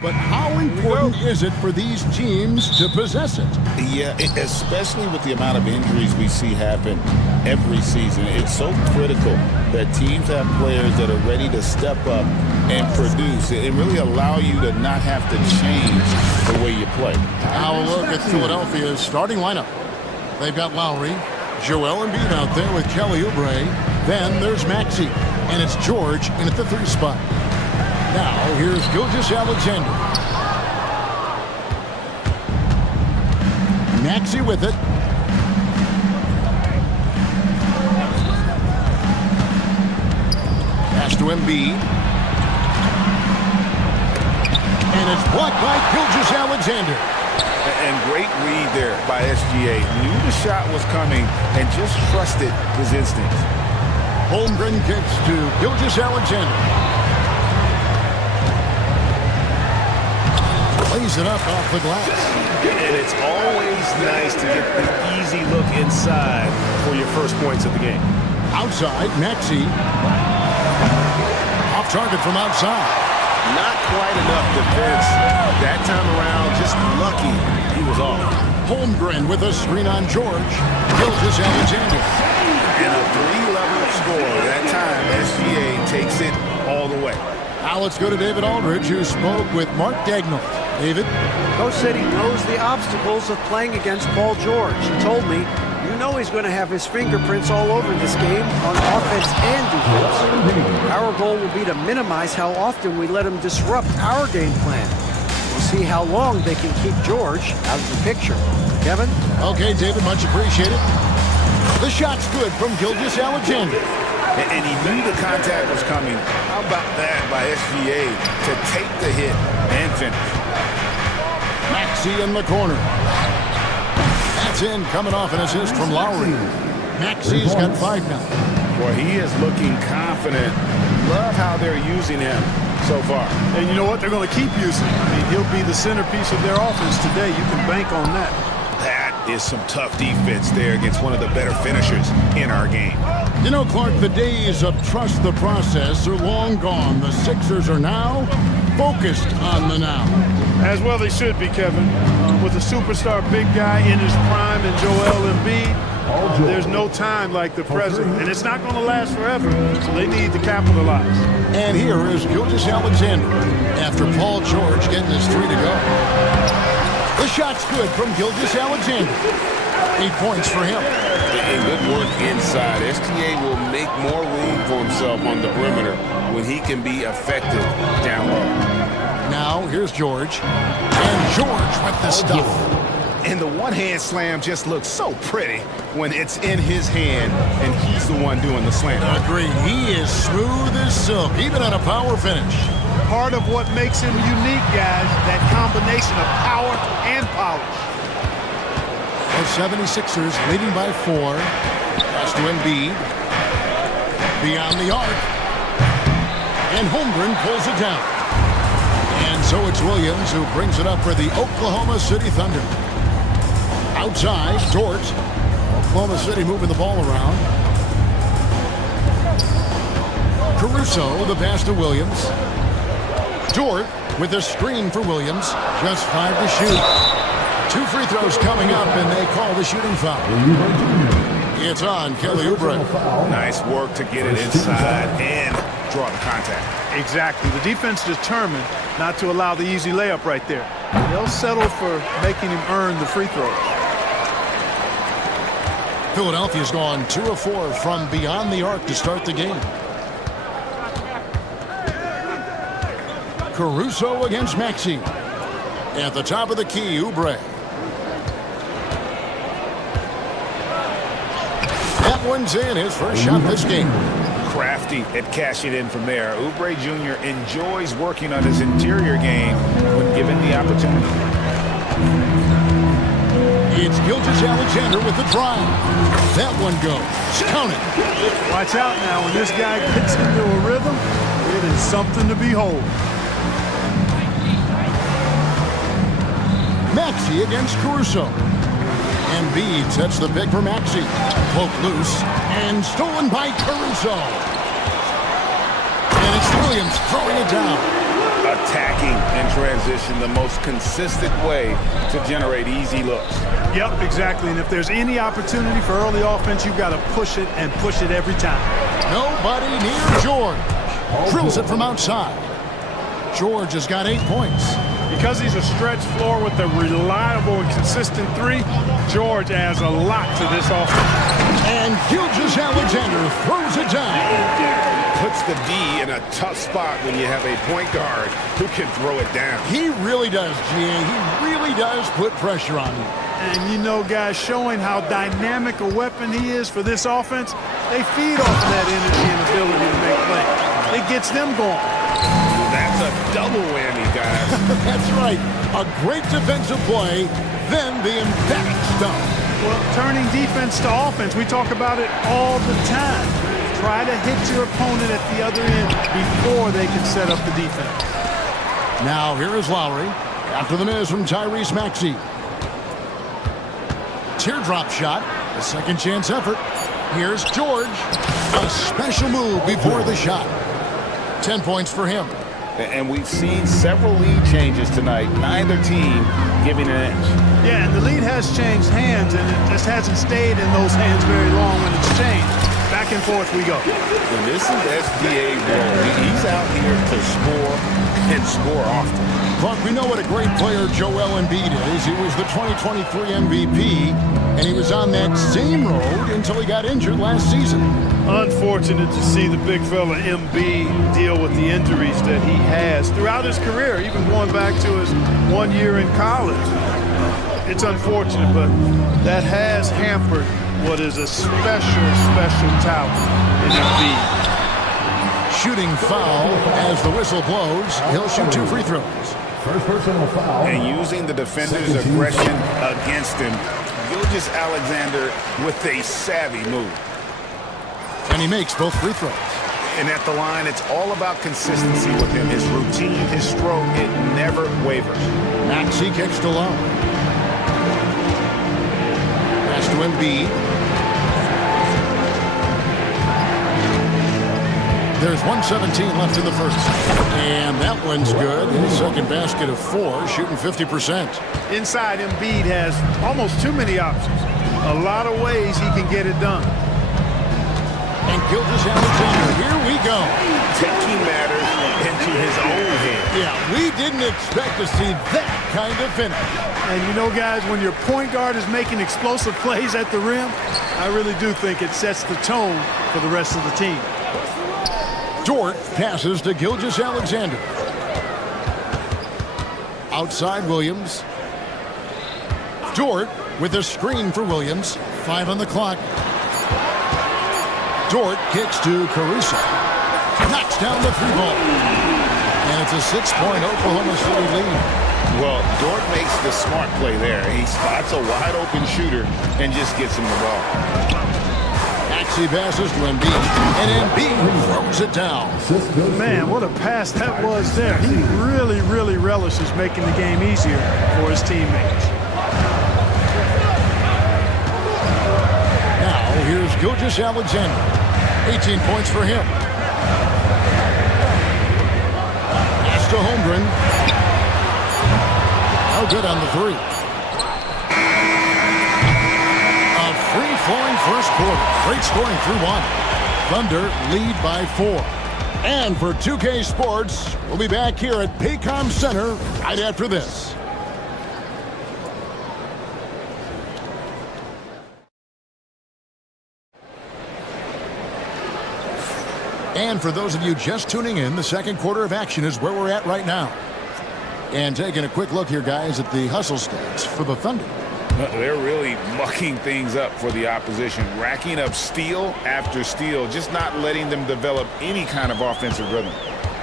But how important is it for these teams to possess it? Yeah, especially with the amount of injuries we see happen every season. It's so critical that teams have players that are ready to step up and produce and really allow you to not have to change the way you play. Now a look at Philadelphia's starting lineup. They've got Lowry, Joel Embiid out there with Kelly Oubre. Then there's Maxey, and it's George in at the 3 spot. Now, here's Gilgeous-Alexander. Maxey with it. Pass to Embiid. And it's blocked by Gilgeous-Alexander. And great read there by SGA. Knew the shot was coming and just trusted his instincts. Holmgren kicks to Gilgeous-Alexander. Lays it up off the glass. And it's always nice to get the easy look inside for your first points of the game. Outside, Maxey. Off target from outside. Not quite enough defense that time around. Just lucky he was off. Holmgren with a screen on George. Gilgeous-Alexander. And a 3-level score. That time, SGA takes it all the way. Now let's go to David Aldridge, who spoke with Mark Dagnall. David? Coach said he knows the obstacles of playing against Paul George. He told me, you know he's going to have his fingerprints all over this game on offense and defense. Our goal will be to minimize how often we let him disrupt our game plan. We'll see how long they can keep George out of the picture. Kevin? Okay, David, much appreciated. The shot's good from Gilgeous-Alexander. And he knew the contact was coming. How about that by SGA to take the hit and finish? Maxey in the corner. That's in, coming off an assist from Lowry. Maxey's got 5 now. Boy, he is looking confident. Love how they're using him so far. And you know what? They're going to keep using him. I mean, he'll be the centerpiece of their offense today. You can bank on that. That is some tough defense there against one of the better finishers in our game. You know, Clark, the days of trust the process are long gone. The Sixers are now focused on the now. As well they should be, Kevin. With a superstar big guy in his prime and Joel Embiid, there's no time like the present. And it's not going to last forever, so they need to capitalize. And here is Gilgeous-Alexander after Paul George getting his 3 to go. The shot's good from Gilgeous-Alexander. 8 points for him. And good work inside. SGA will make more room for himself on the perimeter when he can be effective down low. Now, here's George. And George with the stuff. And the one-hand slam just looks so pretty when it's in his hand and he's the one doing the slam. Agreed. He is smooth as silk, even on a power finish. Part of what makes him unique, guys, that combination of power and polish. The 76ers leading by 4. Pass to Embiid. Beyond the arc. And Holmgren pulls it down. And so it's Williams who brings it up for the Oklahoma City Thunder. Outside, Dort. Oklahoma City moving the ball around. Caruso, the pass to Williams. Dort with a screen for Williams. Just 5 to shoot. 2 free throws coming up, and they call the shooting foul. It's on Kelly Oubre. Nice work to get it inside and draw the contact. Exactly. The defense determined not to allow the easy layup right there. They'll settle for making him earn the free throws. Philadelphia's gone 2 of 4 from beyond the arc to start the game. Caruso against Maxey. At the top of the key, Oubre. That one's in, his first shot this game. Crafty at cashing in from there. Oubre Jr. enjoys working on his interior game when given the opportunity. It's Gilgeous-Alexander with the drive. That one goes. Count it. Watch out now. When this guy gets into a rhythm, it is something to behold. Maxey against Caruso. Embiid sets the pick for Maxey. Poke loose and stolen by Caruso. And it's Williams throwing it down. attacking in transition, the most consistent way to generate easy looks. Yep, exactly. And if there's any opportunity for early offense, you've got to push it and push it every time. Nobody near George. Drills it from outside. George has got 8 points. Because he's a stretch floor with a reliable and consistent three, George adds a lot to this offense. And Gilgeous-Alexander throws it down. Puts the D in a tough spot when you have a point guard who can throw it down. He really does, G.A. He really does put pressure on you. And you know, guys, showing how dynamic a weapon he is for this offense, they feed off of that energy and ability to make plays. It gets them going. That's a double whammy, guys. That's right. A great defensive play, then the emphatic stop. Well, turning defense to offense, we talk about it all the time. Try to hit your opponent at the other end before they can set up the defense. Now here is Lowry. After the miss from Tyrese Maxey. Teardrop shot. A second chance effort. Here's George. A special move before the shot. 10 points for him. And we've seen several lead changes tonight, neither team giving an edge. Yeah, and the lead has changed hands, and it just hasn't stayed in those hands very long when it's changed. Back and forth we go. And this is SBA role. He's out here to score and score often. But we know what a great player Joel Embiid is. He was the 2023 MVP, and he was on that same road until he got injured last season. Unfortunate to see the big fella Embiid deal with the injuries that he has throughout his career, even going back to his 1 year in college. It's unfortunate, but that has hampered what is a special, special talent in Embiid. Shooting foul as the whistle blows. He'll shoot 2 free throws. First personal foul. And using the defender's aggression against him, Gilgeous-Alexander with a savvy move. And he makes both free throws. And at the line, it's all about consistency with him. His routine, his stroke, it never wavers. Maxey kicks to low. Pass to Embiid. There's 1:17 left in the first. And that one's good. His second basket of 4, shooting 50%. Inside, Embiid has almost too many options. A lot of ways he can get it done. And Gilgeous-Alexander, here we go. Taking matters into his own hands. Yeah, we didn't expect to see that kind of finish. And you know, guys, when your point guard is making explosive plays at the rim, I really do think it sets the tone for the rest of the team. Dort passes to Gilgeous-Alexander. Outside Williams. Dort with a screen for Williams. 5 on the clock. Dort kicks to Caruso. Knocks down the 3-ball. And it's a 6-point Oklahoma City lead. Well, Dort makes the smart play there. He spots a wide-open shooter and just gets him the ball. Maxey passes to Embiid, and Embiid throws it down. Man, what a pass that was there. He really, really relishes making the game easier for his teammates. Now, here's Gilgeous-Alexander. 18 points for him. Pass to Holmgren. No good on the 3. Free-flowing first quarter. Great scoring through 1. Thunder lead by 4. And for 2K Sports, we'll be back here at Paycom Center right after this. And for those of you just tuning in, the second quarter of action is where we're at right now. And taking a quick look here, guys, at the hustle stats for the Thunder. They're really mucking things up for the opposition, racking up steal after steal, just not letting them develop any kind of offensive rhythm.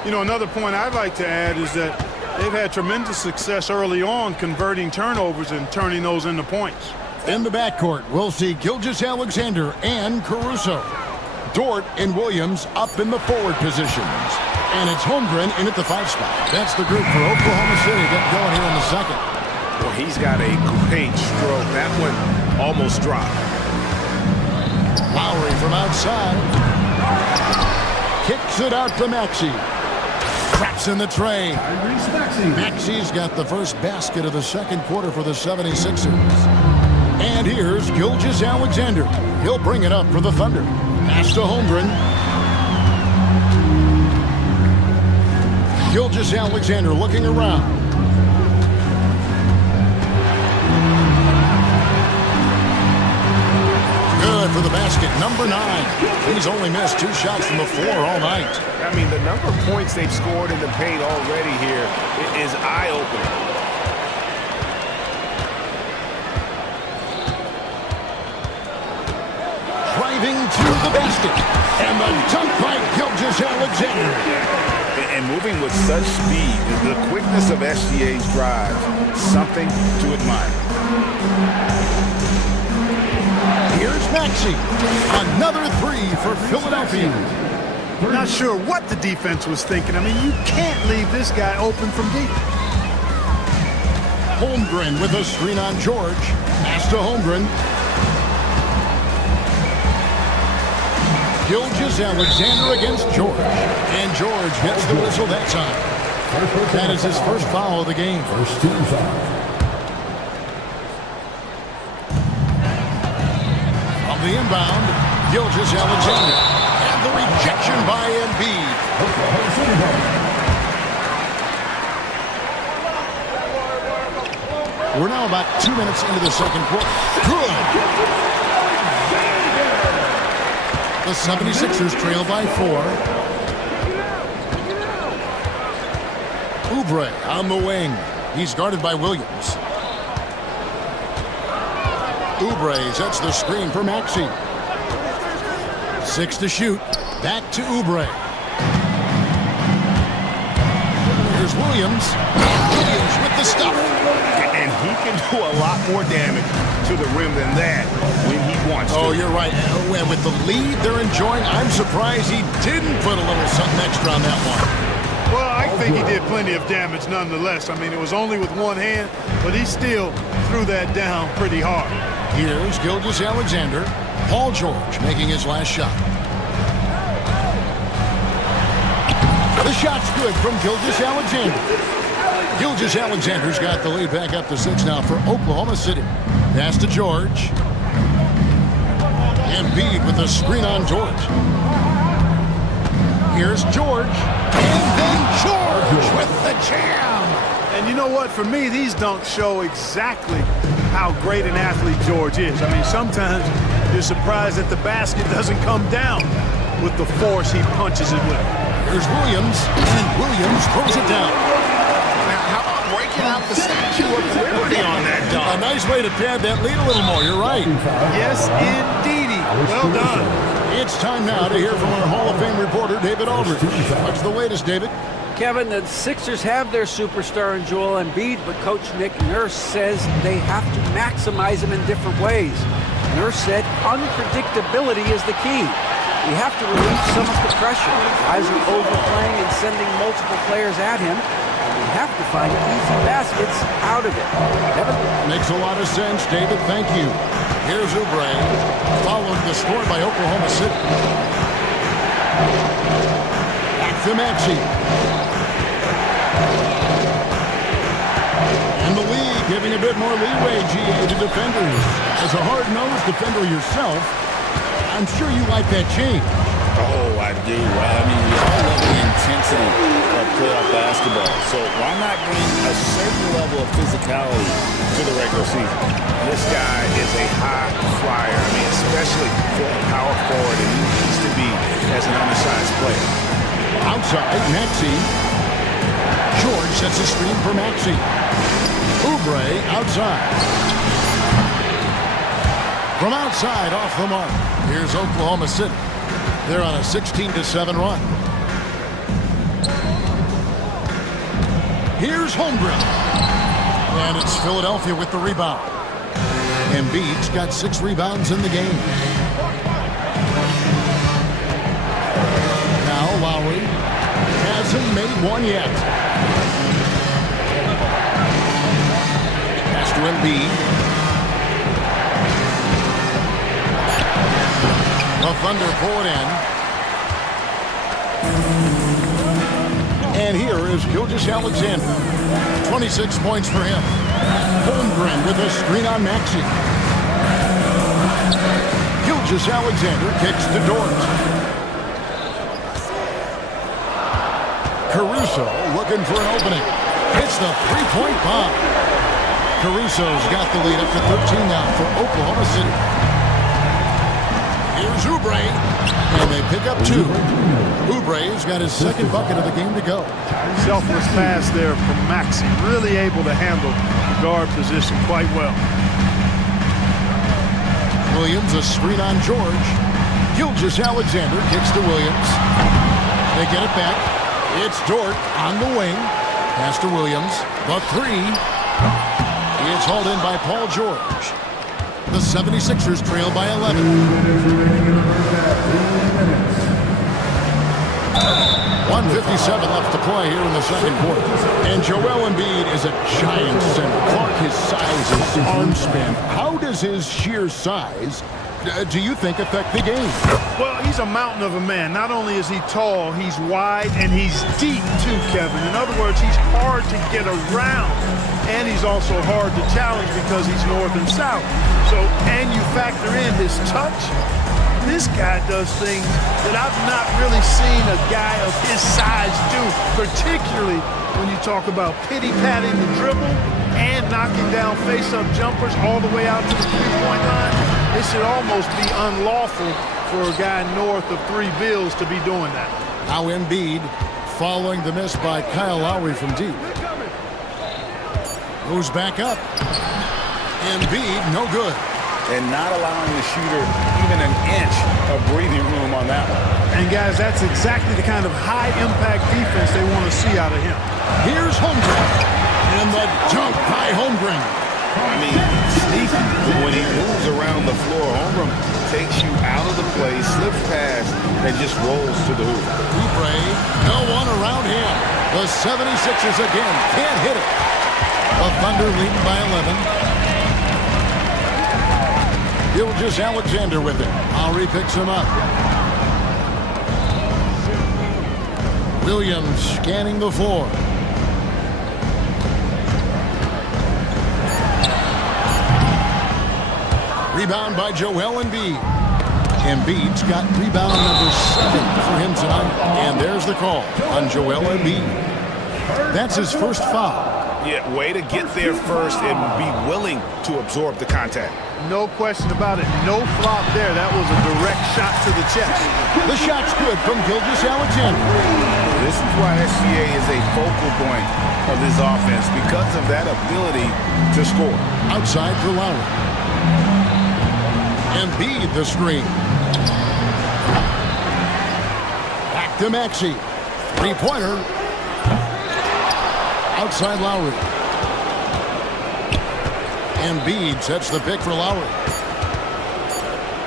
You know, another point I'd like to add is that they've had tremendous success early on converting turnovers and turning those into points. In the backcourt, we'll see Gilgeous-Alexander and Caruso. Dort and Williams up in the forward positions. And it's Holmgren in at the 5 spot. That's the group for Oklahoma City getting going here in the second. Well, he's got a great stroke. That one almost dropped. Lowry from outside. Kicks it out to Maxey. Traps in the tray. Maxey's got the first basket of the second quarter for the 76ers. And here's Gilgeous-Alexander. He'll bring it up for the Thunder. Pass to Holmgren. Gilgeous-Alexander looking around. Good for the basket, number 9. He's only missed 2 shots from the floor all night. I mean, the number of points they've scored in the paint already here is eye-opening. Driving to the basket. And the dunk by Gilgeous-Alexander. And moving with such speed, the quickness of SGA's drive, something to admire. Here's Maxey. Another 3 for Philadelphia. Not sure what the defense was thinking. I mean, you can't leave this guy open from deep. Holmgren with a screen on George. Pass to Holmgren. Gilgeous-Alexander against George. And George gets the whistle that time. That is his first foul of the game. First team foul. From the inbound, Gilgeous-Alexander. And the rejection by Embiid. We're now about 2 minutes into the second quarter. Good. The 76ers trail by 4. Oubre on the wing. He's guarded by Williams. Oubre sets the screen for Maxey. 6 to shoot. Back to Oubre. Here's Williams. Williams with the stuff. And he can do a lot more damage to the rim than that when he wants to. Oh, you're right. And with the lead they're enjoying, I'm surprised he didn't put a little something extra on that one. Well, I think he did plenty of damage nonetheless. I mean, it was only with one hand, but he still threw that down pretty hard. Here's Gilgeous-Alexander. Paul George making his last shot. The shot's good from Gilgeous-Alexander. Gilgeous-Alexander's got the lead back up to 6 now for Oklahoma City. Pass to George. Embiid with the screen on George. Here's George. And then George with the jam. And you know what? For me, these dunks show exactly how great an athlete George is. I mean, sometimes you're surprised that the basket doesn't come down with the force he punches it with. Here's Williams. And Williams throws it down. How about breaking out the Statue of Liberty on that dunk? A nice way to pad that lead a little more. You're right. Yes, indeedy. Well done. It's time now to hear from our Hall of Fame reporter, David Aldridge. What's the latest, David? Kevin, the Sixers have their superstar in Joel Embiid, but Coach Nick Nurse says they have to maximize him in different ways. Nurse said unpredictability is the key. You have to relieve some of the pressure. Guys are overplaying and sending multiple players at him. You have to find easy baskets out of it. Kevin? Makes a lot of sense, David. Thank you. Here's Oubre, followed the score by Oklahoma City. Back to Maxey. And the league giving a bit more leeway, GA, to defenders. As a hard-nosed defender yourself, I'm sure you like that change. Oh, I do. I mean, we all love the intensity of playoff basketball. So why not bring a certain level of physicality to the regular season? This guy is a high flyer. I mean, especially for a power forward, and he needs to be as an undersized player. Outside, Maxey. George sets a screen for Maxey. Oubre outside. From outside, off the mark. Here's Oklahoma City. They're on a 16-7 run. Here's Holmgren. And it's Philadelphia with the rebound. Embiid's got 6 rebounds in the game. Now Lowry hasn't made one yet. Pass to Embiid. The Thunder pull it in. And here is Gilgeous Alexander. 26 points for him. Holmgren with a screen on Maxey. Gilgeous Alexander kicks to Dort. Caruso looking for an opening. Hits the three-point bomb. Caruso's got the lead up to 13 now for Oklahoma City. Here's Oubre, and they pick up two. Oubre's got his second bucket of the game to go. Selfless pass there from Maxey. Really able to handle the guard position quite well. Williams, a screen on George. Gilgeous Alexander kicks to Williams. They get it back. It's Dort on the wing. Pass to Williams. The three. It's hauled in by Paul George. The 76ers trail by 11. 1:57 left to play here in the second quarter. And Joel Embiid is a giant center. Clark, his size, his arm span. How does his sheer size, do you think, affect the game? Well, he's a mountain of a man. Not only is he tall, he's wide, and he's deep too, Kevin. In other words, he's hard to get around. And he's also hard to challenge because he's north and south. So, and you factor in his touch, this guy does things that I've not really seen a guy of his size do, particularly when you talk about pity-patting the dribble and knocking down face-up jumpers all the way out to the three-point line. It should almost be unlawful for a guy north of 3 bills to be doing that. Now Embiid following the miss by Kyle Lowry from deep. Moves back up. Embiid, no good. And not allowing the shooter even an inch of breathing room on that one. And guys, that's exactly the kind of high-impact defense they want to see out of him. Here's Holmgren. And the dunk by Holmgren. I mean, sneaky. When he moves around the floor, Holmgren takes you out of the play, slips past, and just rolls to the hoop. Oubre, no one around him. The 76ers again can't hit it. The Thunder leading by 11. Gilgeous Alexander with it. Lowry picks him up. Williams scanning the floor. Rebound by Joel Embiid. Embiid's got rebound number 7 for him tonight. And there's the call on Joel Embiid. That's his first foul. Yeah, way to get there first and be willing to absorb the contact. No question about it. No flop there. That was a direct shot to the chest. The shot's good from Gilgeous Alexander. This is why SGA is a focal point of this offense, because of that ability to score. Outside for Lowry. Embiid the screen. Back to Maxey. Three-pointer. Outside Lowry. Embiid sets the pick for Lowry.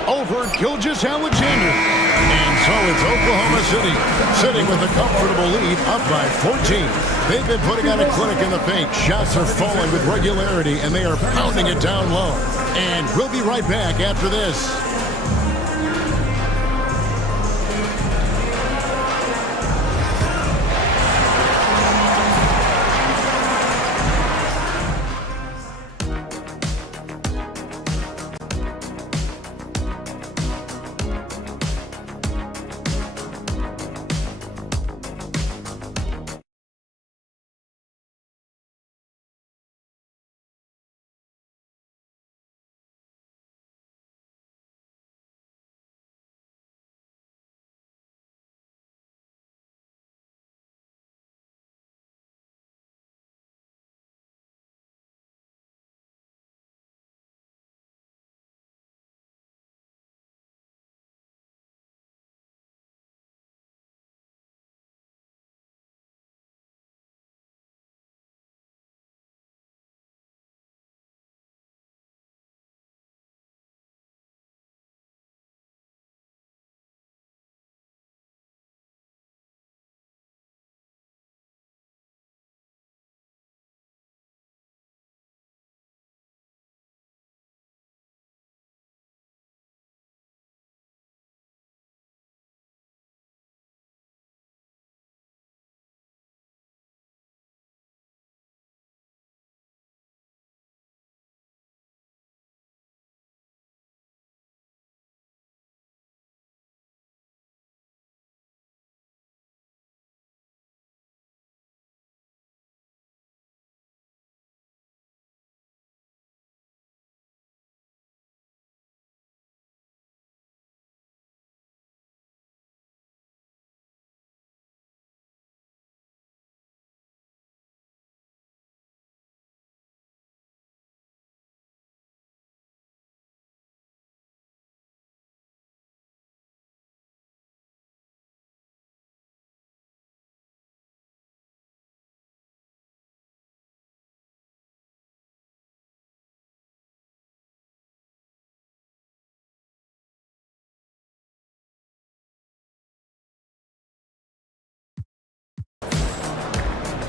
Over Gilgeous Alexander. And so it's Oklahoma City sitting with a comfortable lead up by 14. They've been putting on a clinic in the paint. Shots are falling with regularity, and they are pounding it down low. And we'll be right back after this.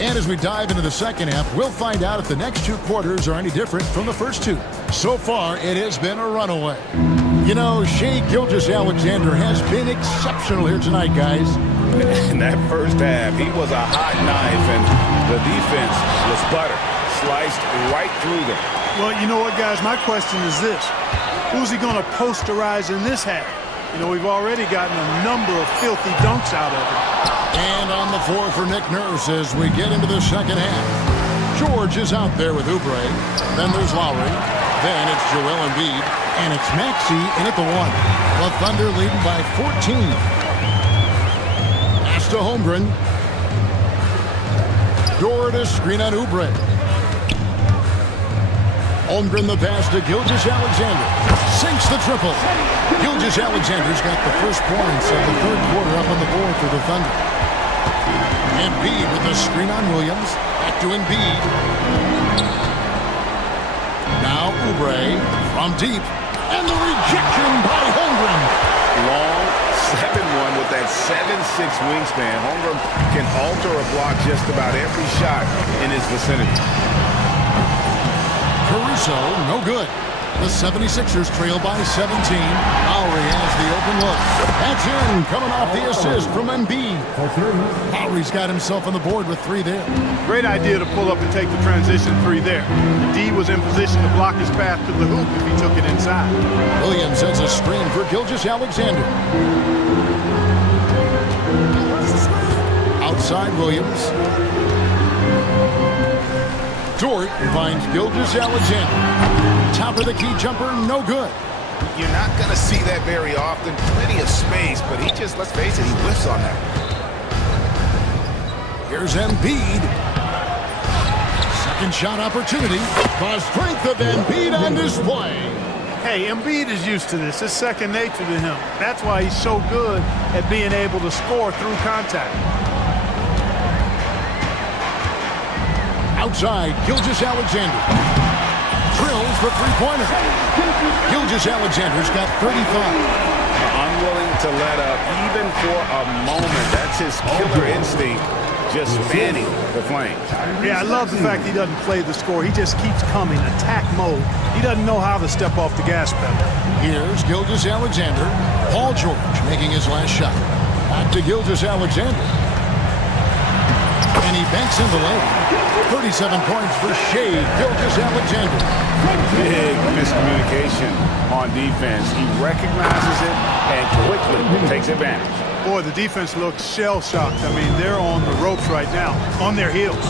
And as we dive into the second half, we'll find out if the next two quarters are any different from the first two. So far, it has been a runaway. You know, Shai Gilgeous-Alexander has been exceptional here tonight, guys. In that first half, he was a hot knife, and the defense was butter, sliced right through them. Well, you know what, guys? My question is this. Who's he going to posterize in this half? You know, we've already gotten a number of filthy dunks out of him. And on the floor for Nick Nurse as we get into the second half. George is out there with Oubre. Then there's Lowry. Then it's Joel Embiid. And it's Maxey in at the one. The Thunder leading by 14. Pass to Holmgren. Dort to screen on Oubre. Holmgren the pass to Gilgeous-Alexander. Sinks the triple. Gilgeous-Alexander's got the first points of the third quarter up on the board for the Thunder. Embiid with the screen on Williams. Back to Embiid. Now Oubre from deep. And the rejection by Holmgren. Long 7-1 with that 7'6" wingspan. Holmgren can alter or block just about every shot in his vicinity. Caruso, no good. The 76ers trail by 17. Lowry has the open look. That's in, coming off the assist from Embiid. Lowry's got himself on the board with 3 there. Great idea to pull up and take the transition 3 there. The D was in position to block his path to the hoop if he took it inside. Williams has a screen for Gilgeous-Alexander. Outside Williams. Dort finds Gilgeous-Alexander. Top of the key jumper, no good. You're not going to see that very often. Plenty of space, but he just, let's face it, he whiffs on that. Here's Embiid. Second shot opportunity. The strength of Embiid on display. Hey, Embiid is used to this. It's second nature to him. That's why he's so good at being able to score through contact. Outside, Gilgeous-Alexander. Drills the three-pointer. Gilgeous-Alexander's got 35. Unwilling to let up even for a moment. That's his killer instinct, just fanning the flames. Yeah, I love the fact he doesn't play the score. He just keeps coming, attack mode. He doesn't know how to step off the gas pedal. Here's Gilgeous-Alexander. Paul George making his last shot. Back to Gilgeous-Alexander. And he banks in the lane. 37 points for Shai Gilgeous-Alexander. Big miscommunication on defense. He recognizes it and quickly takes advantage. Boy, the defense looks shell-shocked. I mean, they're on the ropes right now, on their heels.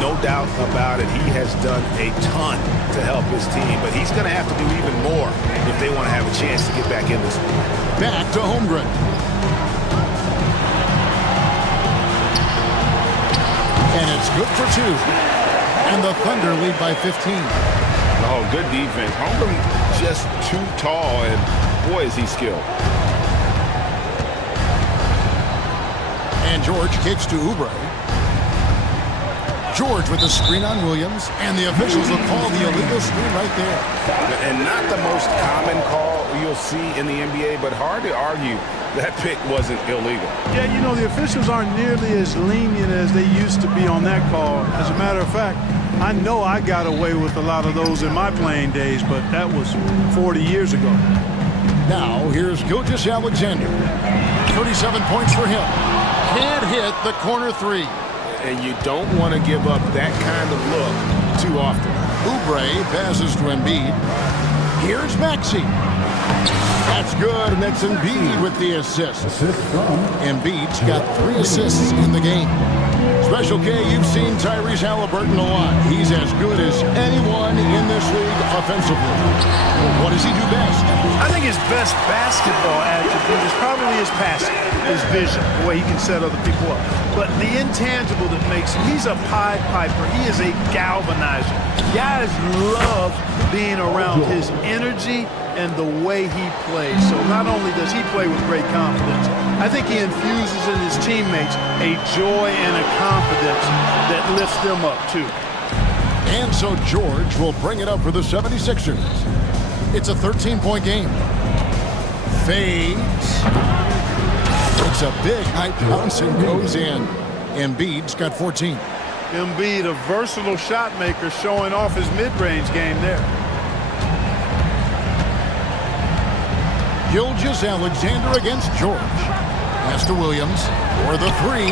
No doubt about it. He has done a ton to help his team, but he's going to have to do even more if they want to have a chance to get back in this one. Back to Holmgren. And it's good for 2. And the Thunder lead by 15. Oh, good defense. Holmgren just too tall, and boy, is he skilled. And George kicks to Oubre. George with the screen on Williams, and the officials will call the illegal screen right there. And not the most common call you'll see in the NBA, but hard to argue that pick wasn't illegal. Yeah, you know, the officials aren't nearly as lenient as they used to be on that call. As a matter of fact, I know I got away with a lot of those in my playing days, but that was 40 years ago. Now, here's Gilgeous-Alexander. 37 points for him. Can't hit the corner 3. And you don't want to give up that kind of look too often. Oubre passes to Embiid. Here's Maxey. That's good, and that's Embiid with the assist. Embiid's got 3 assists in the game. Special K, you've seen Tyrese Halliburton a lot. He's as good as anyone in this league offensively. What does he do best? I think his best basketball attribute is probably his passing, his vision, the way he can set other people up. But the intangible that makes him, he's a Pied Piper. He is a galvanizer. Guys love being around his energy and the way he plays. So not only does he play with great confidence, I think he infuses in his teammates a joy and a confidence that lifts them up too. And so George will bring it up for the 76ers. It's a 13-point game. Fades. Takes a big high bounce and goes in. Embiid's got 14. Embiid, a versatile shot maker, showing off his mid-range game there. Gilgeous-Alexander against George. Pass to Williams for the three.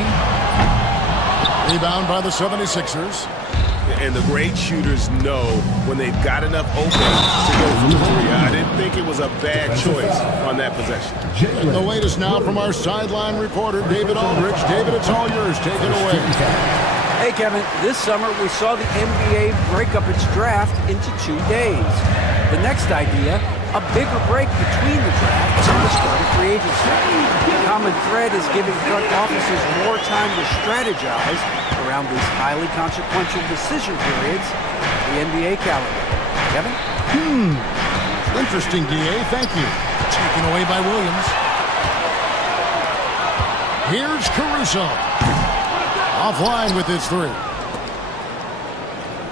Rebound by the 76ers. And the great shooters know when they've got enough open to go for the three. I didn't think it was a bad choice on that possession. And the latest now from our sideline reporter, David Aldridge. David, it's all yours. Take it away. Hey, Kevin, this summer we saw the NBA break up its draft into 2 days. The next idea, a bigger break between the drafts and the start of free agency. The common thread is giving front offices more time to strategize around these highly consequential decision periods of the NBA calendar. Kevin? Interesting, DA. Thank you. Taken away by Williams. Here's Caruso. Offline with his three.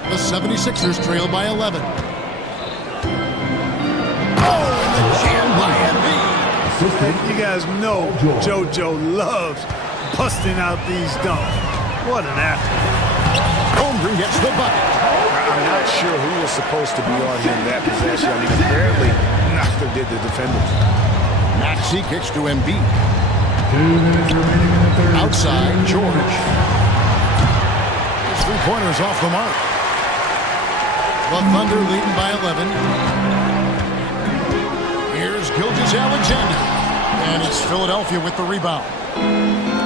The 76ers trail by 11. You guys know JoJo loves busting out these dunks. What an athlete. Holmgren gets the bucket. I'm not sure who was supposed to be on him that possession. I mean, apparently neither did the defenders. Maxey kicks to Embiid. Outside, George. His three-pointer's off the mark. The Thunder leading by 11. Here's Gilgeous-Alexander. And it's Philadelphia with the rebound.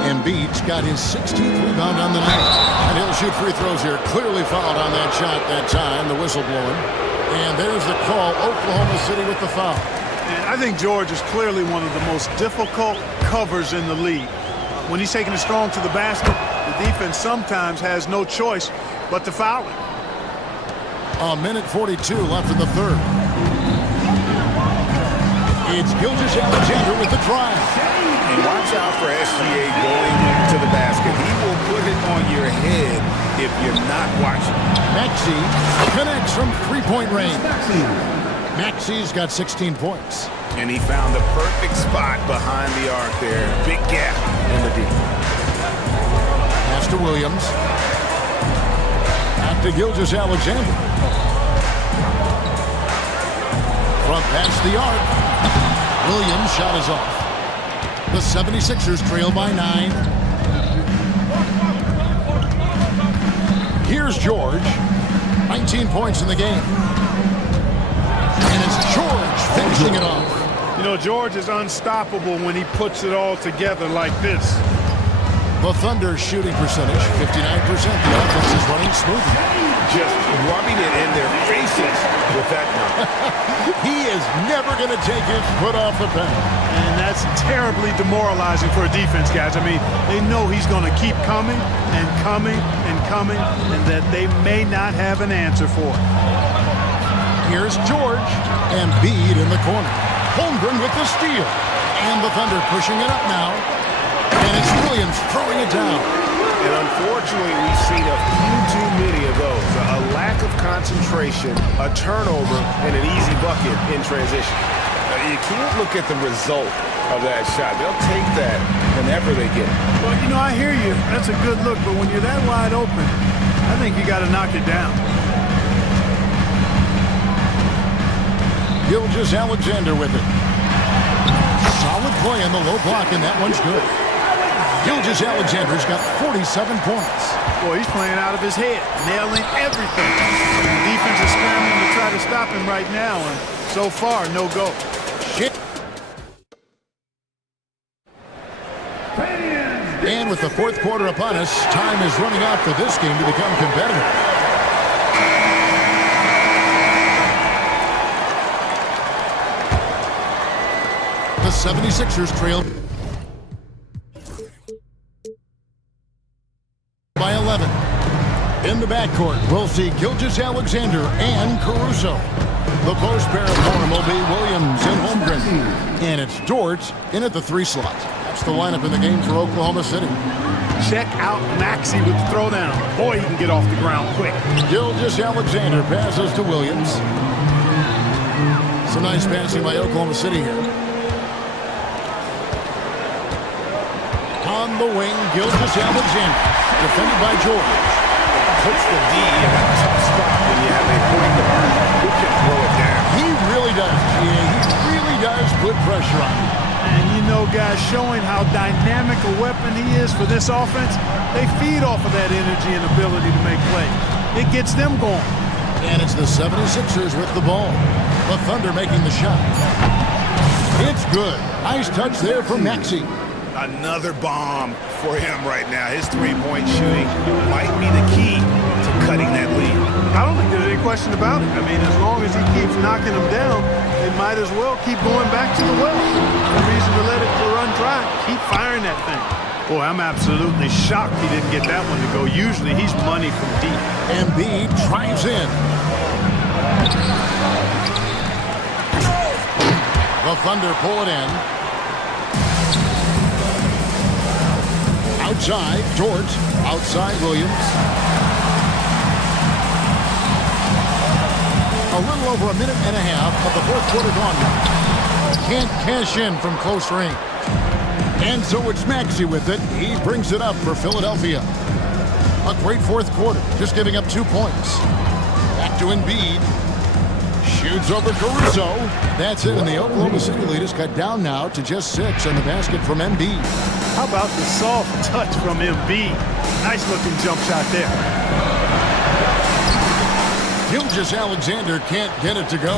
Embiid's got his 16th rebound on the night. And he'll shoot free throws here. Clearly fouled on that shot that time, the whistle blowing. And there's the call, Oklahoma City with the foul. And I think George is clearly one of the most difficult covers in the league. When he's taking it strong to the basket, the defense sometimes has no choice but to foul him. A minute 42 left in the third. It's Gilgeous-Alexander with the drive. And watch out for SGA going to the basket. He will put it on your head if you're not watching. Maxey connects from three-point range. Maxey's got 16 points. And he found the perfect spot behind the arc there. Big gap in the deep. Pass to Williams. Back to Gilgeous-Alexander. Front past the arc. Williams' shot is off. The 76ers trail by 9. Here's George. 19 points in the game. And it's George finishing it off. You know, George is unstoppable when he puts it all together like this. The Thunder's shooting percentage, 59%. The offense is running smoothly. Just rubbing it in their faces with that number. He is never going to take his foot off the pedal. And that's terribly demoralizing for a defense, guys. I mean, they know he's going to keep coming and coming and coming, and that they may not have an answer for it. Here's George. And Embiid in the corner. Holmgren with the steal. And the Thunder pushing it up now. And it's Williams throwing it down. And unfortunately, we've seen a few too many of those. A lack of concentration, a turnover, and an easy bucket in transition. You can't look at the result of that shot. They'll take that whenever they get it. Well, you know, I hear you. That's a good look, but when you're that wide open, I think you got to knock it down. Gilgeous-Alexander with it. Solid play in the low block, and that one's good. Gilgeous-Alexander's got 47 points. Boy, he's playing out of his head, nailing everything. The defense is scrambling to try to stop him right now, and so far, no go. And with the fourth quarter upon us, time is running out for this game to become competitive. The 76ers trail by 11. In the backcourt, we'll see Gilgeous-Alexander and Caruso. The post pair of form will be Williams and Holmgren. And it's George in at the 3 slot. That's the lineup in the game for Oklahoma City. Check out Maxey with the throwdown. Boy, he can get off the ground quick. Gilgeous-Alexander passes to Williams. Some nice passing by Oklahoma City here. On the wing, Gilgeous-Alexander, defended by George. puts the D in a tough spot when you have a point guard who can throw it down. He really does. Yeah, he really does put pressure on him. And you know, guys, showing how dynamic a weapon he is for this offense, they feed off of that energy and ability to make plays. It gets them going. And it's the 76ers with the ball. The Thunder making the shot. It's good. Nice touch there from Maxey. Another bomb for him right now. His three-point shooting might be the key to cutting that lead. I don't think there's any question about it. I mean, as long as he keeps knocking them down, they might as well keep going back to the well. No reason to let it run dry. Keep firing that thing. Boy, I'm absolutely shocked he didn't get that one to go. Usually he's money from deep. Embiid drives in. The Thunder pull it in. Outside, George. Outside, Williams. A little over a minute and a half of the fourth quarter gone now. Can't cash in from close range. And so it's Maxey with it. He brings it up for Philadelphia. A great fourth quarter, just giving up 2 points. Back to Embiid. Shoots over Caruso. That's it, and the Oklahoma City lead is cut down now to just 6 on the basket from Embiid. How about the soft touch from Embiid? Nice looking jump shot there. Gilgeous-Alexander can't get it to go.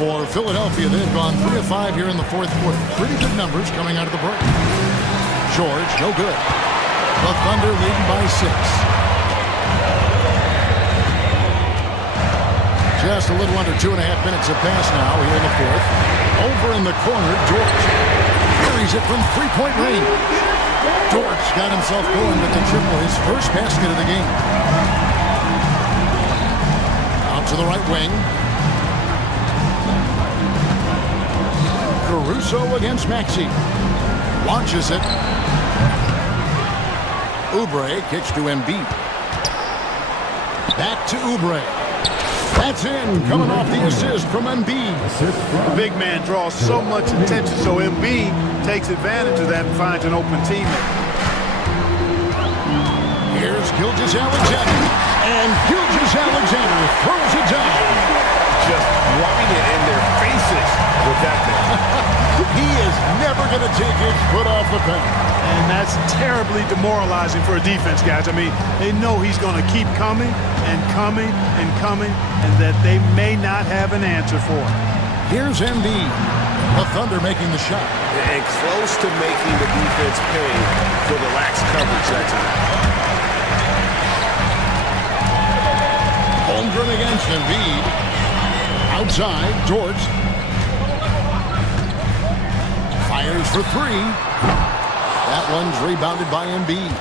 For Philadelphia, they've gone 3 of 5 here in the fourth quarter. Pretty good numbers coming out of the break. George, no good. The Thunder leading by 6. Just a little under 2.5 minutes have passed now here in the fourth. Over in the corner, George carries it from three-point range. George got himself going with the triple, his first basket of the game. Out to the right wing. Caruso against Maxey. Launches it. Oubre kicks to Embiid. Back to Oubre. That's in, coming off the assist from Embiid. The big man draws so much attention, so Embiid takes advantage of that and finds an open teammate. Here's Gilgeous-Alexander. And Gilgeous-Alexander throws it down. Just rubbing it in their faces with that thing. He is never going to take his foot off the pedal. And that's terribly demoralizing for a defense, guys. I mean, they know he's going to keep coming and coming and coming, and that they may not have an answer for it. Here's Embiid. The Thunder making the shot. And close to making the defense pay for the lax coverage that time. Holmgren against Embiid. Outside, George. Fires for 3. That one's rebounded by Embiid.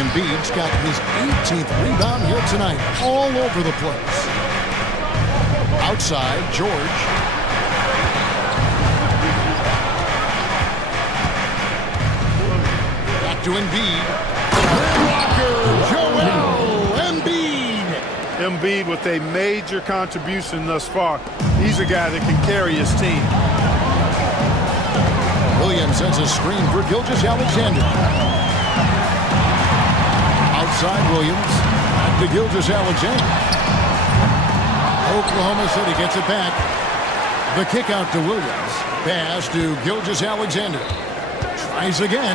Embiid's got his 18th rebound here tonight, all over the place. Outside, George. Back to Embiid. Blocker, Joel Embiid. Embiid with a major contribution thus far. He's a guy that can carry his team. Williams sends a screen for Gilgeous-Alexander. Outside Williams. Back to Gilgeous-Alexander. Oklahoma City gets it back. The kick out to Williams. Pass to Gilgeous-Alexander. Tries again.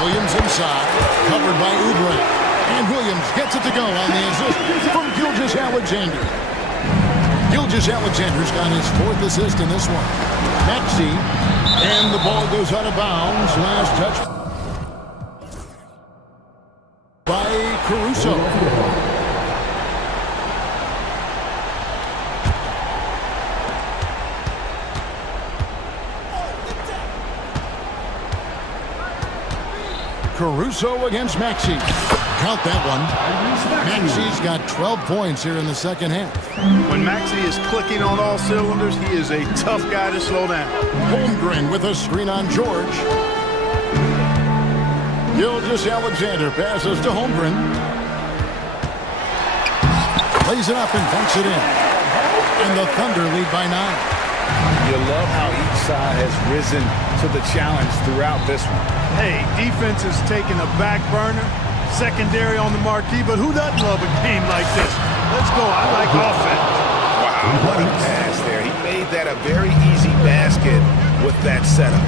Williams inside. Covered by Oubre. And Williams gets it to go on the assist from Gilgeous-Alexander. Gilgeous-Alexander's got his 4th assist in this one. Maxey, and the ball goes out of bounds. Last touch by Caruso. Caruso against Maxey. Count that one. Maxey's got 12 points here in the second half. When Maxey is clicking on all cylinders, he is a tough guy to slow down. Holmgren with a screen on George. Gilgeous-Alexander passes to Holmgren. Plays it up and dunks it in. And the Thunder lead by 9. You love how each side has risen to the challenge throughout this one. Hey, defense is taking a back burner, secondary on the marquee, but who doesn't love a game like this? Let's go. I like offense. Wow, what a pass there. He made that a very easy basket with that setup.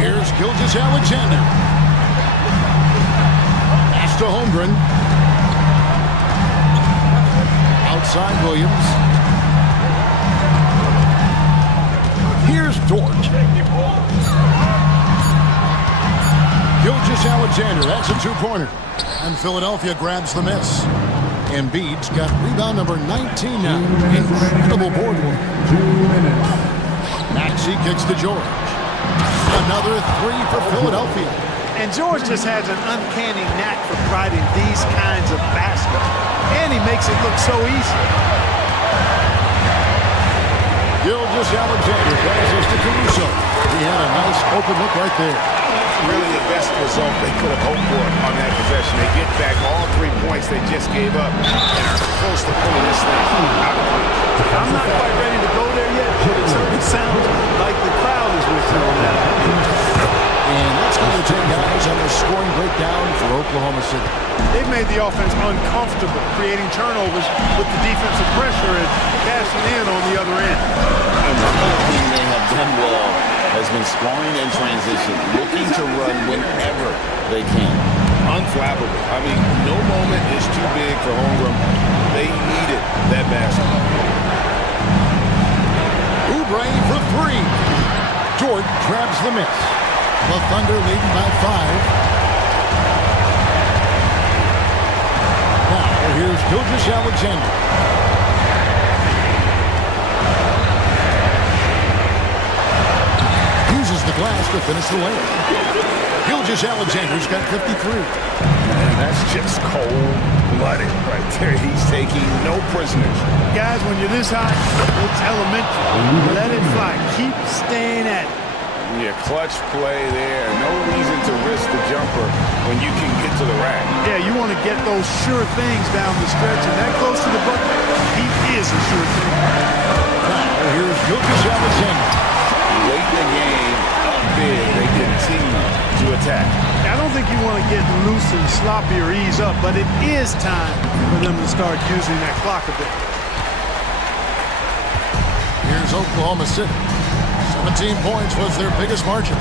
Here's Gilgis Alexander. Pass to Holmgren. Outside Williams. Here's Dort. Gilgis Alexander, that's a two-pointer. And Philadelphia grabs the miss. Embiid's got rebound number 19 now. Incredible board work. Maxey kicks to George. Another three for Philadelphia. And George just has an uncanny knack for providing these kinds of baskets. And he makes it look so easy. Gilgis Alexander passes to Caruso. He had a nice open look right there. Really the best result they could have hoped for on that possession. They get back all 3 points they just gave up and are close to pulling this thing out of reach. I'm not quite ready to go there yet, but it certainly sounds like the crowd is with you on that. And that's going to take guys on their scoring breakdown for Oklahoma City. They've made the offense uncomfortable, creating turnovers with the defensive pressure and cashing in on the other end. Another thing they have done well has been scoring in transition, looking to run whenever they can. Unflappable. I mean, no moment is too big for Holmgren. They needed that basket. Oubre for three. Dort grabs the miss. The Thunder leading by 5. Now here's Gilgis Alexander. Uses the glass to finish the layup. Gilgis Alexander's got 53. Man, that's just cold-blooded right there. He's taking no prisoners. Guys, when you're this hot, it's elementary. Let it fly. Keep staying at it. Yeah, clutch play there. No reason to risk the jumper when you can get to the rack. Yeah, you want to get those sure things down the stretch, and that close to the bucket, he is a sure thing. Now here's Gilgis Alexander. Late in the game, up big, they continue to attack. I don't think you want to get loose and sloppy or ease up, but it is time for them to start using that clock a bit. Here's Oklahoma City. 17 points was their biggest margin.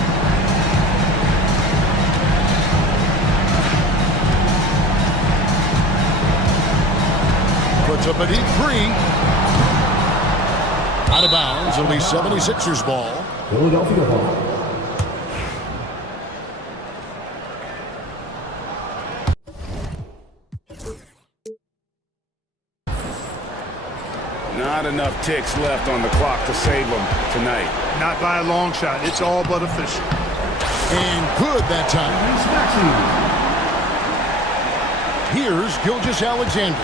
Puts up a deep three. Out of bounds, it'll be 76ers ball. Philadelphia ball. Not enough ticks left on the clock to save them tonight. Not by a long shot. It's all but official. And good that time. Here's Gilgis Alexander.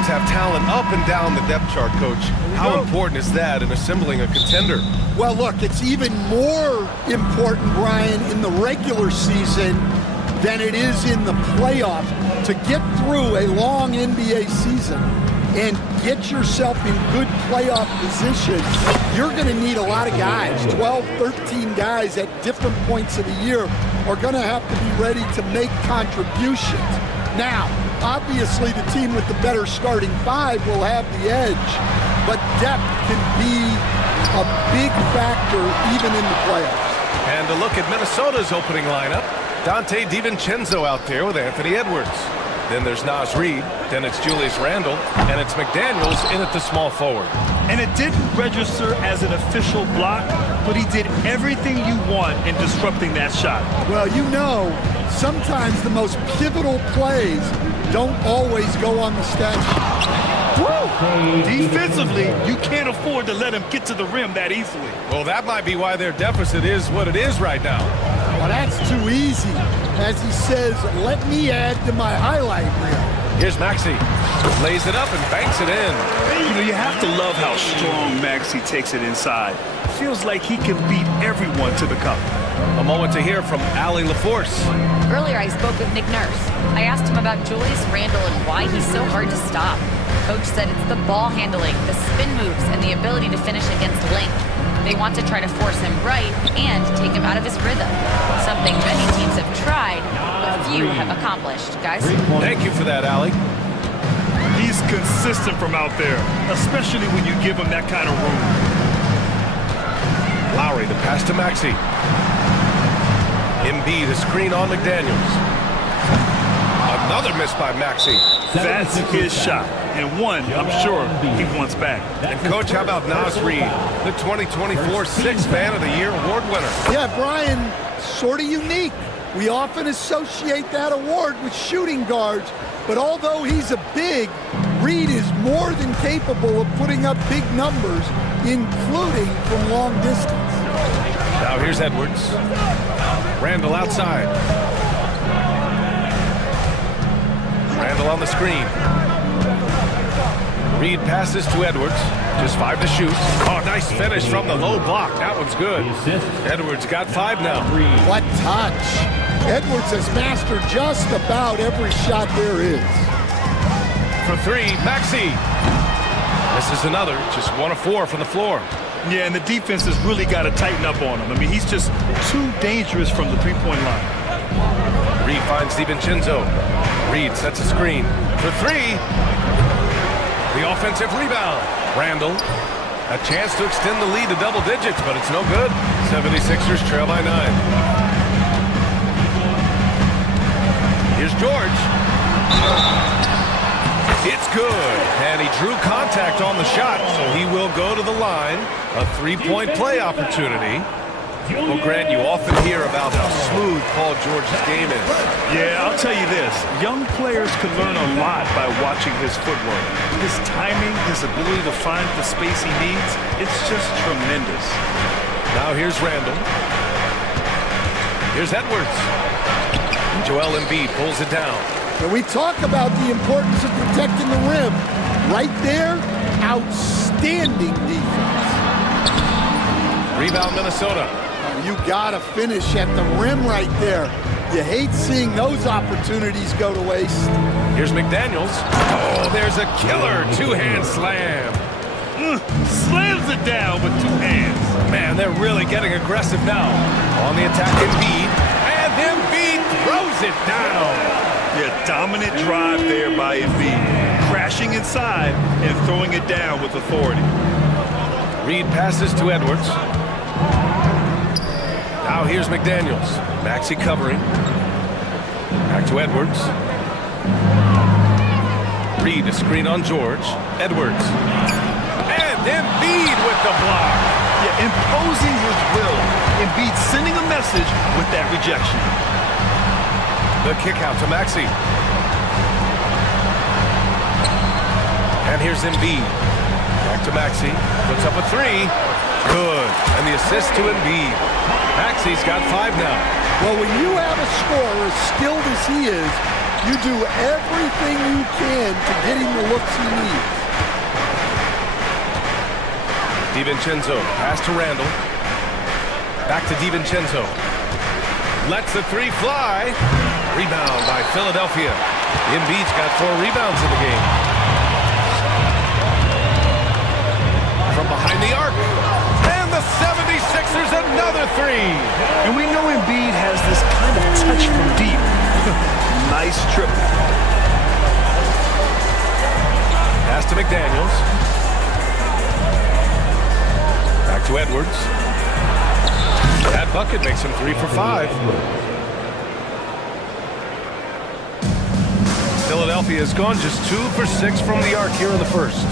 teams have talent up and down the depth chart, Coach. How important is that in assembling a contender? Well, look, it's even more important, Brian, in the regular season than it is in the playoffs. To get through a long NBA season and get yourself in good playoff position, you're going to need a lot of guys. 12, 13 guys at different points of the year are going to have to be ready to make contributions. Now, obviously, the team with the better starting five will have the edge, but depth can be a big factor even in the playoffs. And a look at Minnesota's opening lineup. Dante DiVincenzo out there with Anthony Edwards. Then there's Naz Reid, then it's Julius Randle, and it's McDaniels in at the small forward. And it didn't register as an official block, but he did everything you want in disrupting that shot. Well, you know, sometimes the most pivotal plays don't always go on the stat sheet. Woo! Defensively, you can't afford to let him get to the rim that easily. Well, that might be why their deficit is what it is right now. Well, that's too easy. As he says, let me add to my highlight reel. Here's Maxey. Lays it up and banks it in. You know, you have to love how strong Maxey takes it inside. Feels like he can beat everyone to the cup. A moment to hear from Allie LaForce. Earlier, I spoke with Nick Nurse. I asked him about Julius Randle and why he's so hard to stop. Coach said it's the ball handling, the spin moves, and the ability to finish against length. They want to try to force him right and take him out of his rhythm. Something many teams have tried, but few have accomplished. Guys? Thank you for that, Allie. He's consistent from out there, especially when you give him that kind of room. Lowry, the pass to Maxey. Embiid, a screen on McDaniels. Another miss by Maxey. That's his shot, and one I'm sure he wants back. And Coach, how about Naz Reid, the 2024 Sixth Man of the Year award winner? Yeah, Brian, sort of unique. We often associate that award with shooting guards, but although he's a big, Reid is more than capable of putting up big numbers, including from long distance. Now here's Edwards. Randle outside. Randle on the screen. Reid passes to Edwards. Just 5 to shoot. Oh, nice finish from the low block. That one's good. Edwards got 5 now. What touch. Edwards has mastered just about every shot there is. For 3, Maxey. This is another. Just 1 of 4 from the floor. Yeah, and the defense has really got to tighten up on him. I mean, he's just too dangerous from the three-point line. Reid finds DiVincenzo. Reid sets a screen for 3. The offensive rebound. Randle. A chance to extend the lead to double digits, but it's no good. 76ers trail by 9. Here's George. It's good. And he drew contact on the shot, so he will go to the line. A 3-point play opportunity. Well, Grant, you often hear about how smooth Paul George's game is. Yeah, I'll tell you this. Young players can learn a lot by watching his footwork. His timing, his ability to find the space he needs, it's just tremendous. Now here's Randle. Here's Edwards. Joel Embiid pulls it down. When we talk about the importance of protecting the rim, right there, outstanding defense. Rebound Minnesota. You gotta finish at the rim right there. You hate seeing those opportunities go to waste. Here's McDaniels. Oh, there's a killer 2-hand slam. Slams it down with 2 hands. Man, they're really getting aggressive now. On the attack, Embiid. And Embiid throws it down. Yeah, dominant drive there by Embiid. Crashing inside and throwing it down with authority. Reid passes to Edwards. Now here's McDaniels. Maxey covering. Back to Edwards. Reid, a screen on George. Edwards. And Embiid with the block. Yeah, imposing his will. Embiid sending a message with that rejection. The kick out to Maxey. And here's Embiid. Back to Maxey. Puts up a 3. Good. And the assist to Embiid. Maxey's got 5 now. Well, when you have a scorer as skilled as he is, You do everything you can to get him the looks he needs. DiVincenzo, pass to Randall. Back to DiVincenzo. Lets the three fly. Rebound by Philadelphia. Embiid's got 4 rebounds in the game. From behind the arc. And the 76ers another three. And we know Embiid has this kind of touch from deep. Nice triple. Pass to McDaniels. Back to Edwards. That bucket makes him 3 for 5. Philadelphia has gone just 2 for 6 from the arc here in the first.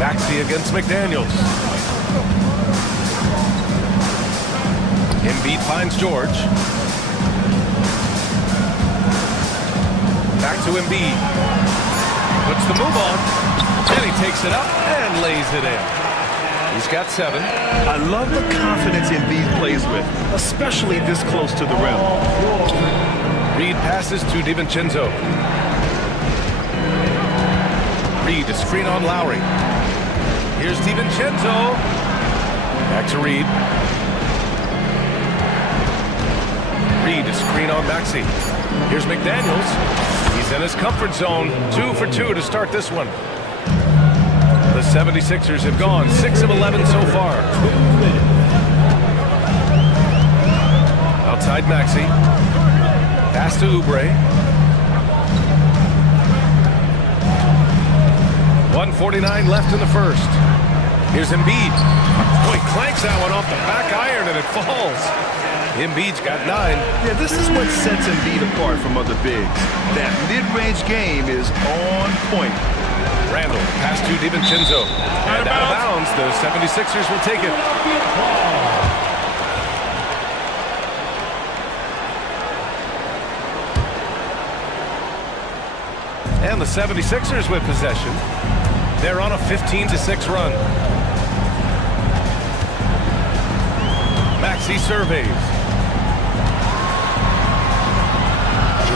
Maxey against McDaniels. Embiid finds George. Back to Embiid. Puts the move on. And he takes it up and lays it in. He's got 7. I love the confidence Embiid plays with, especially this close to the rim. Reed passes to DiVincenzo. Reed, a screen on Lowry. Here's DiVincenzo. Back to Reed. Reed, a screen on Maxey. Here's McDaniels. He's in his comfort zone. 2 for 2 to start this one. The 76ers have gone 6 of 11 so far. Outside Maxey. Pass to Oubre. 1:49 left in the first. Here's Embiid. Oh, he clanks that one off the back iron and it falls. Embiid's got 9. Yeah, this is what sets Embiid apart from other bigs. That mid-range game is on point. Randall, pass to DiVincenzo. And out of bounds, the 76ers will take it. And the 76ers with possession. They're on a 15-6 run. Maxey surveys.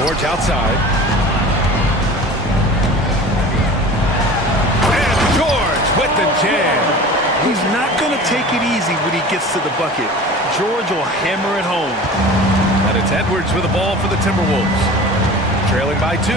George outside. And George with the jam. He's not going to take it easy when he gets to the bucket. George will hammer it home. And it's Edwards with the ball for the Timberwolves. Trailing by 2.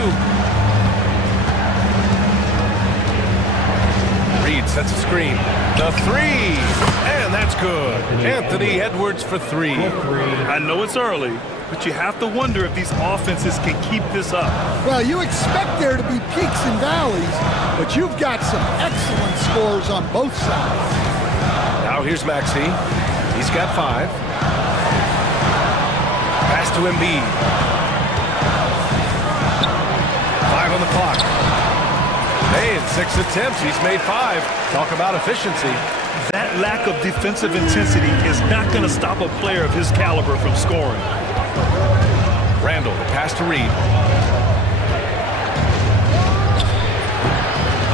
Reed sets a screen. The 3. And that's good. Anthony Edwards for 3. I know it's early, but you have to wonder if these offenses can keep this up. Well, you expect there to be peaks and valleys, but you've got some excellent scores on both sides. Now here's Maxey. He's got 5. Pass to Embiid. 5 on the clock. Hey, in 6 attempts, he's made 5. Talk about efficiency. That lack of defensive intensity is not going to stop a player of his caliber from scoring. Randall, the pass to Reed.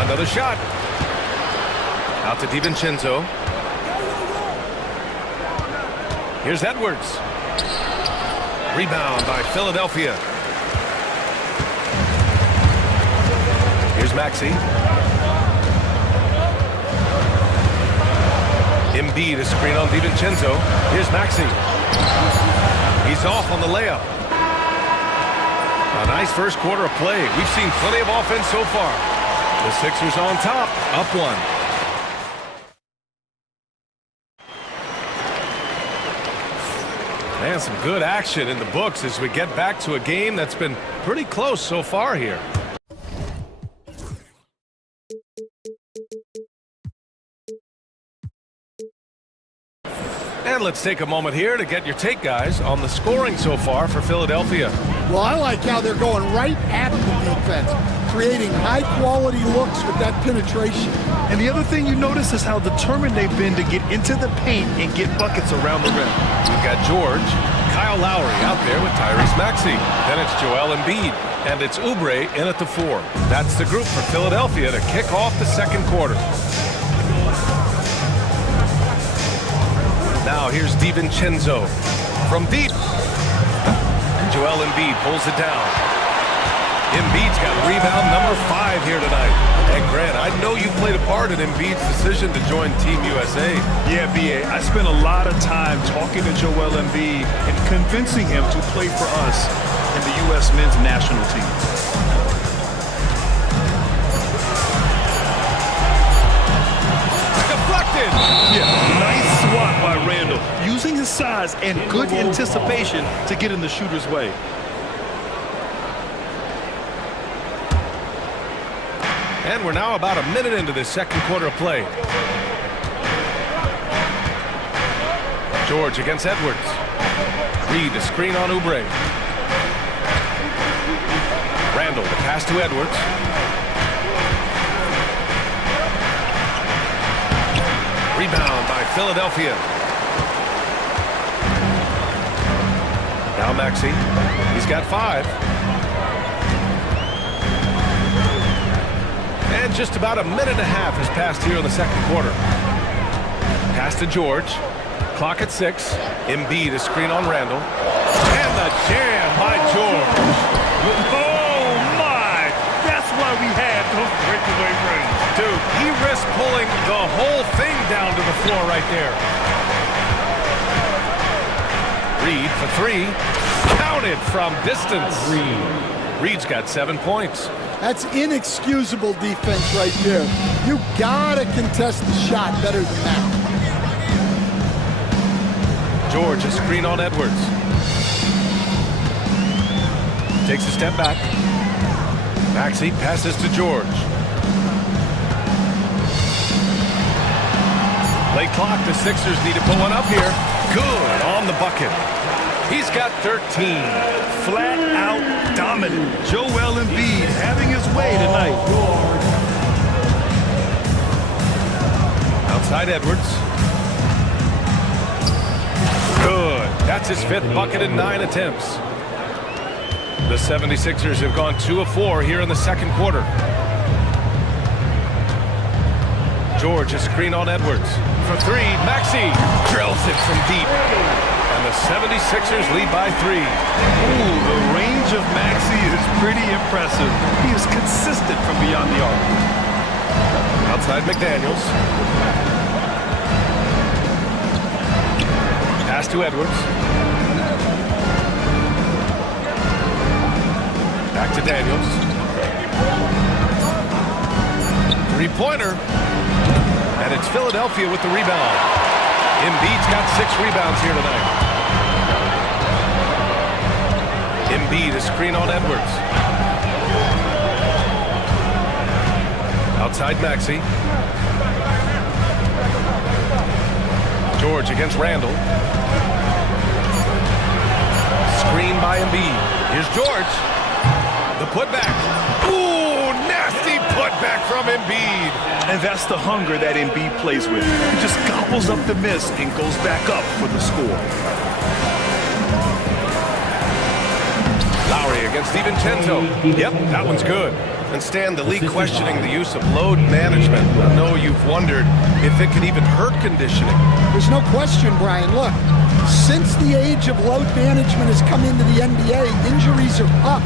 Another shot. Out to DiVincenzo. Here's Edwards. Rebound by Philadelphia. Here's Maxey. Embiid, a screen on DiVincenzo. Here's Maxey. He's off on the layup. A nice first quarter of play. We've seen plenty of offense so far. The Sixers on top, up 1. And some good action in the books as we get back to a game that's been pretty close so far here. And let's take a moment here to get your take, guys, on the scoring so far for Philadelphia. Well, I like how they're going right at the defense, creating high-quality looks with that penetration. And the other thing you notice is how determined they've been to get into the paint and get buckets around the rim. We've got George, Kyle Lowry out there with Tyrese Maxey. Then it's Joel Embiid, and it's Oubre in at the 4. That's the group for Philadelphia to kick off the second quarter. Now here's DiVincenzo from deep. Joel Embiid pulls it down. Embiid's got rebound number 5 here tonight. And Grant, I know you played a part in Embiid's decision to join Team USA. Yeah, B.A., I spent a lot of time talking to Joel Embiid and convincing him to play for us in the U.S. men's national team. Deflected! Yeah, nice swat by Randall, using his size and good anticipation to get in the shooter's way. And we're now about a minute into this second quarter of play. George against Edwards. Reed, a screen on Oubre. Randall, the pass to Edwards. Rebound by Philadelphia. Now Maxey. He's got 5. And just about a minute and a half has passed here in the second quarter. Pass to George. Clock at 6. Embiid, a screen on Randall. And the jam by George. Oh, my! That's why we had those breakaway runs. Dude, he risked pulling the whole thing down to the floor right there. Reed for 3. Counted from distance. Reed's got 7 points. That's inexcusable defense right there. You gotta contest the shot better than that. George, a screen on Edwards. Takes a step back. Maxey passes to George. Late clock, the Sixers need to put one up here. Good on the bucket. He's got 13. Flat out dominant. Joel Embiid having his way tonight. Outside Edwards. Good. That's his 5th bucket in 9 attempts. The 76ers have gone 2 of 4 here in the second quarter. George, a screen on Edwards. For 3, Maxey drills it from deep. And the 76ers lead by 3. Ooh, the range of Maxey is pretty impressive. He is consistent from beyond the arc. Outside McDaniels. Pass to Edwards. Back to Daniels. 3-pointer. And it's Philadelphia with the rebound. Embiid's got 6 rebounds here tonight. Embiid, a screen on Edwards. Outside Maxey. George against Randall. Screen by Embiid. Here's George. The putback. Ooh, nasty putback from Embiid. And that's the hunger that Embiid plays with. He just gobbles up the miss and goes back up for the score. Lowry against DiVincenzo. Yep, that one's good. And Stan, the league questioning the use of load management. I know you've wondered if it could even hurt conditioning. There's no question, Brian. Look, since the age of load management has come into the NBA, injuries are up,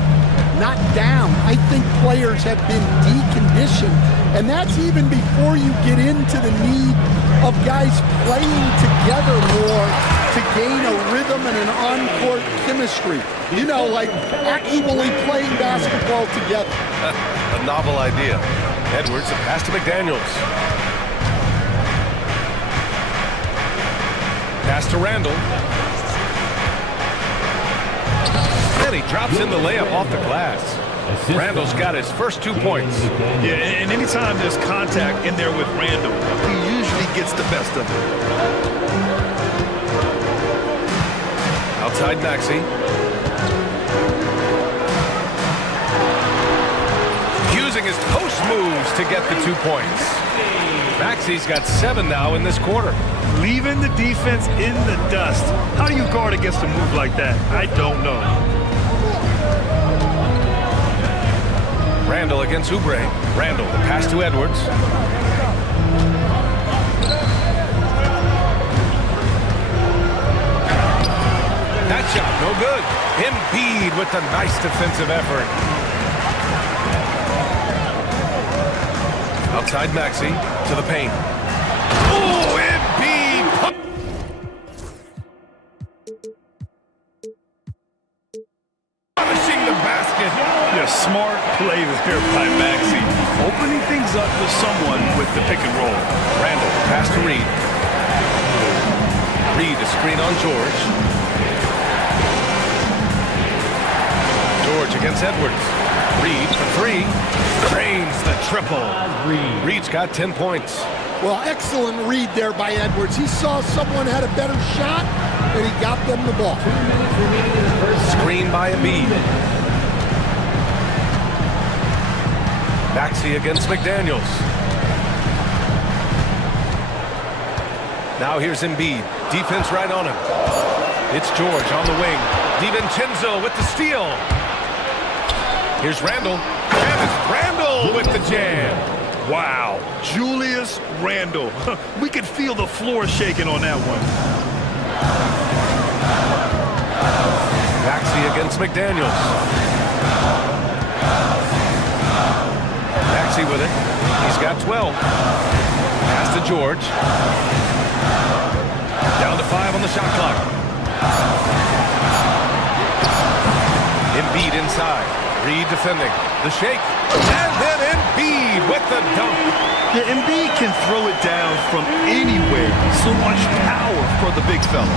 not down. I think players have been deconditioned, and that's even before you get into the need of guys playing together more to gain a rhythm and an on-court chemistry. You know, like actually playing basketball together. A novel idea. Edwards, a pass to McDaniels. Pass to Randall. And he drops in the layup off the glass. Randall's got his first 2 points. Yeah, and anytime there's contact in there with Randall, he usually gets the best of it. Outside Maxey. Using his post moves to get the 2 points. Maxey's got 7 now in this quarter. Leaving the defense in the dust. How do you guard against a move like that? I don't know. Randall against Oubre. Randall, the pass to Edwards. That shot, no good. Embiid with the nice defensive effort. Outside Maxey to the paint. Oh, Embiid! Punishing the basket. Yeah, smart play there by Maxey. Opening things up for someone with the pick and roll. Randall, pass to Reed. Reed, a screen on George. George against Edwards. Reed for three. Drains the triple. Reed's got 10 points. Well, excellent read there by Edwards. He saw someone had a better shot, and he got them the ball. Screen by Embiid. Maxey against McDaniels. Now here's Embiid. Defense right on him. It's George on the wing. DiVincenzo with the steal. Here's Randall. And it's Randall with the jam. Wow, Julius Randle. We could feel the floor shaking on that one. Maxey against McDaniels. Maxey with it. He's got 12. Pass to George. Down to 5 on the shot clock. Embiid inside. Reed defending. The shake. And then Embiid with the dunk. Yeah, Embiid can throw it down from anywhere. So much power for the big fella.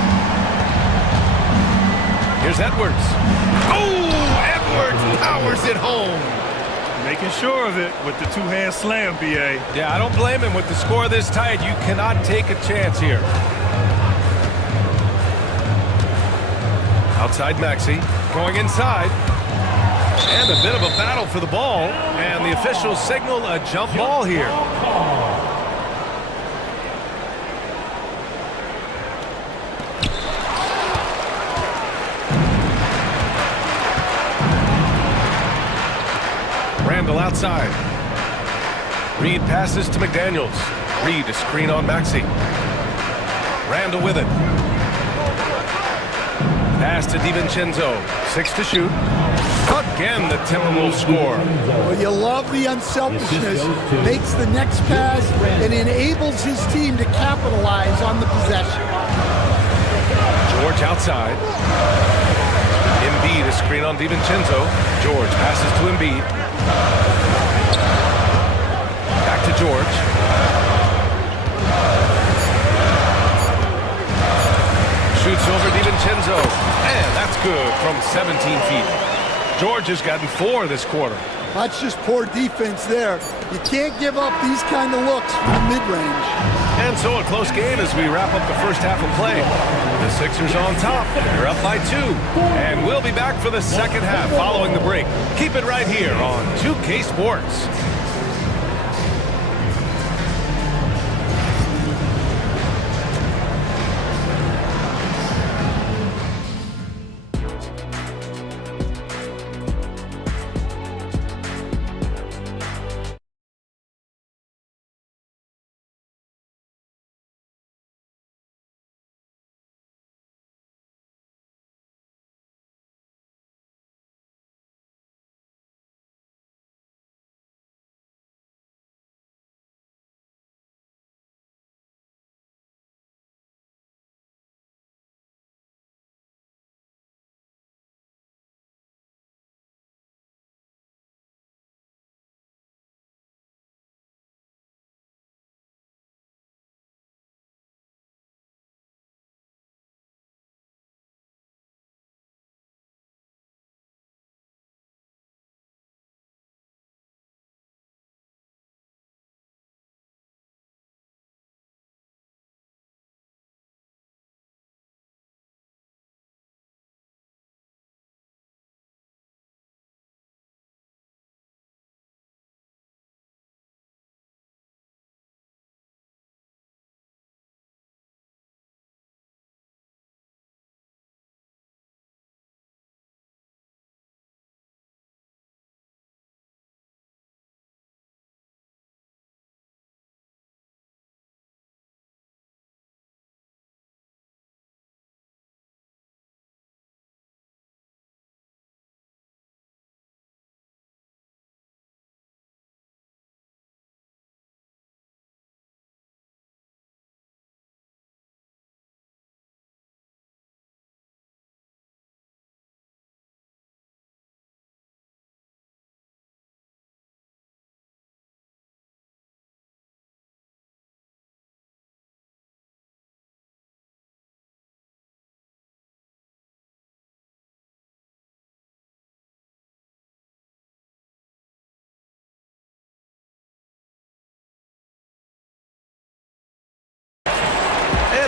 Here's Edwards. Oh, Edwards powers it home. Making sure of it with the two-hand slam, B.A. Yeah, I don't blame him. With the score this tight, you cannot take a chance here. Outside Maxey, going inside. And a bit of a battle for the ball. And the officials signal a jump ball here. Randall outside. Reed passes to McDaniels. Reed a screen on Maxey. Randall with it. Pass to DiVincenzo. 6 to shoot. Again, the Timberwolves score. Well, you love the unselfishness. Makes the next pass and enables his team to capitalize on the possession. George outside. Embiid a screen on DiVincenzo. George passes to Embiid. Back to George. Shoots over DiVincenzo. And that's good from 17 feet. George has gotten 4 this quarter. That's just poor defense there. You can't give up these kind of looks from the mid-range. And so a close game as we wrap up the first half of play. The Sixers on top. They're up by 2. And we'll be back for the second half following the break. Keep it right here on 2K Sports.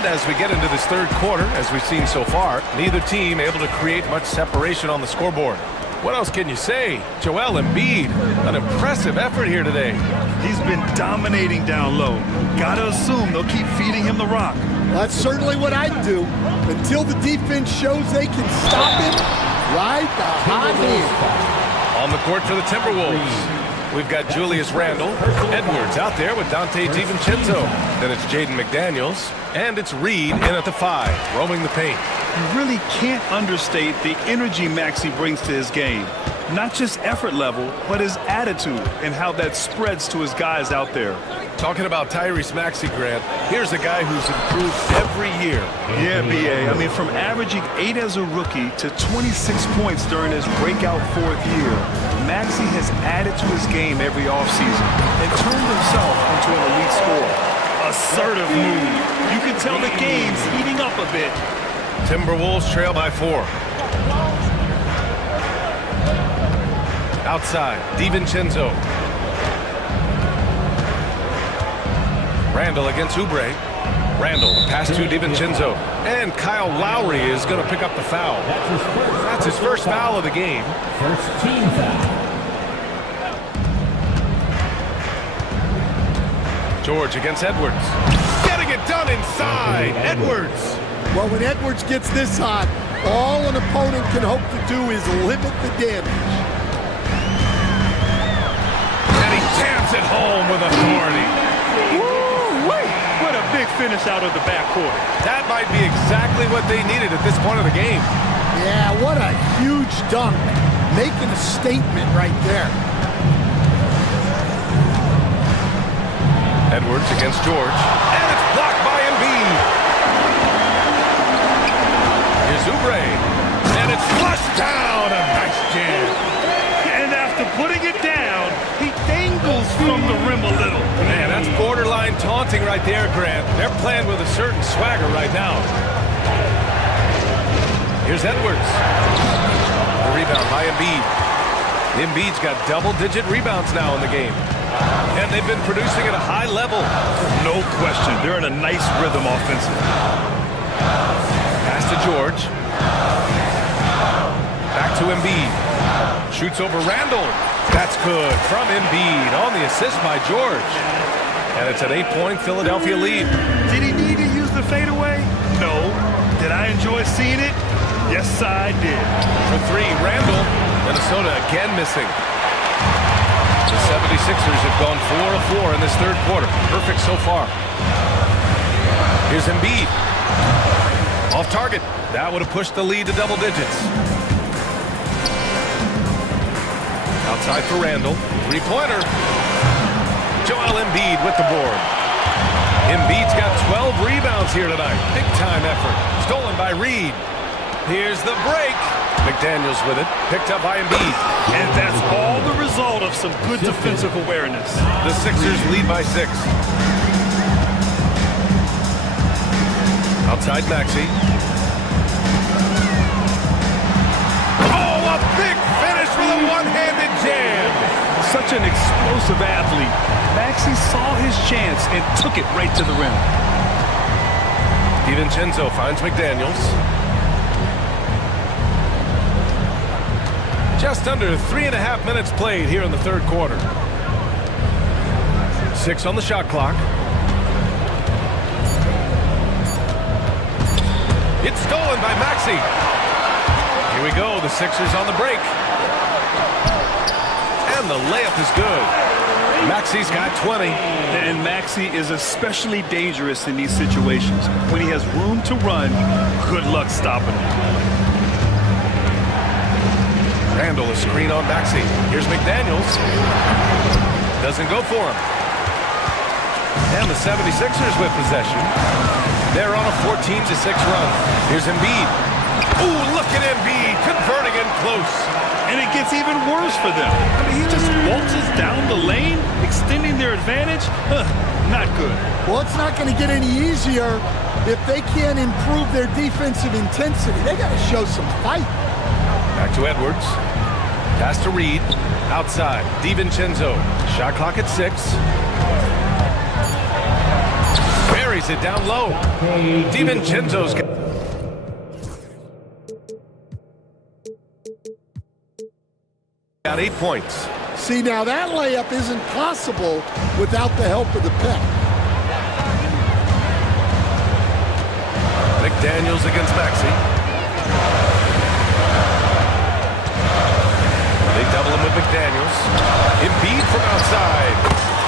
as we get into this third quarter, as we've seen so far. Neither team able to create much separation on the scoreboard. What else can you say? Joel Embiid, an impressive effort here today. He's been dominating down low. Gotta assume they'll keep feeding him the rock. That's certainly what I'd do. Until the defense shows they can stop him, ride the hot hand. On the court for the Timberwolves, we've got Julius Randle, Edwards out there with Dante DiVincenzo. Then it's Jaden McDaniels, and it's Reed in at the 5, roaming the paint. You really can't understate the energy Maxey brings to his game. Not just effort level, but his attitude and how that spreads to his guys out there. Talking about Tyrese Maxey, Grant, here's a guy who's improved every year. Yeah, B.A. I mean, from averaging 8 as a rookie to 26 points during his breakout 4th year, Maxey has added to his game every offseason and turned himself into an elite scorer. Assertive move. You can tell the game's heating up a bit. Timberwolves trail by 4. Outside, DiVincenzo. Randle against Oubre. Randle, pass to DiVincenzo. And Kyle Lowry is going to pick up the foul. That's his first foul of the game. First team foul. George against Edwards. Getting it done inside. Edwards. Well, when Edwards gets this hot, all an opponent can hope to do is limit the damage. And he jams it home with authority. Woo-wee! What a big finish out of the backcourt. That might be exactly what they needed at this point of the game. Yeah, what a huge dunk. Making a statement right there. Edwards against George. And it's blocked by Embiid. Here's Oubre. And it's flushed down. A nice jam. And after putting it down, he dangles from the rim a little. Man, that's borderline taunting right there, Grant. They're playing with a certain swagger right now. Here's Edwards. The rebound by Embiid. Embiid's got double-digit rebounds now in the game. And they've been producing at a high level. No question. They're in a nice rhythm offensively. Pass to George. Back to Embiid. Shoots over Randle. That's good from Embiid on the assist by George. And it's an 8-point Philadelphia lead. Did he need to use the fadeaway? No. Did I enjoy seeing it? Yes, I did. For 3, Randle. Minnesota again missing. The 76ers have gone 4 of 4 in this third quarter. Perfect so far. Here's Embiid. Off target. That would have pushed the lead to double digits. Outside for Randle. 3-pointer. Joel Embiid with the board. Embiid's got 12 rebounds here tonight. Big time effort. Stolen by Reed. Here's the break. McDaniels with it. Picked up by Embiid. And that's all the result of some good defensive awareness. The Sixers lead by 6. Outside Maxey. Oh, a big finish with a one-handed jam. Such an explosive athlete. Maxey saw his chance and took it right to the rim. DiVincenzo finds McDaniels. Just under 3.5 minutes played here in the third quarter. 6 on the shot clock. It's stolen by Maxey. Here we go, the Sixers on the break. And the layup is good. Maxey's got 20. And Maxey is especially dangerous in these situations. When he has room to run, good luck stopping him. Randle, a screen on Maxey. Here's McDaniels. Doesn't go for him. And the 76ers with possession. They're on a 14-6 run. Here's Embiid. Ooh, look at Embiid converting in close. And it gets even worse for them. I mean, he just waltzes down the lane, extending their advantage. Not good. Well, it's not going to get any easier if they can't improve their defensive intensity. They got to show some fight. Back to Edwards. Pass to Reed. Outside. DiVincenzo. Shot clock at 6. Very carries it down low. DiVincenzo's got 8 points. See, now that layup isn't possible without the help of the pick. McDaniels against Maxey. They double him with McDaniels. Embiid from outside.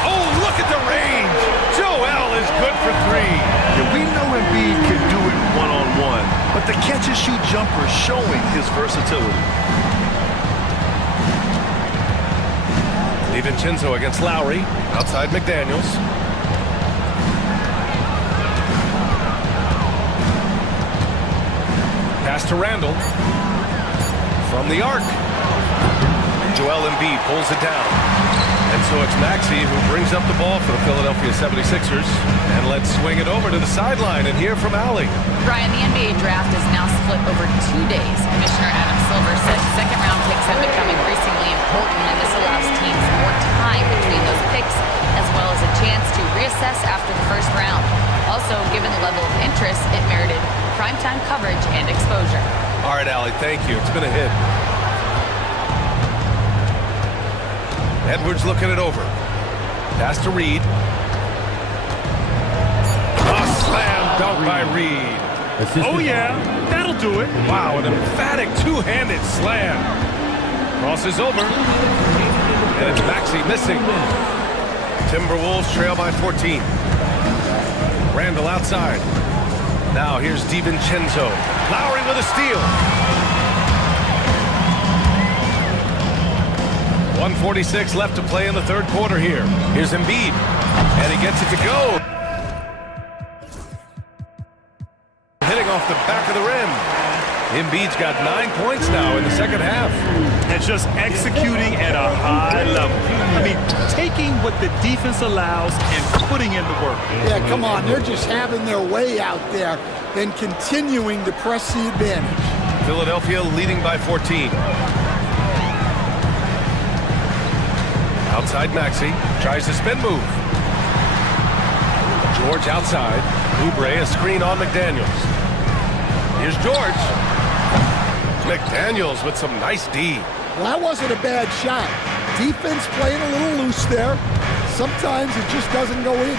Oh, look at the range. Joel is good for 3. Yeah, we know Embiid can do it one-on-one, but the catch-and-shoot jumper is showing his versatility. DiVincenzo against Lowry. Outside McDaniels. Pass to Randall. From the arc. Joel Embiid pulls it down. And so it's Maxey who brings up the ball for the Philadelphia 76ers. And let's swing it over to the sideline and hear from Allie. Brian, the NBA draft is now split over 2 days. Commissioner Adam Silver said second-round picks have become increasingly important, and this allows teams more time between those picks, as well as a chance to reassess after the first round. Also, given the level of interest, it merited primetime coverage and exposure. All right, Allie, thank you. It's been a hit. Edwards looking it over. Pass to Reed. A slam dunk by Reed. Oh, yeah, that'll do it. Wow, an emphatic two-handed slam. Crosses over. And it's Maxey missing. Timberwolves trail by 14. Randall outside. Now here's DiVincenzo. Lowry with a steal. 1:46 left to play in the third quarter here. Here's Embiid. And he gets it to go. Hitting off the back of the rim. Embiid's got 9 points now in the second half. And just executing at a high level. I mean, taking what the defense allows and putting in the work. Yeah, come on. They're just having their way out there and continuing to press the advantage. Philadelphia leading by 14. Outside Maxey. Tries the spin move. George outside. Oubre a screen on McDaniels. Here's George. McDaniels with some nice D. Well, that wasn't a bad shot. Defense playing a little loose there. Sometimes it just doesn't go in.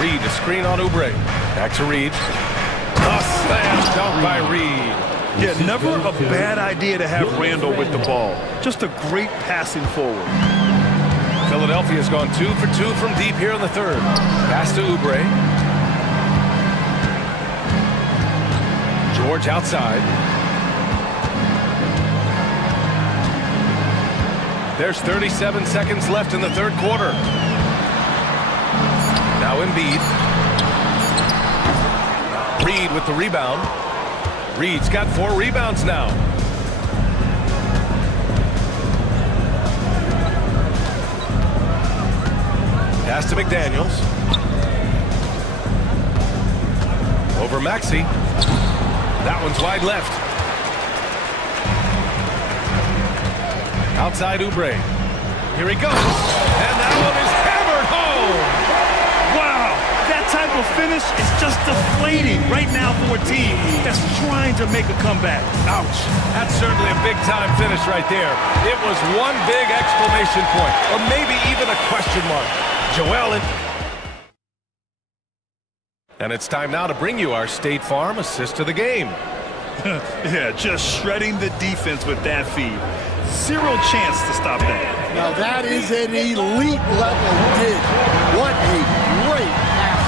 Reed, a screen on Oubre. Back to Reed. A slam dunk by Reed. Yeah, never a bad idea to have Randall with the ball. Just a great passing forward. Philadelphia's gone 2 for 2 from deep here in the third. Pass to Oubre. George outside. There's 37 seconds left in the third quarter. Now Embiid. Reed with the rebound. Reed's got 4 rebounds now. Pass to McDaniels. Over Maxey. That one's wide left. Outside Oubre. Here he goes. And that one is hammered home. Wow, that type of finish is just deflating right now for a team that's trying to make a comeback. Ouch. That's certainly a big-time finish right there. It was one big exclamation point, or maybe even a question mark. Joel and it's time now to bring you our State Farm assist to the game. Yeah, just shredding the defense with that feed. Zero chance to stop that. Now that is an elite level dig. What a great pass.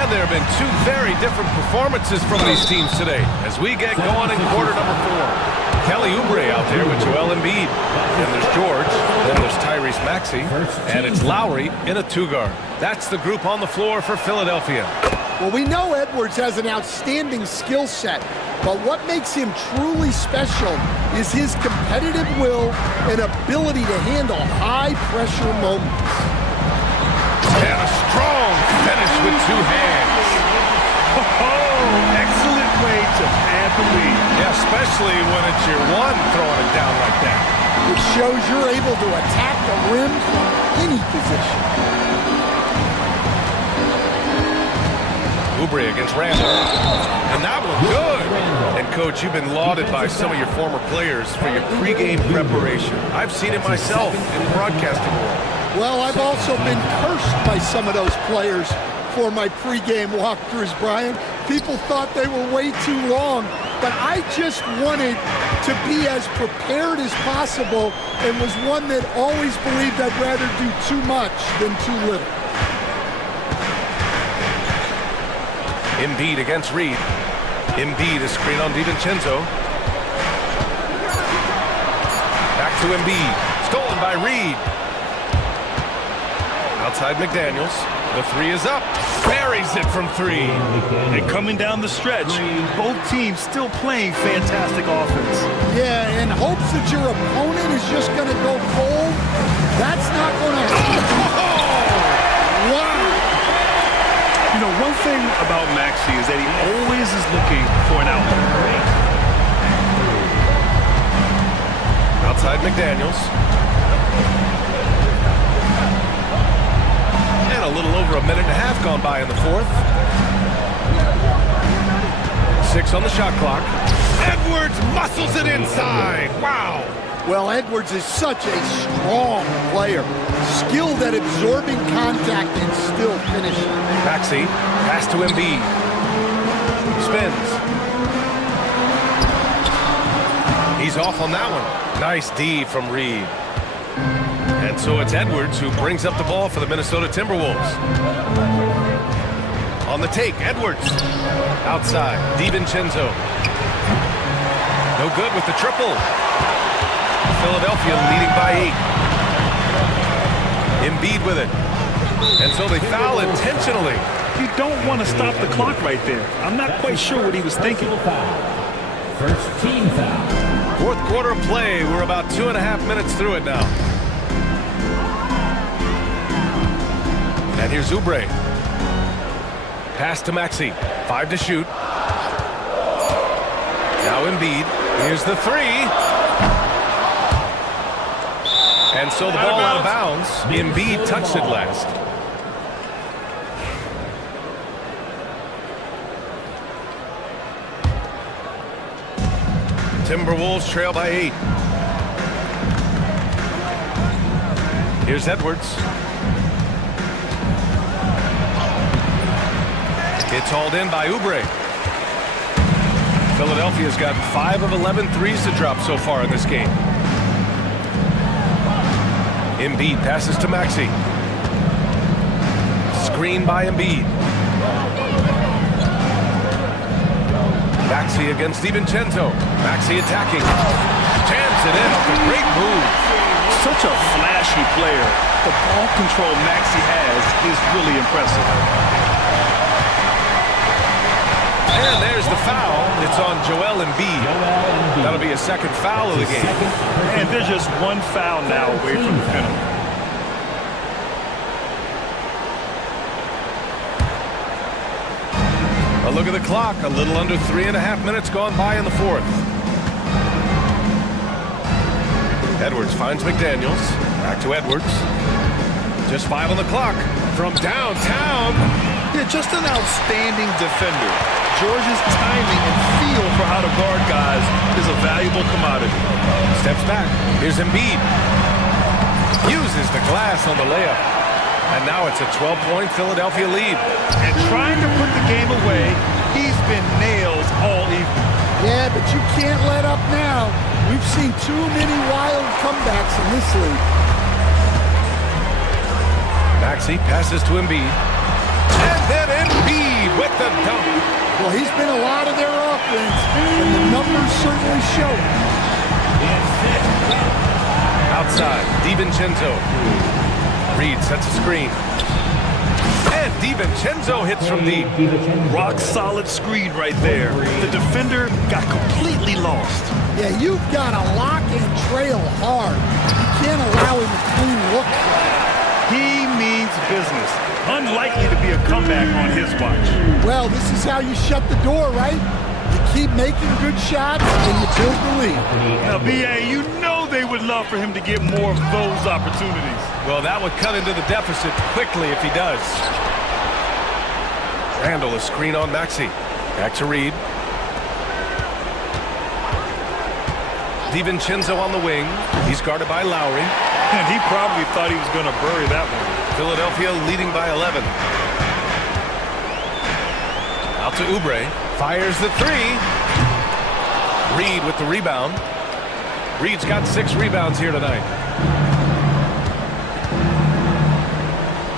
And there have been 2 very different performances from these teams today as we get going in quarter number 4. Kelly Oubre out there with Joel Embiid. Then there's George. Then there's Tyrese Maxey. And it's Lowry in a 2-guard. That's the group on the floor for Philadelphia. Well, we know Edwards has an outstanding skill set, but what makes him truly special is his competitive will and ability to handle high-pressure moments. And a strong finish with 2 hands. Oh, excellent way to pad the lead. Yeah, especially when it's your one throwing it down like that. It shows you're able to attack the rim from any position. Oubre against Randall. And that one good. And coach, you've been lauded by some of your former players for your pregame preparation. I've seen it myself in the broadcasting world. Well, I've also been cursed by some of those players for my pregame walkthroughs, Brian. People thought they were way too long, but I just wanted to be as prepared as possible and was one that always believed I'd rather do too much than too little. Embiid against Reed. Embiid is screen on DiVincenzo. Back to Embiid. Stolen by Reed. Outside McDaniels. The three is up. Buries it from three. And coming down the stretch, both teams still playing fantastic offense. Yeah, in hopes that your opponent is just going to go cold, that's not going to happen. Wow! You know, one thing about Maxey is that he always is looking for an outlet. Outside McDaniels. And a little over a minute and a half gone by in the fourth. 6 on the shot clock. Edwards muscles it inside. Wow. Well, Edwards is such a strong player. Skilled at absorbing contact and still finishing. Maxey, pass to Embiid. Spins. He's off on that one. Nice D from Reed. And so it's Edwards who brings up the ball for the Minnesota Timberwolves. On the take, Edwards. Outside, DiVincenzo. No good with the triple. Philadelphia leading by 8. Embiid with it. And so they foul intentionally. You don't want to stop the clock right there. I'm not quite sure what he was thinking. First team foul. Fourth quarter of play. We're about 2.5 minutes through it now. And here's Oubre. Pass to Maxey. 5 to shoot. Now Embiid. Here's the three. And so the ball out of bounds. Embiid touched it last. Timberwolves trail by 8. Here's Edwards. It's hauled in by Oubre. Philadelphia's got 5 of 11 threes to drop so far in this game. Embiid passes to Maxey. Screen by Embiid. Maxey against DiVincenzo. Maxey attacking. Jams it in off a great move. Such a flashy player. The ball control Maxey has is really impressive. And there's the foul. It's on Joel Embiid. That'll be a second foul of the game. And there's just one foul now away from the penalty. A look at the clock. A little under 3.5 minutes gone by in the fourth. Edwards finds McDaniels. Back to Edwards. Just 5 on the clock. From downtown. Yeah, just an outstanding defender. Georgia's timing and feel for how to guard guys is a valuable commodity. Steps back. Here's Embiid. Uses the glass on the layup. And now it's a 12-point Philadelphia lead. And trying to put the game away, he's been nailed all evening. Yeah, but you can't let up now. We've seen too many wild comebacks in this league. Maxey passes to Embiid. And then Embiid with the dunk. Well, he's been a lot of their offense, and the numbers certainly show it. Outside, DiVincenzo. Reed sets a screen. And DiVincenzo hits from deep. Rock-solid screen right there. The defender got completely lost. Yeah, you've got to lock and trail hard. You can't allow him to clean look. He means business. Unlikely to be a comeback on his watch. Well, this is how you shut the door, right? You keep making good shots and you build the lead. Now, B.A., you know they would love allow for him to get more of those opportunities. Well, that would cut into the deficit quickly if he does. Randall, a screen on Maxey. Back to Reed. DiVincenzo on the wing. He's guarded by Lowry. And he probably thought he was going to bury that one. Philadelphia leading by 11. Out to Oubre. Fires the three. Reed with the rebound. Reed's got 6 rebounds here tonight.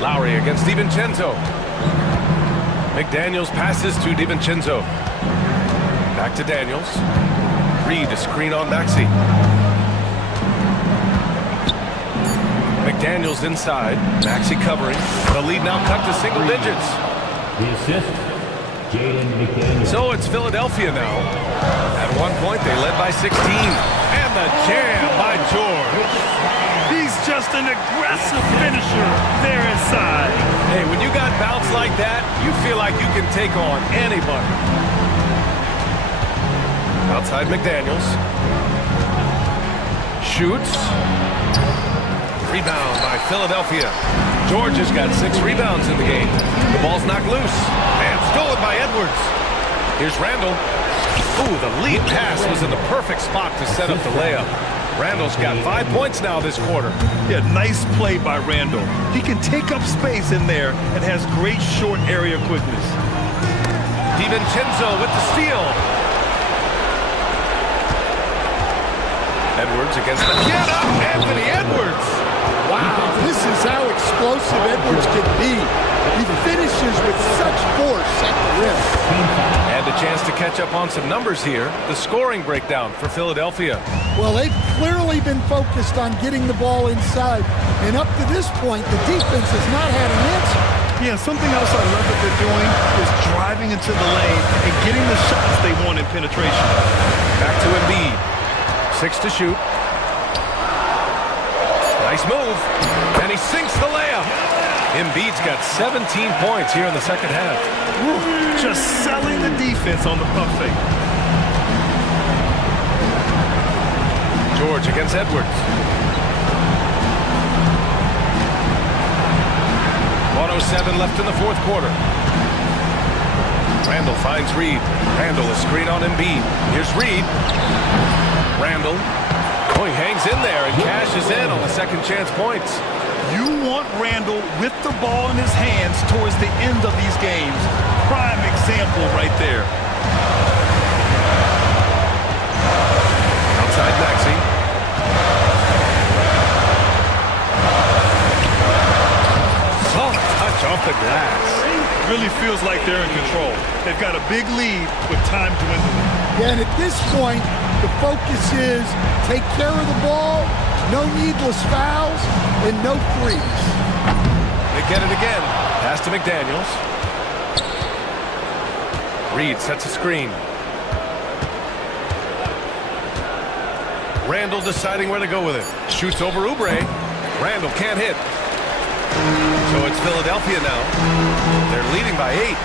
Lowry against DiVincenzo. McDaniels passes to DiVincenzo. Back to Daniels. Reed, a screen on Maxey. McDaniels inside. Maxey covering. The lead now cut to single digits. The assist, Jaden McDaniels. So it's Philadelphia now. At one point, they led by 16. And the jam by George. He's just an aggressive finisher there inside. Hey, when you got bounce like that, you feel like you can take on anybody. Outside McDaniels. Shoots. Rebound by Philadelphia. George has got 6 rebounds in the game. The ball's knocked loose. And stolen by Edwards. Here's Randall. Ooh, the lead pass was in the perfect spot to set up the layup. Randall's got 5 points now this quarter. Yeah, nice play by Randall. He can take up space in there and has great short area quickness. DiVincenzo with the steal. Edwards against the get up, Anthony Edwards. Wow, this is how explosive Edwards can be. He finishes with such force at the rim. And a chance to catch up on some numbers here. The scoring breakdown for Philadelphia. Well, they've clearly been focused on getting the ball inside. And up to this point, the defense has not had an answer. Yeah, something else I love that they're doing is driving into the lane and getting the shots they want in penetration. Back to Embiid. 6 to shoot. Nice move. And he sinks the layup. Embiid's got 17 points here in the second half. Just selling the defense on the pump fake. George against Edwards. 1:07 left in the fourth quarter. Randall finds Reed. Randall, a screen on Embiid. Here's Reed. Randall. Oh, he hangs in there and cashes in on the second chance points. You want Randall with the ball in his hands towards the end of these games. Prime example right there. Outside Maxey. Soft touch off the glass. Really feels like they're in control. They've got a big lead with time dwindling. Yeah, and at this point, the focus is take care of the ball, no needless fouls, and no threes. They get it again. Pass to McDaniels. Reed sets a screen. Randall deciding where to go with it. Shoots over Oubre. Randall can't hit. So it's Philadelphia now. They're leading by 8.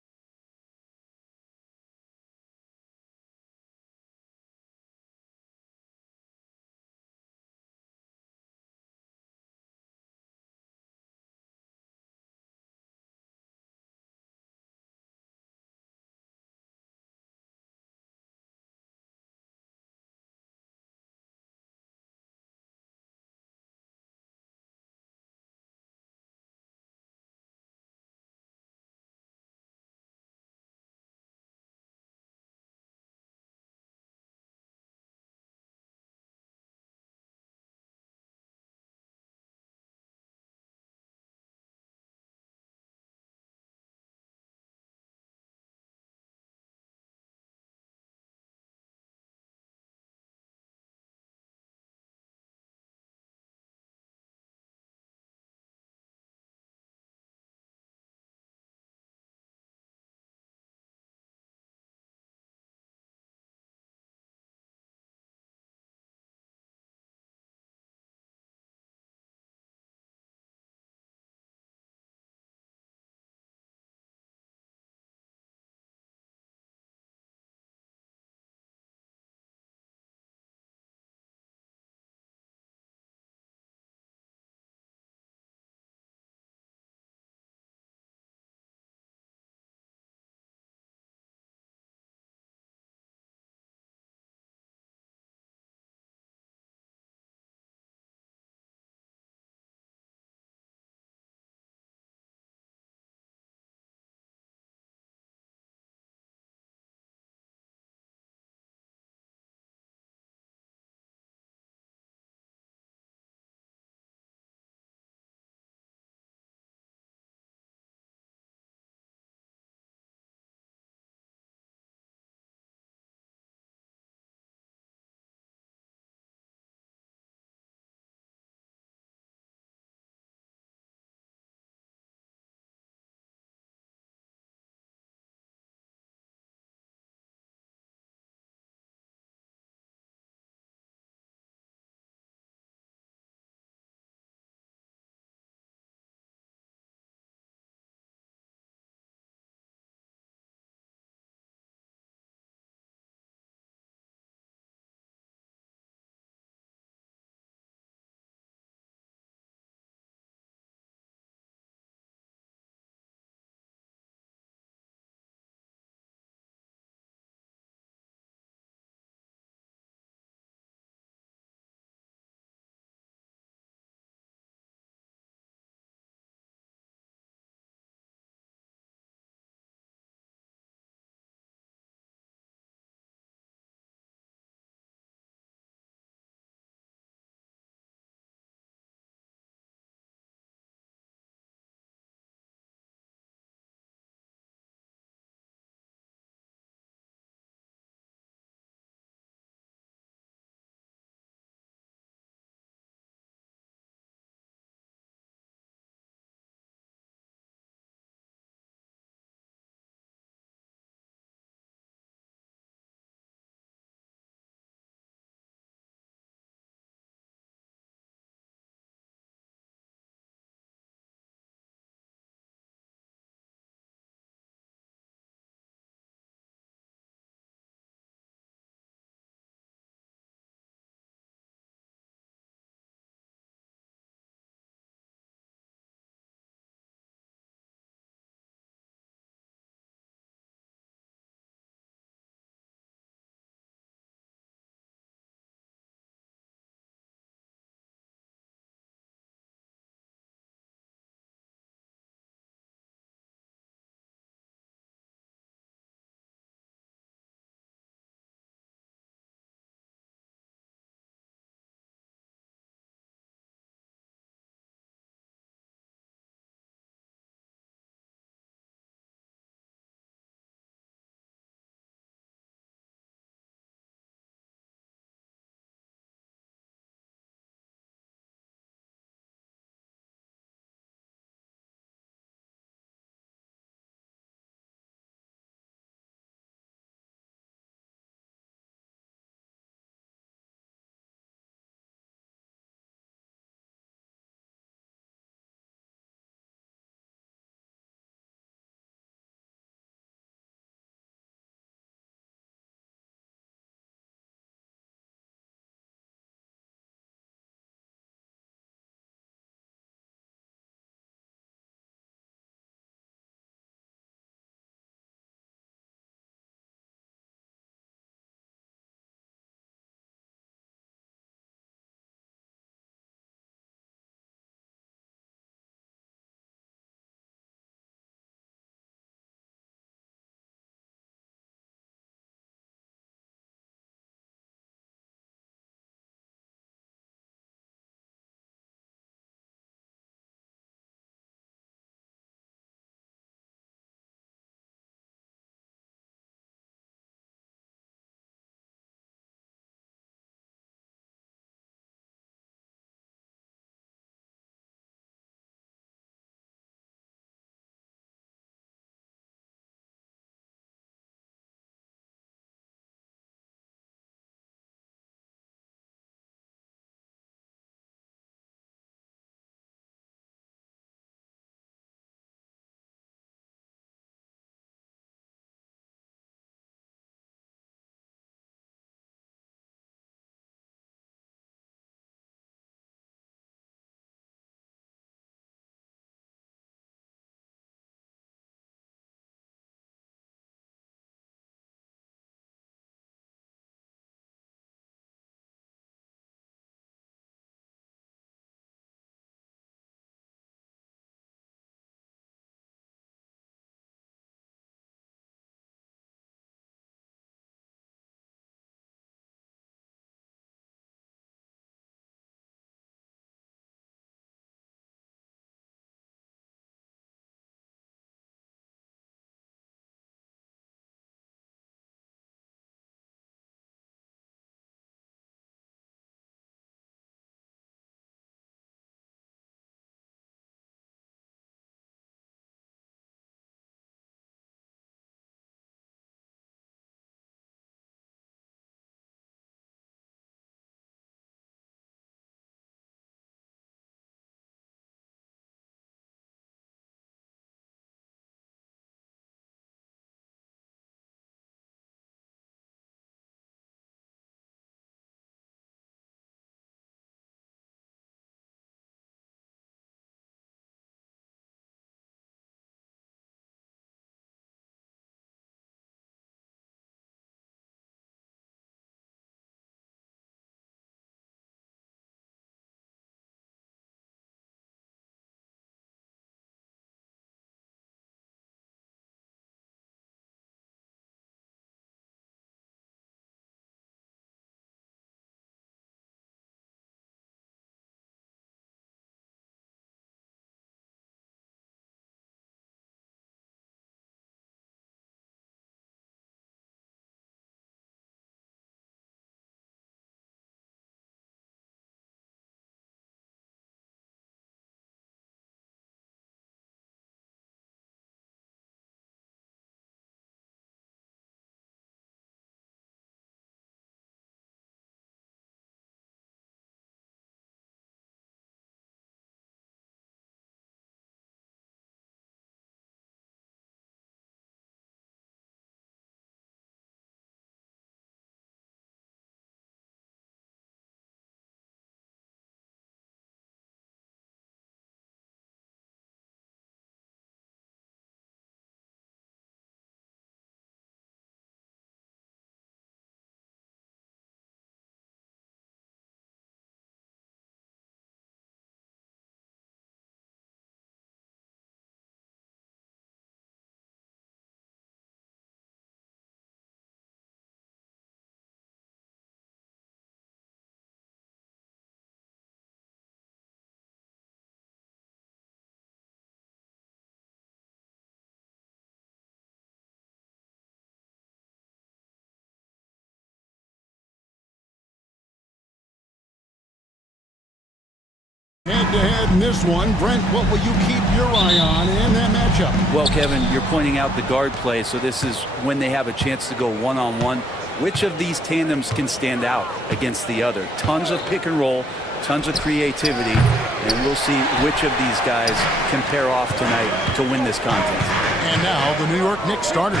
Head-to-head in this one. Brent, what will you keep your eye on in that matchup? Well, Kevin, you're pointing out the guard play, so this is when they have a chance to go one-on-one. Which of these tandems can stand out against the other? Tons of pick and roll, tons of creativity, and we'll see which of these guys can pair off tonight to win this contest. And now the New York Knicks starters.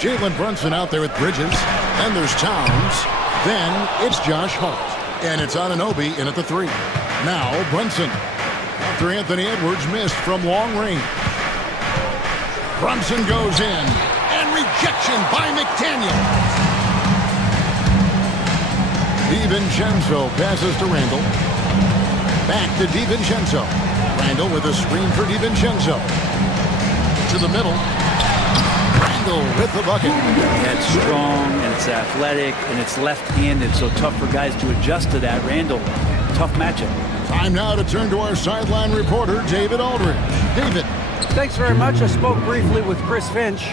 Jalen Brunson out there with Bridges. Then there's Towns. Then it's Josh Hart. And it's Anunoby in at the 3. Now Brunson. After Anthony Edwards missed from long range. Brunson goes in. And rejection by McDaniel. DiVincenzo passes to Randall. Back to DiVincenzo. Randall with a screen for DiVincenzo. To the middle. Randall with the bucket. It's strong, and it's athletic, and it's left-handed, so tough for guys to adjust to that. Randall, tough matchup. Time now to turn to our sideline reporter, David Aldridge. David. Thanks very much. I spoke briefly with Chris Finch.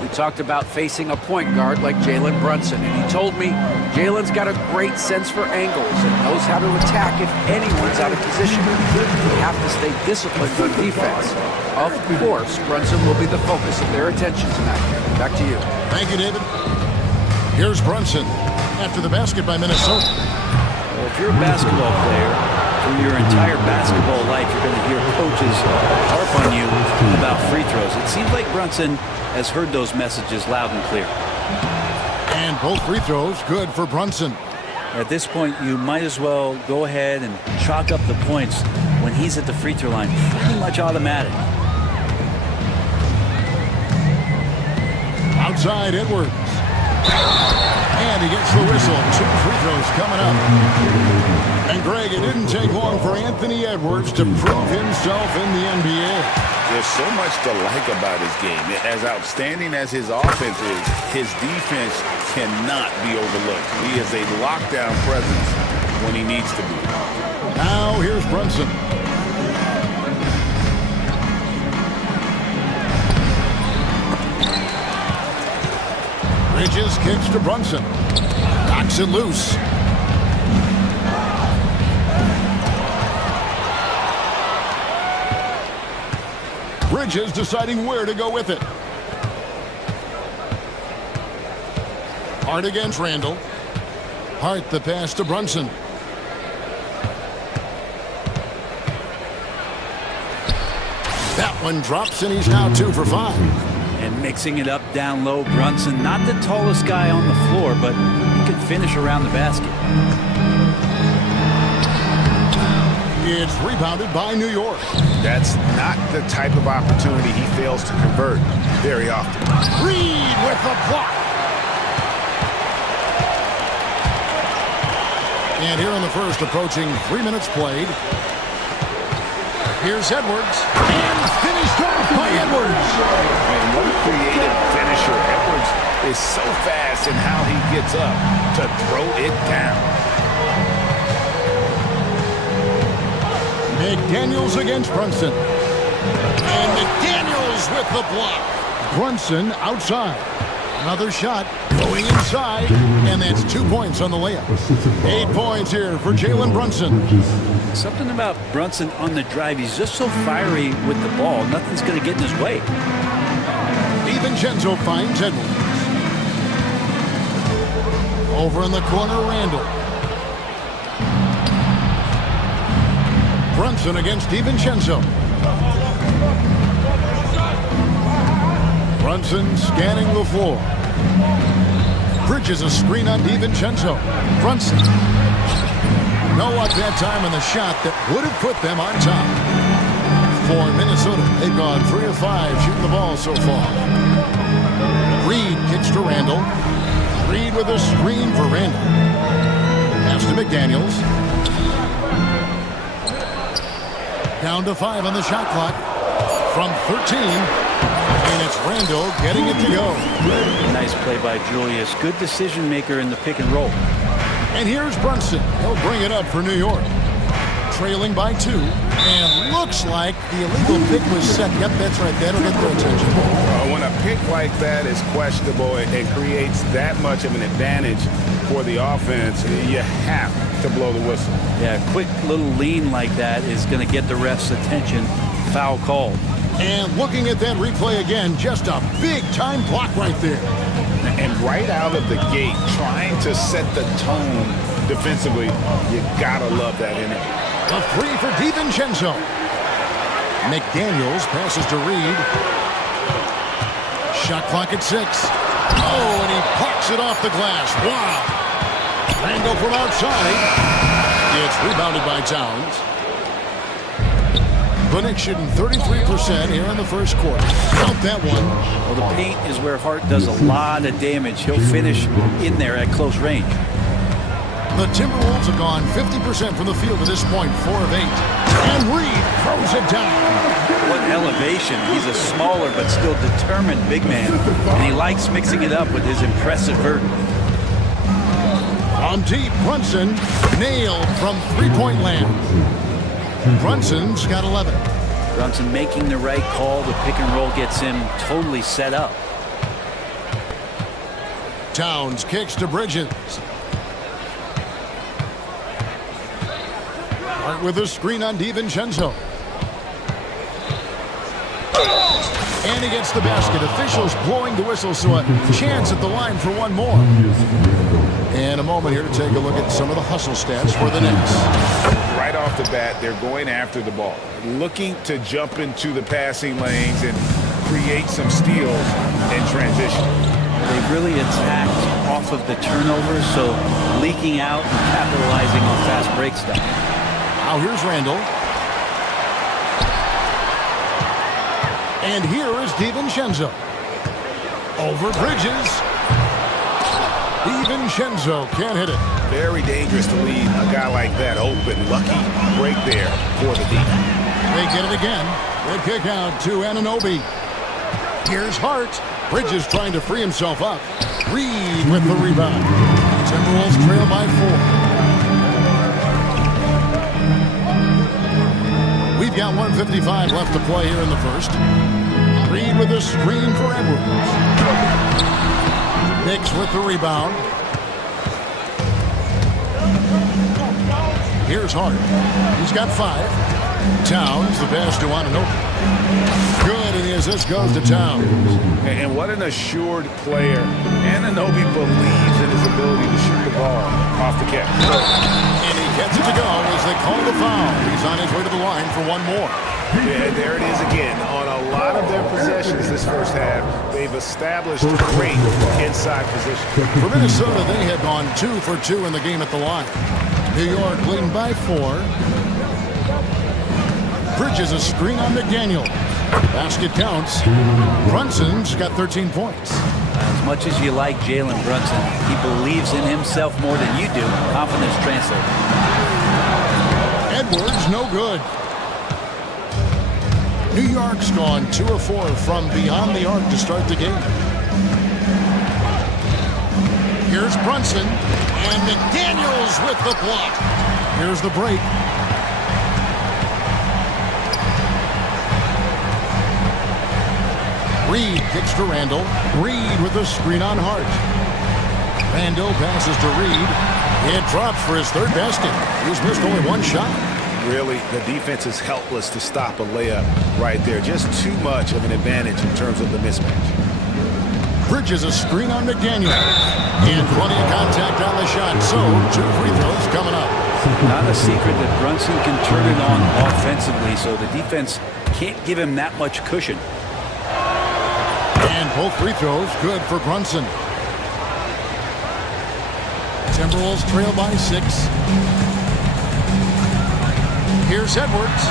We talked about facing a point guard like Jalen Brunson, and he told me Jalen's got a great sense for angles and knows how to attack if anyone's out of position. We have to stay disciplined on defense. Of course, Brunson will be the focus of their attention tonight. Back to you. Thank you, David. Here's Brunson after the basket by Minnesota. Well, if you're a basketball player, through your entire basketball life, you're going to hear coaches harp on you about free throws. It seems like Brunson has heard those messages loud and clear. And both free throws good for Brunson. At this point, you might as well go ahead and chalk up the points when he's at the free throw line. Pretty much automatic. Outside Edwards. And he gets the whistle. 2 free throws coming up. And Greg, it didn't take long for Anthony Edwards to prove himself in the NBA. There's so much to like about his game. As outstanding as his offense is, his defense cannot be overlooked. He is a lockdown presence when he needs to be. Now here's Brunson. Bridges kicks to Brunson. Knocks it loose. Bridges deciding where to go with it. Hart against Randall. Hart the pass to Brunson. That one drops and he's now 2 for 5. And mixing it up down low, Brunson, not the tallest guy on the floor, but he can finish around the basket. It's rebounded by New York. That's not the type of opportunity he fails to convert very often. Reed with the block. And here in the first, approaching 3 minutes played. Here's Edwards. And finished off by Edwards. And what a creative finisher. Edwards is so fast in how he gets up to throw it down. McDaniels against Brunson. And McDaniels with the block. Brunson outside. Another shot going inside. And that's 2 points on the layup. 8 points here for Jalen Brunson. Something about Brunson on the drive. He's just so fiery with the ball. Nothing's going to get in his way. DiVincenzo finds Edwards. Over in the corner, Randall. Brunson against DiVincenzo. Brunson scanning the floor. Bridges a screen on DiVincenzo. Brunson. No luck that time on the shot that would have put them on top. For Minnesota, they've gone 3 of 5 shooting the ball so far. Reed kicks to Randall. Reed with a screen for Randall. Pass to McDaniels. Down to 5 on the shot clock. From 13. And it's Randall getting it to go. Nice play by Julius. Good decision maker in the pick and roll. And here's Brunson. He'll bring it up for New York. trailing by 2. And looks like the illegal pick was set. Yep, that's right. That'll get their attention. When a pick like that is questionable and creates that much of an advantage for the offense, you have to blow the whistle. Yeah, a quick little lean like that is going to get the ref's attention. Foul called. And looking at that replay again, just a big-time block right there. And right out of the gate, trying to set the tone defensively, you gotta love that energy. A 3 for DiVincenzo. McDaniels passes to Reed. Shot clock at 6. Oh, and he pucks it off the glass. Wow. Randall from outside. It's rebounded by Towns. The Knicks shooting 33% here in the first quarter. Count that one. Well, the paint is where Hart does a lot of damage. He'll finish in there at close range. The Timberwolves have gone 50% from the field to this point, 4 of 8. And Reed throws it down. What elevation. He's a smaller but still determined big man. And he likes mixing it up with his impressive vert. On deep, Brunson nailed from three-point land. Brunson's got 11. Brunson making the right call. The pick and roll gets him totally set up. Towns kicks to Bridges. Hart with a screen on DiVincenzo. And he gets the basket. Officials blowing the whistle, so a chance at the line for one more. And a moment here to take a look at some of the hustle stats for the Knicks. Right off the bat, they're going after the ball, looking to jump into the passing lanes and create some steals in transition. They've really attacked off of the turnovers, so leaking out and capitalizing on fast break stuff. Now here's Randall. And here is DiVincenzo. Over Bridges. DiVincenzo can't hit it. Very dangerous to leave a guy like that open. Lucky break there for the D. They get it again. They kick out to Anunoby. Here's Hart. Bridges trying to free himself up. Reed with the rebound. Timberwolves trail by 4. We've got 1:55 left to play here in the first. Reed with a screen for Edwards. Knicks with the rebound. Here's Hart. He's got 5. Towns, the pass to Anunoby. Good, and the assist goes to Towns. And what an assured player. Anunoby believes in his ability to shoot the ball off the catch. And he gets it to go as they call the foul. He's on his way to the line for one more. Yeah, there it is again. On a lot of their possessions this first half, they've established great inside position. For Minnesota, they had gone 2 for 2 in the game at the line. New York leading by 4. Bridges a screen on McDaniel. Basket counts. Brunson's got 13 points. As much as you like Jalen Brunson, he believes in himself more than you do. Confidence translates. Edwards, no good. New York's gone 2 of 4 from beyond the arc to start the game. Here's Brunson, and McDaniels with the block. Here's the break. Reed kicks to Randall. Reed with a screen on Hart. Randall passes to Reed. It drops for his 3rd basket. He's missed only 1 shot. Really, the defense is helpless to stop a layup right there. Just too much of an advantage in terms of the mismatch. Bridges a screen on McDaniel. And plenty of contact on the shot. So, 2 free throws coming up. Not a secret that Brunson can turn it on offensively, so the defense can't give him that much cushion. And both free throws good for Brunson. Timberwolves trail by 6. Here's Edwards.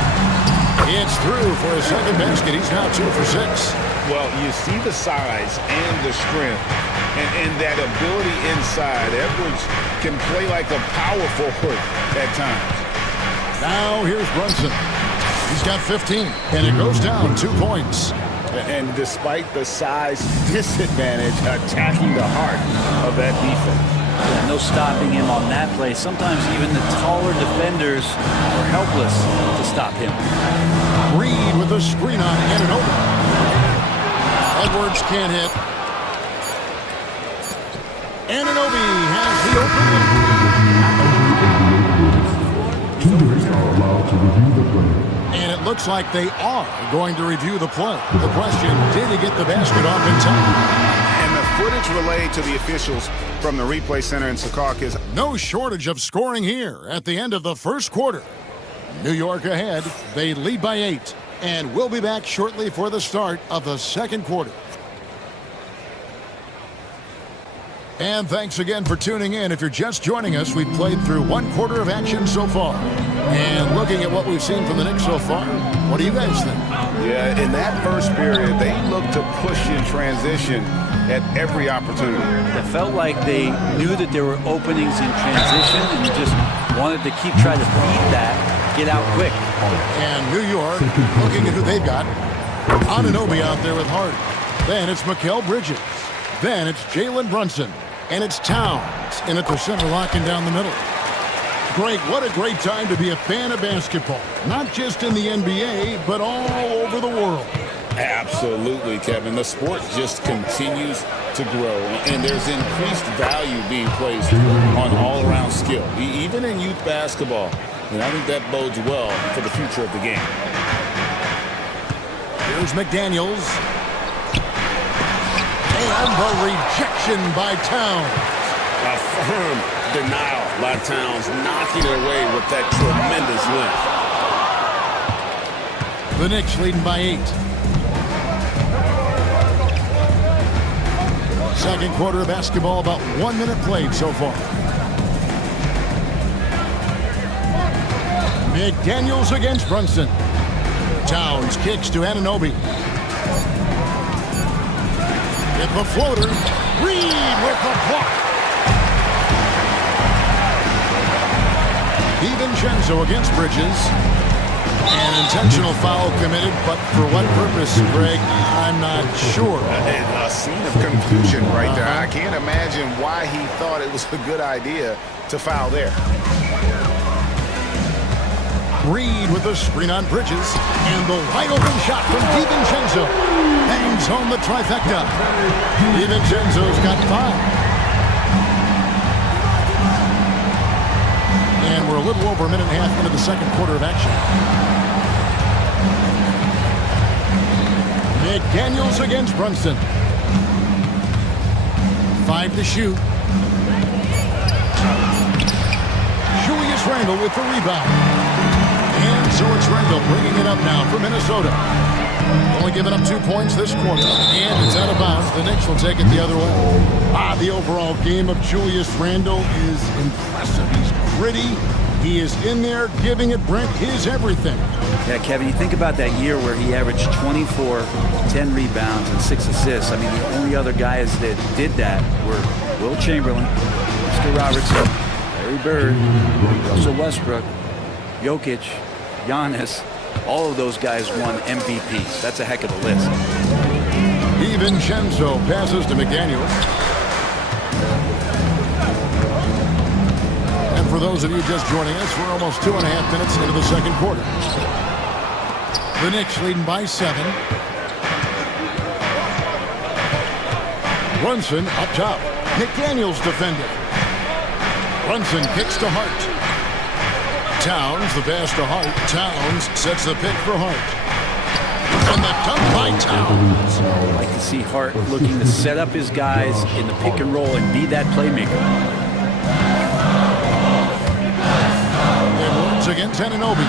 It's through for his 2nd basket. He's now 2 for 6. Well, you see the size and the strength and that ability inside. Edwards can play like a power forward at times. Now here's Brunson. He's got 15, and it goes down 2 points. And despite the size disadvantage, attacking the heart of that defense. Yeah, no stopping him on that play. Sometimes even the taller defenders are helpless to stop him. Reed with a screen on in and over. Edwards can't hit. Anunoby has the open Teammates are allowed to review the play. And it looks like they are going to review the play. The question, did he get the basket off in time? And the footage relayed to the officials from the replay center in Secaucus. No shortage of scoring here at the end of the first quarter. New York ahead. They lead by 8. And we'll be back shortly for the start of the second quarter. And thanks again for tuning in. If you're just joining us, we've played through one quarter of action so far. And looking at what we've seen from the Knicks so far, what do you guys think? Yeah, in that first period, they looked to push in transition at every opportunity. It felt like they knew that there were openings in transition and just wanted to keep trying to feed that, get out quick. And New York, looking at who they've got, Anunoby out there with Hart. Then it's Mikal Bridges. Then it's Jalen Brunson. And it's Towns in at the center, locking down the middle. Greg, what a great time to be a fan of basketball. Not just in the NBA, but all over the world. Absolutely, Kevin. The sport just continues to grow, and there's increased value being placed on all-around skill, even in youth basketball. And I think that bodes well for the future of the game. Here's McDaniels. And the rejection by Towns. A firm denial by Towns, knocking it away with that tremendous lift. The Knicks leading by 8. Second quarter of basketball, about 1 minute played so far. McDaniels against Brunson. Towns kicks to Anunoby. Get the floater. Reed with the block. DiVincenzo against Bridges. An intentional foul committed, but for what purpose, Greg? I'm not sure. A scene of confusion right there. I can't imagine why he thought it was a good idea to foul there. Reed with the screen on Bridges. And the wide open shot from DiVincenzo. Bangs home the trifecta. DiVincenzo's got 5. And we're a little over a minute and a half into the second quarter of action. McDaniels against Brunson. 5 to shoot. Julius Randle with the rebound. And so it's Randle bringing it up now for Minnesota. Only giving up 2 points this quarter. And it's out of bounds. The Knicks will take it the other way. The overall game of Julius Randle is impressive. He's gritty. He is in there giving it, Brent, his everything. Yeah, Kevin, you think about that year where he averaged 24, 10 rebounds, and 6 assists. I mean, the only other guys that did that were Will Chamberlain, Mr. Robertson, Larry Bird, Russell Westbrook, Jokic, Giannis. All of those guys won MVPs. That's a heck of a list. DiVincenzo passes to McDaniels. And for those of you just joining us, we're almost 2.5 minutes into the second quarter. The Knicks leading by 7. Brunson up top. McDaniels defending. Brunson kicks to Hart. Towns, the pass to Hart. Towns sets the pick for Hart. And the dunk by Towns. I like to see Hart looking to set up his guys in the pick and roll and be that playmaker. Edwards against Anunoby.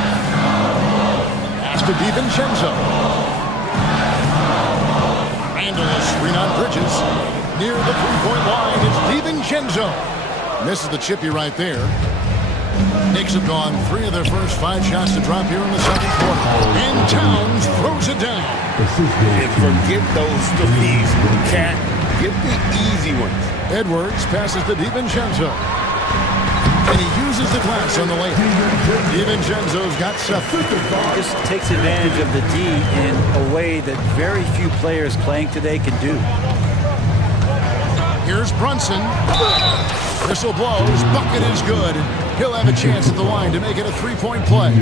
Pass to DiVincenzo. Randle a screen on Bridges. Near the three-point line, it's DiVincenzo. Misses the chippy right there. Knicks have gone 3 of their first 5 shots to drop here in the second quarter. And Towns throws it down. And forget those threes. Cat, get the easy ones. Edwards passes to DiVincenzo. And he uses the glass on the layup. DiVincenzo's got 7. Just takes advantage of the D in a way that very few players playing today can do. Here's Brunson. Whistle blows. Bucket is good. He'll have a chance at the line to make it a three-point play.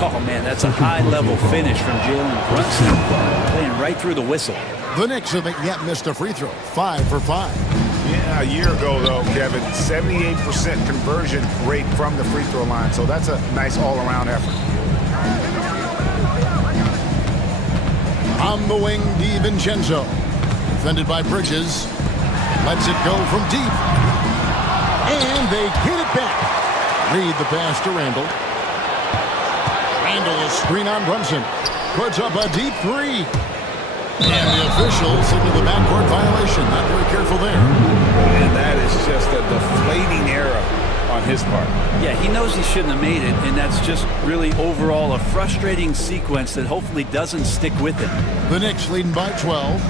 Oh, man, that's a high-level finish from Jalen Brunson, playing right through the whistle. The Knicks haven't yet missed a free throw. 5 for 5. Yeah, a year ago, though, Kevin, 78% conversion rate from the free throw line. So that's a nice all-around effort. On the wing, DiVincenzo. Defended by Bridges. Lets it go from deep. And they get it back. Reed the pass to Randall. Randall is screen on Brunson. Puts up a deep three. And the officials signal the backcourt violation. Not very careful there. And that is just a deflating error on his part. Yeah, he knows he shouldn't have made it, and that's just really overall a frustrating sequence that hopefully doesn't stick with him. The Knicks leading by 12.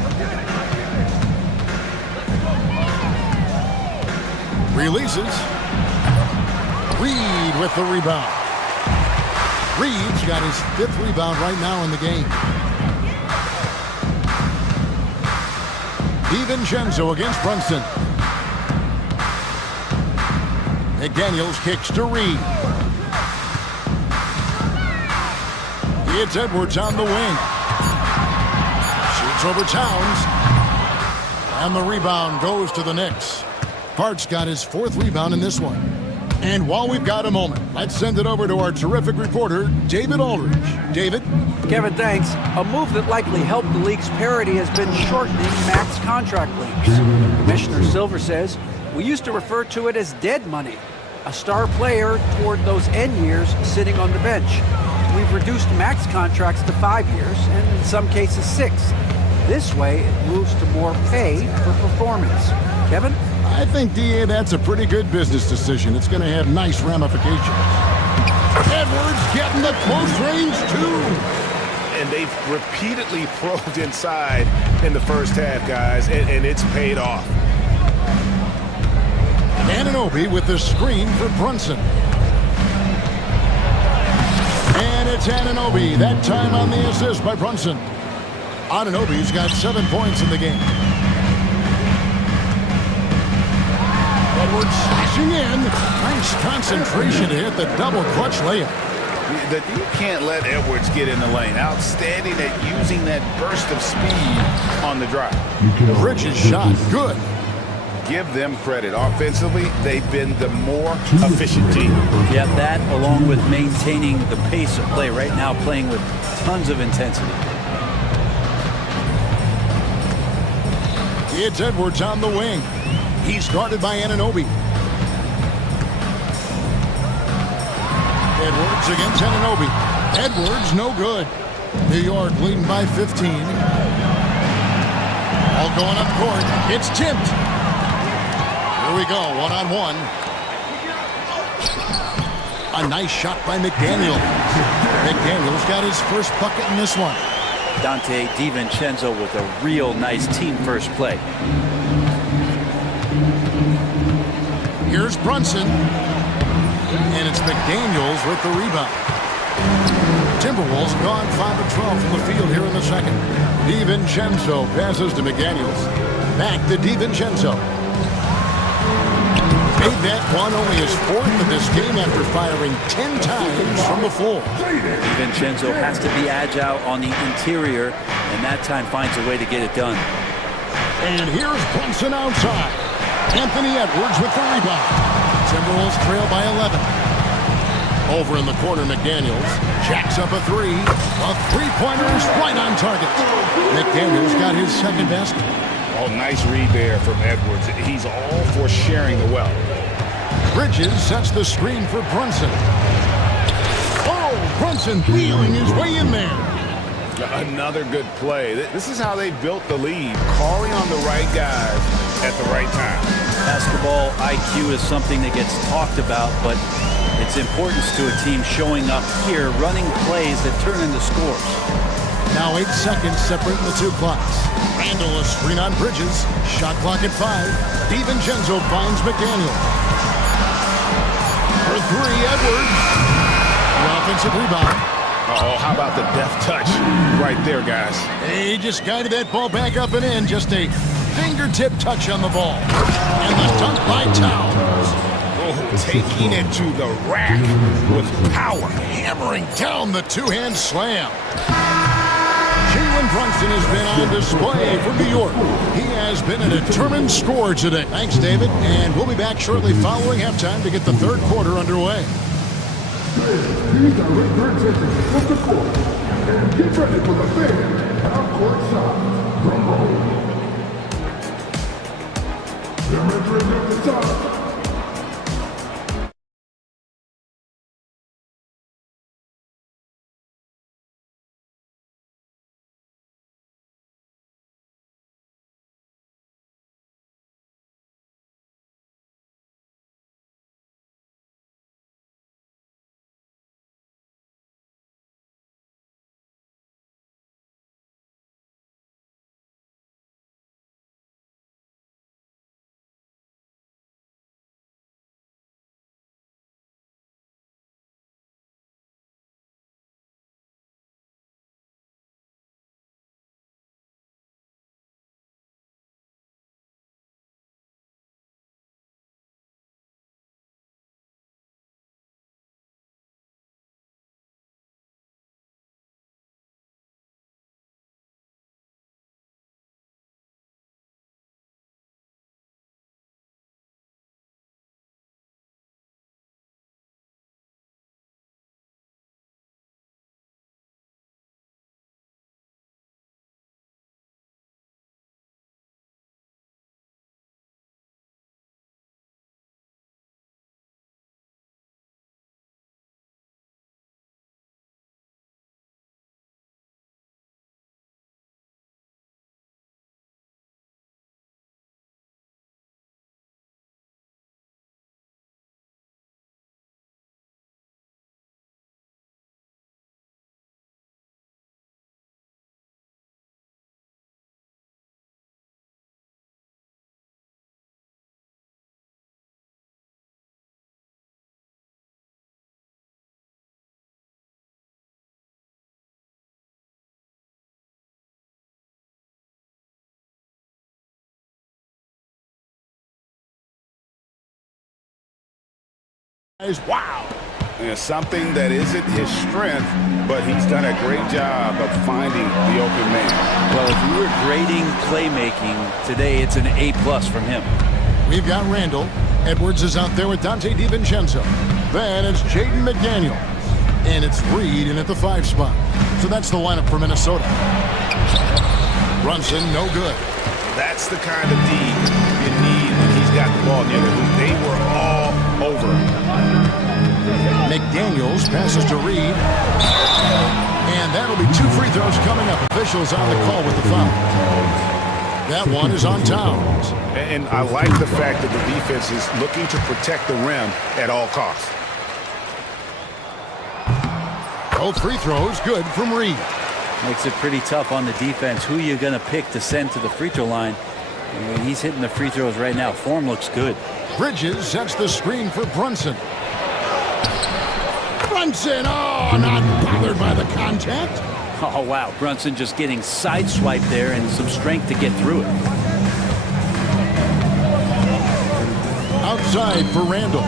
Releases. Reed with the rebound. Reed's got his 5th rebound right now in the game. DiVincenzo against Brunson. McDaniels kicks to Reed. It's Edwards on the wing. Shoots over Towns. And the rebound goes to the Knicks. Hart's got his 4th rebound in this one. And while we've got a moment, let's send it over to our terrific reporter, David Aldridge. David? Kevin, thanks. A move that likely helped the league's parity has been shortening max contract lengths. Commissioner Silver says, we used to refer to it as dead money, a star player toward those end years sitting on the bench. We've reduced max contracts to 5 years, and in some cases 6. This way, it moves to more pay for performance. Kevin? I think, DA, that's a pretty good business decision. It's going to have nice ramifications. Edwards getting the close range, too. And they've repeatedly probed inside in the first half, guys, and it's paid off. Anunoby with the screen for Brunson. And it's Anunoby, that time on the assist by Brunson. Anunoby's got 7 points in the game. Edwards slashing in. Nice concentration to hit the double clutch layup. You can't let Edwards get in the lane. Outstanding at using that burst of speed on the drive. Bridges shot good. Give them credit. Offensively, they've been the more efficient team. Yeah, that along with maintaining the pace of play right now, playing with tons of intensity. It's Edwards on the wing. He's guarded by Anunoby. Edwards against Anunoby. Edwards no good. New York leading by 15. All going up court. It's tipped. Here we go, one-on-one. A nice shot by McDaniels. McDaniels got his first bucket in this one. Dante DiVincenzo with a real nice team-first play. Here's Brunson. And it's McDaniels with the rebound. Timberwolves gone 5 of 12 from the field here in the second. DiVincenzo passes to McDaniels. Back to DiVincenzo. Made that one only his 4th in this game after firing 10 times from the floor. DiVincenzo has to be agile on the interior, and that time finds a way to get it done. And here's Brunson outside. Anthony Edwards with the rebound. Timberwolves trail by 11. Over in the corner, McDaniels jacks up a 3. A three-pointer is right on target. McDaniels got his 2nd basket. Oh, nice read there from Edwards. He's all for sharing the wealth. Bridges sets the screen for Brunson. Oh, Brunson wheeling his way in there. Another good play. This is how they built the lead, calling on the right guys at the right time. Basketball IQ is something that gets talked about, but its importance to a team showing up here, running plays that turn into scores. Now 8 seconds separating the two clocks. Randall a screen on Bridges. Shot clock at 5. DiVincenzo finds McDaniel. For 3, Edwards. The offensive rebound. Oh, how about the deft touch right there, guys? He just guided that ball back up and in. Just a fingertip touch on the ball. And the dunk by Towns. Oh, taking it to the rack with power. Hammering down the two-hand slam. Jalen Brunson has been on display for New York. He has been a determined scorer today. Thanks, David. And we'll be back shortly following halftime to get the third quarter underway. These are representatives of the court. And get ready for the fan half-court shot. Drum roll. They're entering at the top. Wow. Yeah, something that isn't his strength, but he's done a great job of finding the open man. Well, if we were grading playmaking today, it's an A+ from him. We've got Randall. Edwards is out there with Dante DiVincenzo. Then it's Jaden McDaniel. And it's Reed in at the 5 spot. So that's the lineup for Minnesota. Brunson, no good. That's the kind of D you need when he's got the ball near the hoop. They were all over. McDaniels passes to Reed. And that'll be 2 free throws coming up. Officials on the call with the foul. That one is on Towns. And I like the fact that the defense is looking to protect the rim at all costs. Both free throws good from Reed. Makes it pretty tough on the defense. Who you going to pick to send to the free throw line? And he's hitting the free throws right now. Form looks good. Bridges sets the screen for Brunson. Brunson, oh, not bothered by the contact. Oh, wow. Brunson just getting sideswiped there and some strength to get through it. Outside for Randall.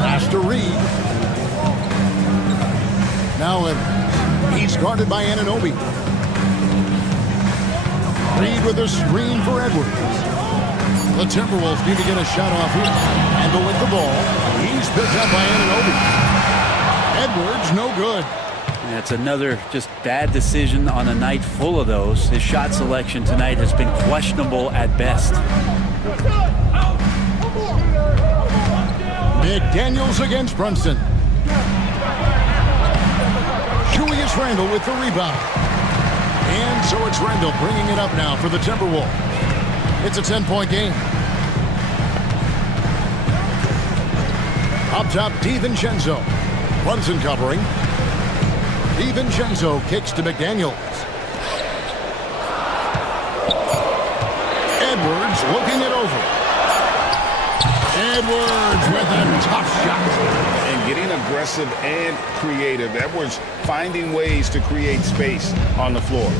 Pass to Reed. Now he's guarded by Anunoby. Reed with a screen for Edwards. The Timberwolves need to get a shot off here. Randall with the ball. He's picked up by Anunoby. Edwards, no good. That's another just bad decision on a night full of those. His shot selection tonight has been questionable at best. McDaniels against Brunson. Julius Randle with the rebound. And so it's Randle bringing it up now for the Timberwolves. It's a 10-point game. Up top, DiVincenzo. Brunson covering. DiVincenzo kicks to McDaniels. Edwards looking it over. Edwards with a tough shot. And getting aggressive and creative. Edwards finding ways to create space on the floor.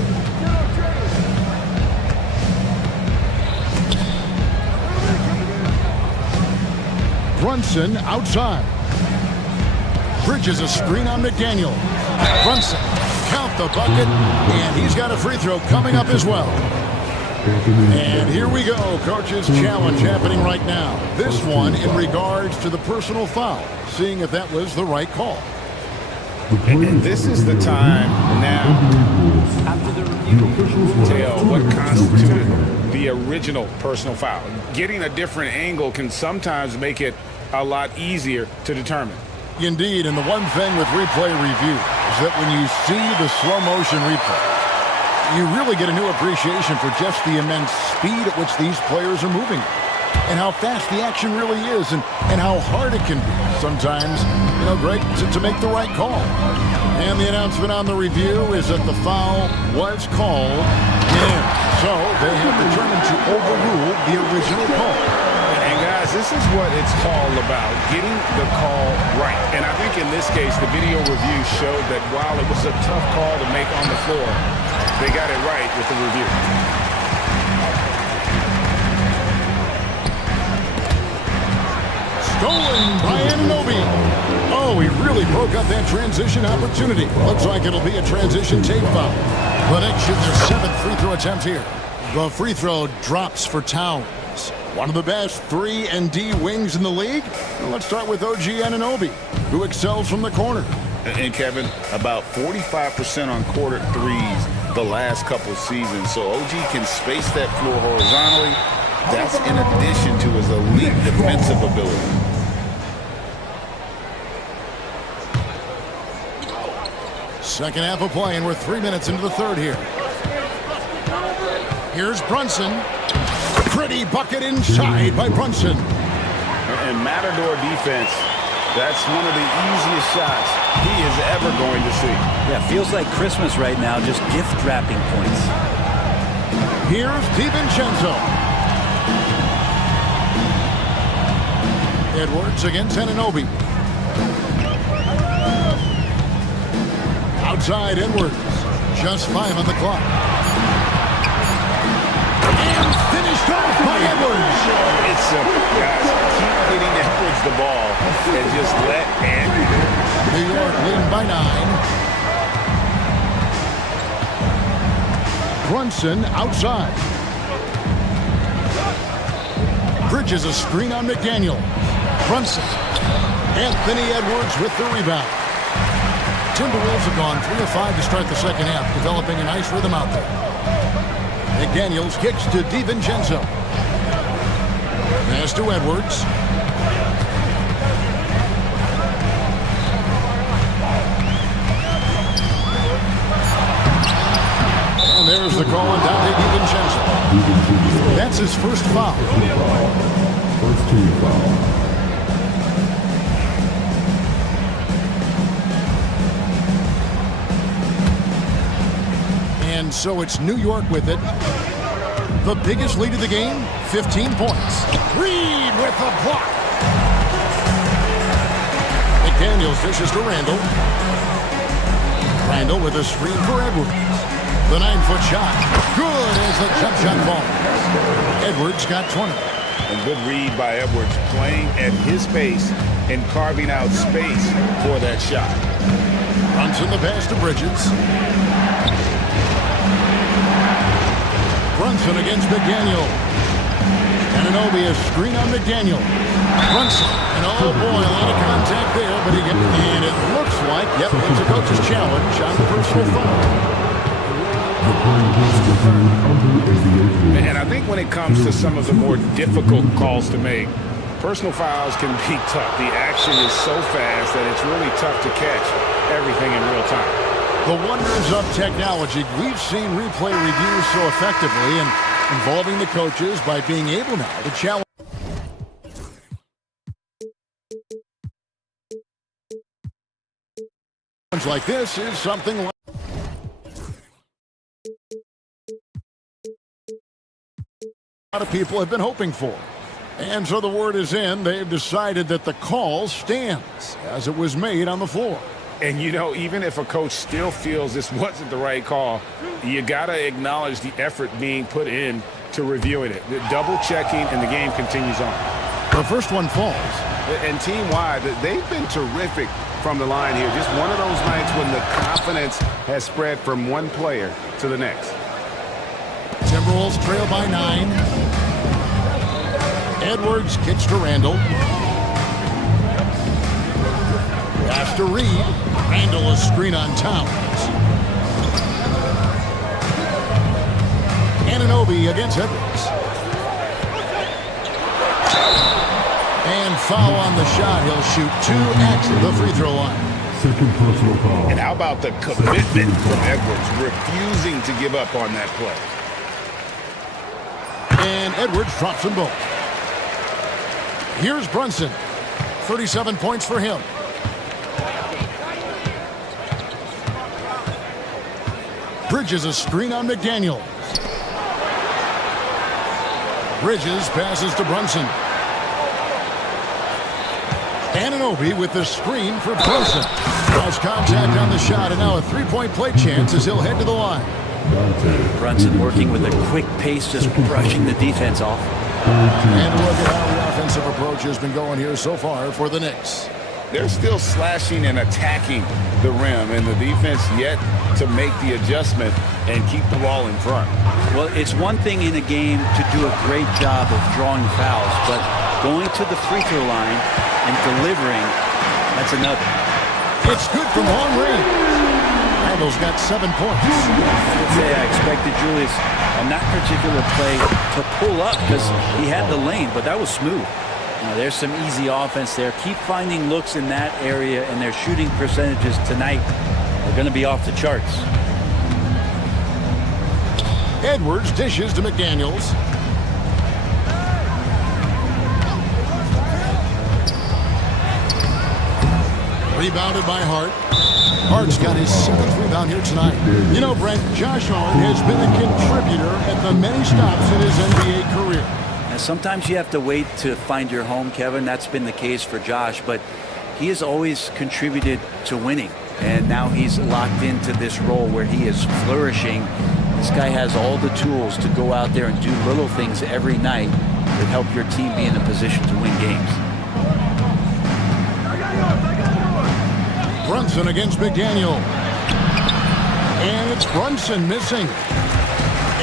Brunson outside. Bridges a screen on McDaniel. Brunson, count the bucket, and he's got a free throw coming up as well. And here we go, coach's challenge happening right now. This one in regards to the personal foul, seeing if that was the right call. And this is the time now to tell what constituted the original personal foul. Getting a different angle can sometimes make it a lot easier to determine. Indeed, and the one thing with replay review is that when you see the slow motion replay, you really get a new appreciation for just the immense speed at which these players are moving and how fast the action really is and how hard it can be sometimes, Greg, to make the right call. And the announcement on the review is that the foul was called in. So they have determined to overrule the original call. And guys, this is what it's all about, getting the call right. And I think in this case, the video review showed that while it was a tough call to make on the floor, they got it right with the review. Stolen by Anunoby. Oh, he really broke up that transition opportunity. Looks like it'll be a transition tape foul. The Knicks shoot their 7th free throw attempt here. The free throw drops for Towns. One of the best 3-and-D wings in the league. Well, let's start with OG Anunoby, who excels from the corner. And Kevin, about 45% on quarter threes the last couple of seasons. So OG can space that floor horizontally. That's in addition to his elite defensive ability. Second half of play, and we're 3 minutes into the third here. Here's Brunson. Pretty bucket inside by Brunson. And Matador defense, that's one of the easiest shots he is ever going to see. Yeah, feels like Christmas right now, just gift wrapping points. Here's DiVincenzo. Edwards against Anunoby. Outside Edwards. Just 5 on the clock. And finished off by Edwards. It's simple, guys. Keep getting Edwards the ball and just let Andrew. New York leading by 9. Brunson outside. Bridges a screen on McDaniel. Brunson. Anthony Edwards with the rebound. Timberwolves have gone 3 of 5 to start the second half, developing a nice rhythm out there. McDaniels kicks to DiVincenzo. Pass to Edwards. And there's the call on Dante DiVincenzo. That's his first foul. First team foul. And so it's New York with it. The biggest lead of the game, 15 points. Reed with the block. McDaniels dishes to Randall. Randall with a screen for Edwards. The 9-foot shot. Good as the jump shot falls. Edwards got 20. And good read by Edwards, playing at his pace and carving out space for that shot. Brunson the pass to Bridges. Brunson against McDaniel. Anunoby a screen on McDaniel. Brunson, and oh boy, a lot of contact there, but and it looks like, yep, it's a coach's challenge on the personal foul. And I think when it comes to some of the more difficult calls to make, personal fouls can be tough. The action is so fast that it's really tough to catch everything in real time. The wonders of technology. We've seen replay reviews so effectively and involving the coaches by being able now to challenge like this is something like a lot of people have been hoping for. And so the word is in. They've decided that the call stands as it was made on the floor. And, even if a coach still feels this wasn't the right call, you got to acknowledge the effort being put in to reviewing it. The double checking, and the game continues on. The first one falls. And team-wide, they've been terrific from the line here. Just one of those nights when the confidence has spread from one player to the next. Timberwolves trail by 9. Edwards kicks to Randall. Pass to Reed. Randall a screen on Towns. Anunoby against Edwards. And foul on the shot. He'll shoot 2 at the free throw line. Second personal foul. And how about the commitment from Edwards, refusing to give up on that play. And Edwards drops them both. Here's Brunson. 37 points for him. Bridges a screen on McDaniels. Bridges passes to Brunson. Anunoby with the screen for Brunson. Has contact on the shot, and now a three-point play chance as he'll head to the line. Brunson working with a quick pace, just brushing the defense off. And look at how the offensive approach has been going here so far for the Knicks. They're still slashing and attacking the rim, and the defense yet to make the adjustment and keep the ball in front. Well, it's one thing in a game to do a great job of drawing fouls, but going to the free throw line and delivering, that's another. It's good from long range. Randall's got 7 points. I'd say I expected Julius on that particular play to pull up because he had the lane, but that was smooth. Now, there's some easy offense there. Keep finding looks in that area, and their shooting percentages tonight are going to be off the charts. Edwards dishes to McDaniels. Rebounded by Hart. Hart's got his 7th rebound here tonight. You know, Brent, Josh Hart has been a contributor at the many stops in his NBA career. Now, sometimes you have to wait to find your home, Kevin. That's been the case for Josh, but he has always contributed to winning, and now he's locked into this role where he is flourishing. This guy has all the tools to go out there and do little things every night that help your team be in a position to win games. Brunson against McDaniel. And it's Brunson missing.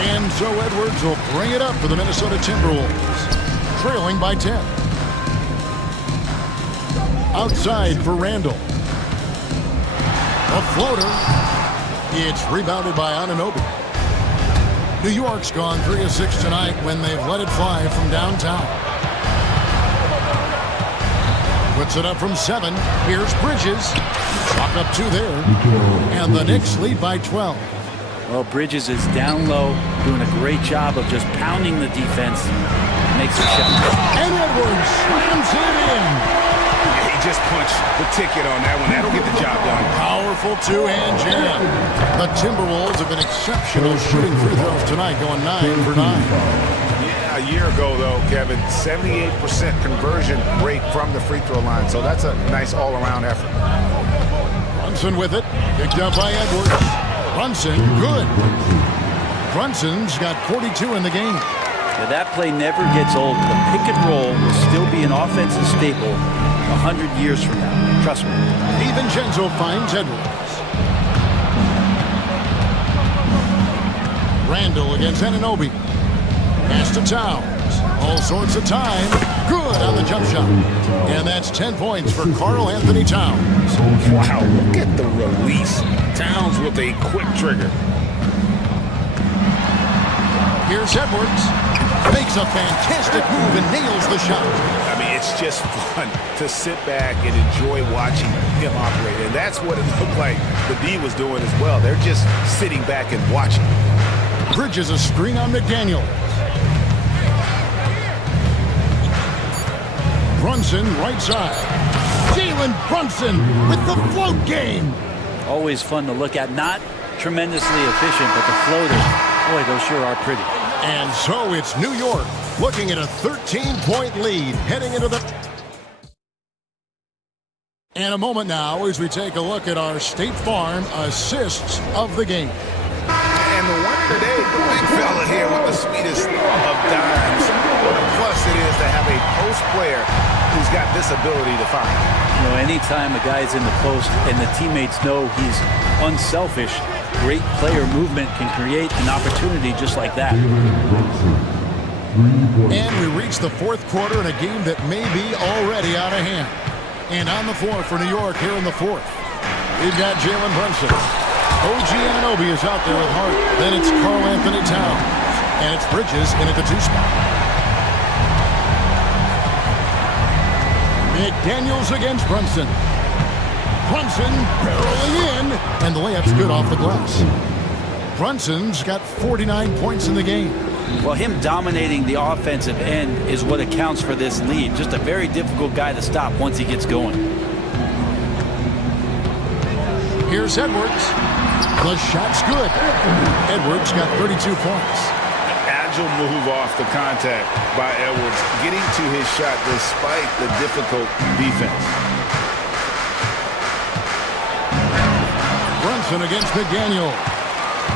And so Edwards will bring it up for the Minnesota Timberwolves, trailing by 10. Outside for Randall. A floater. It's rebounded by Anunoby. New York's gone 3 of 6 tonight when they've let it fly from downtown. Puts it up from 7. Here's Bridges. Chalk up 2 there. And the Knicks lead by 12. Well, Bridges is down low, doing a great job of just pounding the defense. Makes a shot. And Edwards slams it in. He just punched the ticket on that one. That'll get the job done. Powerful two-hand jam. The Timberwolves have been exceptional shooting free throws tonight, going 9 for 9. Yeah, a year ago, though, Kevin, 78% conversion rate from the free throw line. So that's a nice all-around effort. Brunson with it. Picked up by Edwards. Brunson, good. Brunson's got 42 in the game. Now, that play never gets old. The pick and roll will still be an offensive staple 100 years from now. Trust me. DiVincenzo finds Edwards. Randall against Anunoby. Pass to Towns. All sorts of time. Good on the jump shot. And that's 10 points for Karl Anthony Towns. Wow, look at the release. Towns with a quick trigger. Here's Edwards. Makes a fantastic move and nails the shot. I mean, it's just fun to sit back and enjoy watching him operate. And that's what it looked like the D was doing as well. They're just sitting back and watching. Bridges a screen on McDaniel. Brunson right side. Jalen Brunson with the float game. Always fun to look at. Not tremendously efficient, but the floaters, boy, those sure are pretty. And so it's New York looking at a 13-point lead heading into the... And a moment now as we take a look at our State Farm assists of the game. And the one today, the big fella here with the sweetest of dimes. What a plus it is to have a post player who's got this ability to find. You know, anytime a guy's in the post and the teammates know he's unselfish, great player movement can create an opportunity just like that. And we reach the fourth quarter in a game that may be already out of hand. And on the floor for New York here in the fourth, we've got Jalen Brunson. OG Anunoby is out there with Hart. Then it's Karl Anthony Towns. And it's Bridges in at the 2 spot. McDaniels against Brunson. Brunson barreling in, and the layup's good off the glass. Brunson's got 49 points in the game. Well, him dominating the offensive end is what accounts for this lead. Just a very difficult guy to stop once he gets going. Here's Edwards. The shot's good. Edwards got 32 points. Agile move off the contact by Edwards, getting to his shot despite the difficult defense. Brunson against McDaniel.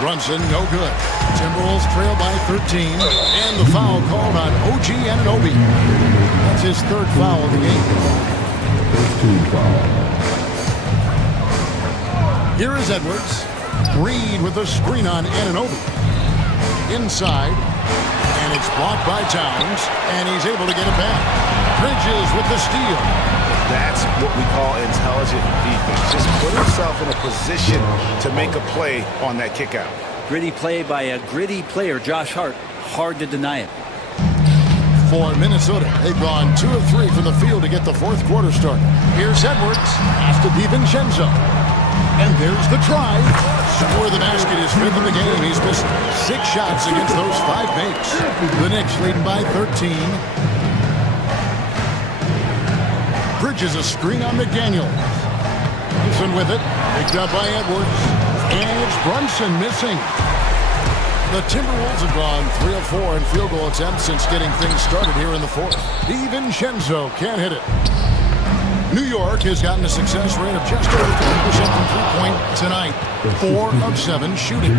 Brunson, no good. Timberwolves trail by 13, and the foul called on OG Anunoby. That's his 3rd foul of the game. First team foul. Here is Edwards. Reed with a screen on Anunoby. Inside, and it's blocked by Towns, and he's able to get it back. Bridges with the steal. That's what we call intelligent defense. Just put himself in a position to make a play on that kick out. Gritty play by a gritty player, Josh Hart. Hard to deny it. For Minnesota, they've gone 2 of 3 from the field to get the fourth quarter started. Here's Edwards. Pass to DiVincenzo. And there's the try. Score the basket is 5th in the game. He's missed 6 shots against those 5 makes. The Knicks leading by 13. Bridges a screen on McDaniel. Brunson with it. Picked up by Edwards. And it's Brunson missing. The Timberwolves have gone 3 of 4 in field goal attempts since getting things started here in the fourth. DiVincenzo can't hit it. New York has gotten a success rate of just over 50% from three-point tonight. 4 of 7 shooting.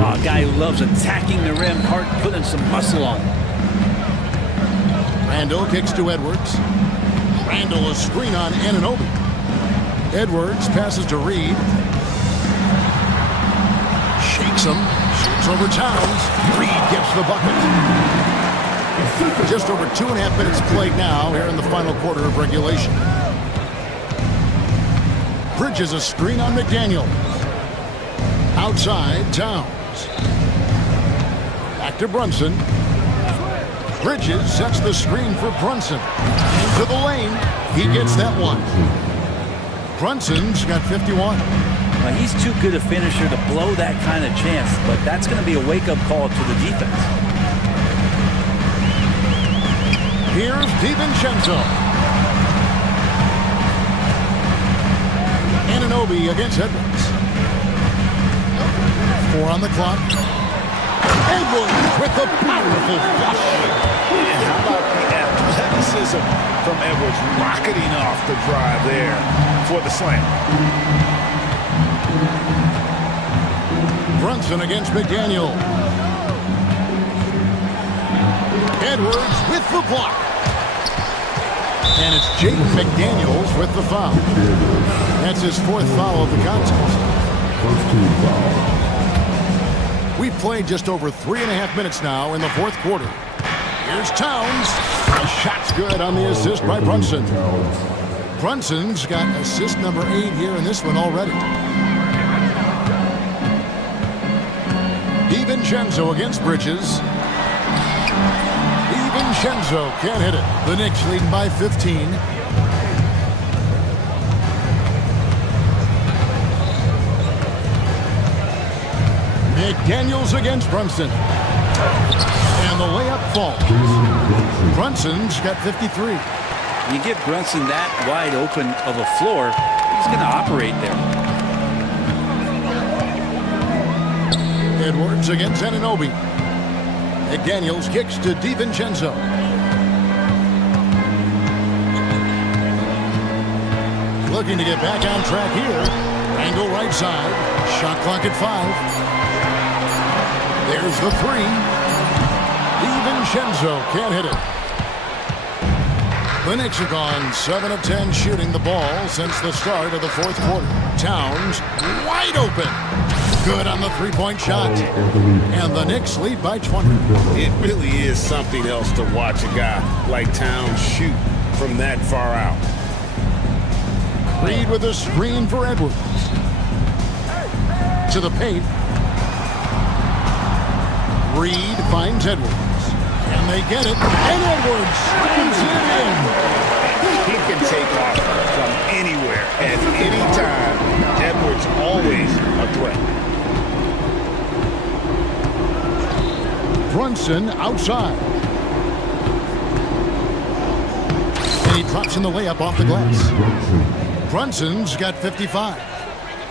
A guy who loves attacking the rim. Hart putting some muscle on. Randall kicks to Edwards. Randall a screen on Anunoby. Edwards passes to Reed. Shakes him. Shoots over Towns. Reed gets the bucket. Just over 2.5 minutes played now here in the final quarter of regulation. Bridges a screen on McDaniel. Outside, Towns. Back to Brunson. Bridges sets the screen for Brunson. Into the lane. He gets that one. Brunson's got 51. Well, he's too good a finisher to blow that kind of chance, but that's going to be a wake-up call to the defense. Here's DiVincenzo. Anunoby against Edwards. 4 on the clock. Edwards with the powerful flush. And how about the athleticism from Edwards rocketing off the drive there for the slam. Brunson against McDaniel. Edwards with the block. And it's Jaden McDaniels with the foul. That's his 4th foul of the contest. First team foul. We've played just over 3.5 minutes now in the fourth quarter. Here's Towns. The shot's good on the assist by Brunson. Brunson's got assist number 8 here in this one already. DiVincenzo against Bridges. DiVincenzo can't hit it. The Knicks leading by 15. McDaniels against Brunson. And the layup falls. Brunson's got 53. You get Brunson that wide open of a floor, he's going to operate there. Edwards against Anunoby. McDaniels kicks to DiVincenzo. Looking to get back on track here. Angle right side. Shot clock at 5. There's the 3. DiVincenzo can't hit it. The Knicks have gone 7 of 10 shooting the ball since the start of the fourth quarter. Towns wide open. Good on the three-point shot. And the Knicks lead by 20. It really is something else to watch a guy like Towns shoot from that far out. Reed with a screen for Edwards. To the paint. Reed finds Edwards. And they get it. And Edwards slams it in. He can take off from anywhere at any time. Edwards always a threat. Brunson outside. And he drops in the layup off the glass. Brunson's got 55.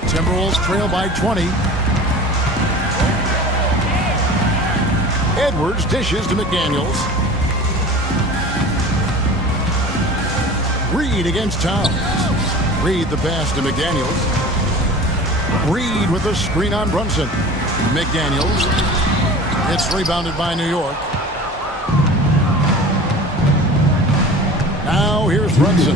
Timberwolves trail by 20. Edwards dishes to McDaniels. Reed against Towns. Reed the pass to McDaniels. Reed with a screen on Brunson. McDaniels. It's rebounded by New York. Now here's Brunson.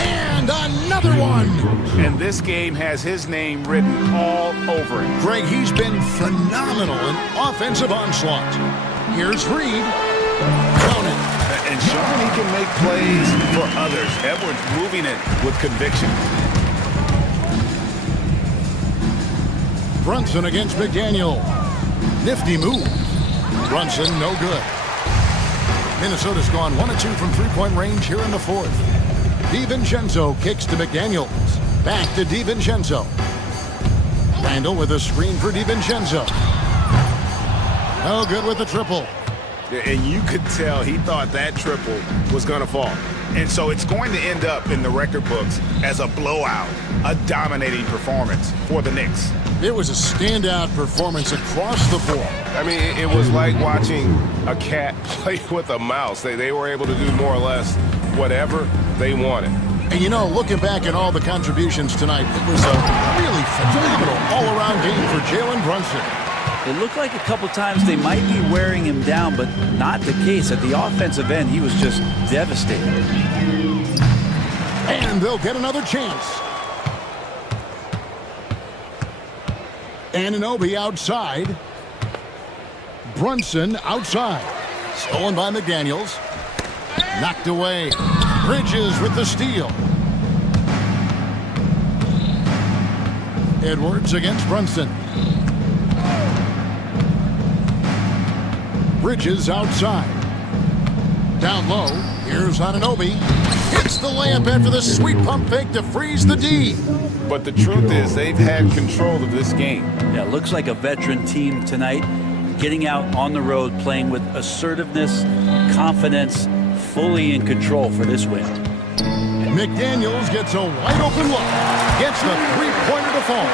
And another one. And this game has his name written all over it. Greg, he's been phenomenal in offensive onslaught. Here's Reed. Count it. And showing he can make plays for others. Edwards moving it with conviction. Brunson against McDaniel. Nifty move. Brunson, no good. Minnesota's gone 1 of 2 from three-point range here in the fourth. DiVincenzo kicks to McDaniels. Back to DiVincenzo. Randall with a screen for DiVincenzo. No good with the triple. And you could tell he thought that triple was going to fall. And so it's going to end up in the record books as a blowout, a dominating performance for the Knicks. It was a standout performance across the board. I mean, it was like watching a cat play with a mouse. They were able to do more or less whatever they wanted. And you know, looking back at all the contributions tonight, it was a really phenomenal all-around game for Jalen Brunson. It looked like a couple times they might be wearing him down, but not the case. At the offensive end, he was just devastating. And they'll get another chance. Anunoby outside. Brunson outside. Stolen by McDaniels. Knocked away. Bridges with the steal. Edwards against Brunson. Bridges outside. Down low. Here's Anunoby. Hits the layup after the sweet pump fake to freeze the D. But the truth is they've had control of this game. Yeah, looks like a veteran team tonight. Getting out on the road, playing with assertiveness, confidence, fully in control for this win. McDaniels gets a wide open look. Gets the three-pointer to fall.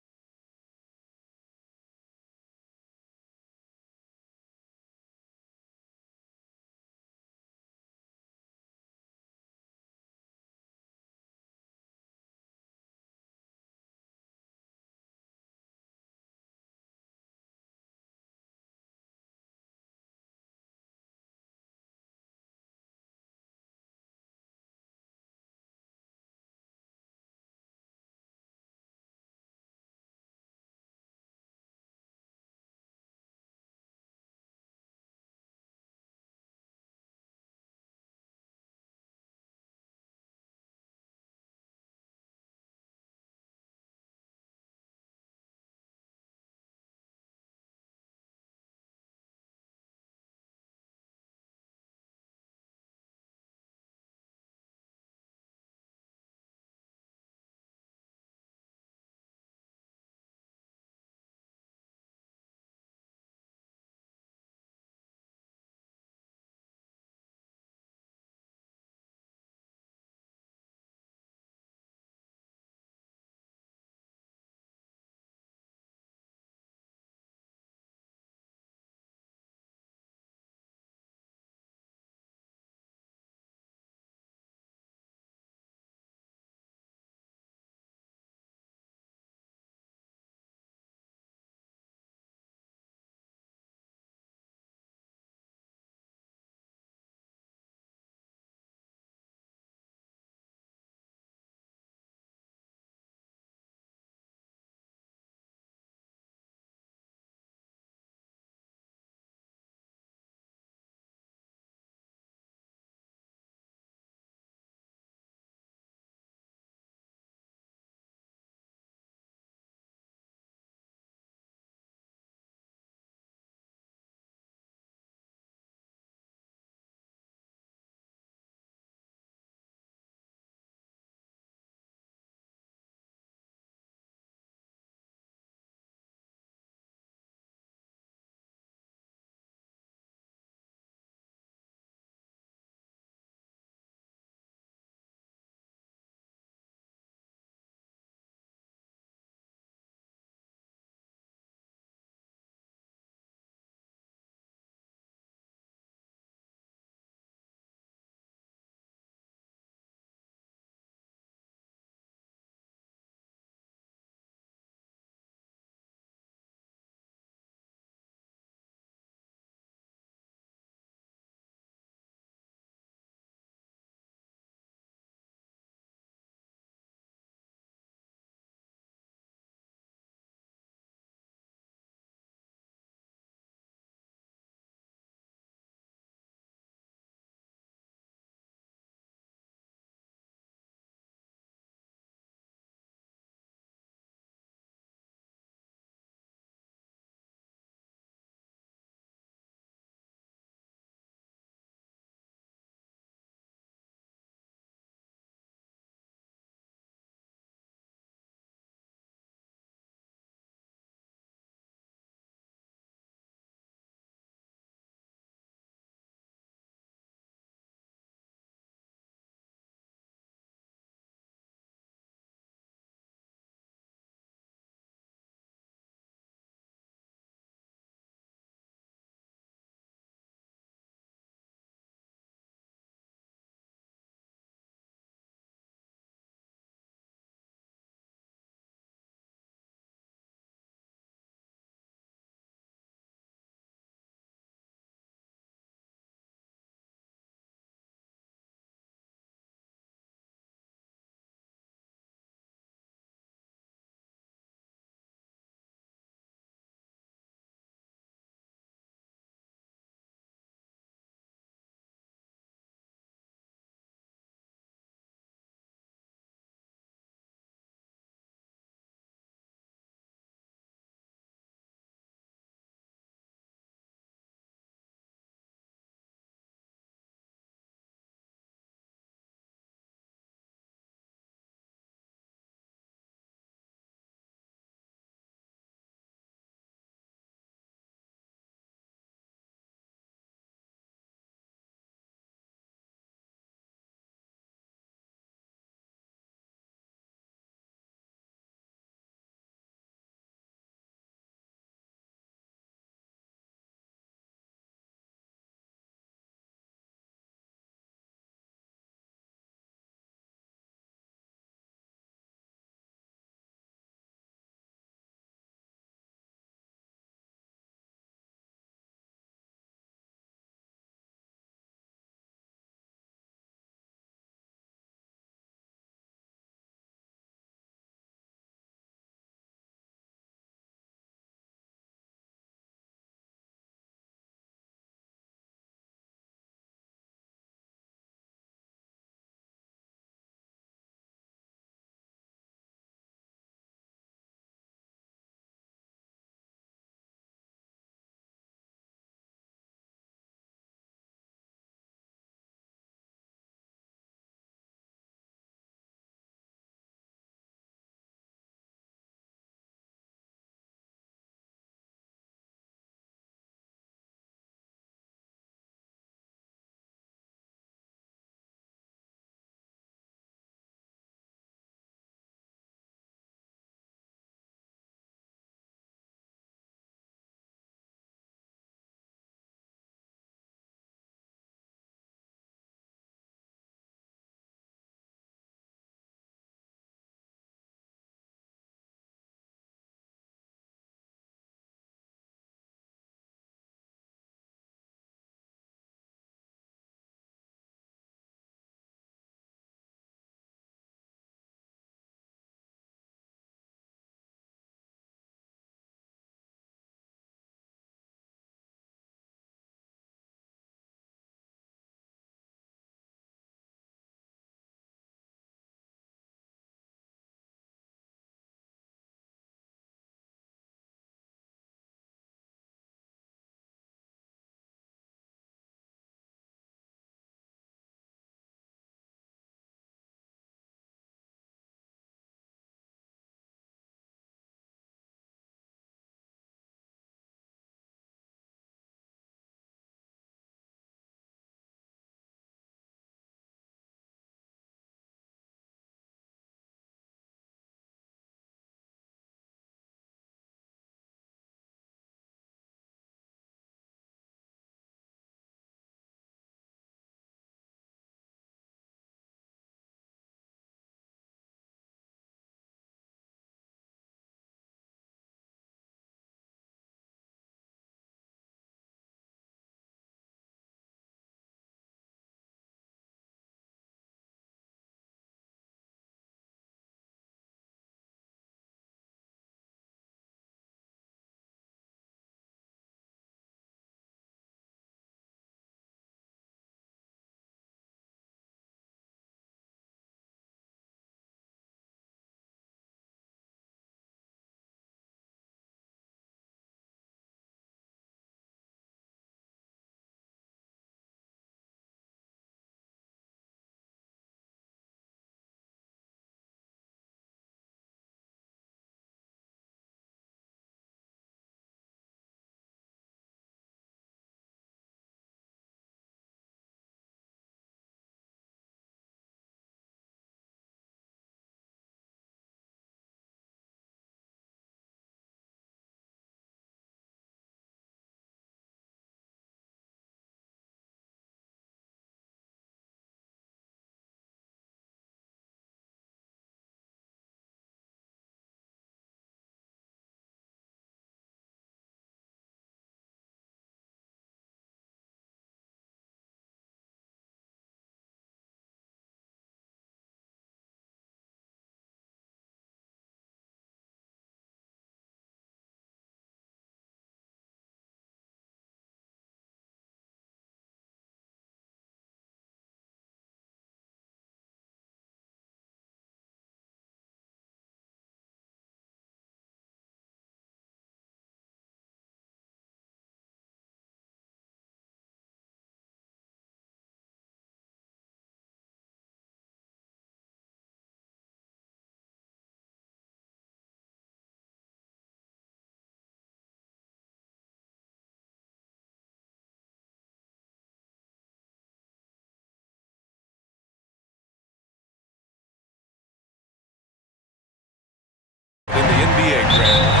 NBA, Grant.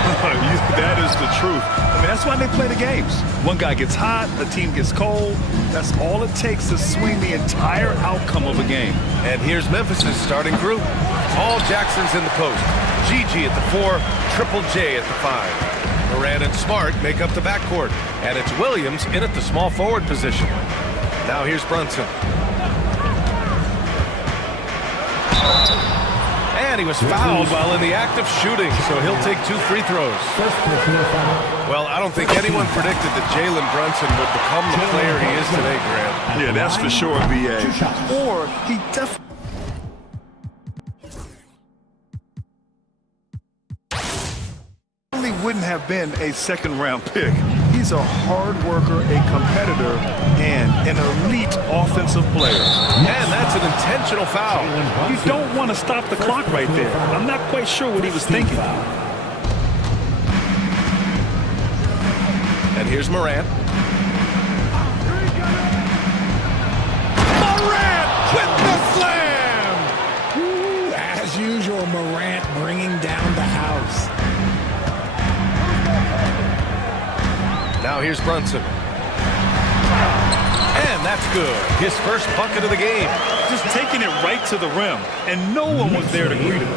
That is the truth. I mean, that's why they play the games. One guy gets hot, the team gets cold. That's all it takes to swing the entire outcome of a game. And here's Memphis' starting group. All Jackson's in the post. Gigi at the 4, Triple J at the 5. Moran and Smart make up the backcourt. And it's Williams in at the small forward position. Now here's Brunson. And he was fouled while in the act of shooting, so he'll take 2 free throws. Well, I don't think anyone predicted that Jalen Brunson would become the player he is today, Grant. Yeah, that's for sure, B.A. Or he definitely wouldn't have been a second-round pick. He's a hard worker, a competitor, and an elite offensive player. And that's an intentional foul. You don't want to stop the clock right there. I'm not quite sure what he was thinking. And here's Morant. Morant with the slam! Ooh, as usual, Morant bringing down the house. Now here's Brunson. And that's good. His first bucket of the game. Just taking it right to the rim, and no one was there to greet him.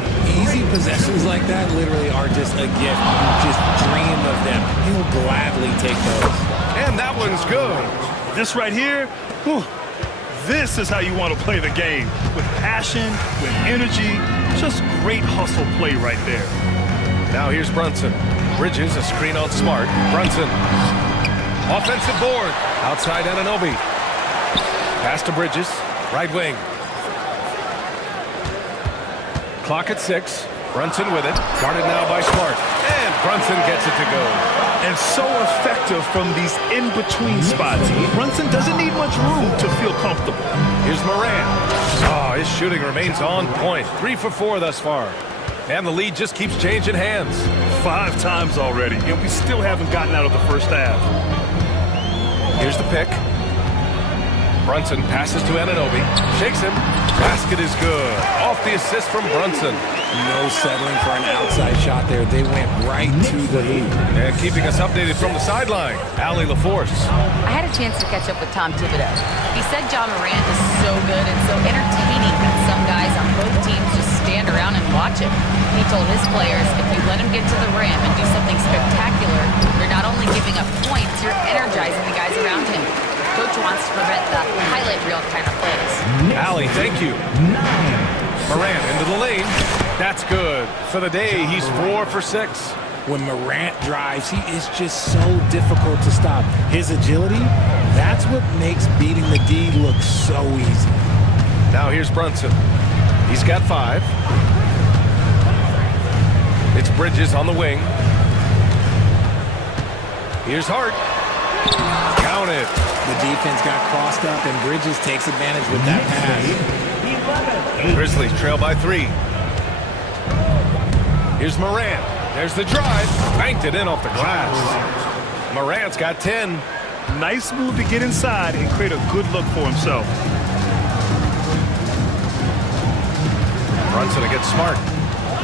Easy possessions like that literally are just a gift. You just dream of them. He'll gladly take those. And that one's good. This right here, whew, this is how you want to play the game. With passion, with energy, just great hustle play right there. Now here's Brunson. Bridges, a screen on Smart. Brunson. Offensive board. Outside Anunoby. Pass to Bridges. Right wing. Clock at 6. Brunson with it. Guarded now by Smart. And Brunson gets it to go. And so effective from these in-between spots. Brunson doesn't need much room to feel comfortable. Here's Moran. Oh, his shooting remains on point. 3 for 4 thus far. And the lead just keeps changing hands. 5 times already, and we still haven't gotten out of the first half. Here's the pick. Brunson passes to Anunoby. Shakes him. Basket is good. Off the assist from Brunson. No settling for an outside shot there. They went right to the hoop. And keeping us updated from the sideline, Allie LaForce. I had a chance to catch up with Tom Thibodeau. He said John Morant is so good and so entertaining that some guys on both teams just stand around and watch him. He told his players, if you let him get to the rim and do something spectacular, you're not only giving up points, you're energizing the guys around him. Coach wants to prevent the highlight reel kind of plays. Allie, thank you. Morant into the lane. That's good. For the day, he's 4 for 6. When Morant drives, he is just so difficult to stop. His agility, that's what makes beating the D look so easy. Now here's Brunson. He's got 5. It's Bridges on the wing. Here's Hart. Count it. The defense got crossed up, and Bridges takes advantage with that pass. Grizzlies trail by 3. Here's Morant. There's the drive. Banked it in off the glass. Morant's got 10. Nice move to get inside and create a good look for himself. Brunson against Smart.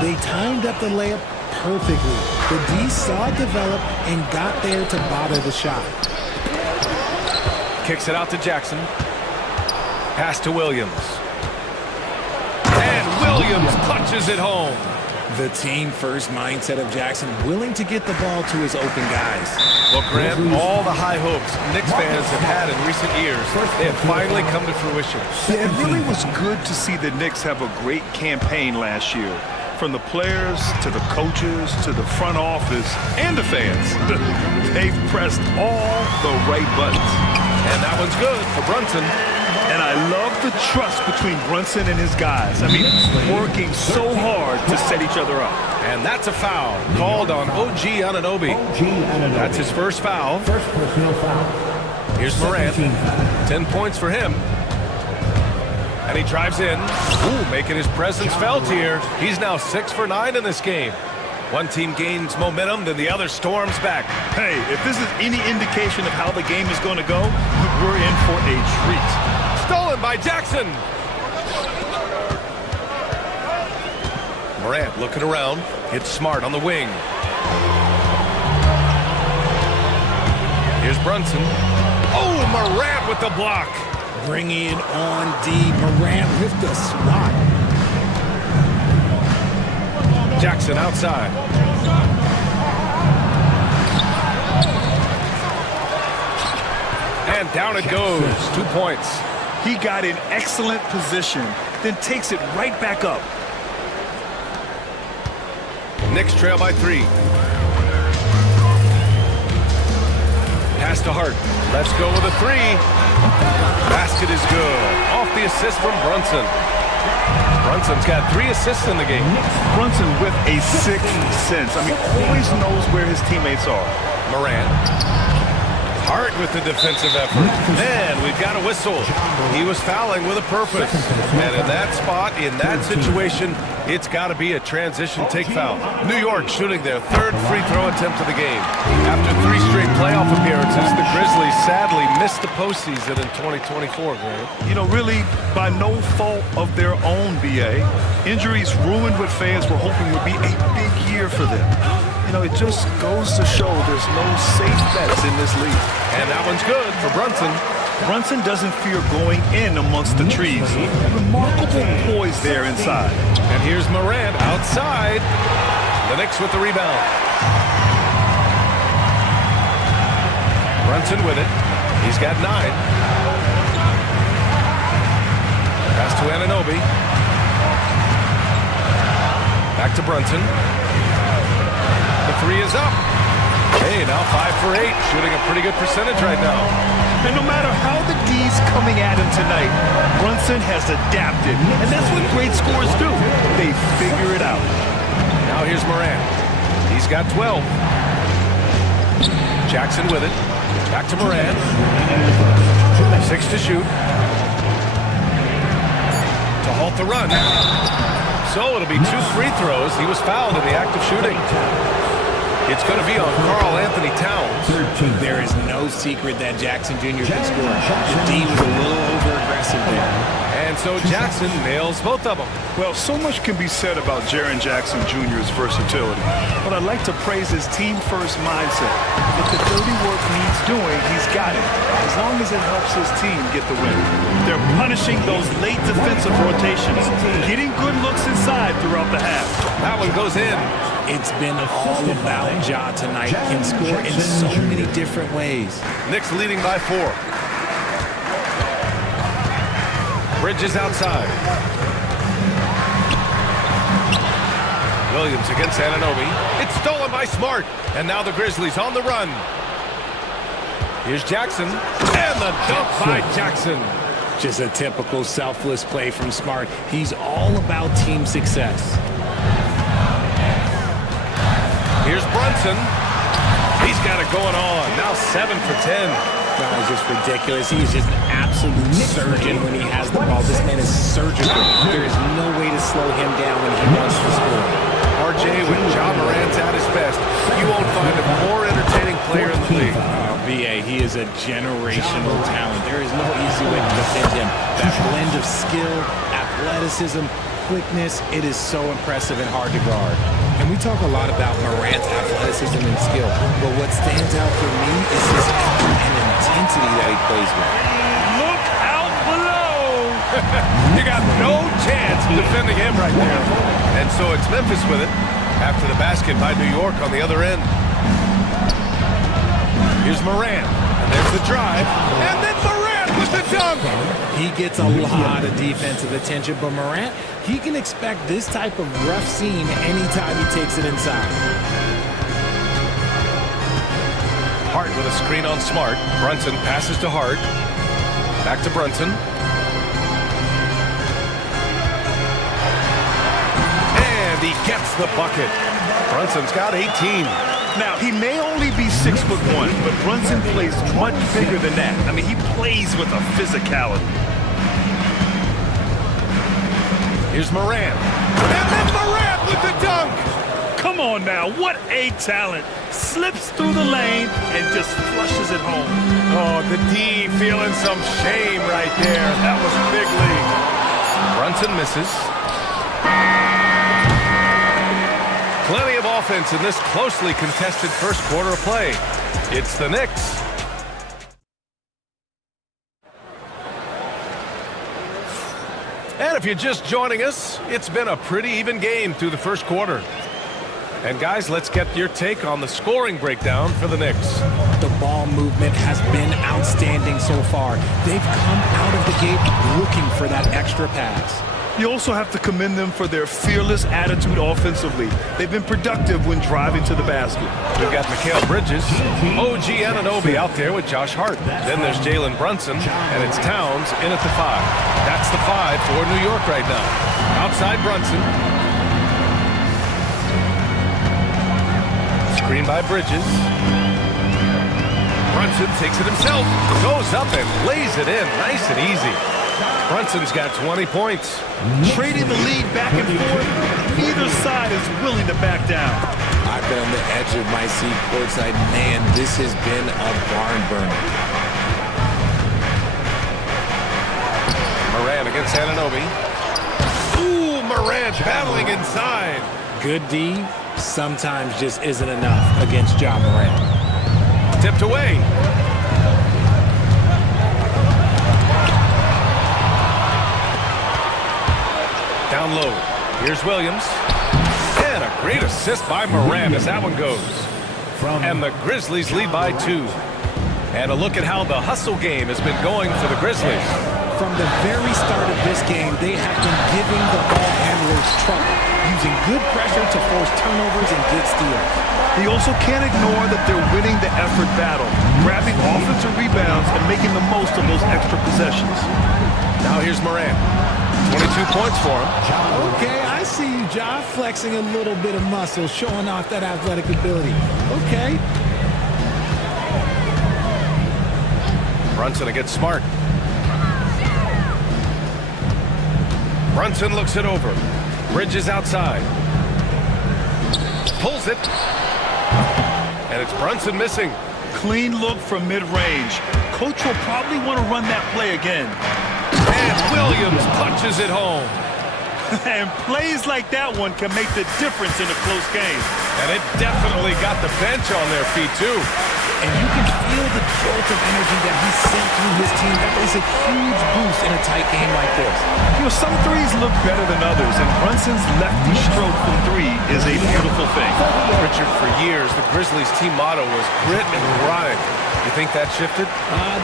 They timed up the layup perfectly. The D saw it develop and got there to bother the shot. Kicks it out to Jackson. Pass to Williams. And Williams punches it home. The team-first mindset of Jackson, willing to get the ball to his open guys. Well, Grant, all the high hopes Knicks fans have had in recent years, they have finally come to fruition. Yeah, it really was good to see the Knicks have a great campaign last year. From the players, to the coaches, to the front office, and the fans. They've pressed all the right buttons. And that one's good for Brunson. And I love the trust between Brunson and his guys. I mean, working so hard to set each other up. And that's a foul called on OG Anunoby. That's his first foul. First personal foul. Here's Morant. 10 points for him. And he drives in. Ooh, making his presence felt here. He's now 6 for 9 in this game. One team gains momentum, then the other storms back. Hey, if this is any indication of how the game is going to go, we're in for a treat. Stolen by Jackson. Morant looking around. It's Smart on the wing. Here's Brunson. Oh, Morant with the block. Bringing it on D. Morant with the swat. Jackson outside. And down it goes. 2 points. He got in excellent position, then takes it right back up. Knicks trail by 3. Pass to Hart. Let's go with a 3. Basket is good. Off the assist from Brunson. Brunson's got 3 assists in the game. Brunson with a sixth sense. I mean, always knows where his teammates are. Morant. Hart with the defensive effort. Then we've got a whistle. He was fouling with a purpose. And in that spot, in that situation, it's got to be a transition take foul. New York shooting their 3rd free throw attempt of the game. After 3 straight playoff appearances, the Grizzlies sadly missed the postseason in 2024, Grant. You know, really by no fault of their own, BA. Injuries ruined what fans were hoping would be a big year for them. You know, it just goes to show there's no safe bets in this league. And that one's good for Brunson. Brunson doesn't fear going in amongst the trees. Remarkable poise there inside. And here's Morant outside. The Knicks with the rebound. Brunson with it. He's got 9. Pass to Anunoby. Back to Brunson. The 3 is up. Hey, now 5 for 8. Shooting a pretty good percentage right now. And no matter how the D's coming at him tonight, Brunson has adapted. And that's what great scorers do. They figure it out. Now here's Morant. He's got 12. Jackson with it. Back to Morant. 6 to shoot. To halt the run. So it'll be 2 free throws. He was fouled in the act of shooting. It's going to be on Karl Anthony Towns. There is no secret that Jackson Jr. can score. The D was a little over-aggressive there. And so Jackson nails both of them. Well, so much can be said about Jaren Jackson Jr.'s versatility. But I'd like to praise his team-first mindset. If the dirty work needs doing, he's got it. As long as it helps his team get the win. They're punishing those late defensive rotations. Getting good looks inside throughout the half. That one goes in. It's been all about Ja tonight. Can score in so many different ways. Knicks leading by 4. Bridges outside. Williams against Anunoby. It's stolen by Smart. And now the Grizzlies on the run. Here's Jackson. And the dunk by Jackson. Just a typical selfless play from Smart. He's all about team success. Here's Brunson. He's got it going on. Now 7 for 10. That was just ridiculous. He is just an absolute surgeon when he has the ball. This man is surgical. There is no way to slow him down when he wants to score. RJ, when Ja Morant's at his best, you won't find a more entertaining player in the league. BA, he is a generational talent. There is no easy way to defend him. That blend of skill, athleticism, quickness, it is so impressive and hard to guard. And we talk a lot about Morant's athleticism and skill, but what stands out for me is his effort and intensity that he plays with. Look out below! You got no chance defending him right there. And so it's Memphis with it after the basket by New York on the other end. Here's Morant, and there's the drive, and then Morant with the dunk! He gets a lot of defensive attention, but Morant, he can expect this type of rough scene anytime he takes it inside. Hart with a screen on Smart. Brunson passes to Hart. Back to Brunson. And he gets the bucket. Brunson's got 18. Now, he may only be 6'1", but Brunson plays much bigger than that. I mean, he plays with a physicality. Here's Morant. And then Morant with the dunk! Come on now, what a talent. Slips through the lane and just flushes it home. Oh, the D feeling some shame right there. That was big league. Brunson misses. offense in this closely contested first quarter of play? It's the Knicks. And if you're just joining us, it's been a pretty even game through the first quarter. And guys, let's get your take on the scoring breakdown for the Knicks. The ball movement has been outstanding so far. They've come out of the gate looking for that extra pass. You also have to commend them for their fearless attitude offensively. They've been productive when driving to the basket. We've got Mikal Bridges, OG Anunoby out there with Josh Hart. Then there's Jalen Brunson, and it's Towns in at the 5. That's the 5 for New York right now. Outside Brunson. Screen by Bridges. Brunson takes it himself, goes up and lays it in nice and easy. Brunson's got 20 points. Trading the lead back and forth, neither side is willing to back down. I've been on the edge of my seat courtside. Man, this has been a barn burner. Morant against Anunoby. Ooh, Morant battling inside. Good D sometimes just isn't enough against Ja Morant. Tipped away. Down low. Here's Williams. And a great assist by Morant as that one goes. And the Grizzlies lead by 2. And a look at how the hustle game has been going for the Grizzlies. From the very start of this game, they have been giving the ball handlers trouble, using good pressure to force turnovers and get steals. He also can't ignore that they're winning the effort battle, grabbing offensive rebounds and making the most of those extra possessions. Now here's Morant. 22 points for him. Okay, I see you, Ja, flexing a little bit of muscle, showing off that athletic ability. Okay. Brunson against Smart. Brunson looks it over. Bridges outside. Pulls it. And it's Brunson missing. Clean look from mid-range. Coach will probably want to run that play again. And Williams punches it home. And plays like that one can make the difference in a close game. And it definitely got the bench on their feet, too. And you can feel the jolt of energy that he sent through his team. That is a huge boost in a tight game like this. You know, some threes look better than others, and Brunson's lefty stroke from 3 is a beautiful thing. Richard, for years, the Grizzlies' team motto was grit and grind. You think that shifted?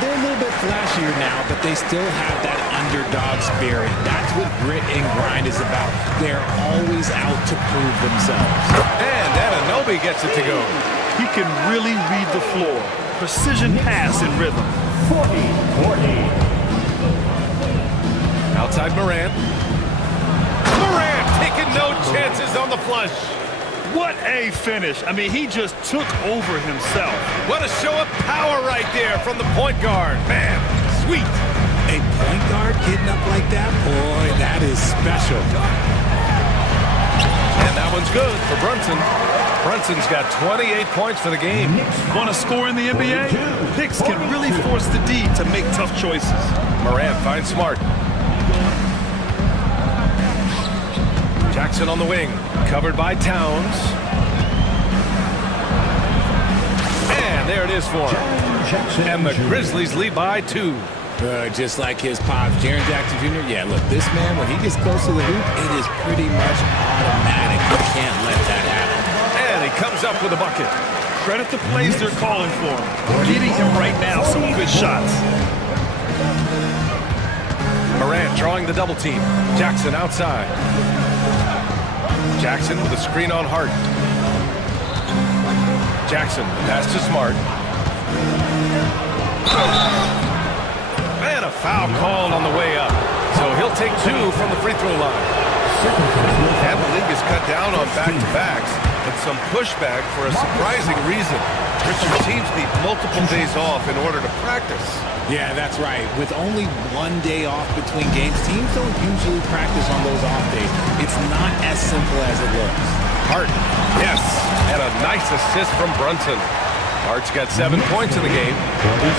They're a little bit flashier now, but they still have that underdog spirit. That's what grit and grind is about. They're always out to prove themselves. And Anunoby gets it to go. He can really read the floor. Precision pass and rhythm. 40. Outside Morant. Morant taking no chances on the flush. What a finish. I mean, he just took over himself. What a show of power right there from the point guard. Man, sweet. A point guard getting up like that? Boy, that is special. And that one's good for Brunson. Brunson's got 28 points for the game. Want to score in the NBA? Knicks can really force the D to make tough choices. Morant finds Smart. Jackson on the wing, covered by Towns. And there it is for him. And the Grizzlies lead by 2. Just like his pops, Jaren Jackson Jr. Yeah, look, this man, when he gets close to the hoop, it is pretty much automatic. You can't let that happen. And he comes up with a bucket. Credit the plays they're calling for him. We're getting him right now some good shots. Morant drawing the double team. Jackson outside. Jackson with a screen on Hart. Jackson, pass to Smart. And a foul called on the way up. So he'll take 2 from the free throw line. And the league has cut down on back-to-backs and some pushback for a surprising reason. Richard, teams need multiple days off in order to practice. Yeah, that's right. With only 1 day off between games, teams don't usually practice on those off days. It's not as simple as it looks. Hart, yes, and a nice assist from Brunson. Hart's got 7 points in the game.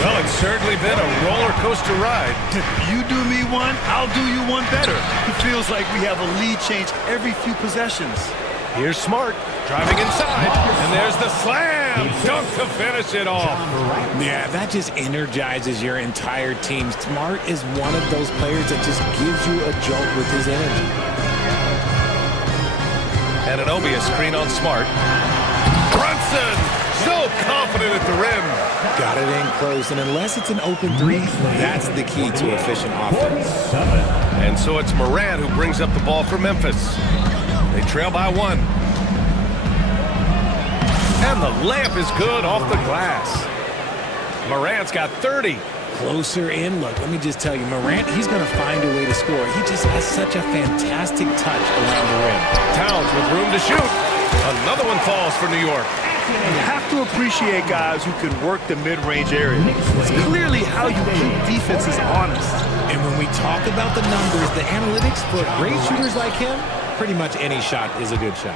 Well, it's certainly been a roller coaster ride. You do me one, I'll do you one better. It feels like we have a lead change every few possessions. Here's Smart driving inside, and there's the slam dunk to finish it off. Yeah, that just energizes your entire team. Smart is one of those players that just gives you a jolt with his energy. And an a screen on Smart. Brunson, so confident at the rim. Got it in close, and unless it's an open three, that's the key to efficient offense. And so it's Morant who brings up the ball for Memphis. They trail by 1. And the layup is good off the glass. Morant's got 30. Closer in. Look, let me just tell you, Morant, he's going to find a way to score. He just has such a fantastic touch around the rim. Towns with room to shoot. Another one falls for New York. You have to appreciate guys who can work the mid-range area. It's clearly how you keep defenses honest. And when we talk about the numbers, the analytics for great shooters like him, pretty much any shot is a good shot.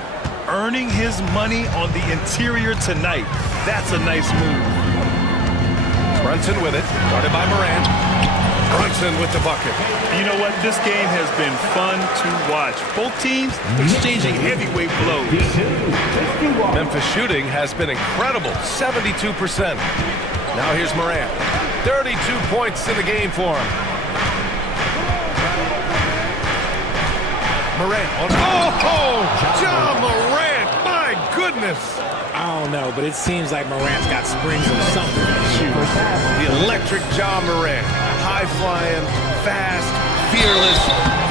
Earning his money on the interior tonight. That's a nice move. Brunson with it, guarded by Morant. Brunson with the bucket. You know what? This game has been fun to watch. Both teams exchanging heavyweight blows. Memphis shooting has been incredible, 72%. Now here's Morant. 32 points in the game for him. Morant. Oh, John Morant. My goodness. I don't know, but it seems like Morant's got springs or something to shoot. The electric John Morant. High-flying, fast, fearless.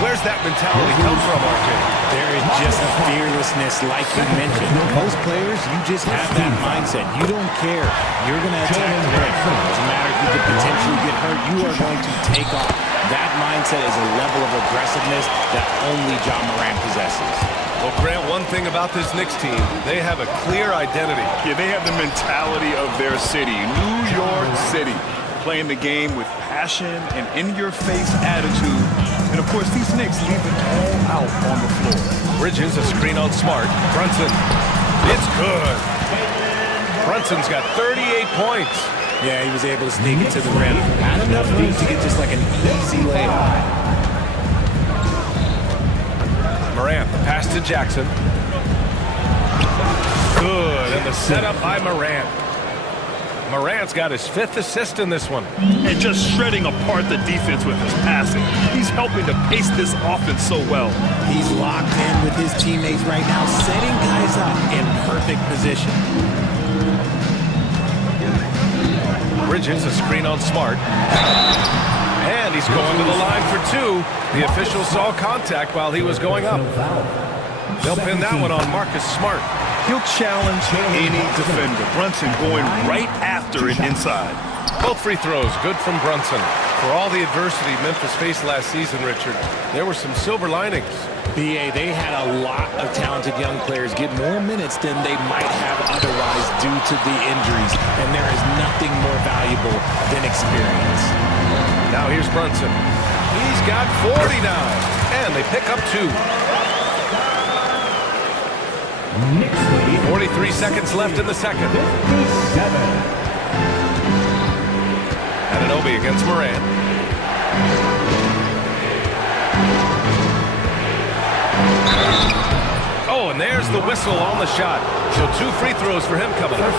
Where's that mentality come from, RJ? There is just a fearlessness like you mentioned. Most players, you just have that mindset. You don't care. You're going to attack the rim. It doesn't matter if you could potentially get hurt. You are going to take off. That mindset is a level of aggressiveness that only John Morant possesses. Well, Grant, one thing about this Knicks team, they have a clear identity. Yeah, they have the mentality of their city, New York City. Playing the game with passion and in-your-face attitude. And, of course, these Knicks leave it all out on the floor. Bridges, a screen on Smart. Brunson. It's good. Brunson's got 38 points. Yeah, he was able to sneak it to the rim. Not enough room to get just like an easy layup. Morant, the pass to Jackson. Good, and the setup by Morant. Morant's got his 5th assist in this one. And just shredding apart the defense with his passing. He's helping to pace this offense so well. He's locked in with his teammates right now, setting guys up in perfect position. Bridges, a screen on Smart. And he's going to the line for 2. The official saw contact while he was going up. They'll pin that one on Marcus Smart. He'll challenge any defender. Brunson going right after it inside. Both free throws, good from Brunson. For all the adversity Memphis faced last season, Richard, there were some silver linings. BA, they had a lot of talented young players get more minutes than they might have otherwise due to the injuries. And there is nothing more valuable than experience. Now here's Brunson. He's got 40 now. And they pick up 2. 43 seconds left in the second. Anunoby against Morant. Oh, and there's the whistle on the shot. So 2 free throws for him coming up.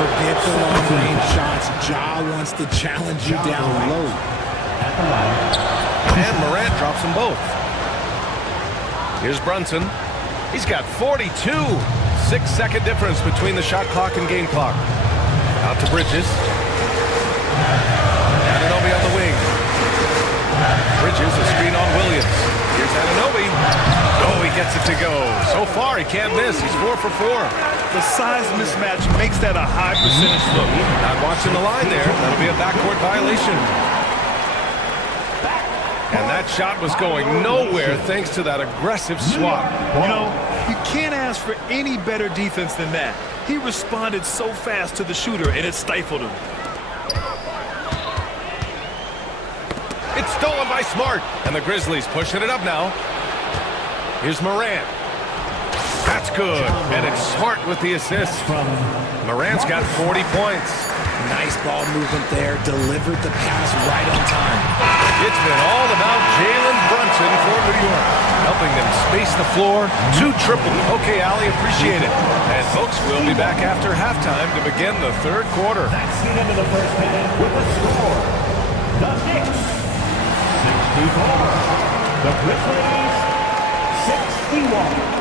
Forget the long-range shots. Ja wants to challenge you down low. And Morant drops them both. Here's Brunson. He's got 42. 6-second difference between the shot clock and game clock. Out to Bridges. Anunoby on the wing. Bridges, a screen on Williams. Here's Anunoby. Oh, he gets it to go. So far, he can't miss. He's 4 for 4. The size mismatch makes that a high percentage look. Not watching the line there. That'll be a backcourt violation. And that shot was going nowhere thanks to that aggressive swat. You know, you can't ask for any better defense than that. He responded so fast to the shooter, and it stifled him. It's stolen by Smart. And the Grizzlies pushing it up now. Here's Morant. That's good. And it's Smart with the assist. Morant's got 40 points. Nice ball movement there. Delivered the pass right on time. It's been all about Jalen Brunson for New York, helping them space the floor. 2 triple. Okay, Ali, appreciate it. And folks, we'll be back after halftime to begin the third quarter. That's the end of the first half with the score. The Knicks, 64. The Grizzlies, 61.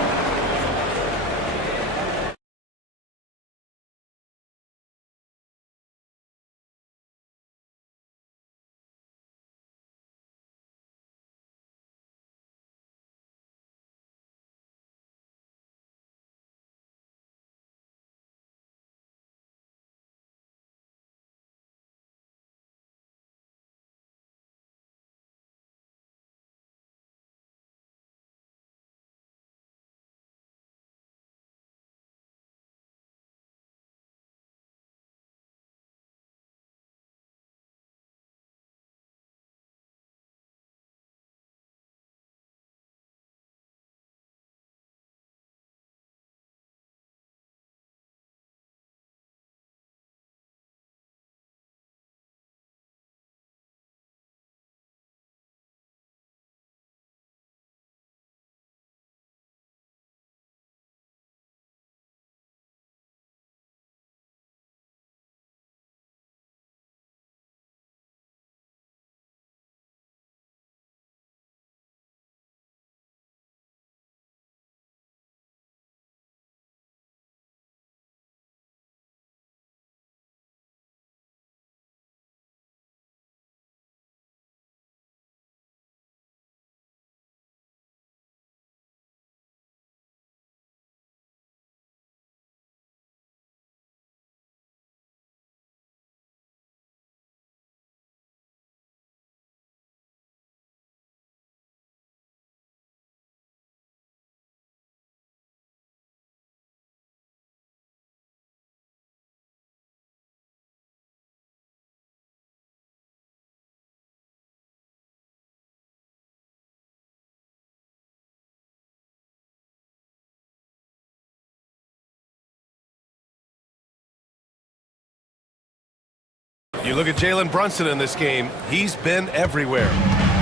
You look at Jalen Brunson in this game, he's been everywhere.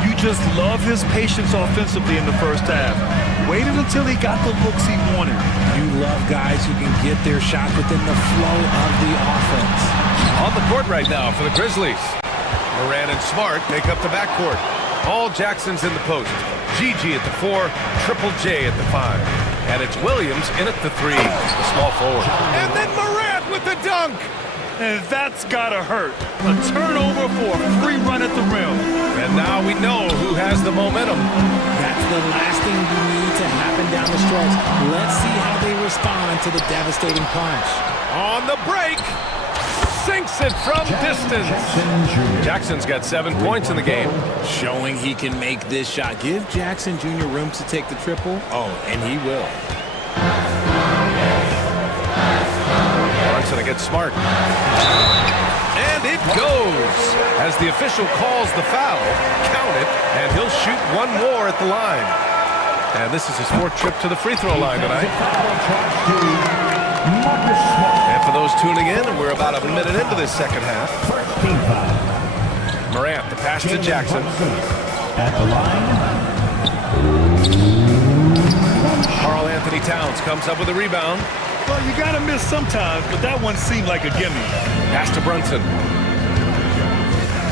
You just love his patience offensively in the first half. Waited until he got the looks he wanted. You love guys who can get their shot within the flow of the offense. On the court right now for the Grizzlies. Moran and Smart make up the backcourt. Paul Jackson's in the post. Gigi at the 4, Triple J at the 5. And it's Williams in at the 3, the small forward. And then Morant with the dunk! And that's gotta hurt. A turnover for a free run at the rim. And now we know who has the momentum. That's the last thing you need to happen down the stretch. Let's see how they respond to the devastating punch. On the break, sinks it from distance. Jackson's got 7 points in the game. Showing he can make this shot. Give Jackson Jr. room to take the triple. Oh, and he will. Brunson against Smart. And it goes. As the official calls the foul, count it, and he'll shoot 1 more at the line. And this is his 4th trip to the free throw line tonight. And for those tuning in, we're about a minute into this second half. Morant, the pass to Jackson. At the line. Karl Anthony Towns comes up with a rebound. Well, you gotta miss sometimes, but that one seemed like a gimme. Pass to Brunson.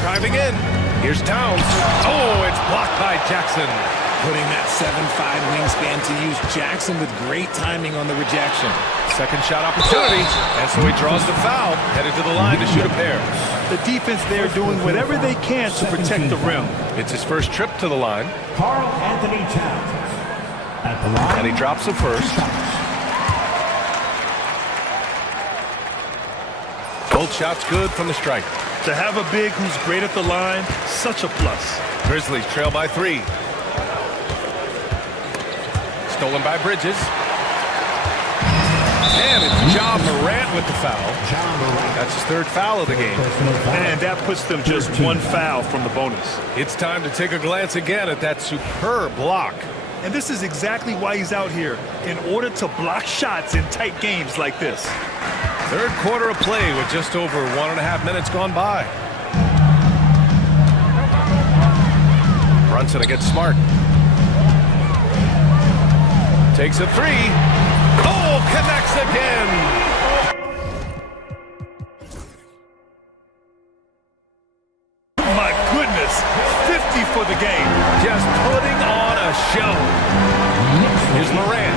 Driving in. Here's Towns. Oh, it's blocked by Jackson. Putting that 7'5" wingspan to use. Jackson with great timing on the rejection. Second shot opportunity. And so he draws the foul, headed to the line to shoot a pair. The defense there doing whatever they can to protect the rim. It's his first trip to the line. Karl Anthony Towns. At the line. And he drops the first. Both shots good from the stripe. To have a big who's great at the line, such a plus. Grizzlies trail by 3. Stolen by Bridges. And it's Ja Morant with the foul. That's his 3rd foul of the game. And that puts them just 1 foul from the bonus. It's time to take a glance again at that superb block. And this is exactly why he's out here, in order to block shots in tight games like this. 3rd quarter of play with just over 1.5 minutes gone by. Brunson against Smart. Takes a three. Oh, connects again. My goodness, 50 for the game. Just putting on a show. Here's Morant.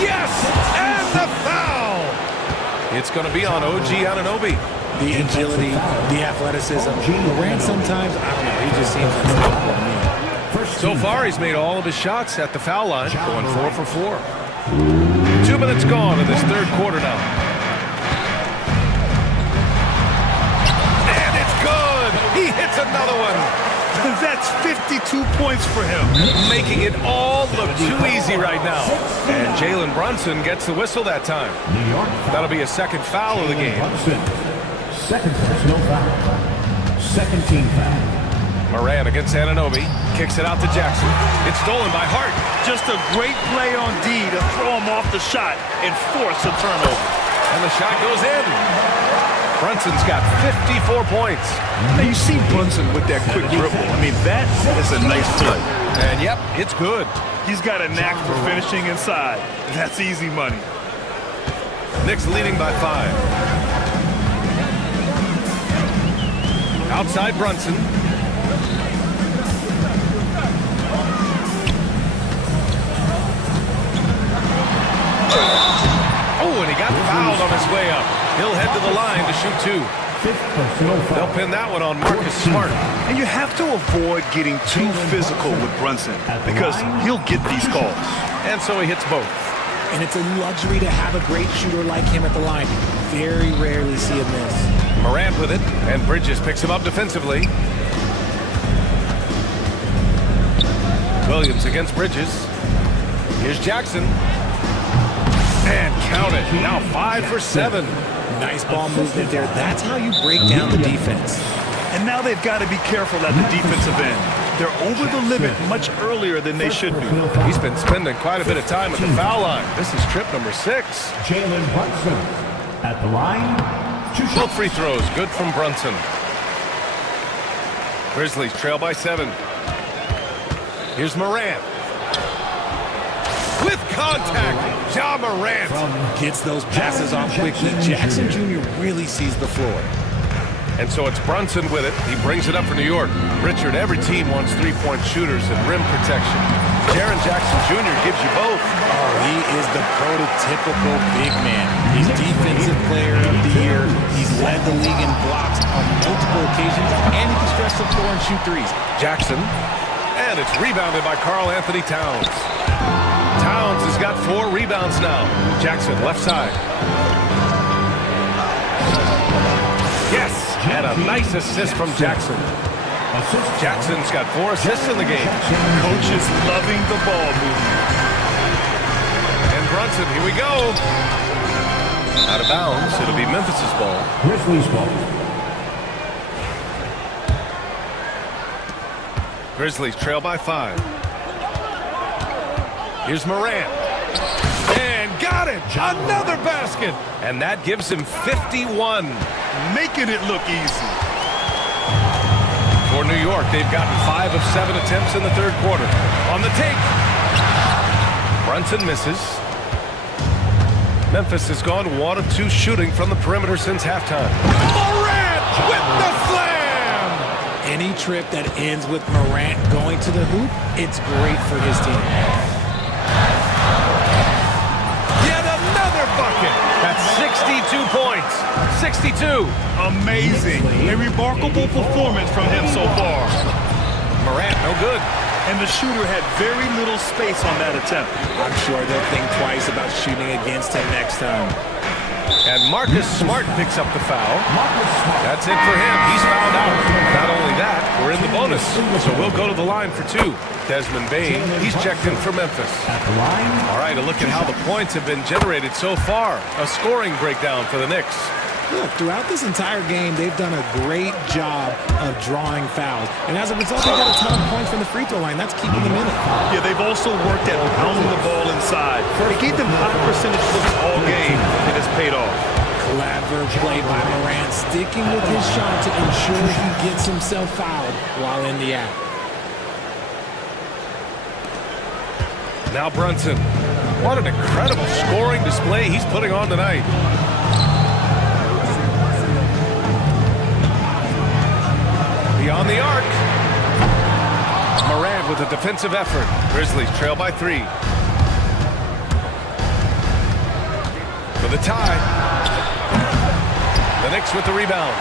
Yes! And the foul! It's going to be on OG Anunoby. The agility, the athleticism. Morant sometimes, I don't know, he just seems unstoppable to me. So far, he's made all of his shots at the foul line, going 4 for 4. 2 minutes gone in this third quarter now. And it's good! He hits another one! That's 52 points for him. Making it all look too easy right now. And Jalen Brunson gets the whistle that time. That'll be a second foul of the game. Second personal foul. Second team foul. Morant against Anunoby. Kicks it out to Jackson. It's stolen by Hart. Just a great play on D to throw him off the shot and force a turnover. And the shot goes in. Brunson's got 54 points. Now you see Brunson with that quick dribble. I mean, that is a nice play. And yep, it's good. He's got a knack for finishing inside. That's easy money. Knicks leading by 5. Outside Brunson. Oh, and he got fouled on his way up. He'll head to the line to shoot 2. They'll pin that one on Marcus Smart. And you have to avoid getting too physical with Brunson because he'll get these calls. And so he hits both. And it's a luxury to have a great shooter like him at the line. Very rarely see him miss. Morant with it, and Bridges picks him up defensively. Williams against Bridges. Here's Jackson. And count it. Now 5 for 7. Nice ball movement there. That's how you break down the defense. And now they've got to be careful at the defensive end. They're over the limit much earlier than they should be. He's been spending quite a bit of time at the foul line. This is trip number 6. Jalen Brunson at the line. Both free throws good from Brunson. Grizzlies trail by 7. Here's Morant. With contact, Ja Morant. Gets those passes off quickly. Jackson Jr. really sees the floor. And so it's Brunson with it. He brings it up for New York. Richard, every team wants three-point shooters and rim protection. Jaren Jackson Jr. gives you both. Oh, he is the prototypical big man. He's Defensive Player of the Year. He's led the league in blocks on multiple occasions, and he can stretch the floor and shoot threes. Jackson, and it's rebounded by Karl Anthony Towns. Towns has got 4 rebounds now. Jackson, left side. Yes, and a nice assist from Jackson. Jackson's got 4 assists in the game. Coach is loving the ball movement. And Brunson, here we go. Out of bounds, it'll be Memphis's ball. Grizzlies ball. Grizzlies trail by 5. Here's Morant. And got it! Another basket! And that gives him 51. Making it look easy. For New York, they've gotten 5 of 7 attempts in the third quarter. On the take. Brunson misses. Memphis has gone 1 of 2 shooting from the perimeter since halftime. Morant with the slam! Any trip that ends with Morant going to the hoop, it's great for his team. Yet another bucket. That's 62 points. 62. Amazing. A remarkable performance from him so far. Morant, no good. And the shooter had very little space on that attempt. I'm sure they'll think twice about shooting against him next time. And Marcus Smart picks up the foul. That's it for him. He's fouled out. Not only that, we're in the bonus. So we'll go to the line for 2. Desmond Bane, he's checked in for Memphis. All right, a look at how the points have been generated so far. A scoring breakdown for the Knicks. Look, throughout this entire game, they've done a great job of drawing fouls. And as a result, they got a ton of points from the free throw line. That's keeping them in it. Yeah, they've also worked at pounding the ball inside. It gave them high percentage looks all game, and it's paid off. Clever play by Morant, sticking with his shot to ensure he gets himself fouled while in the act. Now Brunson. What an incredible scoring display he's putting on tonight. Beyond the arc. Morant with a defensive effort. Grizzlies trail by 3. For the tie. The Knicks with the rebound.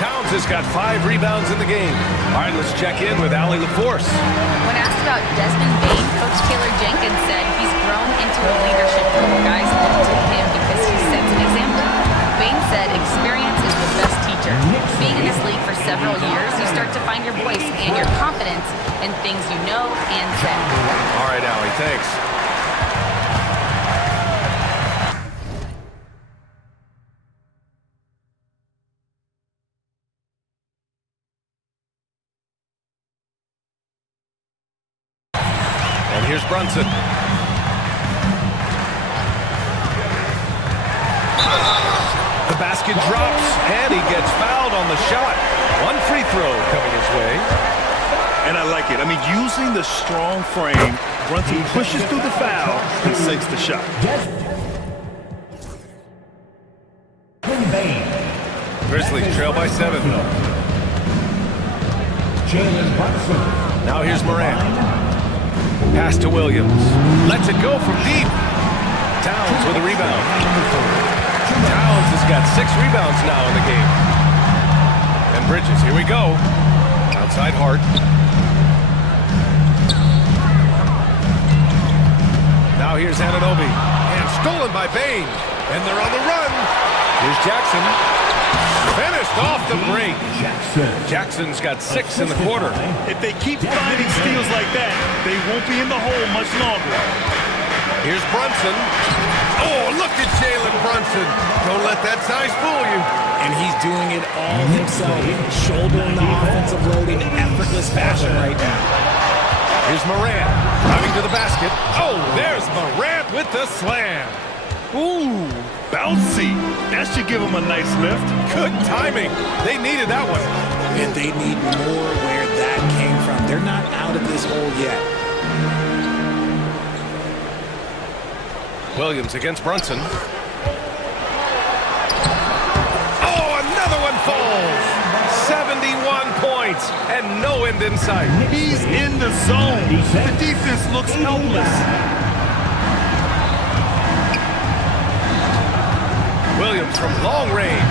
Towns has got 5 rebounds in the game. All right, let's check in with Allie LaForce. When asked about Desmond Bain, Coach Taylor Jenkins said he's grown into a leadership role. Guys look to him because he sets an example. Bain said experience is the best teacher. Being in this league for several years, you start to find your voice and your confidence in things you know and say. All right, Allie, thanks. Here's Brunson. The basket drops, and he gets fouled on the shot. 1 free throw coming his way. And I like it. I mean, using the strong frame, Brunson pushes through the foul and sinks the shot. Grizzlies trail by 7. Now here's Morant. Pass to Williams. Lets it go from deep. Towns with a rebound. Towns has got 6 rebounds now in the game. And Bridges, here we go. Outside Hart. Now here's Anunoby. And stolen by Bain. And they're on the run. Here's Jackson. Finished off the break. Jackson's got 6 in the quarter. If they keep finding steals like that, they won't be in the hole much longer. Here's Brunson. Oh, look at Jalen Brunson. Don't let that size fool you. And he's doing it all himself, shouldering the offensive load in effortless fashion right now. Here's Morant driving to the basket. Oh, there's Morant with the slam. Ooh, bouncy. That should give him a nice lift. Good timing. They needed that one. And they need more where that came from. They're not out of this hole yet. Williams against Brunson. Oh, another one falls. 71 points and no end in sight. He's in the zone. The defense looks helpless. Williams from long range.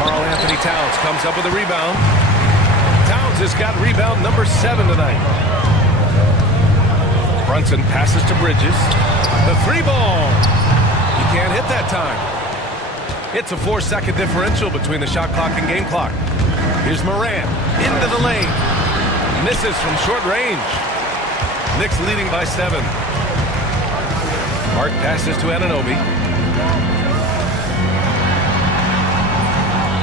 Karl Anthony Towns comes up with a rebound. Towns has got rebound number 7 tonight. Brunson passes to Bridges. The 3 ball. You can't hit that time. It's a 4-second differential between the shot clock and game clock. Here's Morant into the lane. Misses from short range. Knicks leading by 7. Hart passes to Anunoby.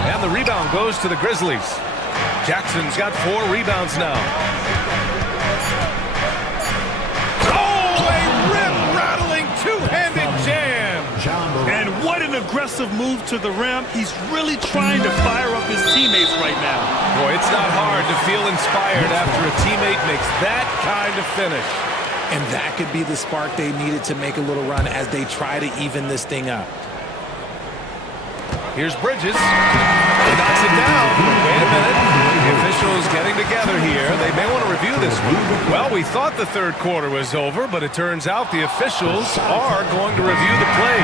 And the rebound goes to the Grizzlies. Jackson's got 4 rebounds now. Oh, a rim-rattling two-handed jam. And what an aggressive move to the rim. He's really trying to fire up his teammates right now. Boy, it's not hard to feel inspired after a teammate makes that kind of finish. And that could be the spark they needed to make a little run as they try to even this thing up. Here's Bridges. He knocks it down. Wait a minute. The officials getting together here. They may want to review this one. Well, we thought the third quarter was over, but it turns out the officials are going to review the play.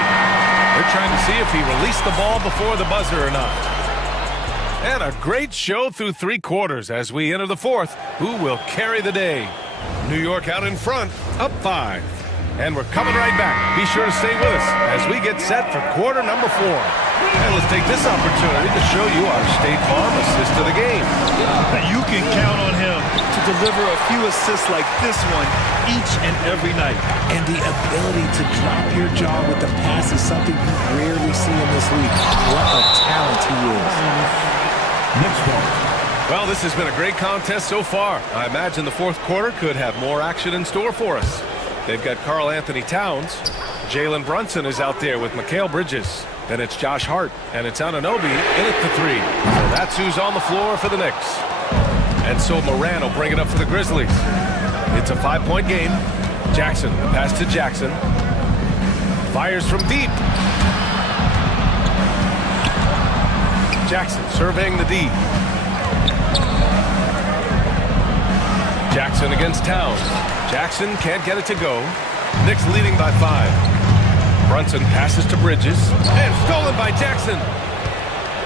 They're trying to see if he released the ball before the buzzer or not. And a great show through 3 quarters as we enter the 4th. Who will carry the day? New York out in front, up 5. And we're coming right back. Be sure to stay with us as we get set for quarter number 4. And let's take this opportunity to show you our State Farm assist of the game. Now you can count on him to deliver a few assists like this one each and every night. And the ability to drop your jaw with the pass is something you rarely see in this league. What a talent he is. Next one. Well, this has been a great contest so far. I imagine the 4th quarter could have more action in store for us. They've got Karl Anthony Towns. Jalen Brunson is out there with Mikal Bridges. Then it's Josh Hart, and it's Anunoby in at the 3. So that's who's on the floor for the Knicks. And so Morant will bring it up for the Grizzlies. It's a 5-point game. Jackson, pass to Jackson. Fires from deep. Jackson surveying the D. Jackson against Towns. Jackson can't get it to go. Knicks leading by 5. Brunson passes to Bridges. And stolen by Jackson.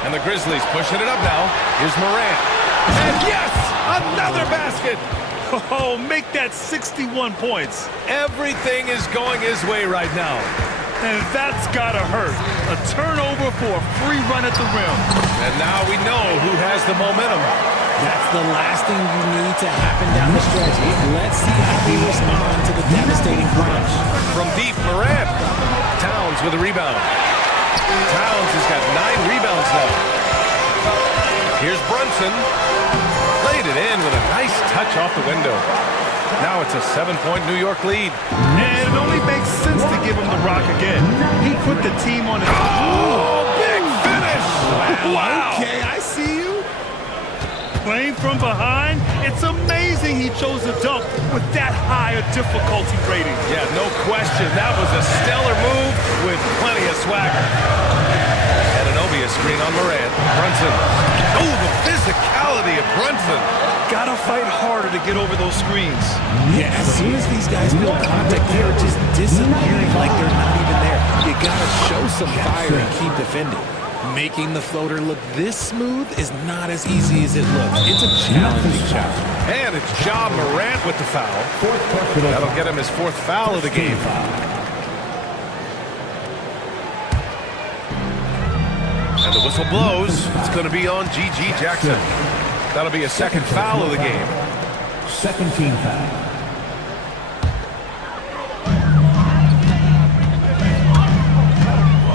And the Grizzlies pushing it up now. Here's Morant. And yes! Another basket! Oh, make that 61 points. Everything is going his way right now. And that's gotta hurt. A turnover for a free run at the rim. And now we know who has the momentum. That's the last thing you need to happen down the stretch. Let's see how they respond to the devastating crunch. From deep, Morant. Towns with a rebound. Towns has got 9 rebounds now. Here's Brunson. Played it in with a nice touch off the window. Now it's a 7-point New York lead. And it only makes sense to give him the rock again. He put the team on his... Oh, big finish! Wow. Okay, I see you. Playing from behind, it's amazing he chose a dunk with that high a difficulty rating. Yeah, no question. That was a stellar move with plenty of swagger. Anunoby a screen on Morant. Brunson. Oh, the physicality of Brunson. Gotta fight harder to get over those screens. Yeah, as soon as these guys feel contact, they're just disappearing like they're not even there. You gotta show some fire and keep defending. Making the floater look this smooth is not as easy as it looks. It's a challenging challenge. And it's Ja Morant with the foul. That'll get him his 4th foul of the game. And the whistle blows. It's going to be on G.G. Jackson. That'll be a 2nd foul of the game. 2nd team foul.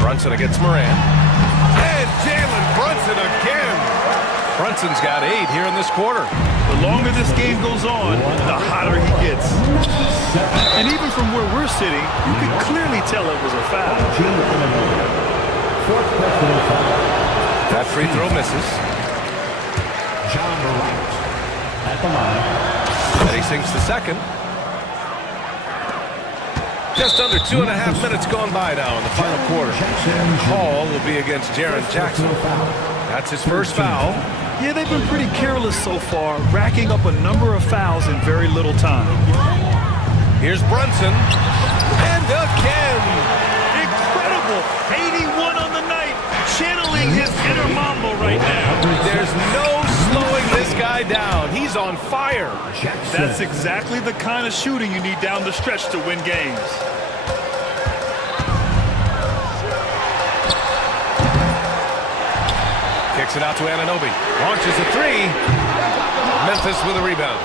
Brunson against Morant. And Jalen Brunson again. Brunson's got 8 here in this quarter. The longer this game goes on, the hotter he gets. And even from where we're sitting, you can clearly tell it was a foul. That free throw misses. John Morant at the line. And he sinks the 2nd. Just under 2.5 minutes gone by now in the final quarter. Hall will be against Jaren Jackson. That's his 1st foul. Yeah, they've been pretty careless so far, racking up a number of fouls in very little time. Here's Brunson. And again. Incredible. 81 on the night. Channeling his inner Mambo right now. There's no slowing this guy down. He's on fire. That's exactly the kind of shooting you need down the stretch to win games. Kicks it out to Anunoby. Launches a 3. Memphis with a rebound.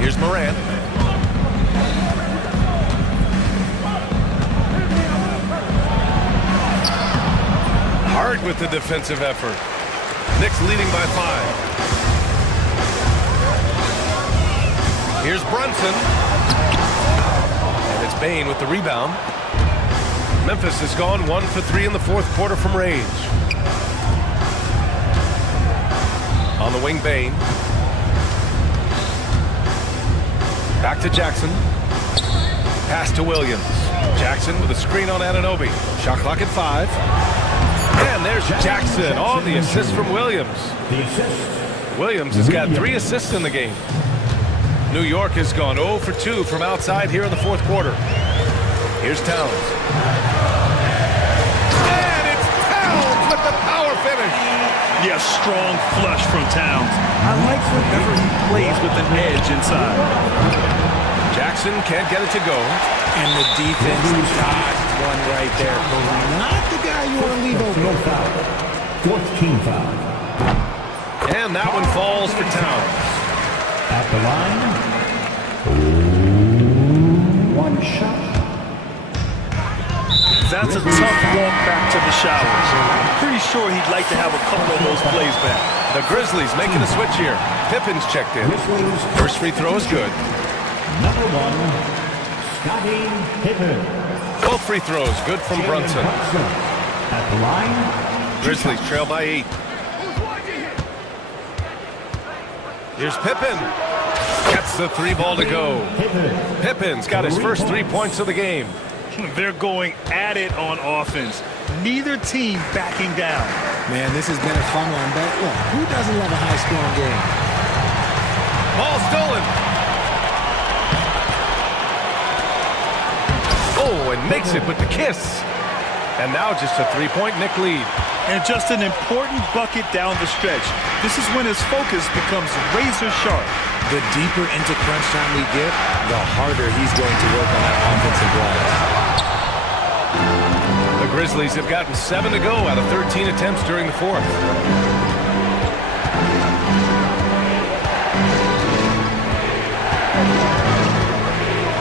Here's Morant. Hard with the defensive effort. Knicks leading by 5. Here's Brunson. And it's Bane with the rebound. Memphis has gone 1 for 3 in the 4th quarter from range. On the wing, Bane. Back to Jackson. Pass to Williams. Jackson with a screen on Anunoby. Shot clock at 5. And there's Jackson on the assist from Williams. Williams has got 3 assists in the game. New York has gone 0 for 2 from outside here in the 4th quarter. Here's Towns. And it's Towns with the power finish. Yeah, strong flush from Towns. I like whenever he plays with an edge inside. Jackson can't get it to go. And the defense dodged one right there. Not the guy you want to leave open. 4th team foul. And that one falls for Towns. At the line. 1 shot. That's a tough walk back to the showers. Pretty sure he'd like to have a couple of those plays back. The Grizzlies making a switch here. Pippin's checked in. First free throw is good. Number 1, Scottie Pippen. Both free throws good from Brunson. At the line. Grizzlies trail by 8. Here's Pippen. Gets the 3 ball to go. Pippin's got his first 3 points of the game. They're going at it on offense. Neither team backing down. Man, this has been a fun one, but look, who doesn't love a high-scoring game? Ball stolen. Oh, and makes it with the kiss. And now just a 3-point Knick lead. And just an important bucket down the stretch. This is when his focus becomes razor sharp. The deeper into crunch time we get, the harder he's going to work on that offensive glass. The Grizzlies have gotten 7 to go out of 13 attempts during the fourth.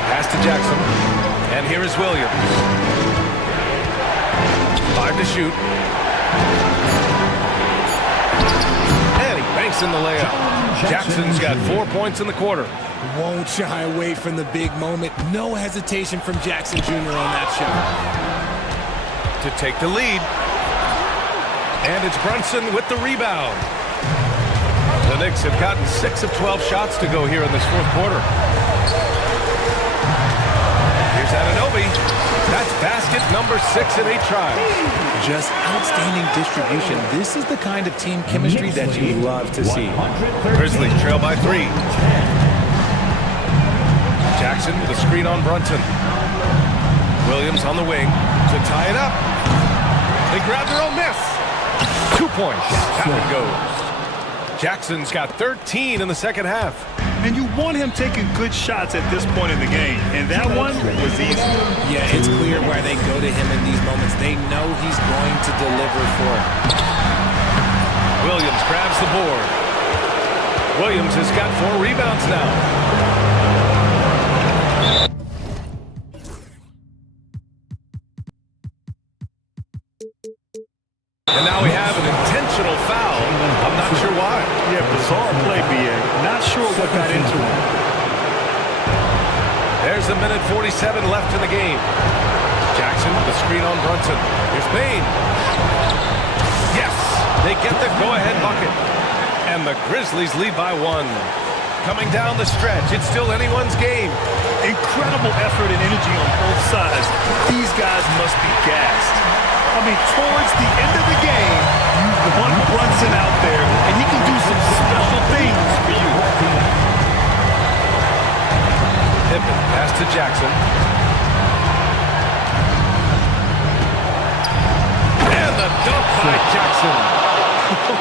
Pass to Jackson. And here is Williams. 5 to shoot. And he banks in the layup. Jackson's got 4 points in the quarter. Won't shy away from the big moment. No hesitation from Jackson Jr. on that shot. To take the lead. And it's Brunson with the rebound. The Knicks have gotten 6 of 12 shots to go here in this fourth quarter. Here's Anunoby. That's basket number 6 in 8 tries. Just outstanding distribution. This is the kind of team chemistry that you love to see. Grizzlies trail by 3. Jackson with a screen on Brunson. Williams on the wing to tie it up. They grab their own miss. 2 points. That one goes. Jackson's got 13 in the second half. And you want him taking good shots at this point in the game. And that one was easy. Yeah, it's clear where they go to him in these moments. They know he's going to deliver for it. Williams grabs the board. Williams has got 4 rebounds now. And now we have an intentional foul. I'm not sure why. Yeah, bizarre play, B.A. Not sure what got into him. There's a minute 47 left in the game. Jackson with the screen on Brunson. Here's Payne. Yes, they get the go-ahead bucket. And the Grizzlies lead by 1. Coming down the stretch, it's still anyone's game. Incredible effort and energy on both sides. These guys must be gassed. I mean, towards the end of the game, you want Brunson out there, and he can do some special things for you. Pippen, pass to Jackson. And the dunk by Jackson.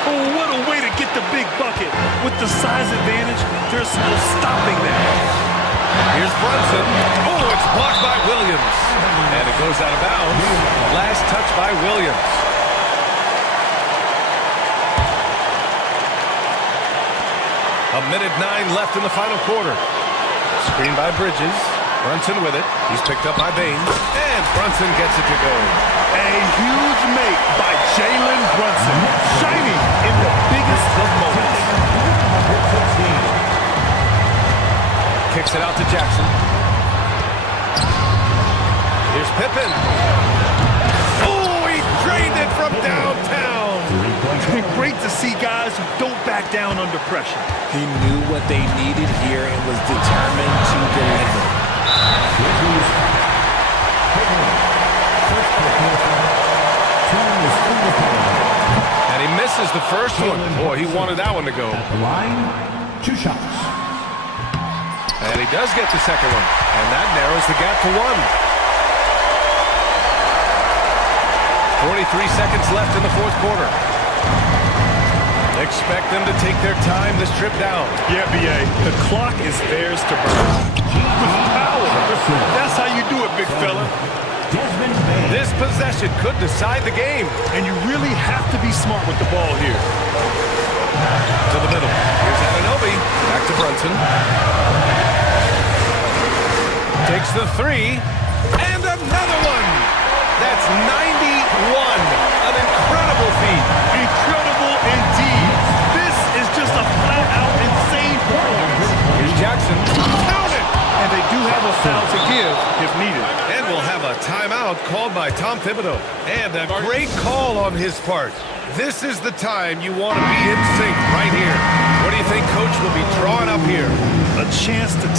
Oh, what a way to get the big bucket. With the size advantage, there's no stopping that. Here's Brunson. Oh, it's blocked by Williams. And it goes out of bounds. Last touch by Williams. A minute 9 left in the final quarter. Screen by Bridges. Brunson with it. He's picked up by Baines. And Brunson gets it to go. A huge make by Jalen Brunson. Shining in the biggest of moments. Kicks it out to Jackson. Here's Pippen. Oh, he drained it from downtown. Great to see guys who don't back down under pressure. He knew what they needed here and was determined to deliver. And he misses the first one. Boy, he wanted that one to go. At the line, 2 shots. And he does get the second one. And that narrows the gap to 1. 43 seconds left in the fourth quarter. Expect them to take their time this trip down. Yeah, B.A. The clock is theirs to burn. With power. That's how you do it, big fella. This possession could decide the game. And you really have to be smart with the ball here. To the middle. Here's Anunoby. Back to Brunson. Takes the 3. And another one. That's 91. An incredible feat. Incredible indeed. This is just a flat-out insane performance. Here's Jackson. Count it. And they do have a foul to give if needed. And we'll have a timeout called by Tom Thibodeau. And a great call on his part. This is the time you want to be in sync right here. What do you think Coach will be drawing up here? A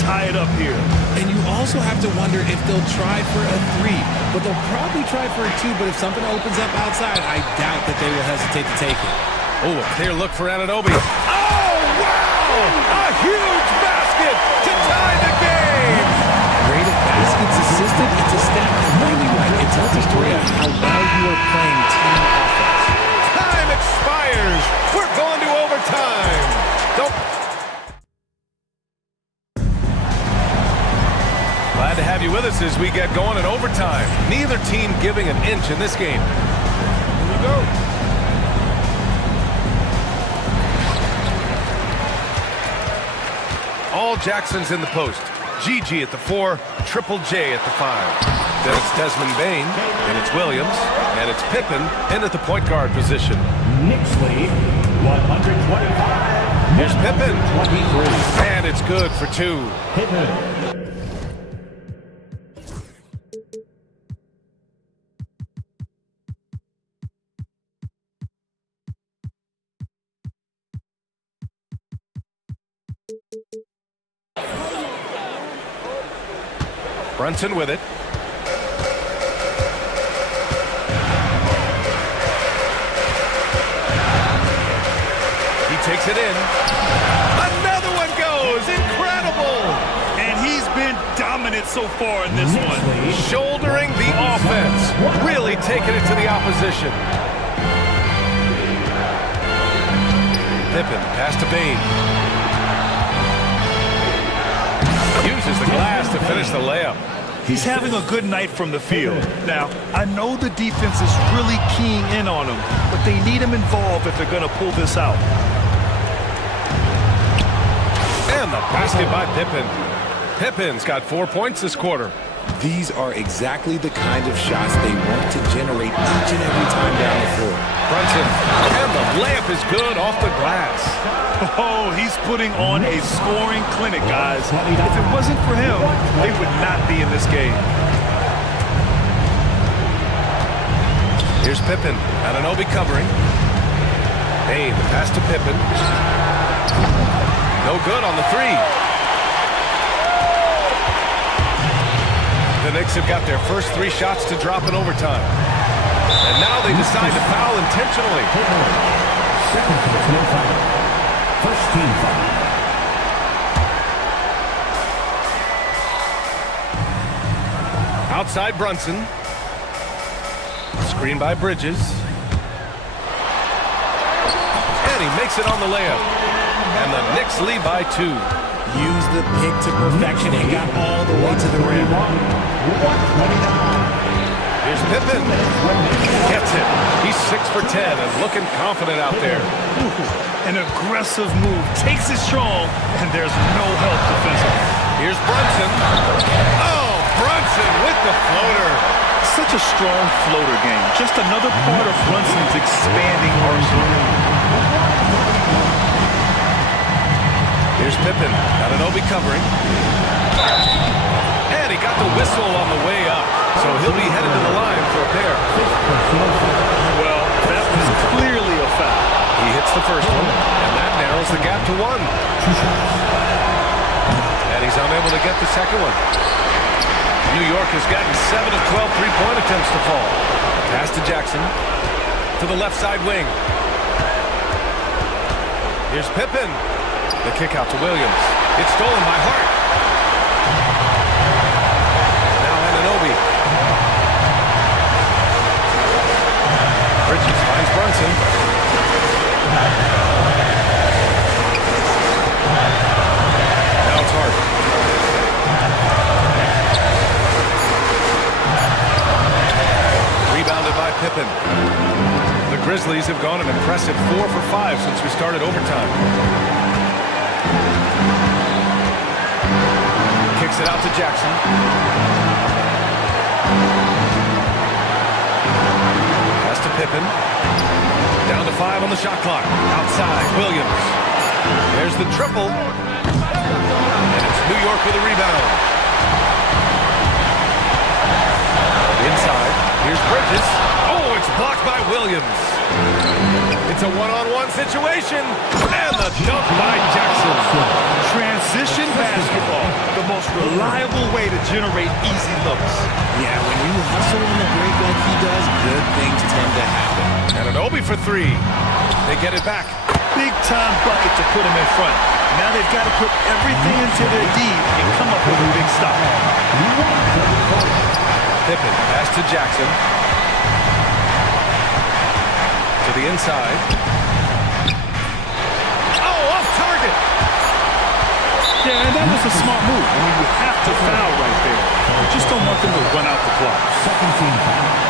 tie it up here. And you also have to wonder if they'll try for a 3, but they'll probably try for a 2, but if something opens up outside, I doubt that they will hesitate to take it. Oh, a clear look for Anunoby. Oh, wow! A huge basket to tie the game! Rate of baskets assisted, it's a stat completely right. It tells a story of how well you are playing team offense. Time expires. We're going to overtime. Don't. Glad to have you with us as we get going in overtime. Neither team giving an inch in this game. Here we go. All Jackson's in the post. GG at the 4, Triple J at the 5. Then it's Desmond Bain, and it's Williams, and it's Pippen in at the point guard position. Knicks lead, 125. Here's Pippen. 23. And it's good for 2. Pippen. Brunson with it. He takes it in. Another one goes. Incredible. And he's been dominant so far in this one. Shouldering the offense. Really taking it to the opposition. Pippen, pass to Bain. Uses the glass to finish the layup. He's having a good night from the field. Now, I know the defense is really keying in on him, but they need him involved if they're going to pull this out. And the basket by Pippen. Pippin's got 4 points this quarter. These are exactly the kind of shots they want to generate each and every time down the floor. Brunson, and the layup is good off the glass. Oh, he's putting on a scoring clinic, guys. If it wasn't for him, they would not be in this game. Here's Pippen. Anunoby covering. Bain, the pass to Pippen. No good on the 3. The Knicks have got their first 3 shots to drop in overtime. And now they decide to foul intentionally. Second personal foul. First team foul. Outside Brunson. Screen by Bridges. And he makes it on the layup. And the Knicks lead by 2. Used the pick to perfection and got all the way to the rim. Here's Pippen. Gets it. He's 6 for 10 and looking confident out there. An aggressive move. Takes it strong, and there's no help defensively. Here's Brunson. Oh, Brunson with the floater. Such a strong floater game. Just another part of Brunson's expanding arsenal. Here's Pippen. Anunoby covering. And he got the whistle on the way up. So he'll be headed to the line for a pair. Well, that was clearly a foul. He hits the first one, and that narrows the gap to 1. And he's unable to get the second one. New York has gotten 7 of 12 three-point attempts to fall. Pass to Jackson. To the left side wing. Here's Pippen. The kick out to Williams. It's stolen by Hart. Now Anunoby. Bridges finds Brunson. Now it's Hart. Rebounded by Pippen. The Grizzlies have gone an impressive 4 for 5 since we started overtime. Kicks it out to Jackson. Pass to Pippen. Down to 5 on the shot clock. Outside, Williams. There's the triple. And it's New York with a rebound. Inside, here's Bridges. Oh, it's blocked by Williams. It's a one-on-one situation. And the dunk by Jackson. Transition basketball. reliable way to generate easy looks. Yeah, when you hustle on the break like he does, good things tend to happen. And an Obi for three. They get it back. Big time bucket to put him in front. Now they've got to put everything into their D and come up with a big stop. Pippen, pass to Jackson. To the inside. Oh, off target. Yeah, and that was a smart move. I mean, you have to foul right there. You just don't want them to run out the clock. Second team foul.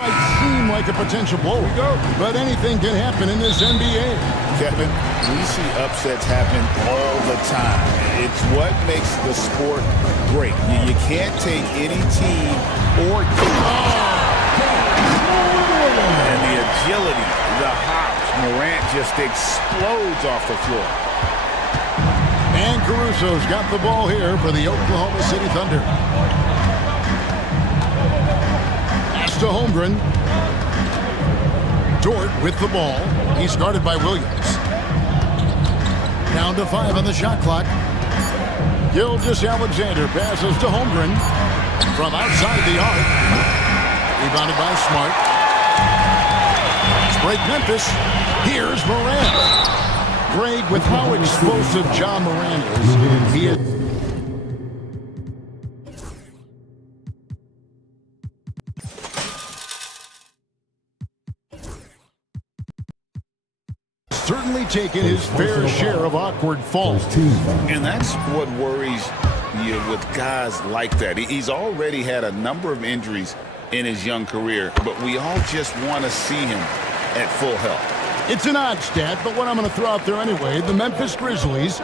Might seem like a potential blow, but anything can happen in this NBA. Kevin, we see upsets happen all the time. It's what makes the sport great. You can't take any team or and the agility, the hops. Morant just explodes off the floor. And Caruso's got the ball here for the Oklahoma City Thunder. Pass to Holmgren. Dort with the ball. He's guarded by Williams. Down to 5 on the shot clock. Gilgeous-Alexander passes to Holmgren from outside the arc. Rebounded by Smart. Let's break Memphis. Here's Morant. Greg, with how explosive John Morant is, he is. Certainly taken his fair share of awkward falls. And that's what worries you with guys like that. He's already had a number of injuries in his young career, but we all just want to see him at full health. It's an odd stat, but what I'm going to throw out there anyway, the Memphis Grizzlies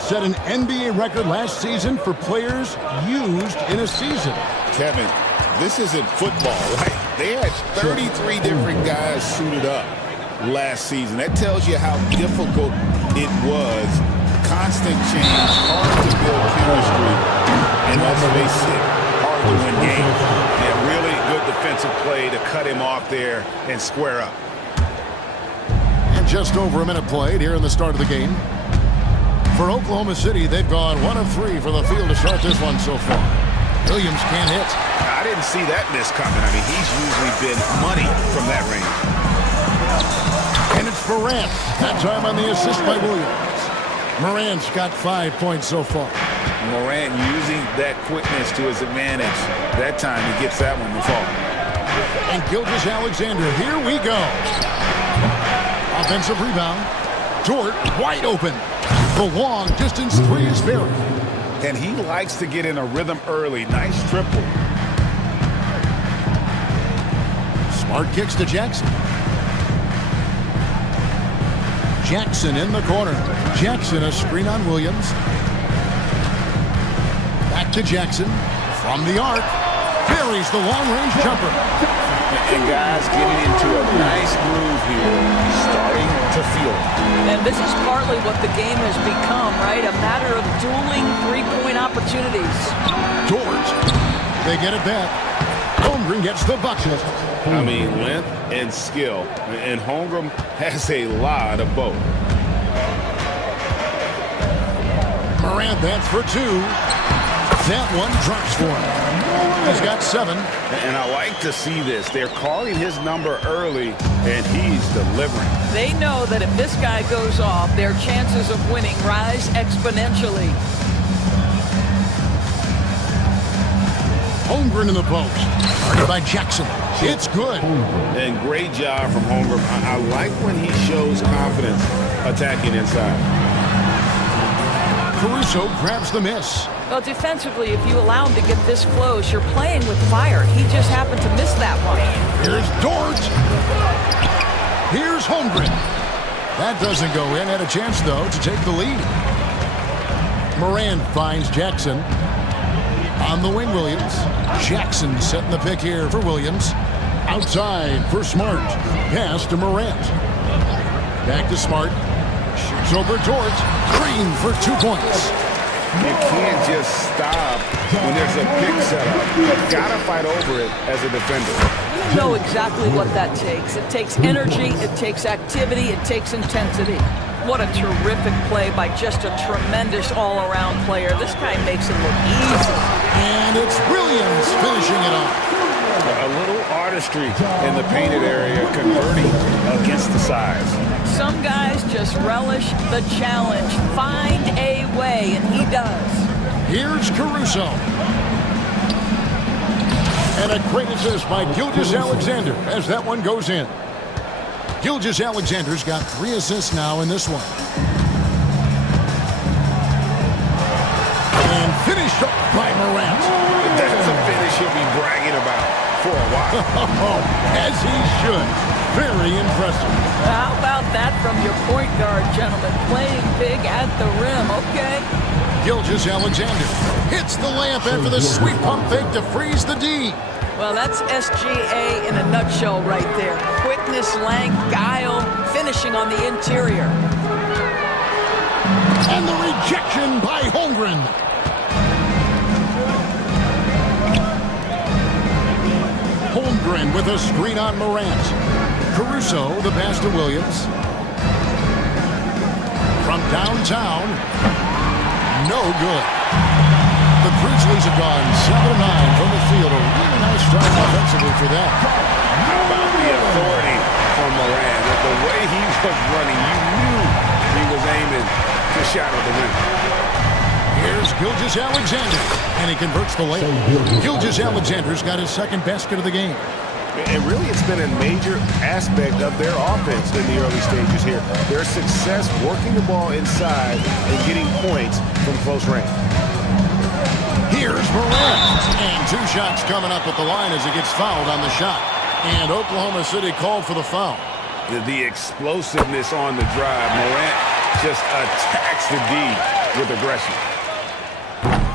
set an NBA record last season for players used in a season. Kevin, this isn't football, right? They had 33 different guys suited up last season. That tells you how difficult it was. Constant change, hard to build chemistry, and let's face it, hard to win games. Yeah, really good defensive play to cut him off there and square up. And just over a minute played here in the start of the game. For Oklahoma City, they've gone 1 of 3 for the field to start this one so far. Williams can't hit. I didn't see that miss coming. I mean, he's usually been money from that range. And it's Morant. That time on the assist by Williams. Morant's got 5 points so far. Morant using that quickness to his advantage. That time he gets that one to fall. And Gilgeous-Alexander, here we go. Offensive rebound. Dort wide open. The long distance 3 is buried. And he likes to get in a rhythm early. Nice triple. Smart kicks to Jackson. Jackson in the corner. Jackson a screen on Williams. Back to Jackson. From the arc. Buries the long-range jumper. And guys getting into a nice groove here. Starting to feel it. And this is partly what the game has become, right? A matter of dueling three-point opportunities. Dort. They get it back. Holmgren gets the bucket. I mean, length and skill. And Holmgren has a lot of both. Morant, that's for 2. That one drops for him. He's got 7. And I like to see this. They're calling his number early, and he's delivering. They know that if this guy goes off, their chances of winning rise exponentially. Holmgren in the post. Guarded by Jackson. It's good. And great job from Holmgren. I like when he shows confidence attacking inside. Caruso grabs the miss. Well, defensively, if you allow him to get this close, you're playing with fire. He just happened to miss that one. Here's Dort. Here's Holmgren. That doesn't go in. Had a chance, though, to take the lead. Morant finds Jackson. On the wing, Williams. Jackson setting the pick here for Williams. Outside for Smart. Pass to Morant. Back to Smart. Shoots over Dort. Green for 2 points. You can't just stop when there's a big setup. You've got to fight over it as a defender. You know exactly what that takes. It takes energy, it takes activity, it takes intensity. What a terrific play by just a tremendous all-around player. This guy makes it look easy. And it's Williams finishing it off. A little artistry in the painted area, converting against the size. Some guys just relish the challenge. Find a way, and he does. Here's Caruso. And a great assist by Gilgeous-Alexander as that one goes in. Gilgeous-Alexander's got 3 assists now in this one. And finished up by Morant. That's a finish he'll be bragging about. for a while. As he should. Very impressive. How about that from your point guard, gentlemen? Playing big at the rim, okay? Gilgeous-Alexander hits the layup after the sweet pump fake to freeze the D. Well, that's SGA in a nutshell right there. Quickness, length, guile, finishing on the interior. And the rejection by Holmgren. Holmgren with a screen on Morant. Caruso, the pass to Williams. From downtown, no good. The Grizzlies have gone 7-9 from the field. A really nice start offensively for them. How about the authority from Morant? The way he was running, you knew he was aiming to shadow the rim. Here's Gilgeous-Alexander, and he converts the layup. Gilgeous-Alexander's got his second basket of the game. And really, it's been a major aspect of their offense in the early stages here. Their success working the ball inside and getting points from close range. Here's Morant, and 2 shots coming up at the line as he gets fouled on the shot. And Oklahoma City called for the foul. The explosiveness on the drive. Morant just attacks the D with aggression.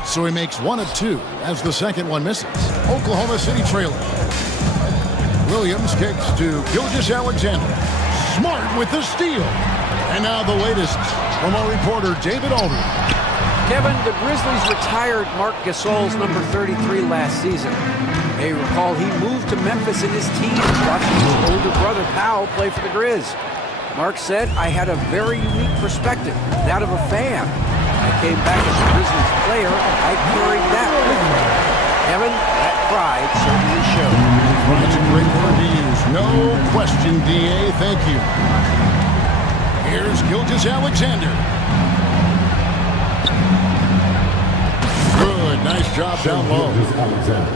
So he makes 1 of 2 as the second one misses. Oklahoma City trailing. Williams kicks to Gilgeous-Alexander. Smart with the steal. And now the latest from our reporter, David Aldridge. Kevin, the Grizzlies retired Marc Gasol's number 33 last season. You may recall he moved to Memphis in his teens, watching his older brother Powell play for the Grizz. Marc said, "I had a very unique perspective, that of a fan. I came back as a Grizzlies player, I carried that with me." Kevin, that pride certainly showed. That's a great word to use. No question, D.A. Thank you. Here's Gilgeous-Alexander. Good. Nice job down low.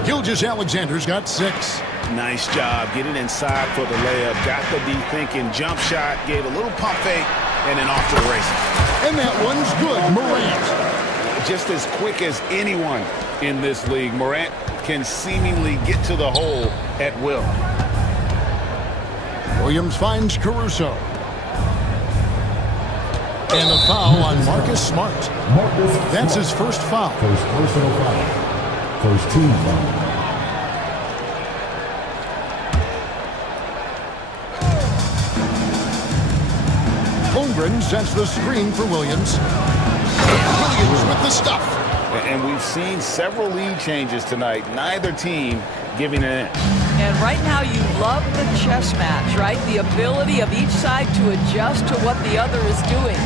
Gilgeous-Alexander's got 6. Nice job getting inside for the layup. Got the D thinking. Jump shot. Gave a little pump fake. And then off to the races. And that one's good. Morant. Just as quick as anyone in this league, Morant can seemingly get to the hole at will. Williams finds Caruso. And a foul on Marcus Smart. That's his first foul. First personal foul. First team foul. Holmgren sets the screen for Williams. And Williams with the stuff. And we've seen several lead changes tonight. Neither team giving an inch. And right now you love the chess match, right? The ability of each side to adjust to what the other is doing.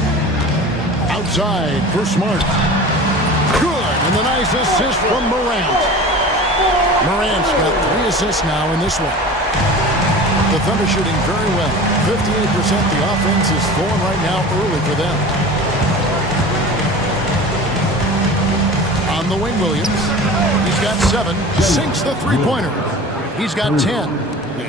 Outside for Smart. Good. And the nice assist from Morant. Morant's got 3 assists now in this one. The Thunder shooting very well. 58%. The offense is flowing right now early for them. On the wing, Williams. He's got 7. Sinks the three-pointer. He's got 10.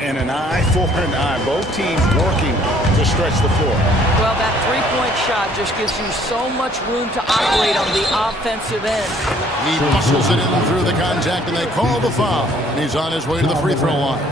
And an eye for an eye. Both teams working to stretch the floor. Well, that three-point shot just gives you so much room to operate on the offensive end. He muscles it in through the contact, and they call the foul. And he's on his way to the free throw line.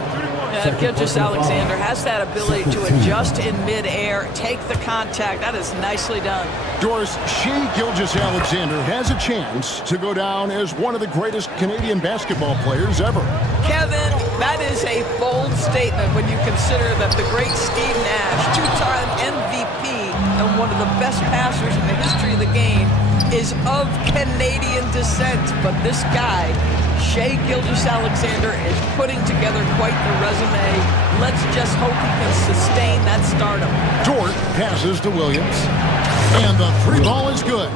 Gilgeous-Alexander has that ability to adjust in midair, take the contact. That is nicely done. Doris, Shea Gilgeous-Alexander has a chance to go down as one of the greatest Canadian basketball players ever. Kevin, that is a bold statement when you consider that the great Steve Nash, 2-time MVP and one of the best passers in the history of the game, is of Canadian descent. But this guy, Shea Gilgeous-Alexander, is putting together quite the resume. Let's just hope he can sustain that stardom. Dort passes to Williams, and the 3 ball is good.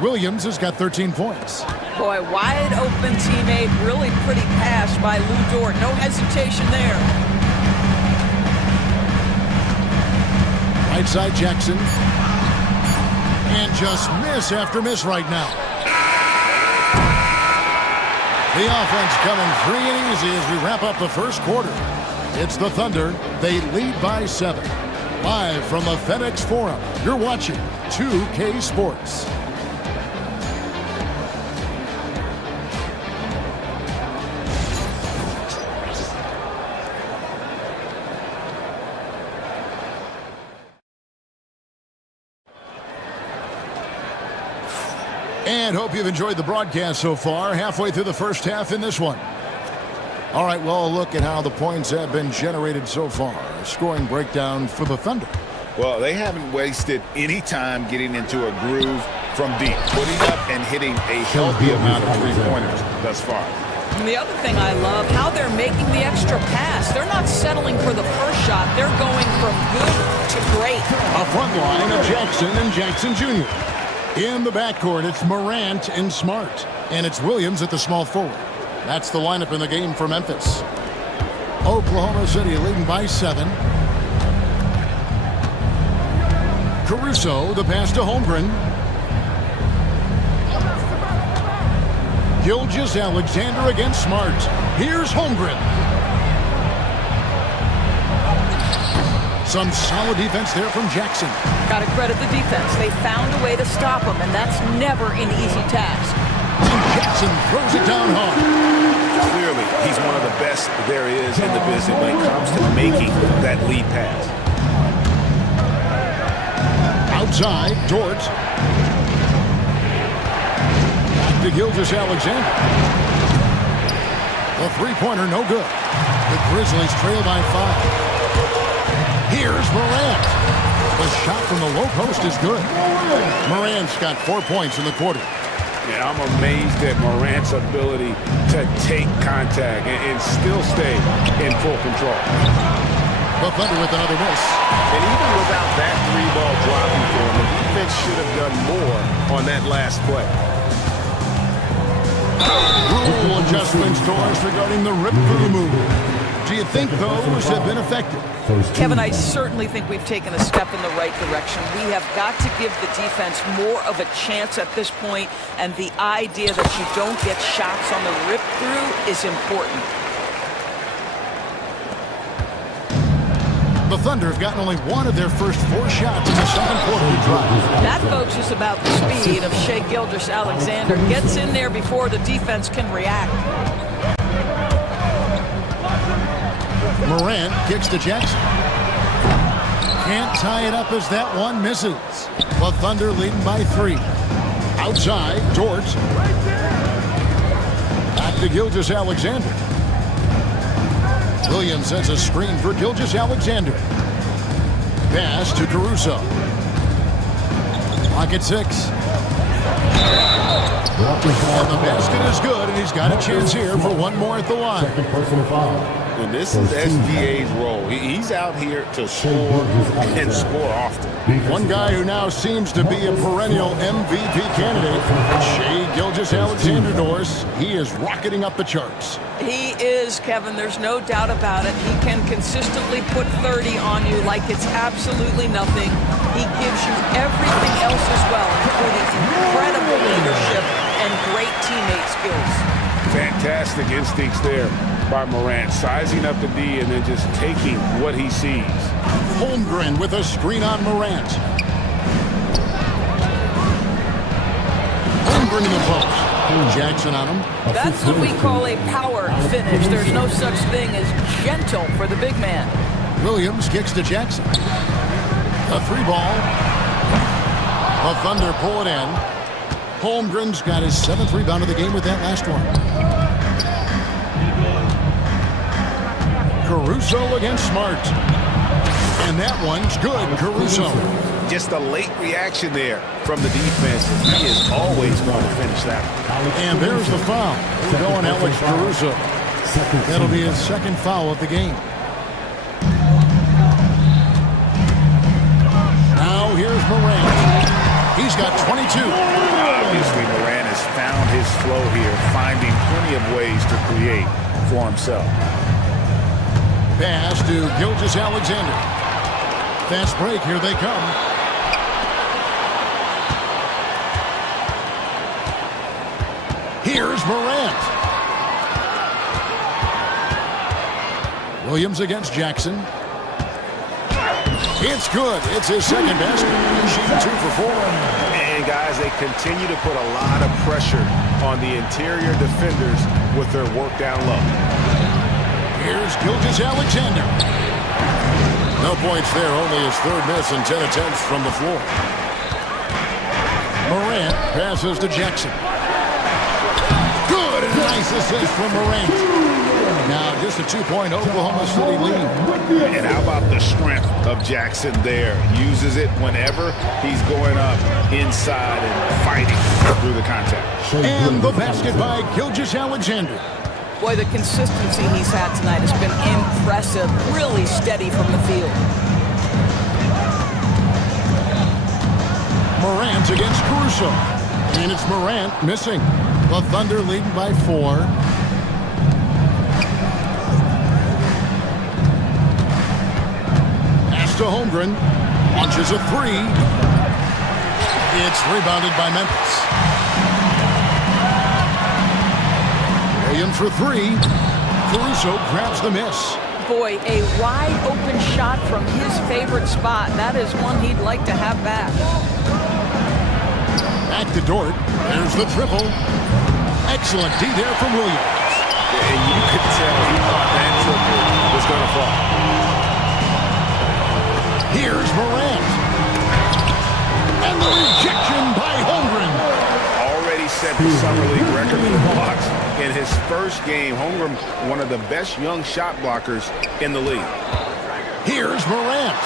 Williams has got 13 points. Boy, wide open teammate, really pretty pass by Lou Dort. No hesitation there. Right side Jackson. And just miss after miss right now. The offense coming free and easy as we wrap up the first quarter. It's the Thunder. They lead by 7. Live from the FedEx Forum, you're watching 2K Sports. And hope you've enjoyed the broadcast so far. Halfway through the first half in this one. All right, well, look at how the points have been generated so far. A scoring breakdown for the Thunder. Well, they haven't wasted any time getting into a groove from deep, putting up and hitting a healthy amount of three-pointers thus far. And the other thing I love, how they're making the extra pass. They're not settling for the first shot. They're going from good to great. A front line of Jackson and Jackson Jr. In the backcourt, it's Morant and Smart. And it's Williams at the small forward. That's the lineup in the game for Memphis. Oklahoma City leading by 7. Caruso, the pass to Holmgren. Gilgeous-Alexander against Smart. Here's Holmgren. Some solid defense there from Jackson. Got to credit the defense. They found a way to stop him, and that's never an easy task. And Jackson throws it down hard. Clearly, he's one of the best there is in the business when it comes to making that lead pass. Outside, Dort. Back to Gilgeous-Alexander. The three-pointer, no good. The Grizzlies trail by 5. Here's Morant. The shot from the low post is good. Morant's got 4 points in the quarter. Yeah, I'm amazed at Morant's ability to take contact and still stay in full control. The Thunder with another miss. And even without that three-ball dropping for him, the defense should have done more on that last play. Rule adjustments to us regarding the rip-through move. Do you think those have been effective? Kevin, I certainly think we've taken a step in the right direction. We have got to give the defense more of a chance at this point, and the idea that you don't get shots on the rip-through is important. The Thunder have gotten only one of their first 4 shots in the second quarter to drive. That, folks, is about the speed of Shai Gilgeous-Alexander. Gets in there before the defense can react. Morant kicks to Jackson. Can't tie it up as that one misses. The Thunder leading by 3. Outside, Dort. Back to Gilgeous-Alexander. Williams sends a screen for Gilgeous-Alexander. Pass to Caruso. Clock at 6. And the basket is good, and he's got a chance here for one more at the line. And this is SGA's role. He's out here to score and score often. One guy who now seems to be a perennial MVP candidate, Shai Gilgeous-Alexander, Norris. He is rocketing up the charts. He is, Kevin. There's no doubt about it. He can consistently put 30 on you like it's absolutely nothing. He gives you everything else as well, including incredible leadership and great teammate skills. Fantastic instincts there by Morant, sizing up the D and then just taking what he sees. Holmgren with a screen on Morant. Holmgren in the post. Jackson on him. That's what we call a power finish. There's no such thing as gentle for the big man. Williams kicks to Jackson. A 3-ball. The Thunder pull it in. Holmgren's got his 7th rebound of the game with that last one. Caruso against Smart. And that one's good, Caruso. Just a late reaction there from the defense. He is always going to finish that. And there's the foul. Going Alex Caruso. That'll be his 2nd foul of the game. Now here's Morant. He's got 22. Obviously, Morant has found his flow here, finding plenty of ways to create for himself. Pass to Gilgeous-Alexander. Fast break, here they come. Here's Morant. Williams against Jackson. It's good. It's his 2nd basket. Shooting 2 for 4. And guys, they continue to put a lot of pressure on the interior defenders with their work down low. Here's Gilgeous-Alexander. No points there, only his 3rd miss and 10 attempts from the floor. Morant Passes to Jackson. Good and nice assist from Morant. Now just a 2-point Oklahoma City lead. And how about the strength of Jackson there? Uses it whenever he's going up inside and fighting through the contact. And the basket by Gilgeous-Alexander. Boy, the consistency he's had tonight has been impressive. Really steady from the field. Morant against Caruso. And it's Morant missing. The Thunder leading by 4. Pass to Holmgren. Launches a 3. It's rebounded by Memphis. Williams for 3. Caruso grabs the miss. Boy, a wide open shot from his favorite spot. That is one he'd like to have back. Back to Dort. There's the triple. Excellent D there from Williams. And you could tell he thought that triple was going to fall. Here's Morant. And the rejection by Holmgren. Already set the Summer League record for blocks in his first game. Holmgren, one of the best young shot blockers in the league. Here's Morant.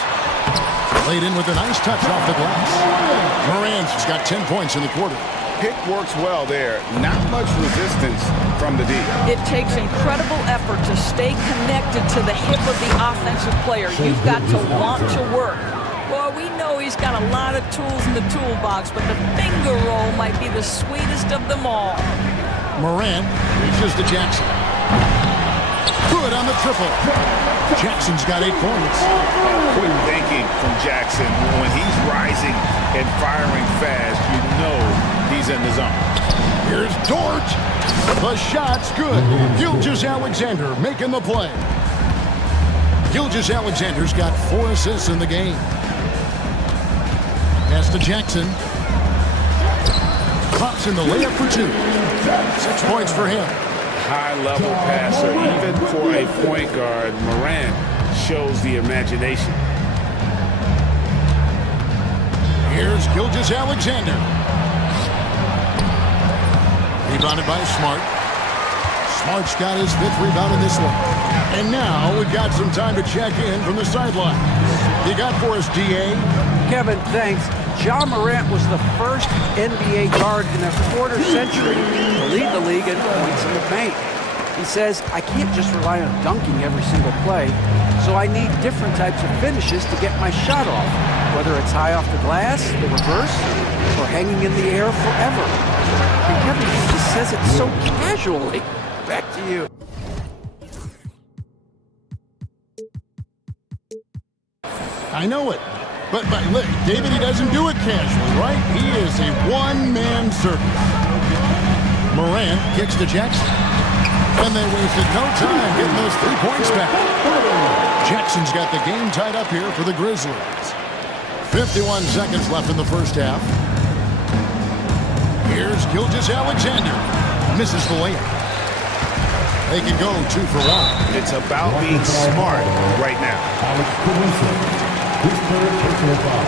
Played in with a nice touch off the glass. Morant's got 10 points in the quarter. Pick works well there. Not much resistance from the D. It takes incredible effort to stay connected to the hip of the offensive player. You've got to want to work. Well, we know he's got a lot of tools in the toolbox, but the finger roll might be the sweetest of them all. Morant reaches to Jackson. Good on the triple. Jackson's got 8 points. Quick thinking from Jackson. When he's rising and firing fast, you know he's in the zone. Here's Dort. The shot's good. Gilgeous-Alexander making the play. Gilgeous-Alexander's got 4 assists in the game. Pass to Jackson. Pops in the layup for 2. 6 points for him. High-level passer, even for a point guard. Morant shows the imagination. Here's Gilgeous-Alexander. Rebounded by Smart. Smart's got his 5th rebound in this one. And now we've got some time to check in from the sideline. You got for us, DA? Kevin, thanks. Ja Morant was the first NBA guard in a quarter century to lead the league in points in the paint. He says, I can't just rely on dunking every single play, so I need different types of finishes to get my shot off, whether it's high off the glass, the reverse, or hanging in the air forever. And Kevin, he just says it so casually. Back to you. I know it. But look, David, he doesn't do it casually, right? He is a one-man circus. Morant kicks to Jackson. And they wasted no time getting those 3 points back. Jackson's got the game tied up here for the Grizzlies. 51 seconds left in the first half. Here's Gilgeous-Alexander. Misses the layup. They can go 2 for 1. It's about being smart right now. His third personal foul.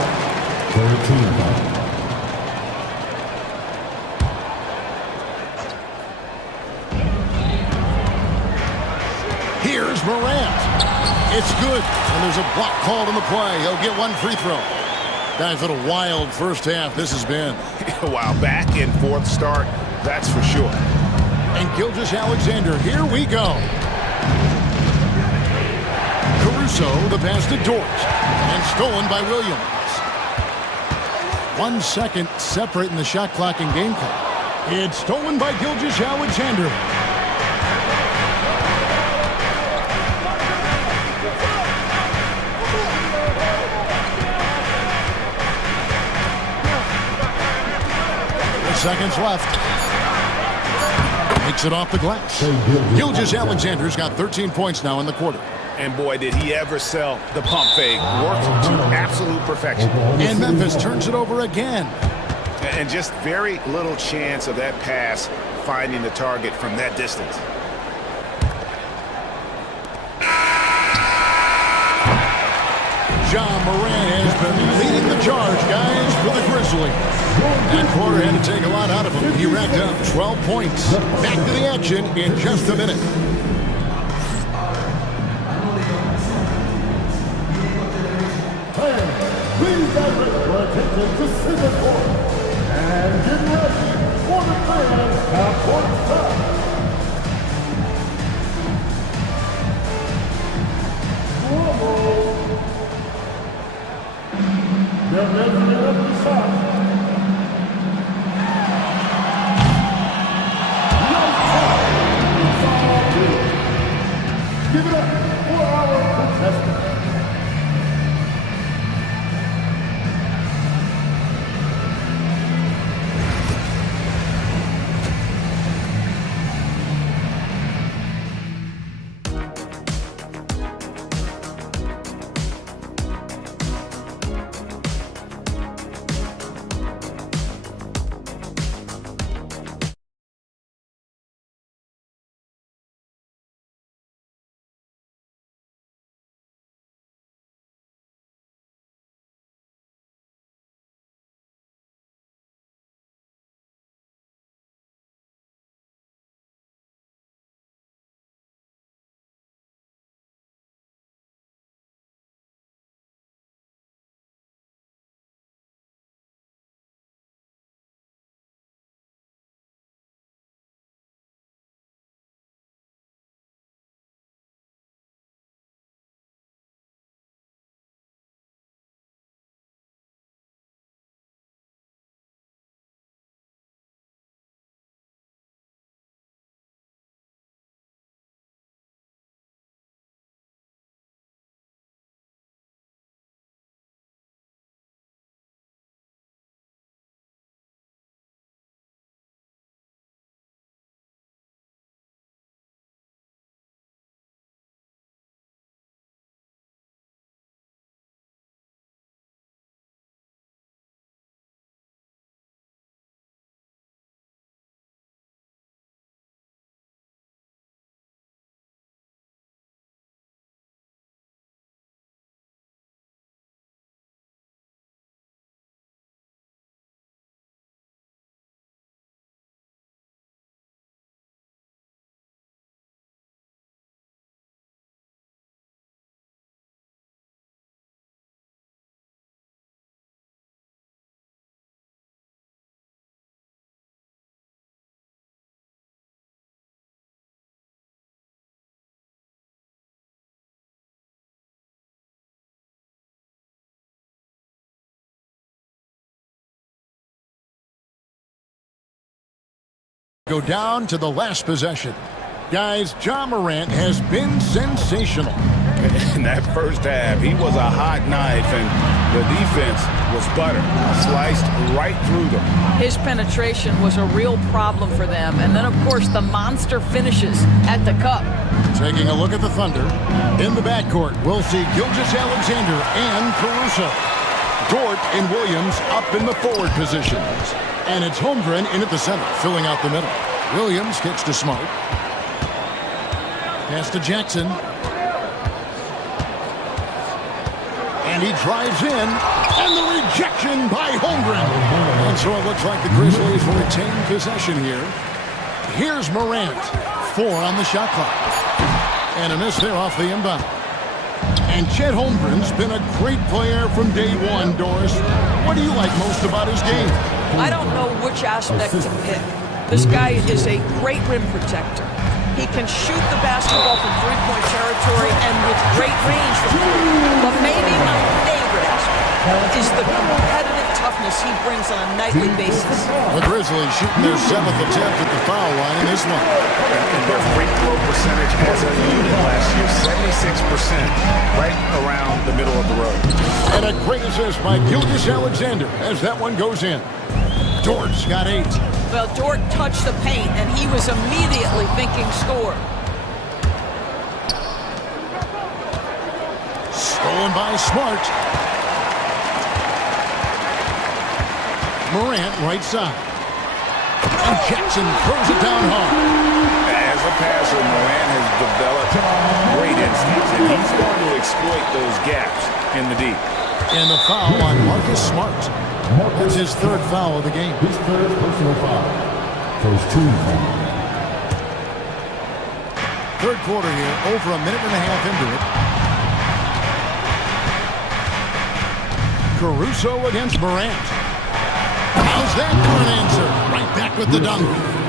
Third team foul. Here's Morant. It's good. And there's a block called on the play. He'll get 1 free throw. Guys, what a wild first half this has been. Wow, back and forth start, that's for sure. And Gilgeous-Alexander, here we go. Caruso, the pass to Dort. And stolen by Williams. 1 second separating the shot clock and game clock. It's stolen by Gilgeous-Alexander. Seconds left. Makes it off the glass. Gilgeous-Alexander's got 13 points now in the quarter. And boy, did he ever sell the pump fake. Worked to absolute perfection. And Memphis turns it over again. And just very little chance of that pass finding the target from that distance. Ja Morant has been leading the charge, guys, for the Grizzlies. That quarter had to take a lot out of him. He racked up 12 points. Back to the action in just a minute. Please direct your attention to center court. And get ready for the fans at courtside. They're measuring up the shot. No foul. It's all good. Give it up for our contestant. Go down to the last possession. Guys, Ja Morant has been sensational. In that first half, he was a hot knife, and the defense was butter. Sliced right through them. His penetration was a real problem for them. And then, of course, the monster finishes at the cup. Taking a look at the Thunder. In the backcourt, we'll see Gilgeous-Alexander and Caruso. Dort and Williams up in the forward positions. And it's Holmgren in at the center, filling out the middle. Williams kicks to Smart. Pass to Jackson. And he drives in. And the rejection by Holmgren. And so it looks like the Grizzlies will retain possession here. Here's Morant. 4 on the shot clock. And a miss there off the inbound. And Chet Holmgren's been a great player from day one, Doris. What do you like most about his game? I don't know which aspect to pick. This guy is a great rim protector. He can shoot the basketball from three-point territory and with great range from three. But maybe my favorite aspect is the competitive toughness he brings on a nightly basis. The Grizzlies shooting their 7th attempt at the foul line in this one. And their free throw percentage as a unit last year, 76%, right around the middle of the road. And a great assist by Gilgeous-Alexander as that one goes in. Dort's got 8. Well, Dort touched the paint, and he was immediately thinking score. Stolen by Smart. Morant right side. And Jackson throws it down hard. As a passer, Morant has developed great instincts, and he's going to exploit those gaps in the deep. And the foul on Marcus Smart. That's his third foul of the game. His third personal foul. First team foul. Third quarter here, over a minute and a half into it. Caruso against Morant. How's that for an answer? Right back with the dunk.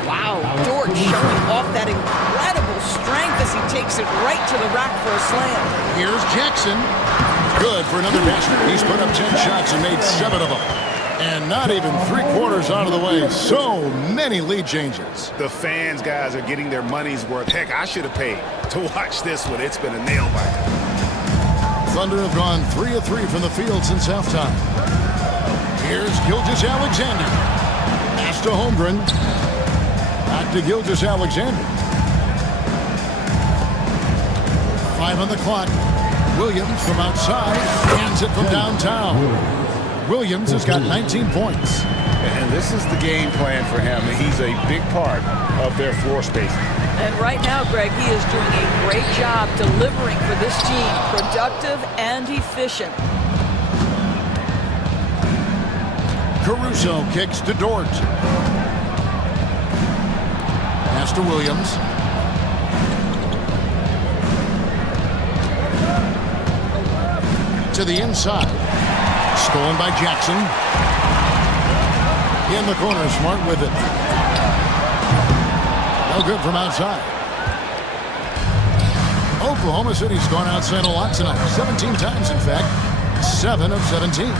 Wow, George showing off that incredible strength as he takes it right to the rack for a slam. Here's Jackson. Good for another basket. He's put up 10 shots and made 7 of them. And not even 3/4 out of the way. So many lead changes. The fans, guys, are getting their money's worth. Heck, I should have paid to watch this one. It's been a nail-biter. Thunder have gone 3 of 3 from the field since halftime. Here's Gilgeous-Alexander. Pass to Holmgren. Back to Gilgeous-Alexander. 5 on the clock. Williams from outside hands it from downtown. Williams has got 19 points. And this is the game plan for him. He's a big part of their floor spacing. And right now, Greg, he is doing a great job delivering for this team. Productive and efficient. Caruso kicks to Dort. Pass to Williams. To the inside. Stolen by Jackson. In the corner, Smart with it. No good from outside. Oklahoma City's gone outside a lot tonight. 17 times, in fact. 7 of 17.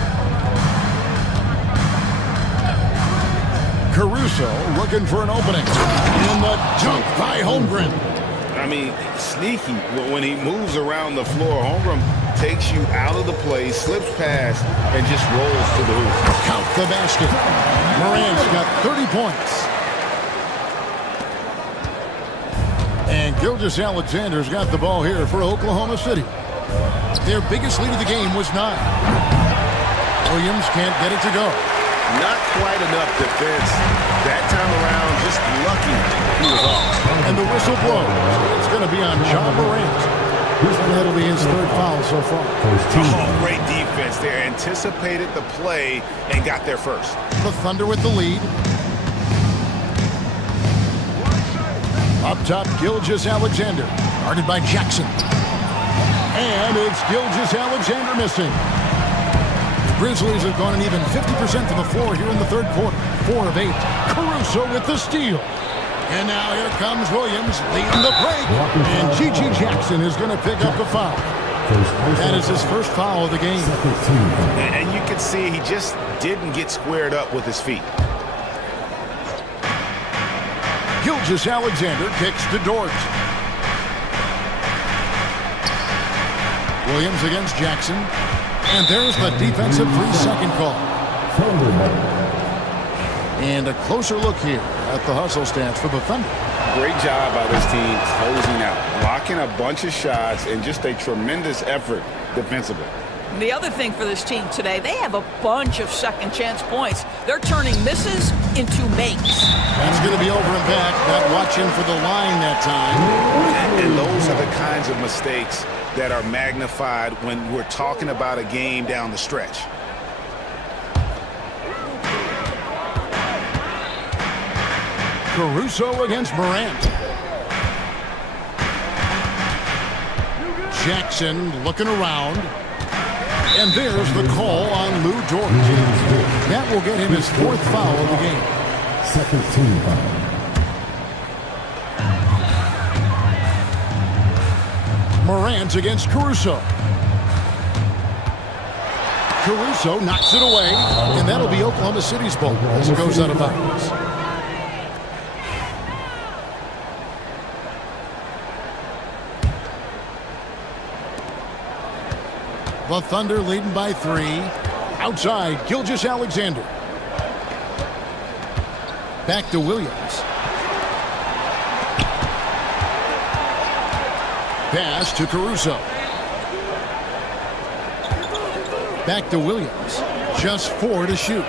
Caruso looking for an opening. And the dunk by Holmgren. I mean, sneaky when he moves around the floor. Holmgren takes you out of the play, slips past, and just rolls to the hoop. Count the basket. Morant's got 30 points. And Gilgeous-Alexander's got the ball here for Oklahoma City. Their biggest lead of the game was 9. Williams can't get it to go. Not quite enough defense. That time around, just lucky he was off. And the whistle blows. It's going to be on John Morant. And that'll be his third foul so far. Oh, great defense there. Anticipated the play and got there first. The Thunder with the lead. Up top, Gilgeous-Alexander. Guarded by Jackson. And it's Gilgeous-Alexander missing. The Grizzlies have gone an even 50% from the floor here in the third quarter. 4 of 8. Caruso with the steal. And now here comes Williams leading the break. And G.G. Jackson is going to pick up the foul. That is his first foul of the game. And you can see he just didn't get squared up with his feet. Gilgeous-Alexander kicks to Dort. Williams against Jackson. And there's the defensive 3-second call. And a closer look here at the hustle stance for the Thunder. Great job by this team closing out, blocking a bunch of shots, and just a tremendous effort defensively. The other thing for this team today, they have a bunch of second chance points. They're turning misses into makes. That's going to be over and back. Not watching for the line that time. And those are the kinds of mistakes that are magnified when we're talking about a game down the stretch. Caruso against Morant. Jackson looking around. And there's the call on Lou Dort. That will get him his 4th foul of the game. Second team foul. Morant against Caruso. Caruso knocks it away. And that'll be Oklahoma City's ball as it goes out of bounds. The Thunder leading by 3. Outside, Gilgeous-Alexander. Back to Williams. Pass to Caruso. Back to Williams. Just 4 to shoot.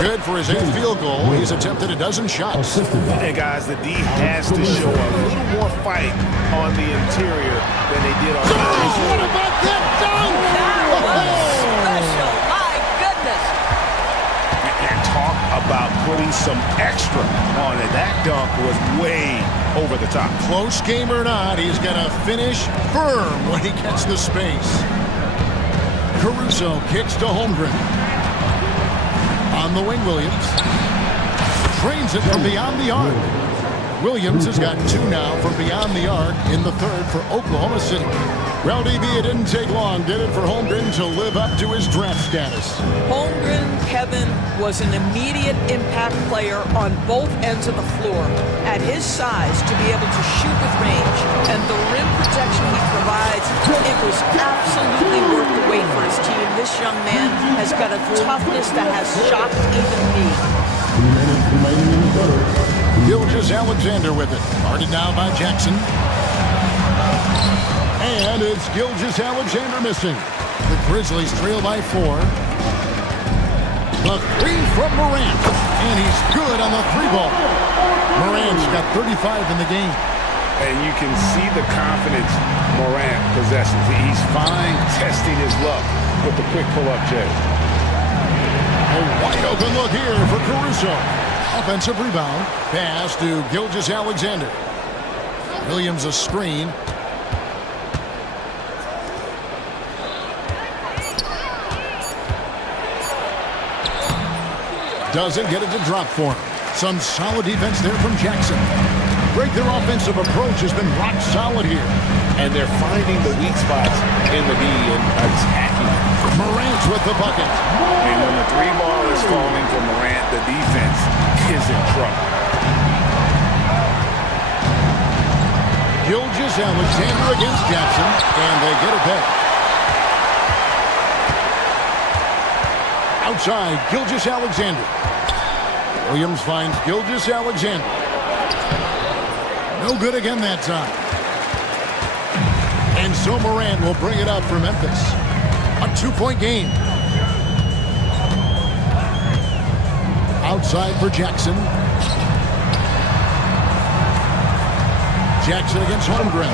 Good for his 8th field goal. He's attempted a dozen shots. And guys, the D has to show a little more fight on the interior than they did on the Oh, what about that dunk? That was special. My goodness. And talk about putting some extra on it. That dunk was way over the top. Close game or not, he's going to finish firm when he gets the space. Caruso kicks to Holmgren. On the wing, Williams. Trains it from beyond the arc. Williams has got 2 now from beyond the arc in the 3rd for Oklahoma City. Well, DB, it didn't take long, did it, for Holmgren to live up to his draft status? Holmgren, Kevin, was an immediate impact player on both ends of the floor. At his size, to be able to shoot with range and the rim protection he provides, it was absolutely worth the wait for his team. This young man has got a toughness that has shocked even me. Gilgeous-Alexander with it. Guarded now by Jackson. And it's Gilgeous-Alexander missing. The Grizzlies trail by 4. The 3 from Morant. And he's good on the 3-ball. Morant's got 35 in the game. And you can see the confidence Morant possesses. He's fine testing his luck with the quick pull-up J. A wide open look here for Caruso. Offensive rebound. Pass to Gilgeous-Alexander. Williams a screen. Doesn't get it to drop for him. Some solid defense there from Jackson. Greg, their offensive approach has been rock solid here. And they're finding the weak spots in the D and attacking. Morant with the bucket. And when the 3-ball is falling for Morant, the defense is in trouble. Gilgeous-Alexander against Jackson, and they get it back. Outside, Gilgeous-Alexander. Williams finds Gilgeous-Alexander. No good again that time. And so Morant will bring it up for Memphis. A 2-point game. Outside for Jackson. Jackson against Holmgren.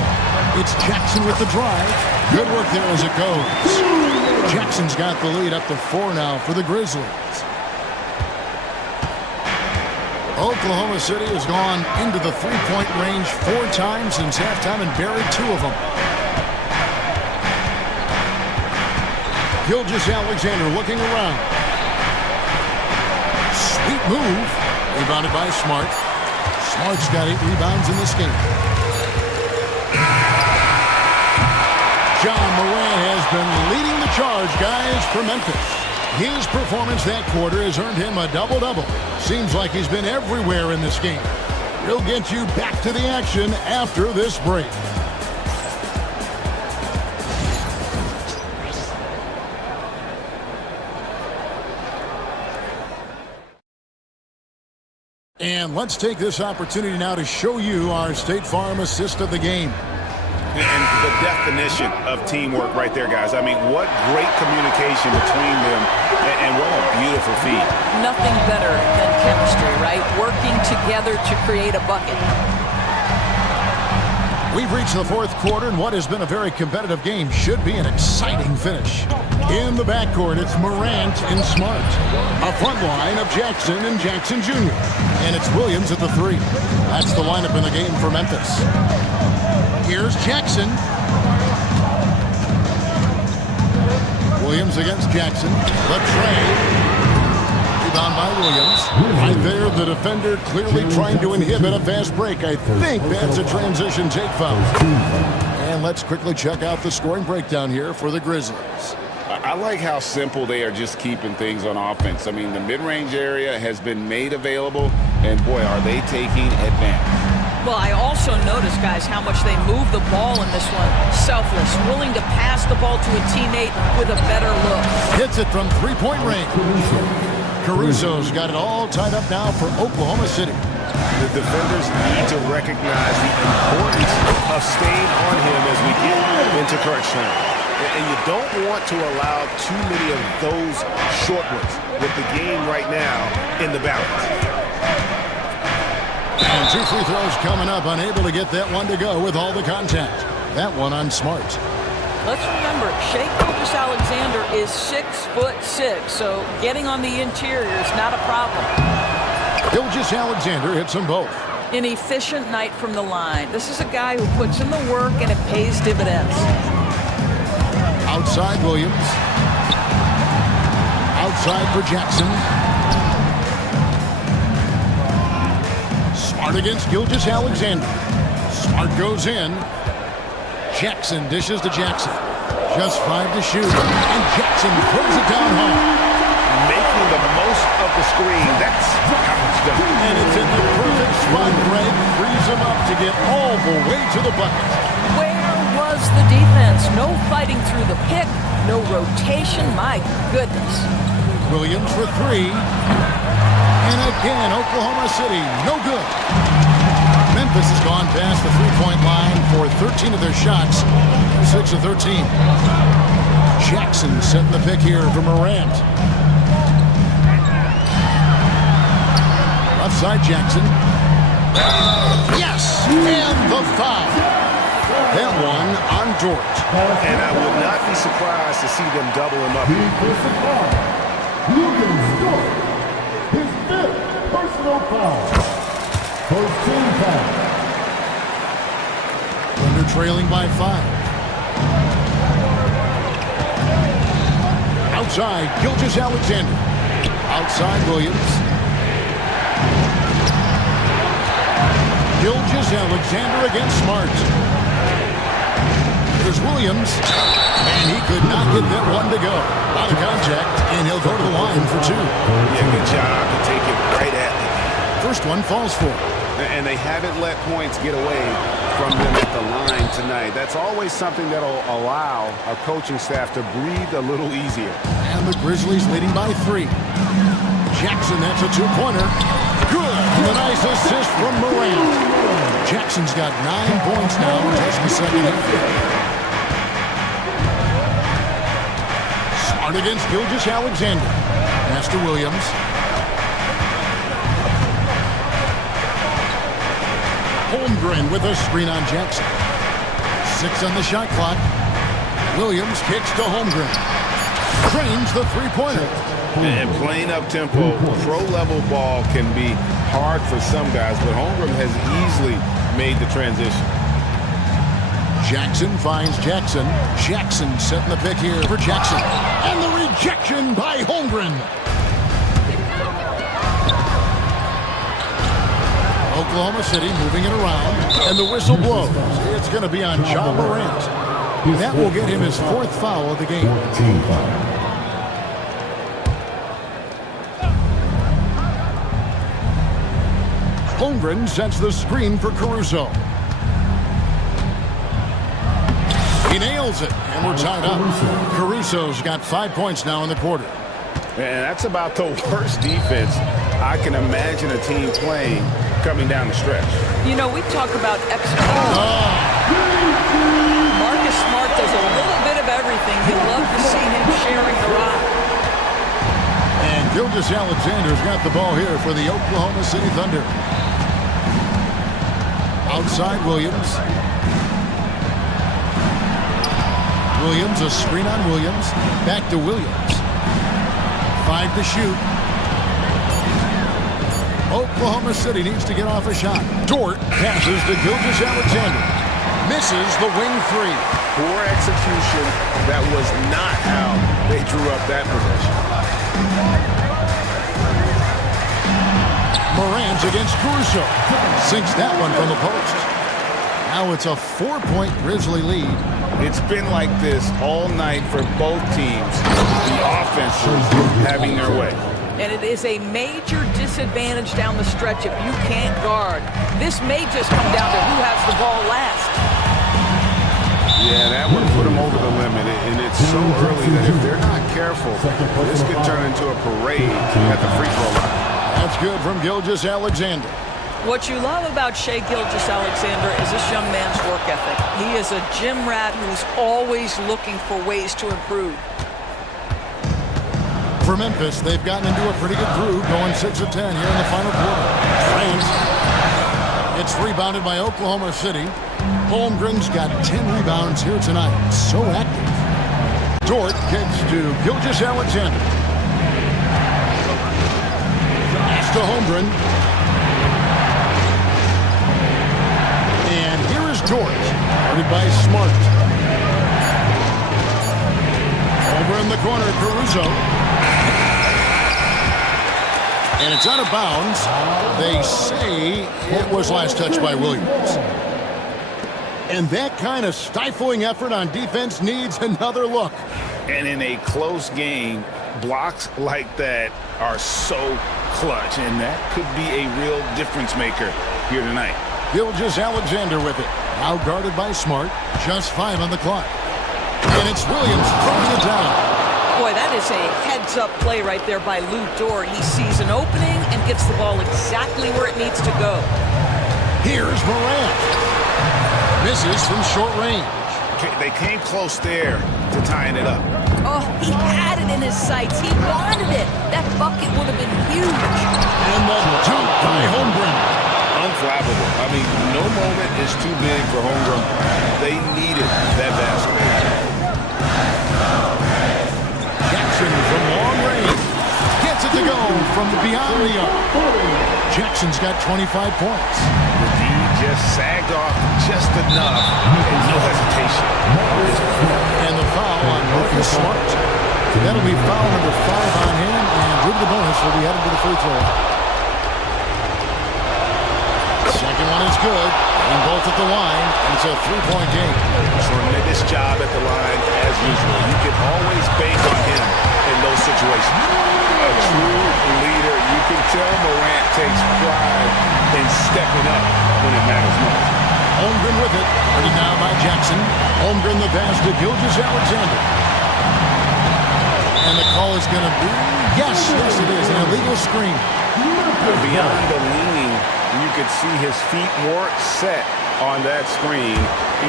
It's Jackson with the drive. Good work there as it goes. Jackson's got the lead up to 4 now for the Grizzlies. Oklahoma City has gone into the 3-point range 4 times since halftime and buried 2 of them. Gilgeous-Alexander looking around. Sweet move. Rebounded by Smart. Smart's got 8 rebounds in this game. John Morant has been leading the charge, guys, for Memphis. His performance that quarter has earned him a double-double. Seems like he's been everywhere in this game. We'll get you back to the action after this break. And let's take this opportunity now to show you our State Farm assist of the game. And the definition of teamwork right there, guys. I mean, what great communication between them, and what a beautiful feat. Nothing better than chemistry, right? Working together to create a bucket. We've reached the 4th quarter, and what has been a very competitive game should be an exciting finish. In the backcourt, it's Morant and Smart. A front line of Jackson and Jackson Jr. And it's Williams at the 3. That's the lineup in the game for Memphis. Here's Jackson. Williams against Jackson. The trade. Rebound by Williams. Right there, the defender clearly trying to inhibit a fast break. I think that's a transition take foul. And let's quickly check out the scoring breakdown here for the Grizzlies. I like how simple they are just keeping things on offense. I mean, the mid-range area has been made available, and boy, are they taking advantage. Well, I also noticed, guys, how much they move the ball in this one. Selfless, willing to pass the ball to a teammate with a better look. Hits it from 3-point range. Caruso's got it all tied up now for Oklahoma City. The defenders need to recognize the importance of staying on him as we get into crunch time. And you don't want to allow too many of those short ones with the game right now in the balance. And 2 free throws coming up, unable to get that one to go with all the contact. That one on Smart. Let's remember, Shai Gilgeous-Alexander is 6'6", so getting on the interior is not a problem. Gilgeous-Alexander hits them both. An efficient night from the line. This is a guy who puts in the work and it pays dividends. Outside Williams. Outside for Jackson. Smart against Gilgeous-Alexander. Smart goes in. Jackson dishes to Jackson. Just 5 to shoot. And Jackson throws it down hard. Making the most of the screen. That's how it's done. And it's in the perfect spot. Greg frees him up to get all the way to the bucket. Where was the defense? No fighting through the pick. No rotation. My goodness. Williams for 3. And again, Oklahoma City, no good. Memphis has gone past the three-point line for 13 of their shots, 6 of 13. Jackson setting the pick here for Morant. Left side Jackson. Yes, and the foul. That one on Dort. And I would not be surprised to see them double him up. His 5th personal foul. First team foul. Thunder trailing by 5. Outside, Gilgeous-Alexander. Outside, Williams. Gilgeous-Alexander against Smart. There's Williams. And he could not get that one to go. A lot of contact, and he'll go to the line for 2. Yeah, good job to take it right at them. First one falls for. And they haven't let points get away from them at the line tonight. That's always something that'll allow a coaching staff to breathe a little easier. And the Grizzlies leading by 3. Jackson, that's a 2-pointer. Good. And a nice assist from Morant. Jackson's got 9 points now in just the second half. Smart against Gilgeous-Alexander. Pass to Williams. Holmgren with a screen on Jackson. 6 on the shot clock. Williams kicks to Holmgren. Trains the three-pointer. And playing up-tempo, pro-level ball can be hard for some guys, but Holmgren has easily made the transition. Jackson finds Jackson. Jackson setting the pick here for Jackson. And the rejection by Holmgren. Oklahoma City moving it around. And the whistle blows. It's going to be on John Morant. That will get him his 4th foul of the game. Holmgren sets the screen for Caruso. He nails it, and we're tied up. Caruso's got 5 points now in the quarter. And that's about the worst defense I can imagine a team playing coming down the stretch. You know, we talk about execution. Marcus Smart does a little bit of everything. You love to see him sharing the rock. And Gilgeous-Alexander's got the ball here for the Oklahoma City Thunder. Outside Williams. Williams, a screen on Williams. Back to Williams. 5 to shoot. Oklahoma City needs to get off a shot. Dort passes to Gilgeous-Alexander. Misses the wing 3. Poor execution. That was not how they drew up that possession. Morant against Caruso. Sinks that one from the post. Now it's a 4-point Grizzly lead. It's been like this all night for both teams. The offenses having their way. And it is a major disadvantage down the stretch if you can't guard. This may just come down to who has the ball last. Yeah, that would put them over the limit. And it's so early that if they're not careful, this could turn into a parade at the free throw line. That's good from Gilgeous-Alexander. What you love about Shai Gilgeous-Alexander is this young man's work ethic. He is a gym rat who's always looking for ways to improve. For Memphis, they've gotten into a pretty good groove, going 6 of 10 here in the final quarter. France. It's rebounded by Oklahoma City. Holmgren's got 10 rebounds here tonight. So active. Dort kicks to Gilgeous-Alexander. Pass to Holmgren. And here is Dort, guarded by Smart. Over in the corner, Caruso. And it's out of bounds. They say it was last touched by Williams. And that kind of stifling effort on defense needs another look. And in a close game, blocks like that are so clutch, and that could be a real difference maker here tonight. Gilgeous-Alexander with it. Now guarded by Smart. Just 5 on the clock. And it's Williams throwing it down. Boy, that is a heads-up play right there by Lou Dort. He sees an opening and gets the ball exactly where it needs to go. Here's Morant. Misses from short range. They came close there to tying it up. Oh, he had it in his sights. He wanted it. That bucket would have been huge. And the dunk by Holmgren. Unflappable. I mean, no moment is too big for Holmgren. They needed that basket. Jackson from long range. Gets it to go from beyond the arc. Jackson's got 25 points. The D just sagged off just enough and no hesitation. And the foul on Marcus Smart. That'll be foul number 5 on him, and with the bonus, will be headed to the free throw. Second one is good, and both at the line, and it's a 3-point game. Tremendous job at the line, as usual. You can always bank on him in those situations. A true leader. You can tell Morant takes pride in stepping up when it matters most. Holmgren with it. Ready now by Jackson. Holmgren the pass to Gilgeous-Alexander. And the call is going to be, yes, it is, an illegal screen. Beyond the leaning, you could see his feet more set on that screen.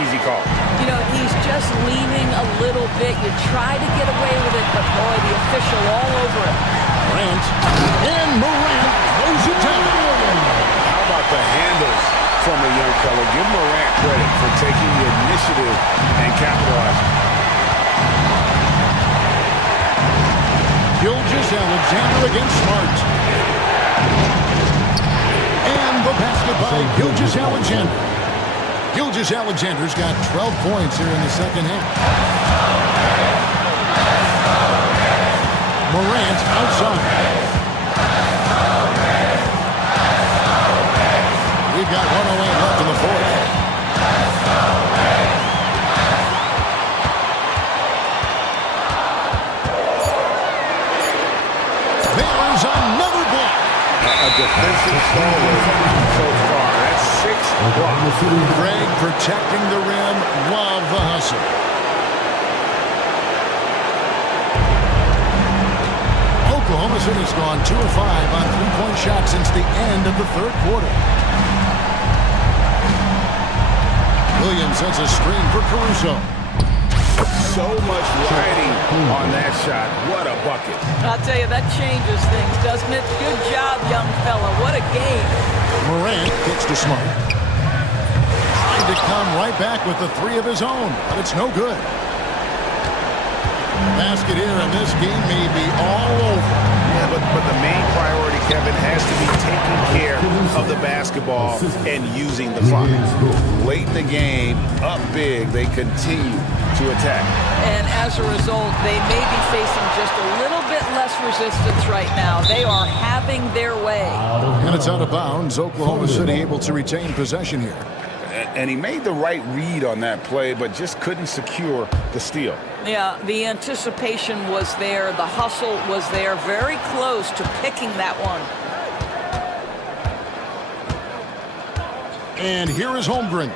Easy call. You know, he's just leaning a little bit. You try to get away with it, but boy, the official all over it. Morant. And Morant throws it down. How about the handles from the young fella? Give Morant credit for taking the initiative and capitalizing. Gilgeous-Alexander against Smart. And the basket by Gilgeous-Alexander. Gilgeous-Alexander's got 12 points here in the second half. Morant outside. We've got 1:08 left in the fourth. There's another block. A defensive stalwart so far. That's 6 blocks. Greg protecting the rim. Love the hustle. Oklahoma City's gone 2 of 5 on 3-point shots since the end of the third quarter. Williams sets a screen for Caruso. So much riding on that shot. What a bucket. I'll tell you, that changes things, doesn't it? Good job, young fella. What a game. Morant kicks to Smart. Trying to come right back with the 3 of his own, but it's no good. The basket here in this game may be all over. Yeah, but the main priority, Kevin, has to be taking care of the basketball and using the clock. Late in the game, up big, they continue to attack. And as a result, they may be facing just a little bit less resistance right now. They are having their way. And it's out of bounds. Oklahoma City able to retain possession here. And he made the right read on that play, but just couldn't secure the steal. Yeah, the anticipation was there. The hustle was there. Very close to picking that one. And here is Holmgren.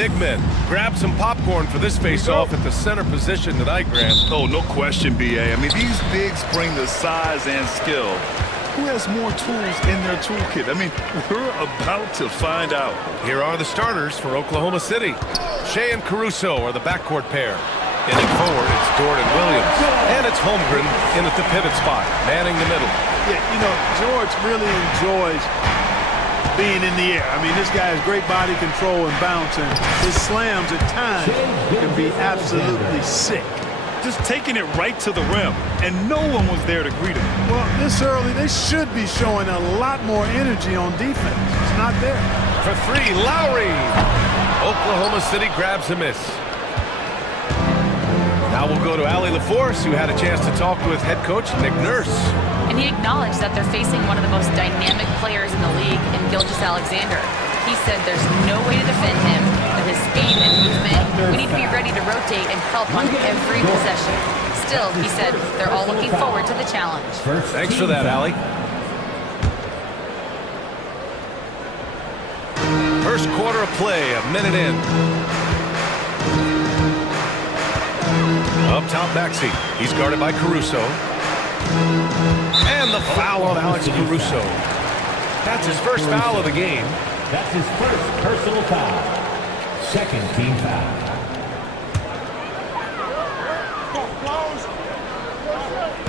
big men. Grab some popcorn for this face-off at the center position tonight, Grant. Oh, no question, B.A. I mean, these bigs bring the size and skill. Who has more tools in their toolkit? I mean, we're about to find out. Here are the starters for Oklahoma City. Shea and Caruso are the backcourt pair. Getting forward, it's Dort and Williams. And it's Holmgren in at the pivot spot, manning the middle. Yeah, you know, George really enjoys being in the air. I mean, this guy has great body control and bounce, and his slams at times can be absolutely sick. Just taking it right to the rim, and no one was there to greet him. Well, this early, they should be showing a lot more energy on defense. It's not there. For three, Lowry. Oklahoma City grabs a miss. Now we'll go to Allie LaForce, who had a chance to talk with head coach Nick Nurse. And he acknowledged that they're facing one of the most dynamic players in the league in Gilgeous-Alexander. He said there's no way to defend him. With his speed and movement, we need to be ready to rotate and help on every possession. Still, he said they're all looking forward to the challenge. Thanks for that, Allie. First quarter of play, a minute in. Up top, Maxey. He's guarded by Caruso. And the foul on Alex Caruso. That's his first foul of the game. That's his first personal foul. Second team foul.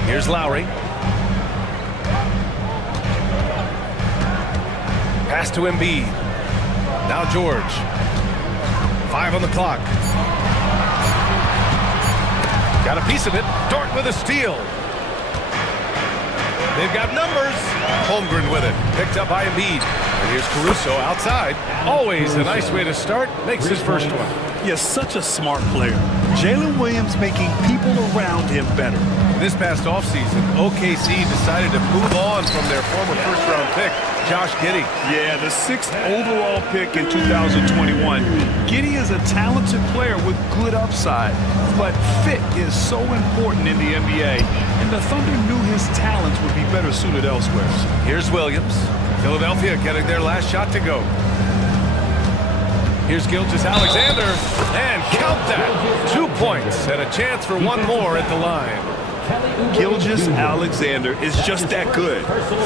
Here's Lowry. Pass to Embiid. Now George. 5 on the clock. Got a piece of it. Dort with a steal. They've got numbers. Holmgren with it. Picked up by Embiid. And here's Caruso outside. Always a nice way to start. Makes his first one. Yeah, such a smart player. Jalen Williams making people around him better. This past offseason, OKC decided to move on from their former first-round pick, Josh Giddey. Yeah, the 6th overall pick in 2021. Giddey is a talented player with good upside, but fit is so important in the NBA, and the Thunder knew his talents would be better suited elsewhere. Here's Williams. Philadelphia getting their last shot to go. Here's Gilgeous-Alexander, and count that. 2 points and a chance for one more at the line. Gilgeous-Alexander is just that good,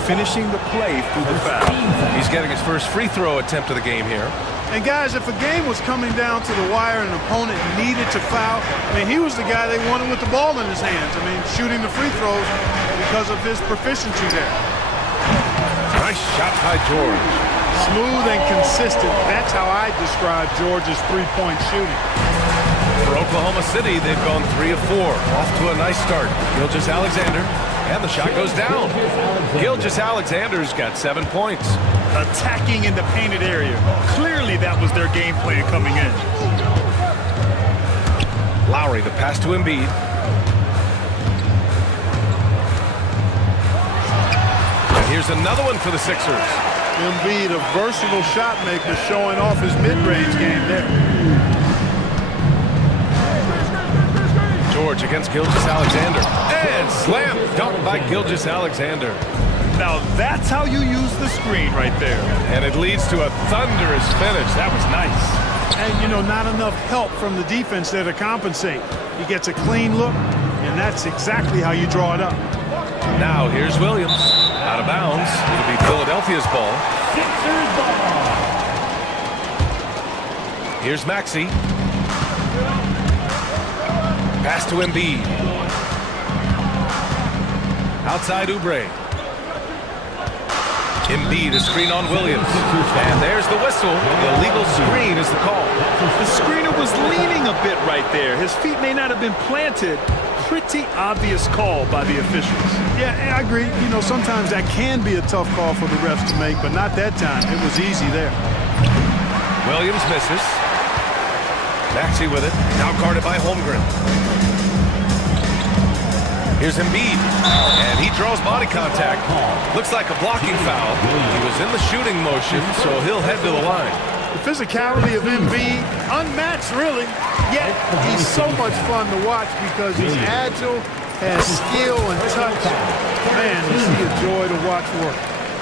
finishing the play through the foul. He's getting his first free throw attempt of the game here. And guys, if a game was coming down to the wire and an opponent needed to foul, I mean, he was the guy they wanted with the ball in his hands. I mean, shooting the free throws because of his proficiency there. Nice shot by George. Smooth and consistent. That's how I describe George's three-point shooting. For Oklahoma City, they've gone 3 of 4. Off to a nice start. Gilgeous-Alexander, and the shot goes down. Gilgeous-Alexander's got 7 points. Attacking in the painted area. Clearly that was their game plan coming in. Lowry, the pass to Embiid. And here's another one for the Sixers. Embiid, a versatile shot maker, showing off his mid-range game there. George against Gilgeous-Alexander. And slam dunk by Gilgeous-Alexander. Now that's how you use the screen right there. And it leads to a thunderous finish. That was nice. And, you know, not enough help from the defense there to compensate. He gets a clean look, and that's exactly how you draw it up. Now here's Williams. Out of bounds. It'll be Philadelphia's ball. Sixers ball. Here's Maxey. Pass to Embiid. Outside Oubre. Embiid, a screen on Williams. And there's the whistle. The illegal screen is the call. The screener was leaning a bit right there. His feet may not have been planted. Pretty obvious call by the officials. Yeah, I agree. You know, sometimes that can be a tough call for the refs to make, but not that time. It was easy there. Williams misses. Maxey with it. Now guarded by Holmgren. Here's Embiid. And he draws body contact. Looks like a blocking foul. He was in the shooting motion, so he'll head to the line. The physicality of Embiid, unmatched really, yet he's so much fun to watch because he's agile, has skill and touch. Man, is he a joy to watch work.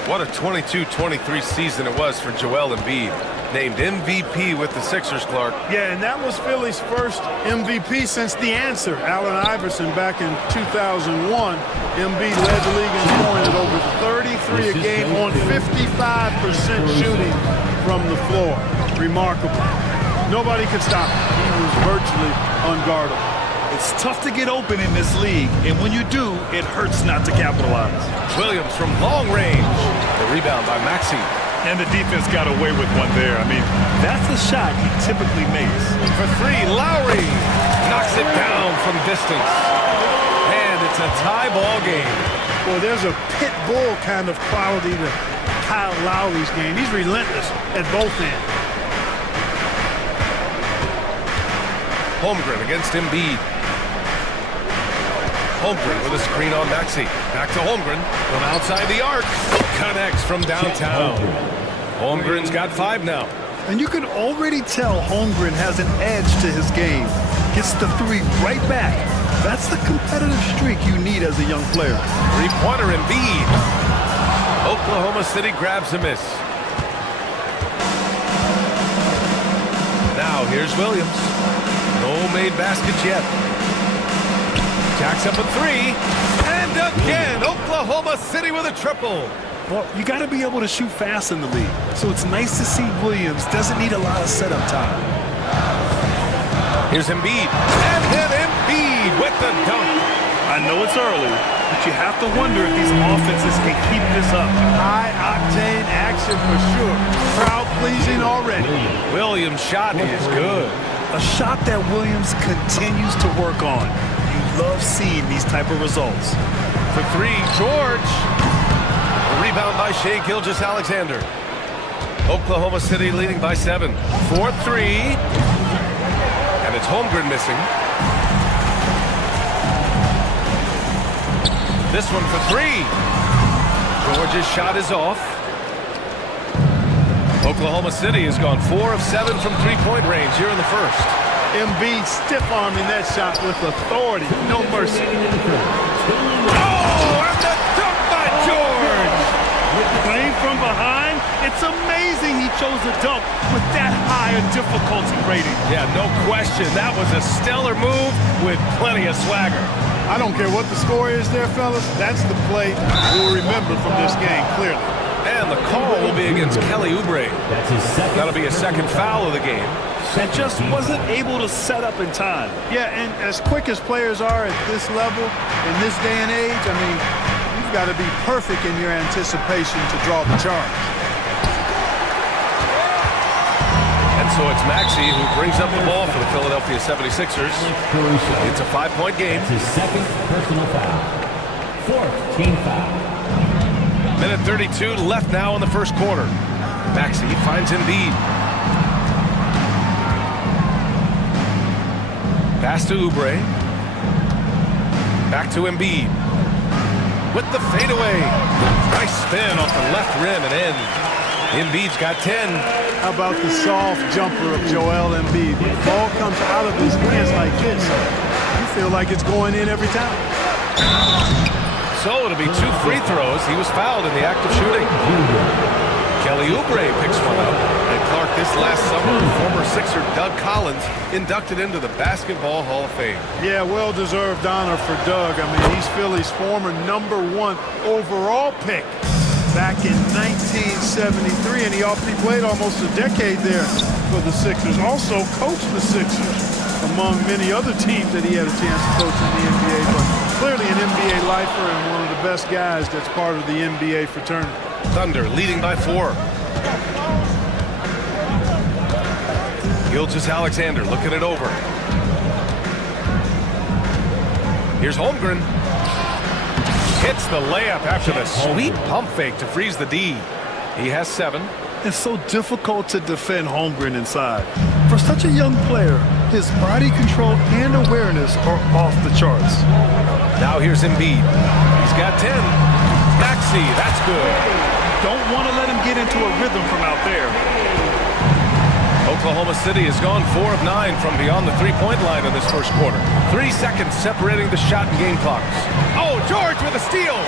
What a 22-23 season it was for Joel Embiid. Named MVP with the Sixers, Clark. Yeah, and that was Philly's first MVP since the answer, Allen Iverson, back in 2001. Embiid led the league in scoring at over 33 a game on 55% shooting from the floor. Remarkable. Nobody could stop him. He was virtually unguardable. It's tough to get open in this league, and when you do, it hurts not to capitalize. Williams from long range. The rebound by Maxey. And the defense got away with one there. I mean, that's the shot he typically makes. For three, Lowry knocks it down from distance. And it's a tie ball game. Well, there's a pit bull kind of quality to Kyle Lowry's game. He's relentless at both ends. Holmgren against Embiid. Holmgren with a screen on Maxey. Back to Holmgren from outside the arc. Connects from downtown. Holmgren's got 5 now. And you can already tell Holmgren has an edge to his game. Gets the 3 right back. That's the competitive streak you need as a young player. Three-pointer Embiid. Oklahoma City grabs a miss. Now here's Williams. No made baskets yet. Jacks up a 3, and again, Oklahoma City with a triple. Well, you got to be able to shoot fast in the league, so it's nice to see Williams doesn't need a lot of setup time. Here's Embiid, and then Embiid with the dunk. I know it's early, but you have to wonder if these offenses can keep this up. High-octane action for sure. Crowd-pleasing already. Williams' shot is good. A shot that Williams continues to work on. Love seeing these type of results. For 3, George. A rebound by Shai Gilgeous-Alexander. Oklahoma City leading by 7. 4-3. And it's Holmgren missing. This one for 3. George's shot is off. Oklahoma City has gone 4 of 7 from three-point range here in the first. Embiid stiff-arming that shot with authority. No mercy. Oh, and the dunk by George! Playing from behind, it's amazing he chose a dunk with that high a difficulty rating. Yeah, no question. That was a stellar move with plenty of swagger. I don't care what the score is there, fellas. That's the play we'll remember from this game, clearly. And the call will be against Kelly Oubre. That'll be a second foul of the game. And just wasn't able to set up in time. Yeah, and as quick as players are at this level, in this day and age, I mean, you've got to be perfect in your anticipation to draw the charge. And so it's Maxey who brings up the ball for the Philadelphia 76ers. It's a 5-point game. It's his second personal foul. 4th team foul. Minute 32 left now in the first quarter. Maxey finds Embiid. Pass to Oubre. Back to Embiid. With the fadeaway. Nice spin off the left rim and in. Embiid's got 10. How about the soft jumper of Joel Embiid? When the ball comes out of his hands like this, you feel like it's going in every time. So it'll be 2 free throws. He was fouled in the act of shooting. Kelly Oubre picks one up. And Clark, this last summer, former Sixer Doug Collins inducted into the Basketball Hall of Fame. Yeah, well-deserved honor for Doug. I mean, he's Philly's former #1 overall pick back in 1973, and he played almost a decade there for the Sixers. Also coached the Sixers, among many other teams that he had a chance to coach in the NBA. But clearly an NBA lifer and one of the best guys that's part of the NBA fraternity. Thunder leading by 4. Gilgeous-Alexander looking it over. Here's Holmgren. Hits the layup after the sweet pump fake to freeze the D. He has 7. It's so difficult to defend Holmgren inside. For such a young player, his body control and awareness are off the charts. Now here's Embiid. He's got 10. Maxey, that's good. Don't want to let him get into a rhythm from out there. Oklahoma City has gone 4 of 9 from beyond the three-point line in this first quarter. 3 seconds separating the shot and game clocks. Oh, George with a steal.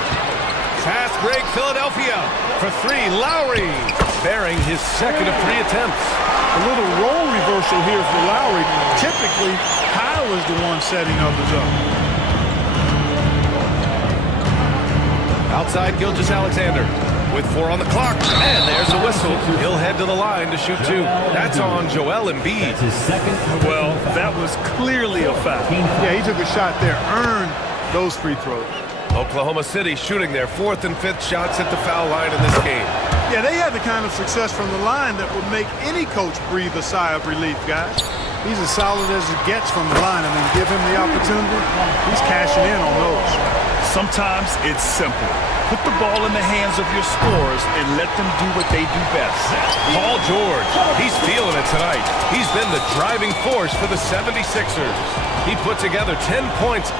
Fast break, Philadelphia. For three, Lowry. Bearing his second of 3 attempts. A little role reversal here for Lowry. Typically, Kyle is the one setting others up. Outside Gilgeous-Alexander with 4 on the clock. And there's a whistle. He'll head to the line to shoot 2. That's on Joel Embiid. Well, that was clearly a foul. Yeah, he took a shot there, earned those free throws. Oklahoma City shooting their 4th and 5th shots at the foul line in this game. Yeah, they had the kind of success from the line that would make any coach breathe a sigh of relief, guys. He's as solid as it gets from the line. I mean, give him the opportunity, he's cashing in on those. Sometimes it's simple. Put the ball in the hands of your scorers and let them do what they do best. Paul George, he's feeling it tonight. He's been the driving force for the 76ers. He put together 10 points.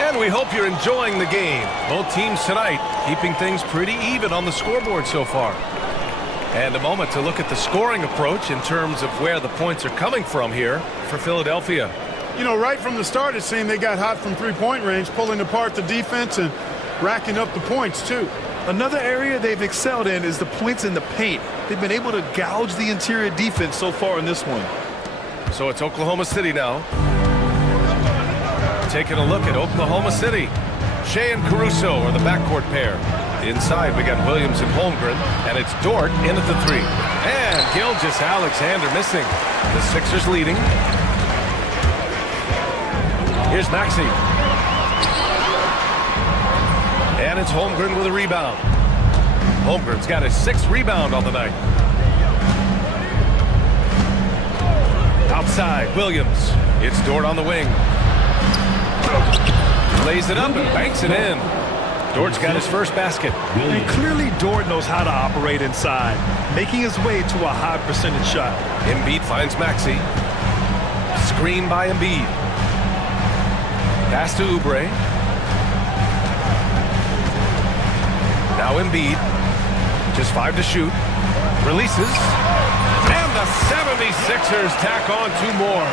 And we hope you're enjoying the game. Both teams tonight keeping things pretty even on the scoreboard so far. And a moment to look at the scoring approach in terms of where the points are coming from here for Philadelphia. You know, right from the start, it seemed they got hot from three-point range, pulling apart the defense and racking up the points, too. Another area they've excelled in is the points in the paint. They've been able to gouge the interior defense so far in this one. So it's Oklahoma City now. Taking a look at Oklahoma City. Shea and Caruso are the backcourt pair. Inside, we got Williams and Holmgren, and it's Dort in at the 3. And Gilgeous-Alexander missing. The Sixers leading. Here's Maxey. And it's Holmgren with a rebound. Holmgren's got his 6th rebound on the night. Outside, Williams. It's Dort on the wing. Lays it up and banks it in. Dort's got his first basket. And clearly Dort knows how to operate inside, making his way to a high percentage shot. Embiid finds Maxey. Screen by Embiid. Pass to Oubre. Now Embiid. Just 5 to shoot. Releases. And the 76ers tack on 2 more.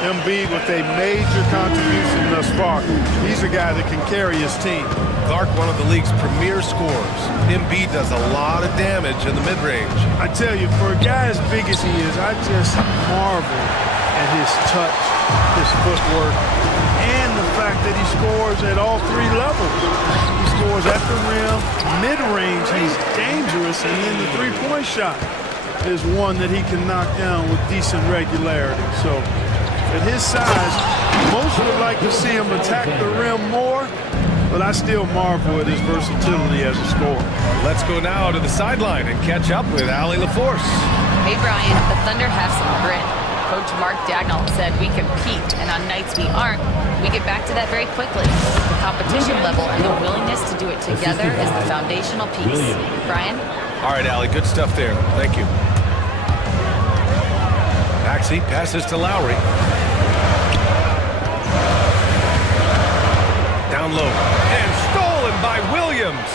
Embiid with a major contribution thus far. He's a guy that can carry his team. Clark, one of the league's premier scorers. Embiid does a lot of damage in the mid-range. I tell you, for a guy as big as he is, I just marvel at his touch, his footwork, and the fact that he scores at all 3 levels. He scores at the rim, mid-range, he's dangerous, and then the three-point shot is one that he can knock down with decent regularity. So, at his size, most would like to see him attack the rim more, but I still marvel at his versatility as a scorer. Let's go now to the sideline and catch up with Allie LaForce. Hey, Brian, the Thunder have some grit. Coach Mark Dagnall said we compete, and on nights we aren't, we get back to that very quickly. The competition level and the willingness to do it together is the foundational piece. Brian? All right, Allie, good stuff there. Thank you. Maxey passes to Lowry. Down low. And stolen by Williams.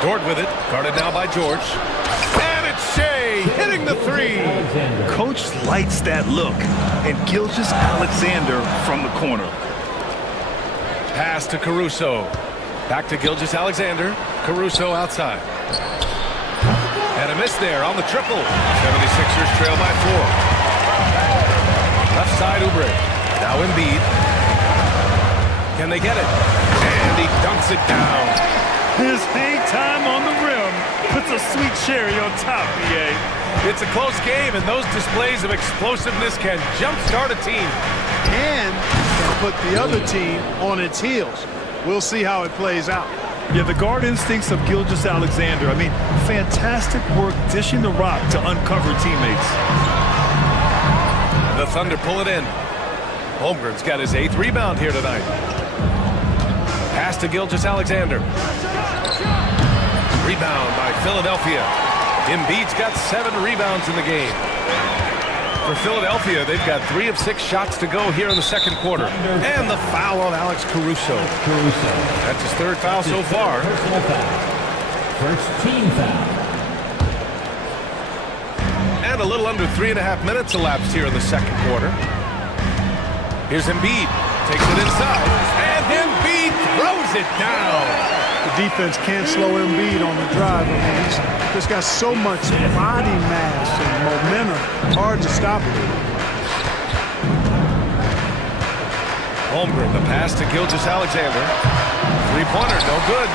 Dort with it. Guarded now by George. And it's Shea hitting the 3. Coach likes that look. And Gilgeous-Alexander from the corner. Pass to Caruso. Back to Gilgeous-Alexander. Caruso outside. And a miss there on the triple. 76ers trail by 4. Left side, Oubre. Now Embiid. Can they get it? And he dunks it down. His hang time on the rim puts a sweet cherry on top, BA. It's a close game, and those displays of explosiveness can jumpstart a team. And can put the other team on its heels. We'll see how it plays out. Yeah, the guard instincts of Gilgeous-Alexander. I mean, fantastic work dishing the rock to uncover teammates. The Thunder pull it in. Holmgren's got his 8th rebound here tonight. Pass to Gilgeous-Alexander. Rebound by Philadelphia. Embiid's got 7 rebounds in the game. For Philadelphia, they've got 3 of 6 shots to go here in the second quarter. And the foul on Alex Caruso. That's his 3rd foul so far. First team foul. And a little under 3.5 minutes elapsed here in the second quarter. Here's Embiid. Takes it inside. And Embiid throws it down. The defense can't slow Embiid on the drive. I mean, he's just got so much body mass and momentum. Hard to stop him. Holmgren, the pass to Gilgeous-Alexander. Three-pointer, no good.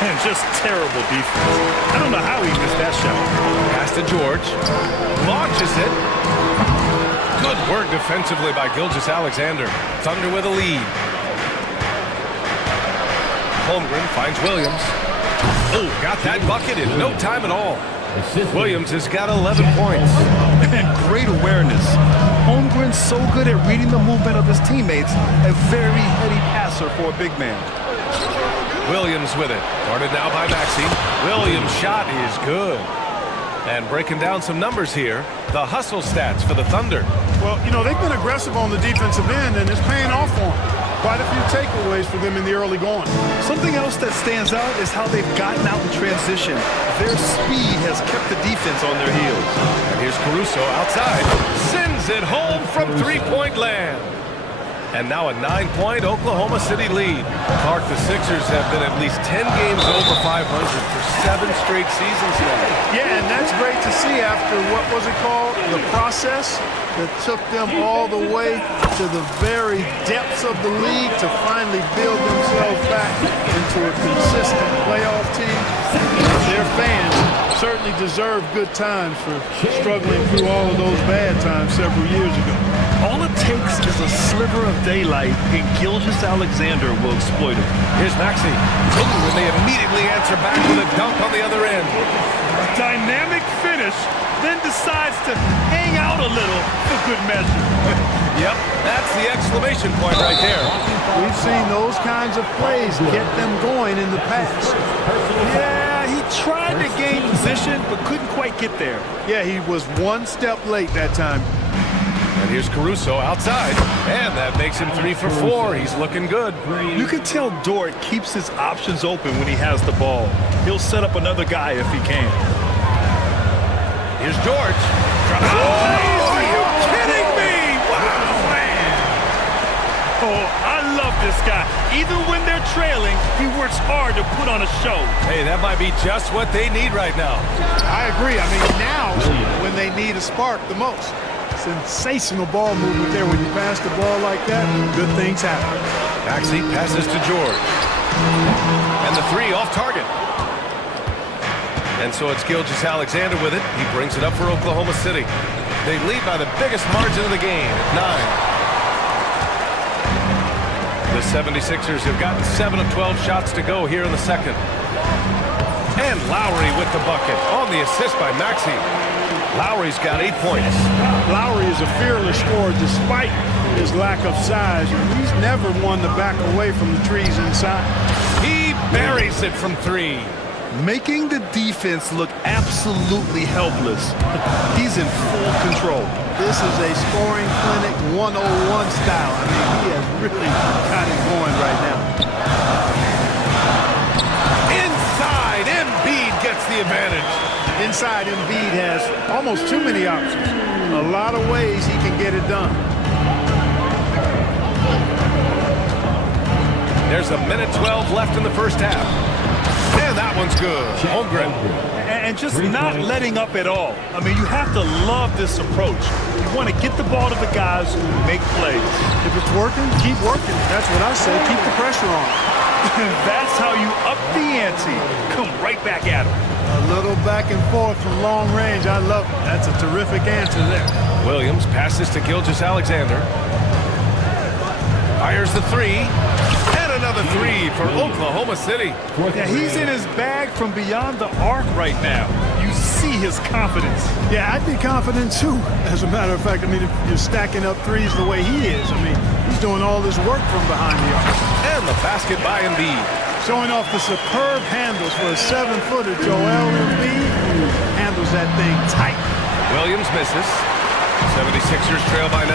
And just terrible defense. I don't know how he missed that shot. Pass to George. Launches it. Good work defensively by Gilgeous-Alexander. Thunder with a lead. Holmgren finds Williams. Oh, got that bucket in no time at all. Williams has got 11 points. And great awareness. Holmgren's so good at reading the movement of his teammates. A very heady passer for a big man. Williams with it. Guarded now by Maxey. Williams' shot is good. And breaking down some numbers here, the hustle stats for the Thunder. Well, you know, they've been aggressive on the defensive end, and it's paying off for them. Quite a few takeaways for them in the early going. Something else that stands out is how they've gotten out in transition. Their speed has kept the defense on their heels. And here's Caruso outside. Sends it home from three-point land. And now a 9-point Oklahoma City lead. Clark, the Sixers have been at least 10 games over 500 for 7 straight seasons now. Yeah, and that's great to see after, what was it called? The process that took them all the way to the very depths of the league to finally build themselves back into a consistent playoff team. Their fans certainly deserve good times for struggling through all of those bad times several years ago. All it takes is a sliver of daylight, and Gilgeous-Alexander will exploit it. Here's Maxey. And they immediately answer back with a dunk on the other end. A dynamic finish, then decides to hang out a little for good measure. Yep, that's the exclamation point right there. We've seen those kinds of plays get them going in the past. Yeah, he tried to gain position, but couldn't quite get there. Yeah, he was one step late that time. And here's Caruso outside, and that makes him 3 for 4. He's looking good. You can tell Dort keeps his options open when he has the ball. He'll set up another guy if he can. Here's George. Oh, are you kidding me? Wow, man. Oh, I love this guy. Even when they're trailing, he works hard to put on a show. Hey, that might be just what they need right now. I agree. I mean, now when they need a spark the most. Sensational ball movement there. When you pass the ball like that, good things happen. Maxey passes to George. And the three off target. And so it's Gilgeous-Alexander with it. He brings it up for Oklahoma City. They lead by the biggest margin of the game at 9. The 76ers have gotten 7 of 12 shots to go here in the second. And Lowry with the bucket on the assist by Maxey. Lowry's got 8 points. Lowry is a fearless scorer despite his lack of size. He's never one to back away from the trees inside. He buries it from 3. Making the defense look absolutely helpless. He's in full control. This is a scoring clinic 101 style. I mean, he has really got it going right now. Inside, Embiid gets the advantage. Inside, Embiid has almost too many options. A lot of ways he can get it done. There's 1:12 left in the first half. And that one's good. Holmgren. And just not letting up at all. I mean, you have to love this approach. You want to get the ball to the guys who make plays. If it's working, keep working. That's what I say. Keep the pressure on. That's how you up the ante. Come right back at him. A little back and forth from long range. I love it. That's a terrific answer there. Williams passes to Gilgeous-Alexander. Fires the 3. And another 3 for Oklahoma City. Yeah, he's in his bag from beyond the arc right now. You see his confidence. Yeah, I'd be confident too. As a matter of fact, I mean, if you're stacking up threes the way he is, I mean, he's doing all this work from behind the arc. And the basket by Embiid. Showing off the superb handles for a 7-footer. Joel Embiid handles that thing tight. Williams misses. 76ers trail by 9.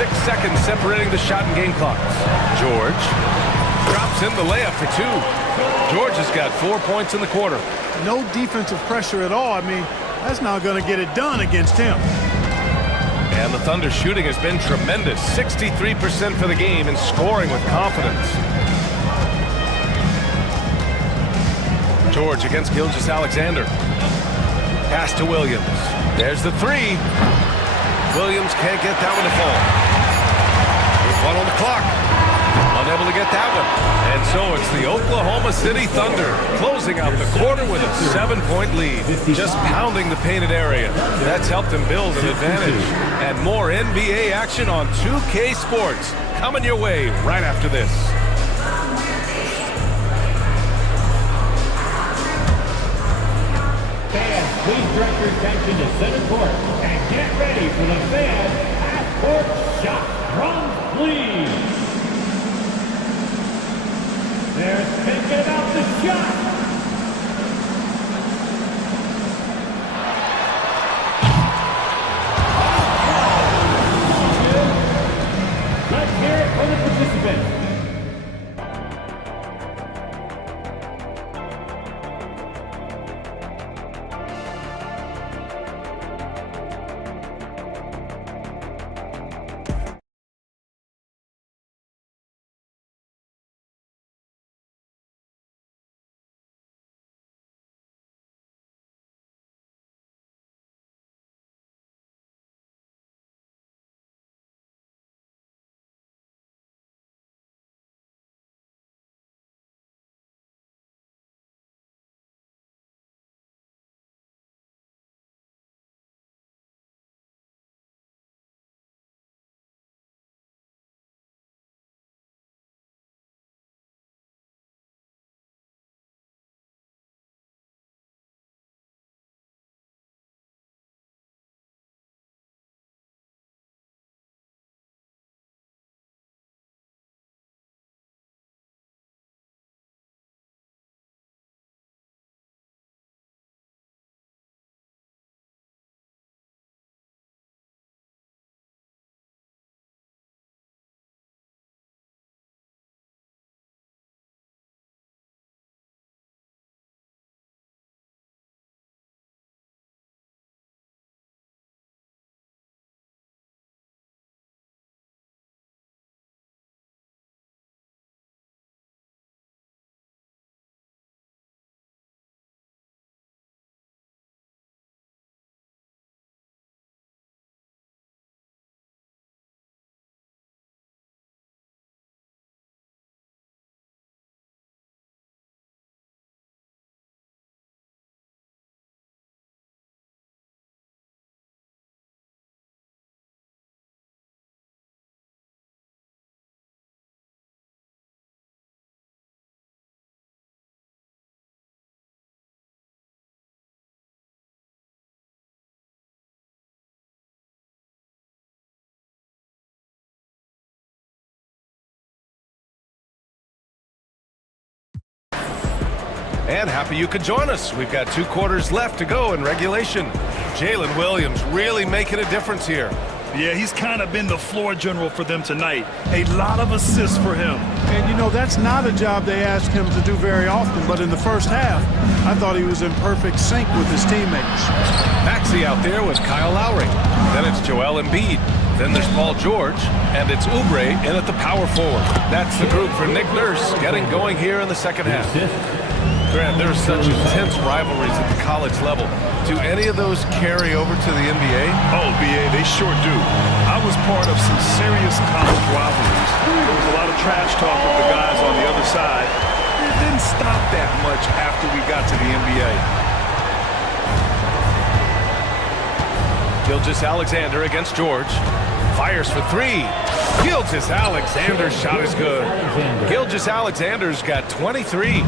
6 seconds separating the shot and game clocks. George drops in the layup for 2. George has got 4 points in the quarter. No defensive pressure at all. I mean, That's not going to get it done against him. And the Thunder's shooting has been tremendous. 63% for the game and scoring with confidence. George against Gilgeous-Alexander. Pass to Williams. There's the three. Williams can't get that one to fall. With one on the clock. Unable to get that one. And so it's the Oklahoma City Thunder closing out the quarter with a 7-point lead. Just pounding the painted area. That's helped them build an advantage. And more NBA action on 2K Sports coming your way right after this. Fans, please direct your attention to center court and get ready for the fan half-court shot. Drums, please. They're thinking about the shot. Let's hear it for the participants. And happy you could join us. We've got 2 quarters left to go in regulation. Jalen Williams really making a difference here. Yeah, he's kind of been the floor general for them tonight. A lot of assists for him. And, you know, that's not a job they ask him to do very often, but in the first half, I thought he was in perfect sync with his teammates. Maxey out there with Kyle Lowry. Then it's Joel Embiid. Then there's Paul George, and it's Oubre in at the power forward. That's the group for Nick Nurse getting going here in the second half. Grant, there's such intense rivalries at the college level. Do any of those carry over to the NBA? Oh, BA, they sure do. I was part of some serious college rivalries. There was a lot of trash talk with the guys on the other side. It didn't stop that much after we got to the NBA. Gilgeous-Alexander against George. Fires for 3. Gilgeous-Alexander's shot is good. Gilgeous-Alexander's got 23.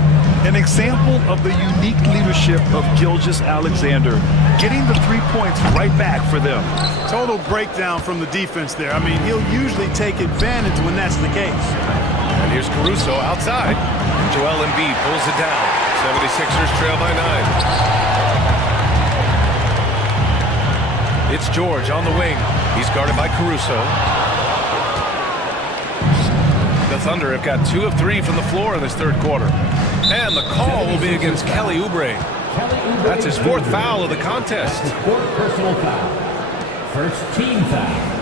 An example of the unique leadership of Gilgeous-Alexander, getting the 3 points right back for them. Total breakdown from the defense there. I mean, he'll usually take advantage when that's the case. And here's Caruso outside. Joel Embiid pulls it down. 76ers trail by 9. It's George on the wing. He's guarded by Caruso. The Thunder have got 2 of 3 from the floor in this third quarter. And the call will be against Kelly Oubre. That's his fourth foul of the contest. Fourth personal foul. First team foul.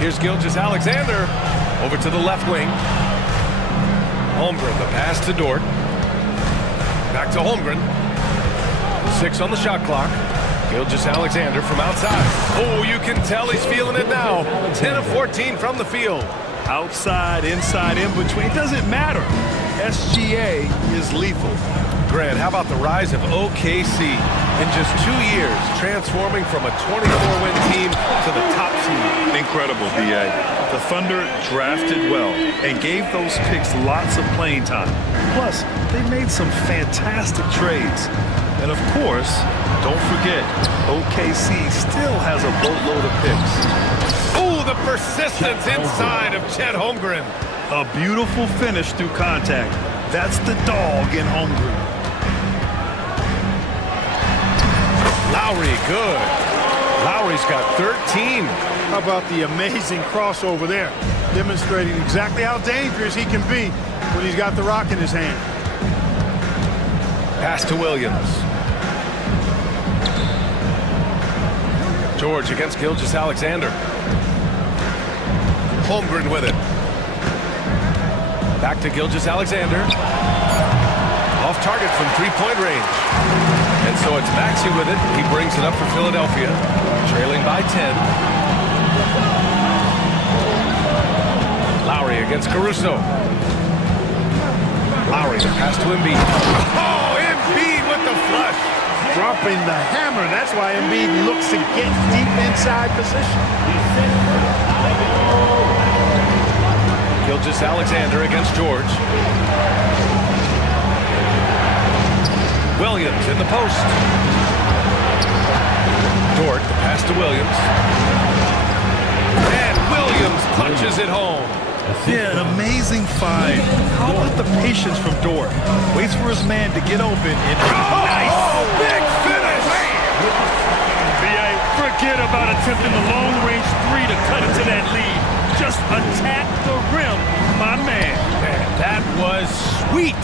Here's Gilgeous-Alexander over to the left wing. Holmgren, the pass to Dort. Back to Holmgren. 6 on the shot clock. Gilgeous-Alexander from outside. Oh, you can tell he's feeling it now. 10 of 14 from the field. Outside, inside, in between, it doesn't matter. SGA is lethal. Grant, how about the rise of OKC in just 2 years, transforming from a 24-win team to the top seed? Incredible, B.A. The Thunder drafted well and gave those picks lots of playing time. Plus, they made some fantastic trades. And of course, don't forget, OKC still has a boatload of picks. Oh, the persistence inside of Chet Holmgren. A beautiful finish through contact. That's the dog in Holmgren. Lowry, good. Lowry's got 13. How about the amazing crossover there? Demonstrating exactly how dangerous he can be when he's got the rock in his hand. Pass to Williams. George against Gilgeous-Alexander. Holmgren with it. Back to Gilgeous-Alexander. Off target from three-point range. And so it's Maxey with it. He brings it up for Philadelphia, trailing by 10. Lowry against Caruso. Lowry, the pass to Embiid. Oh, Embiid with the flush. Dropping the hammer. That's why Embiid looks to get deep inside position. Gilgeous-Alexander against George. Williams in the post. Dort, the pass to Williams. And Williams punches it home. Yeah, an amazing find. How about the patience from Dort? Waits for his man to get open and nice. Big finish. B.A., forget about attempting the long-range three to cut into that lead. Just attack the rim, my man. Man, that was sweet.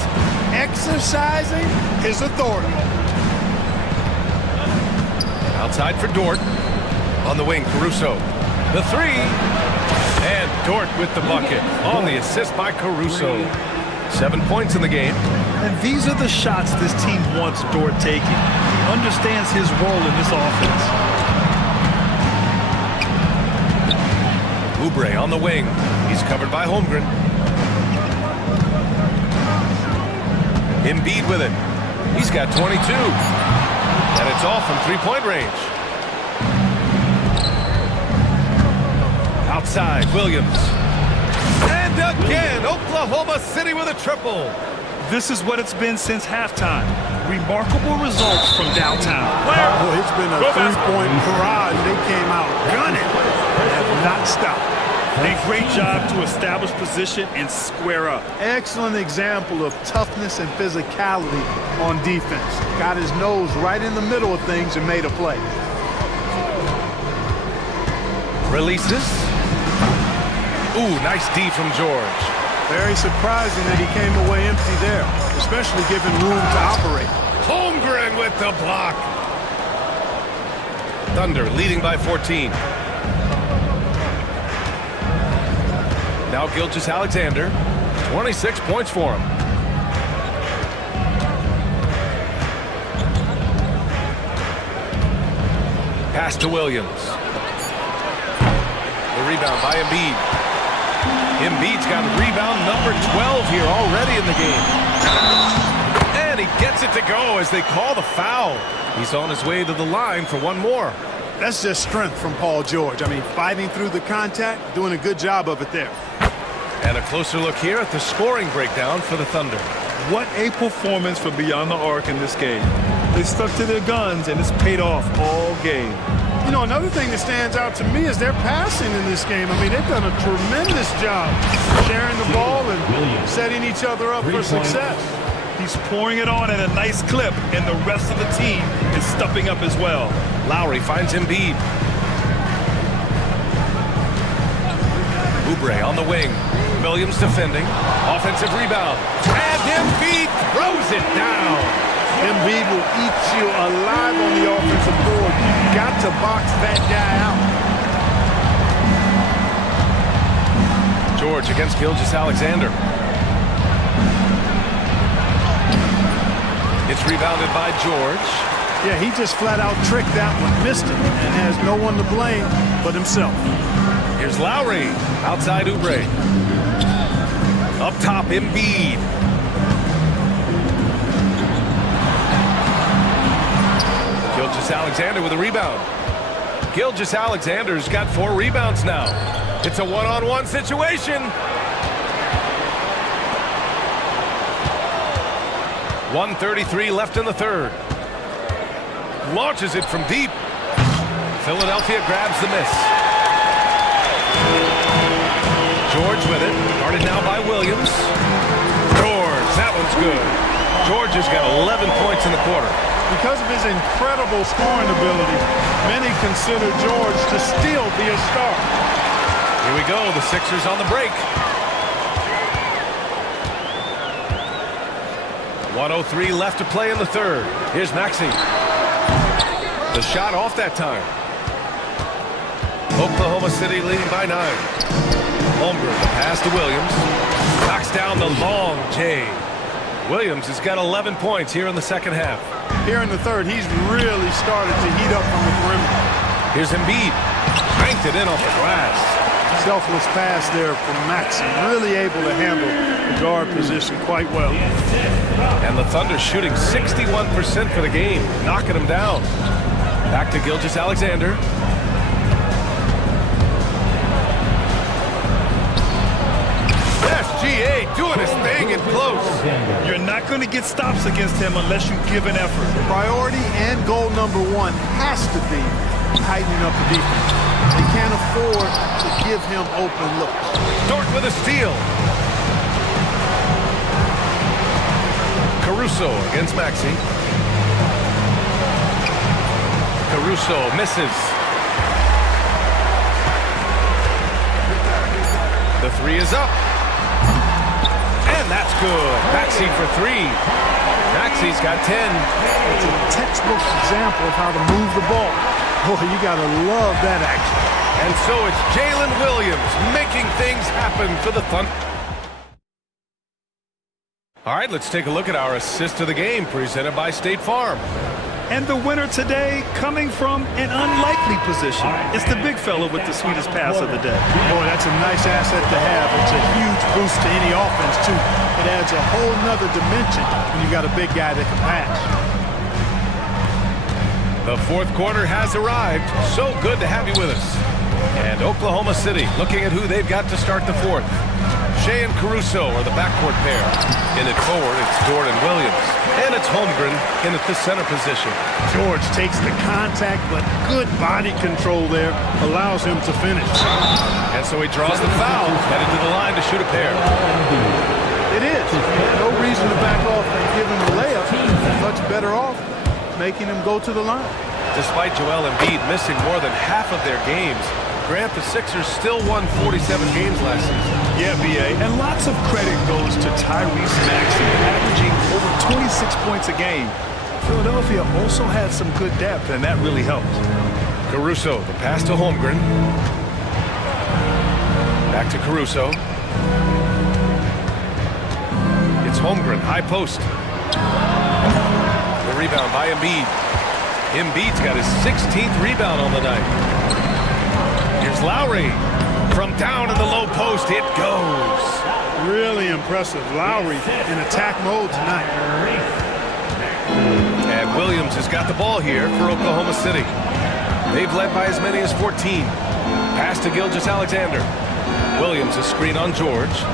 Exercising his authority. Outside for Dort. On the wing, Caruso. The three. And Dort with the bucket on the assist by Caruso. 7 points in the game. And these are the shots this team wants Dort taking. He understands his role in this offense. Oubre on the wing. He's covered by Holmgren. Embiid with it. He's got 22. And it's off from three-point range. Outside, Williams. And again, Oklahoma City with a triple. This is what it's been since halftime. Remarkable results from downtown. Well, it's been a three-point barrage. They came out gunning and have not stopped. A great job to establish position and square up. Excellent example of toughness and physicality on defense. Got his nose right in the middle of things and made a play. Releases. Ooh, nice D from George. Very surprising that he came away empty there, especially given room to operate. Holmgren with the block. Thunder leading by 14. Now Gilgeous-Alexander, 26 points for him. Pass to Williams. The rebound by Embiid. Embiid's got rebound number 12 here already in the game. And he gets it to go as they call the foul. He's on his way to the line for one more. That's just strength from Paul George. I mean, fighting through the contact, doing a good job of it there. And a closer look here at the scoring breakdown for the Thunder. What a performance from beyond the arc in this game. They stuck to their guns, and it's paid off all game. You know, another thing that stands out to me is their passing in this game. I mean, they've done a tremendous job sharing the ball and setting each other up for success. He's pouring it on at a nice clip, and the rest of the team is stepping up as well. Lowry finds Embiid. Oubre on the wing. Williams defending. Offensive rebound. And Embiid throws it down. Embiid will eat you alive on the offensive board. You've got to box that guy out. George against Gilgeous-Alexander. It's rebounded by George. Yeah, he just flat out tricked that one, missed it, and has no one to blame but himself. Here's Lowry outside Oubre. Up top, Embiid. Gilgeous-Alexander with a rebound. Gilgeous-Alexander's got 4 rebounds now. It's a one-on-one situation. 1:33 left in the third. Launches it from deep. Philadelphia grabs the miss. George with it. Guarded now by Williams. George, that one's good. George has got 11 points in the quarter. Because of his incredible scoring ability, many consider George to still be a star. Here we go, the Sixers on the break. 1:03 left to play in the third. Here's Maxey. The shot off that time. Oklahoma City leading by 9. Holmgren, the pass to Williams. Knocks down the long J. Williams has got 11 points here in the second half. Here in the third, he's really started to heat up from the perimeter. Here's Embiid. Banked it in off the glass. Selfless pass there from Maxey. Really able to handle the guard position quite well. And the Thunder shooting 61% for the game, knocking them down. Back to Gilgeous-Alexander. SGA doing his thing in close. You're not going to get stops against him unless you give an effort. Priority and goal number 1 has to be tightening up the defense. They can't afford to give him open looks. Dort with a steal. Caruso against Maxey. Caruso misses. The 3 is up. And that's good. Maxey for 3. Maxey's got 10. It's a textbook example of how to move the ball. Boy, you got to love that action. And so it's Jalen Williams making things happen for the Thunder. All right, let's take a look at our assist of the game presented by State Farm. And the winner today coming from an unlikely position. It's the big fella with the sweetest pass of the day. Boy, that's a nice asset to have. It's a huge boost to any offense, too. It adds a whole nother dimension when you got a big guy that can pass. The fourth quarter has arrived. So good to have you with us. And Oklahoma City looking at who they've got to start the fourth. Shea and Caruso are the backcourt pair. In it forward, it's Dort and Williams. And it's Holmgren in at the center position. George takes the contact, but good body control there allows him to finish. And so he draws the foul, headed to the line to shoot a pair. It is. No reason to back off and give him a layup. Much better off making him go to the line. Despite Joel Embiid missing more than half of their games, Grant, the Sixers still won 47 games last season. Yeah, B.A. And lots of credit goes to Tyrese Maxey, averaging over 26 points a game. Philadelphia also had some good depth, and that really helped. Caruso, the pass to Holmgren. Back to Caruso. It's Holmgren, high post. The rebound by Embiid. Embiid's got his 16th rebound on the night. Here's Lowry. From down in the low post, it goes. Really impressive. Lowry in attack mode tonight. And Williams has got the ball here for Oklahoma City. They've led by as many as 14. Pass to Gilgeous-Alexander. Williams a screen on George.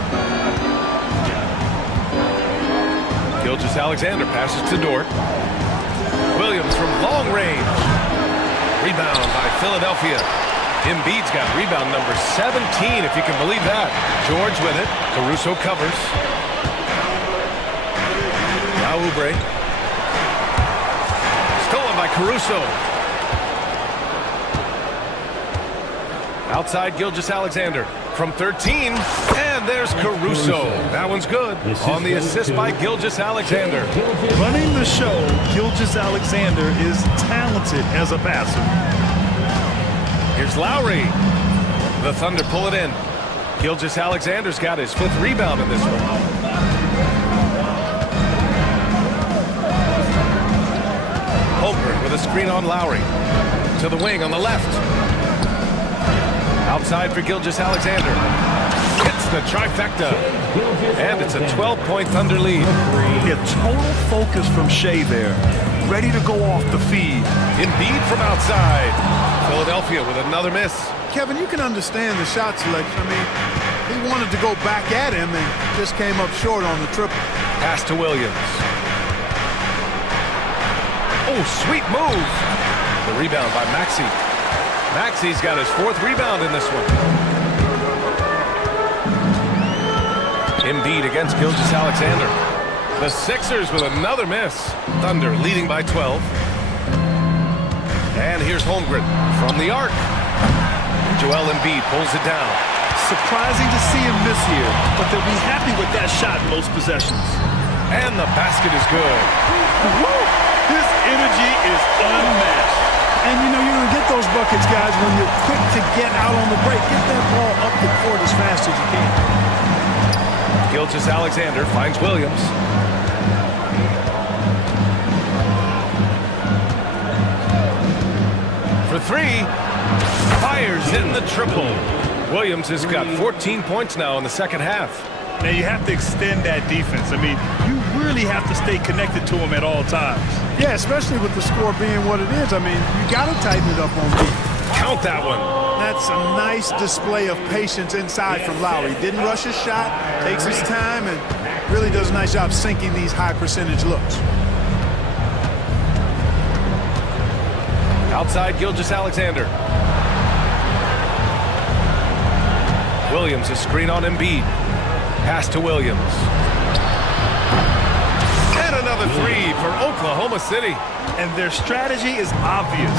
Gilgeous-Alexander passes to Dort. Williams from long range. Rebound by Philadelphia. Embiid's got rebound number 17, if you can believe that. George with it. Caruso covers. Now Oubre. Stolen by Caruso. Outside Gilgeous-Alexander. from 13, and there's Caruso. That one's good. On the assist by Gilgeous-Alexander. Running the show, Gilgeous-Alexander is talented as a passer. Here's Lowry. The Thunder pull it in. Gilgeous-Alexander's got his 5th rebound in this one. Holmgren with a screen on Lowry. To the wing on the left. Outside for Gilgeous-Alexander. Hits the trifecta. And it's a 12-point Thunder lead. Yeah, total focus from Shea there. Ready to go off the feed. Embiid from outside. Philadelphia with another miss. Kevin, you can understand the shot selection. I mean, he wanted to go back at him and just came up short on the triple. Pass to Williams. Oh, sweet move. The rebound by Maxey. Maxey's got his 4th rebound in this one. Embiid against Gilgeous-Alexander. The Sixers with another miss. Thunder leading by 12. And here's Holmgren from the arc. Joel Embiid pulls it down. Surprising to see him miss here, but they'll be happy with that shot most possessions. And the basket is good. Woo! His energy is unmatched. And you know, you're going to get those buckets, guys, when you're quick to get out on the break. Get that ball up the court as fast as you can. Gilgeous-Alexander finds Williams. For 3. Fires in the triple. Williams has got 14 points now in the second half. Now you have to extend that defense. I mean, you really have to stay connected to him at all times. Yeah, especially with the score being what it is. I mean, you got to tighten it up on defense. Count that one. That's a nice display of patience inside from Lowry. Didn't rush his shot, takes his time, and really does a nice job sinking these high percentage looks. Outside Gilgeous-Alexander. Williams a screen on Embiid. Pass to Williams. And another 3 for Oklahoma City. And their strategy is obvious.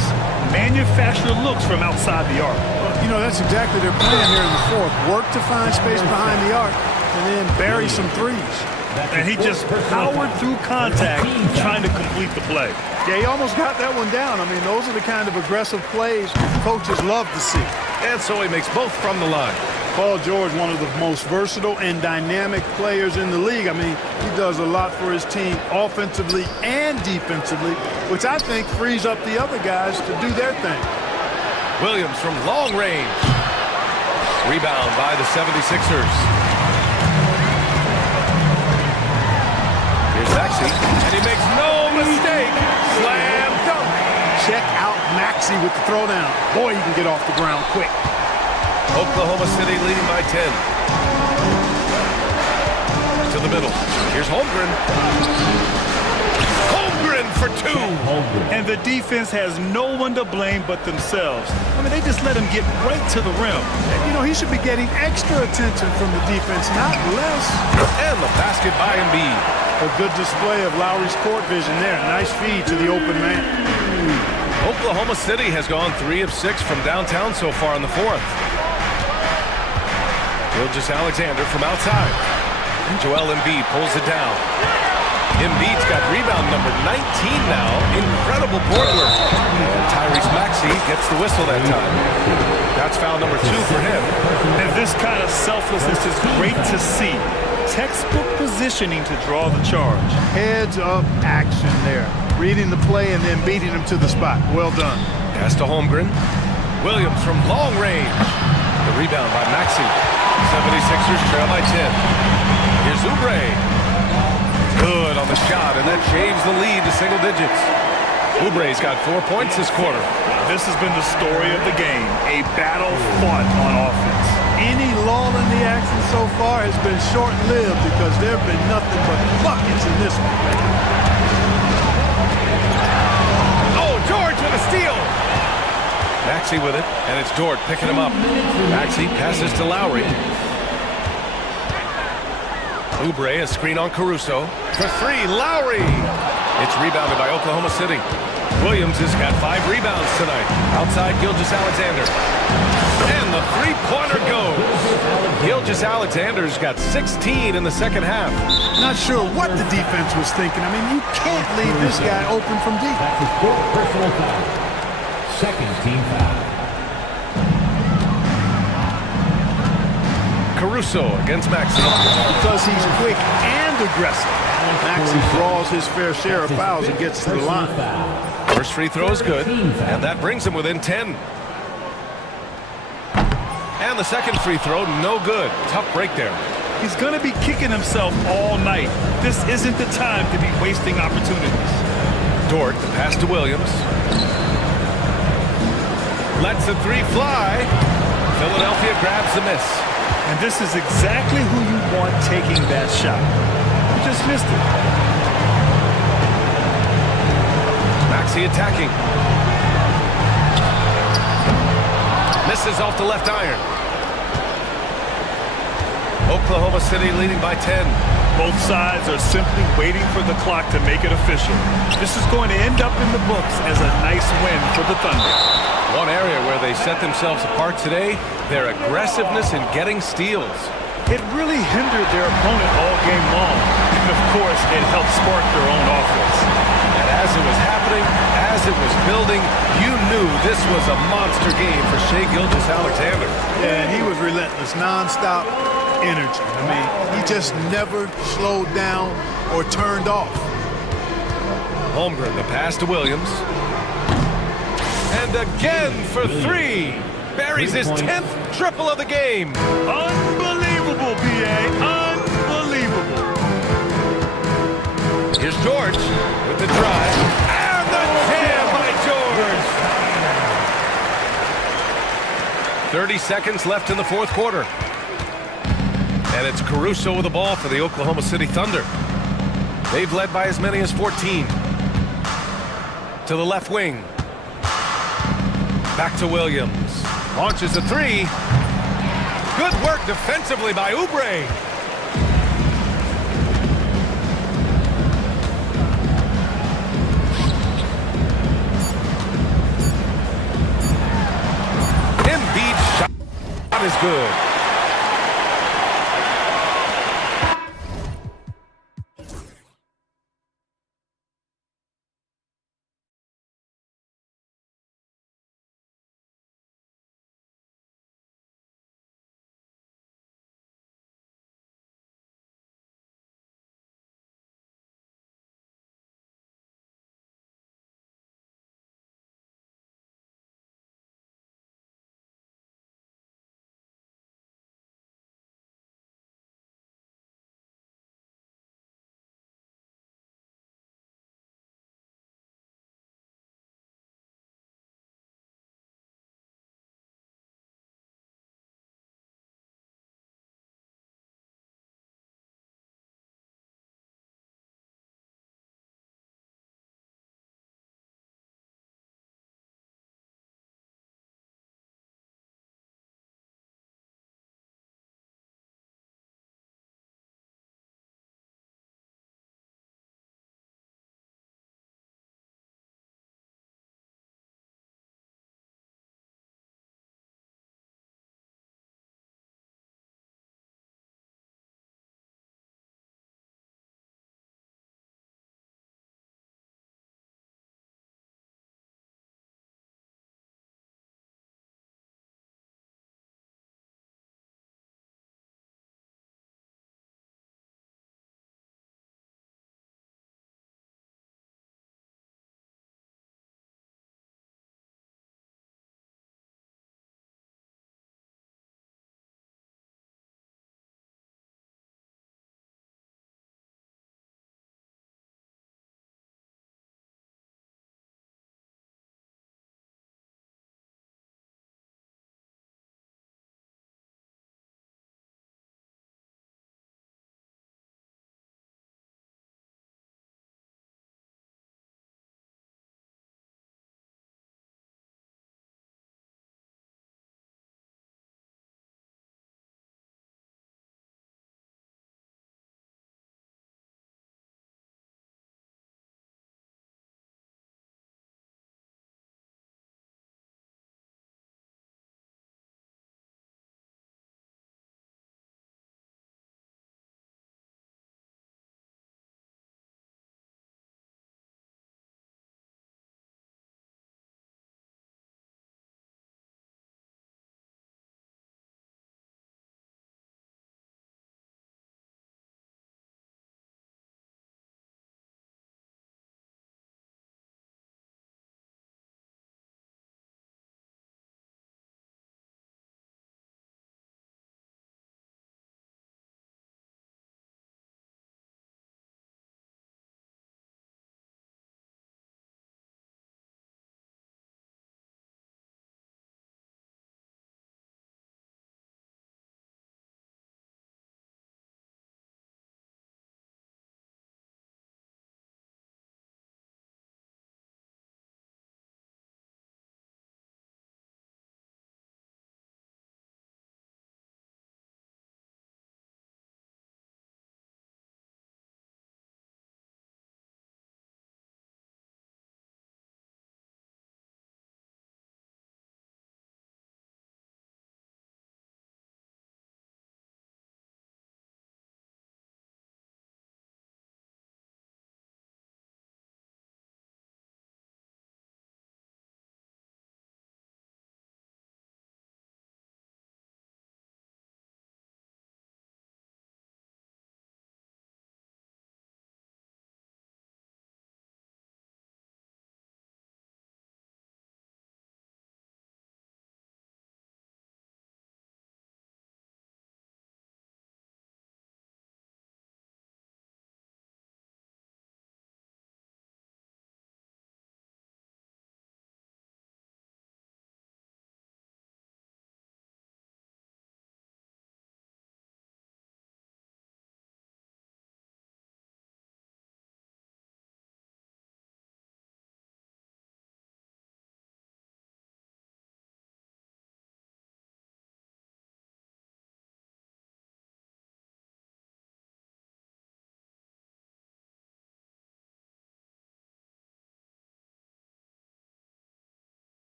Manufacture looks from outside the arc. Well, you know, that's exactly their plan here in the 4th. Work to find space behind the arc and then bury some 3s. And he just powered through contact trying to complete the play. Yeah, he almost got that one down. I mean, those are the kind of aggressive plays coaches love to see. And so he makes both from the line. Paul George, one of the most versatile and dynamic players in the league. I mean, he does a lot for his team offensively and defensively, which I think frees up the other guys to do their thing. Williams from long range. Rebound by the 76ers. Here's Maxey, and he makes no mistake. Slam dunk. Check out Maxey with the throwdown. Boy, he can get off the ground quick. Oklahoma City leading by 10. To the middle. Here's Holmgren. Holmgren for 2. And the defense has no one to blame but themselves. I mean, they just let him get right to the rim. You know, he should be getting extra attention from the defense, not less. And the basket by Embiid. A good display of Lowry's court vision there. Nice feed to the open man. Oklahoma City has gone 3 of 6 from downtown so far in the 4th. Gilgeous-Alexander from outside. And Joel Embiid pulls it down. Embiid's got rebound number 19 now. Incredible board work. Tyrese Maxey gets the whistle that time. That's foul number 2 for him. And this kind of selflessness is great to see. Textbook positioning to draw the charge. Heads up action there. Reading the play and then beating him to the spot. Well done. Pass to Holmgren. Williams from long range. The rebound by Maxey. 76ers trail by 10. Here's Oubre. Good on the shot, and that shaves the lead to single digits. Oubre's got 4 points this quarter. This has been the story of the game. A battle fought on offense. Any lull in the action so far has been short-lived because there have been nothing but buckets in this one. Oh, George with a steal. Maxey with it, and it's Dort picking him up. Maxey passes to Lowry. Oubre, a screen on Caruso. For 3, Lowry. It's rebounded by Oklahoma City. Williams has got 5 rebounds tonight. Outside Gilgeous-Alexander. And the three-pointer goes. Gilgeous-Alexander's got 16 in the second half. Not sure what the defense was thinking. I mean, you can't leave this guy open from deep. That's his fourth personal foul. Second team foul. Caruso against Maxey. Because he's quick and aggressive. Maxey draws his fair share of fouls and gets to the line. First free throw is good, and that brings him within 10. And the second free throw, no good. Tough break there. He's going to be kicking himself all night. This isn't the time to be wasting opportunities. Dort, the pass to Williams. Lets the three fly. Philadelphia grabs the miss. And this is exactly who you want taking that shot. You just missed it. Maxey attacking. Misses off the left iron. Oklahoma City leading by 10. Both sides are simply waiting for the clock to make it official. This is going to end up in the books as a nice win for the Thunder. One area where they set themselves apart today, their aggressiveness in getting steals. It really hindered their opponent all game long. And of course, it helped spark their own offense. And as it was happening, as it was building, you knew this was a monster game for Shai Gilgeous-Alexander. Yeah, and he was relentless, nonstop energy. I mean, he just never slowed down or turned off. Holmgren, the pass to Williams. And again for 3. Buries his 10th triple of the game. Unbelievable, B.A. Unbelievable. Here's George with the drive. And the jam by George. 30 seconds left in the fourth quarter. And it's Caruso with the ball for the Oklahoma City Thunder. They've led by as many as 14. To the left wing. Back to Williams. Launches a 3. Good work defensively by Oubre. Embiid's shot is good.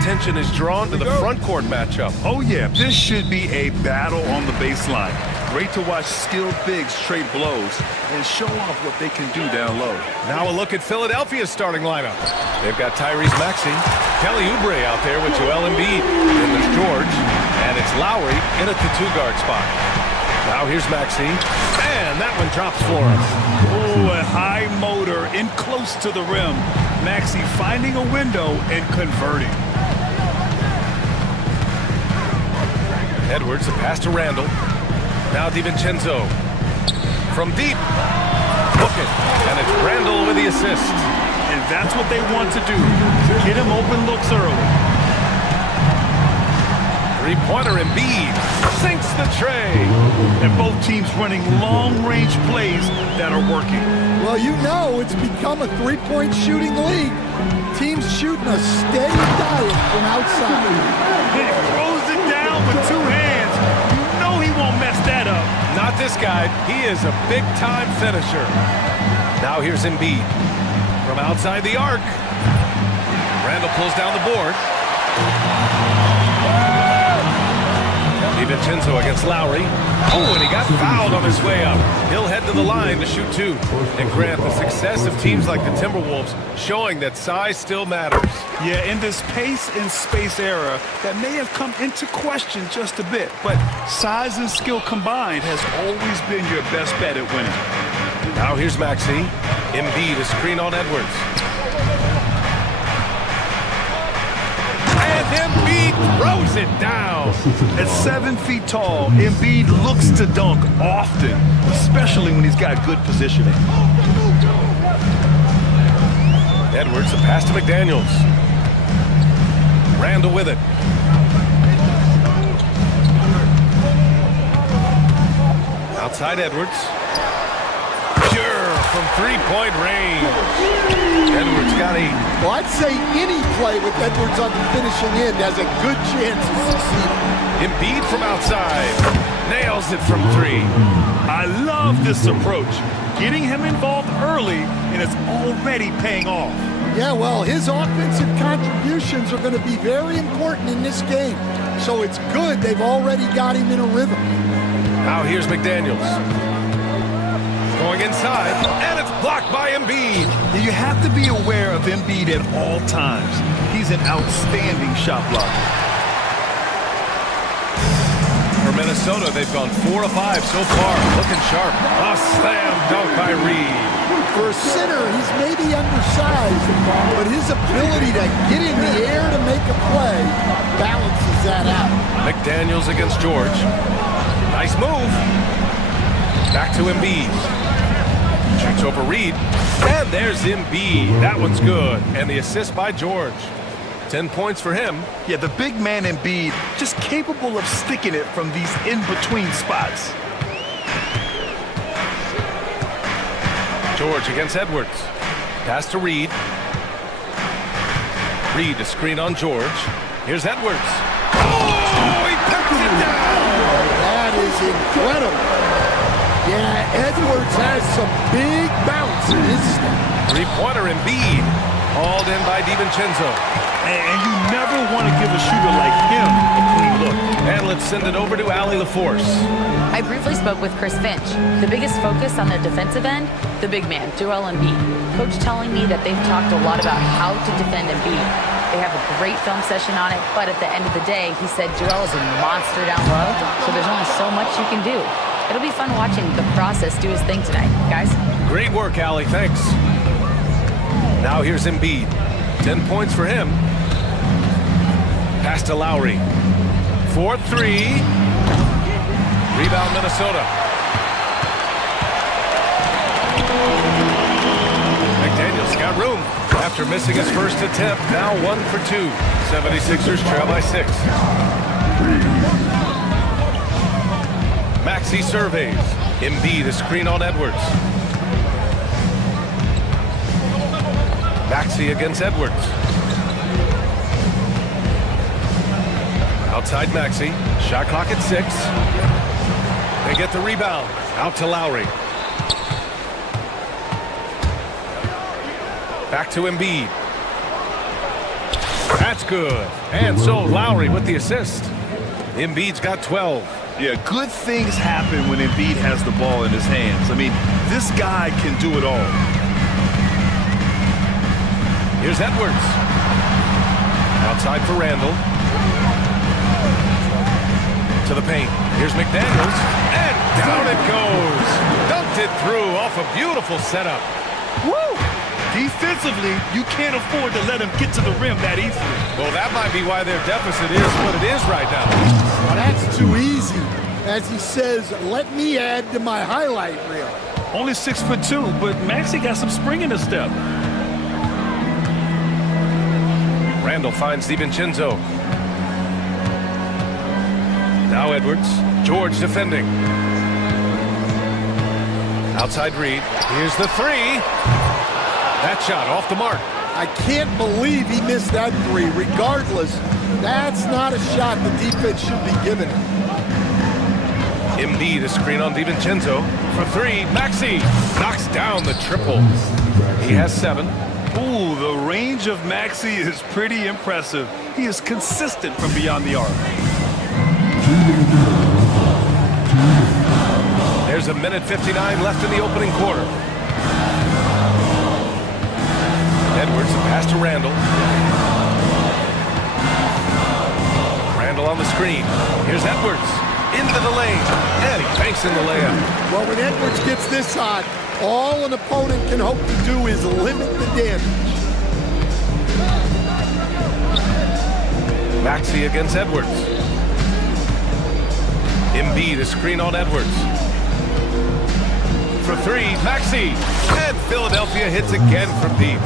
attention is drawn to the front court matchup. Oh, yeah, this should be a battle on the baseline. Great to watch skilled bigs trade blows and show off what they can do down low. Now a look at Philadelphia's starting lineup. They've got Tyrese Maxey, Kelly Oubre out there with Joel Embiid. Then there's George, and it's Lowry in at the two-guard spot. Now here's Maxey, and that one drops for him. Oh, a high motor in close to the rim. Maxey finding a window and converting. Edwards, a pass to Randall. Now DiVincenzo from deep. Look it, and it's Randall with the assist. And that's what they want to do. Get him open looks early. Three-pointer Embiid sinks the tray. And both teams running long-range plays that are working. Well, you know it's become a three-point shooting league. Teams shooting a steady diet from outside. He throws it down with two hands. You know he won't mess that up. Not this guy. He is a big-time finisher. Now here's Embiid from outside the arc. Randall pulls down the board. DiVincenzo against Lowry. Oh, and he got fouled on his way up. He'll head to the line to shoot two. And Grant, the success of teams like the Timberwolves showing that size still matters. Yeah, in this pace and space era, that may have come into question just a bit, but size and skill combined has always been your best bet at winning. Now here's Maxey. Embiid, a screen on Edwards. And Embiid throws it down. At 7 feet tall, Embiid looks to dunk often, especially when he's got good positioning. Edwards, a pass to McDaniels. Randall with it. Outside Edwards. Sure, from three-point range. Edwards got 8. Well, I'd say any play with Edwards on the finishing end has a good chance of succeeding. Embiid from outside. Nails it from 3. I love this approach. Getting him involved early, and it's already paying off. Yeah, well, his offensive contributions are going to be very important in this game. So it's good they've already got him in a rhythm. Now here's McDaniels. Going inside, and it's blocked by Embiid. You have to be aware of Embiid at all times. He's an outstanding shot blocker. For Minnesota, they've gone 4 of 5 so far. Looking sharp. A slam dunk by Reed. For a center, he's maybe undersized, but his ability to get in the air to make a play balances that out. McDaniels against George. Nice move. Back to Embiid. Shoots over Reed. And there's Embiid. That one's good. And the assist by George. 10 points for him. Yeah, the big man Embiid, just capable of sticking it from these in-between spots. George against Edwards. Pass to Reed. Reed, a screen on George. Here's Edwards. Oh, he picks it down! That is incredible. Yeah, Edwards has some big bounce in his step. Three-pointer Embiid. Hauled in by DiVincenzo. And you never want to give a shooter like him a clean look. And let's send it over to Allie LaForce. I briefly spoke with Chris Finch. The biggest focus on their defensive end, the big man, Joel Embiid. Coach telling me that they've talked a lot about how to defend Embiid. They have a great film session on it, but at the end of the day, he said Joel is a monster down low, so there's only so much you can do. It'll be fun watching the process do his thing tonight, guys. Great work, Allie. Thanks. Now here's Embiid. 10 points for him. Pass to Lowry. 4-3. Rebound Minnesota. McDaniels got room. After missing his first attempt, now 1 for 2. 76ers trail by 6. Maxey surveys. Embiid, a screen on Edwards. Maxey against Edwards. Outside Maxey. Shot clock at 6. They get the rebound. Out to Lowry. Back to Embiid. That's good. And so Lowry with the assist. Embiid's got 12. Yeah, good things happen when Embiid has the ball in his hands. I mean, this guy can do it all. Here's Edwards. Outside for Randall. To the paint. Here's McDaniels. And down it goes. Dunked it through off a beautiful setup. Woo! Defensively, you can't afford to let him get to the rim that easily. Well, that might be why their deficit is what it is right now. Well, that's too easy. As he says, let me add to my highlight reel. Only 6'2", but Maxey got some spring in his step. Randall finds DiVincenzo. Now Edwards. George defending. Outside Reed. Here's the three. That shot off the mark. I can't believe he missed that three. Regardless, that's not a shot the defense should be giving him. Embiid, a screen on DiVincenzo. For three, Maxey knocks down the triple. He has 7. Ooh, the range of Maxey is pretty impressive. He is consistent from beyond the arc. There's a minute 59 left in the opening quarter. Edwards, a pass to Randall. Randall on the screen. Here's Edwards. Into the lane. And he banks in the layup. Well, when Edwards gets this hot, all an opponent can hope to do is limit the damage. Maxey against Edwards. Embiid, a screen on Edwards. For three, Maxey. And Philadelphia hits again from deep.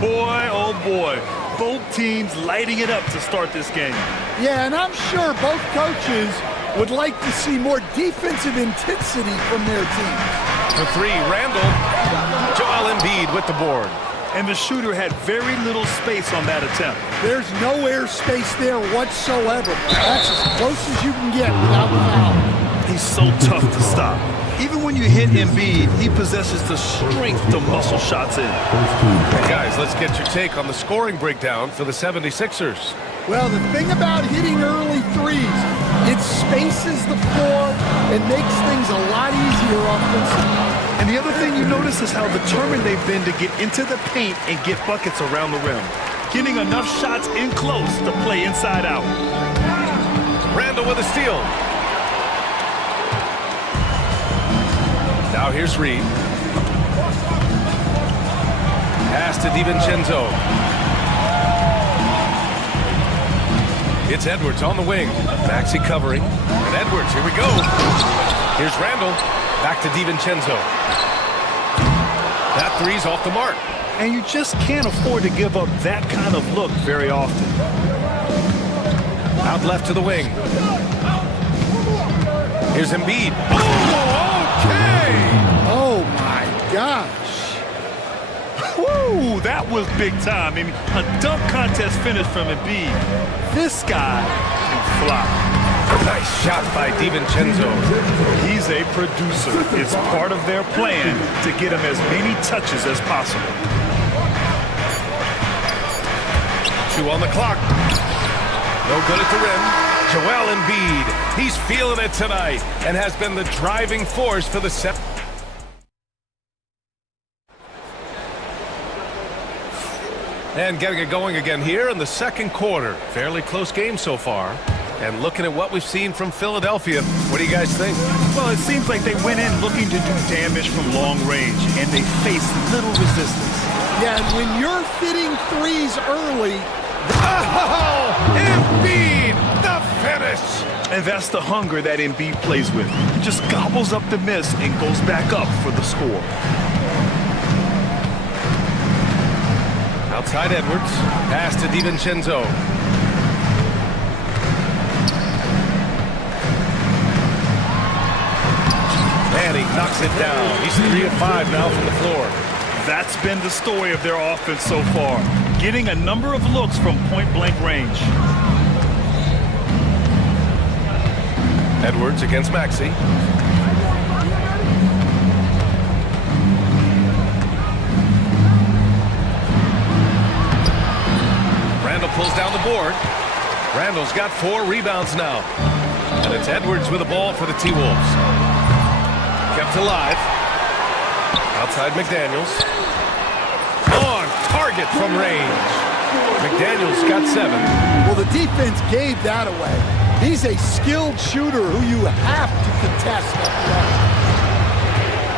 Boy, oh boy. Both teams lighting it up to start this game. Yeah, and I'm sure both coaches would like to see more defensive intensity from their teams. For three, Randall. Joel Embiid with the board. And the shooter had very little space on that attempt. There's no airspace there whatsoever. That's as close as you can get without foul. He's so tough to stop. Even when you hit Embiid, he possesses the strength to muscle shots in. Hey guys, let's get your take on the scoring breakdown for the 76ers. Well, the thing about hitting early threes, it spaces the floor and makes things a lot easier offensively. And the other thing you notice is how determined they've been to get into the paint and get buckets around the rim. Getting enough shots in close to play inside out. Randall with a steal. Now here's Reed. Pass to DiVincenzo. It's Edwards on the wing. Maxey covering. And Edwards, here we go. Here's Randall. Back to DiVincenzo. That three's off the mark. And you just can't afford to give up that kind of look very often. Out left to the wing. Here's Embiid. Oh, okay! Oh, my gosh. Woo, that was big time. I mean, a dunk contest finish from Embiid. This guy can fly. Nice shot by DiVincenzo. He's a producer. It's part of their plan to get him as many touches as possible. 2 on the clock. No good at the rim. Joel Embiid. He's feeling it tonight and has been the driving force for the set. And getting it going again here in the second quarter. Fairly close game so far. And looking at what we've seen from Philadelphia, what do you guys think? Well, it seems like they went in looking to do damage from long range, and they faced little resistance. Yeah, and when you're hitting threes early... Oh, Embiid, the finish! And that's the hunger that Embiid plays with. He just gobbles up the miss and goes back up for the score. Outside Edwards, pass to DiVincenzo. And he knocks it down. He's 3 of 5 now from the floor. That's been the story of their offense so far. Getting a number of looks from point-blank range. Edwards against Maxey. Randall pulls down the board. Randall's got 4 rebounds now. And it's Edwards with the ball for the T-Wolves. Kept alive. Outside McDaniels. On target from range. McDaniels got 7. Well, the defense gave that away. He's a skilled shooter who you have to contest at the arc.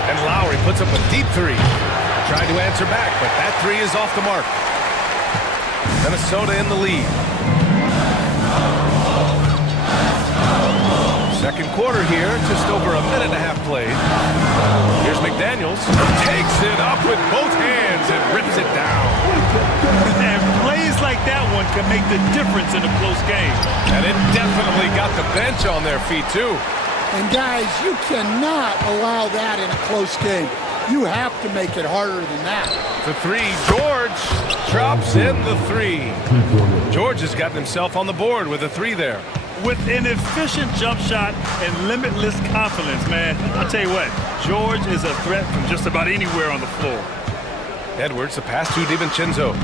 And Lowry puts up a deep 3. Tried to answer back, but that 3 is off the mark. Minnesota in the lead. Second quarter here, just over a minute and a half played. Here's McDaniels. Takes it up with both hands and rips it down. And plays like that one can make the difference in a close game. And it definitely got the bench on their feet, too. And guys, you cannot allow that in a close game. You have to make it harder than that. For 3, George drops in the 3. George has gotten himself on the board with a 3 there. With an efficient jump shot and limitless confidence, man. I'll tell you what, George is a threat from just about anywhere on the floor. Edwards, the pass to DiVincenzo.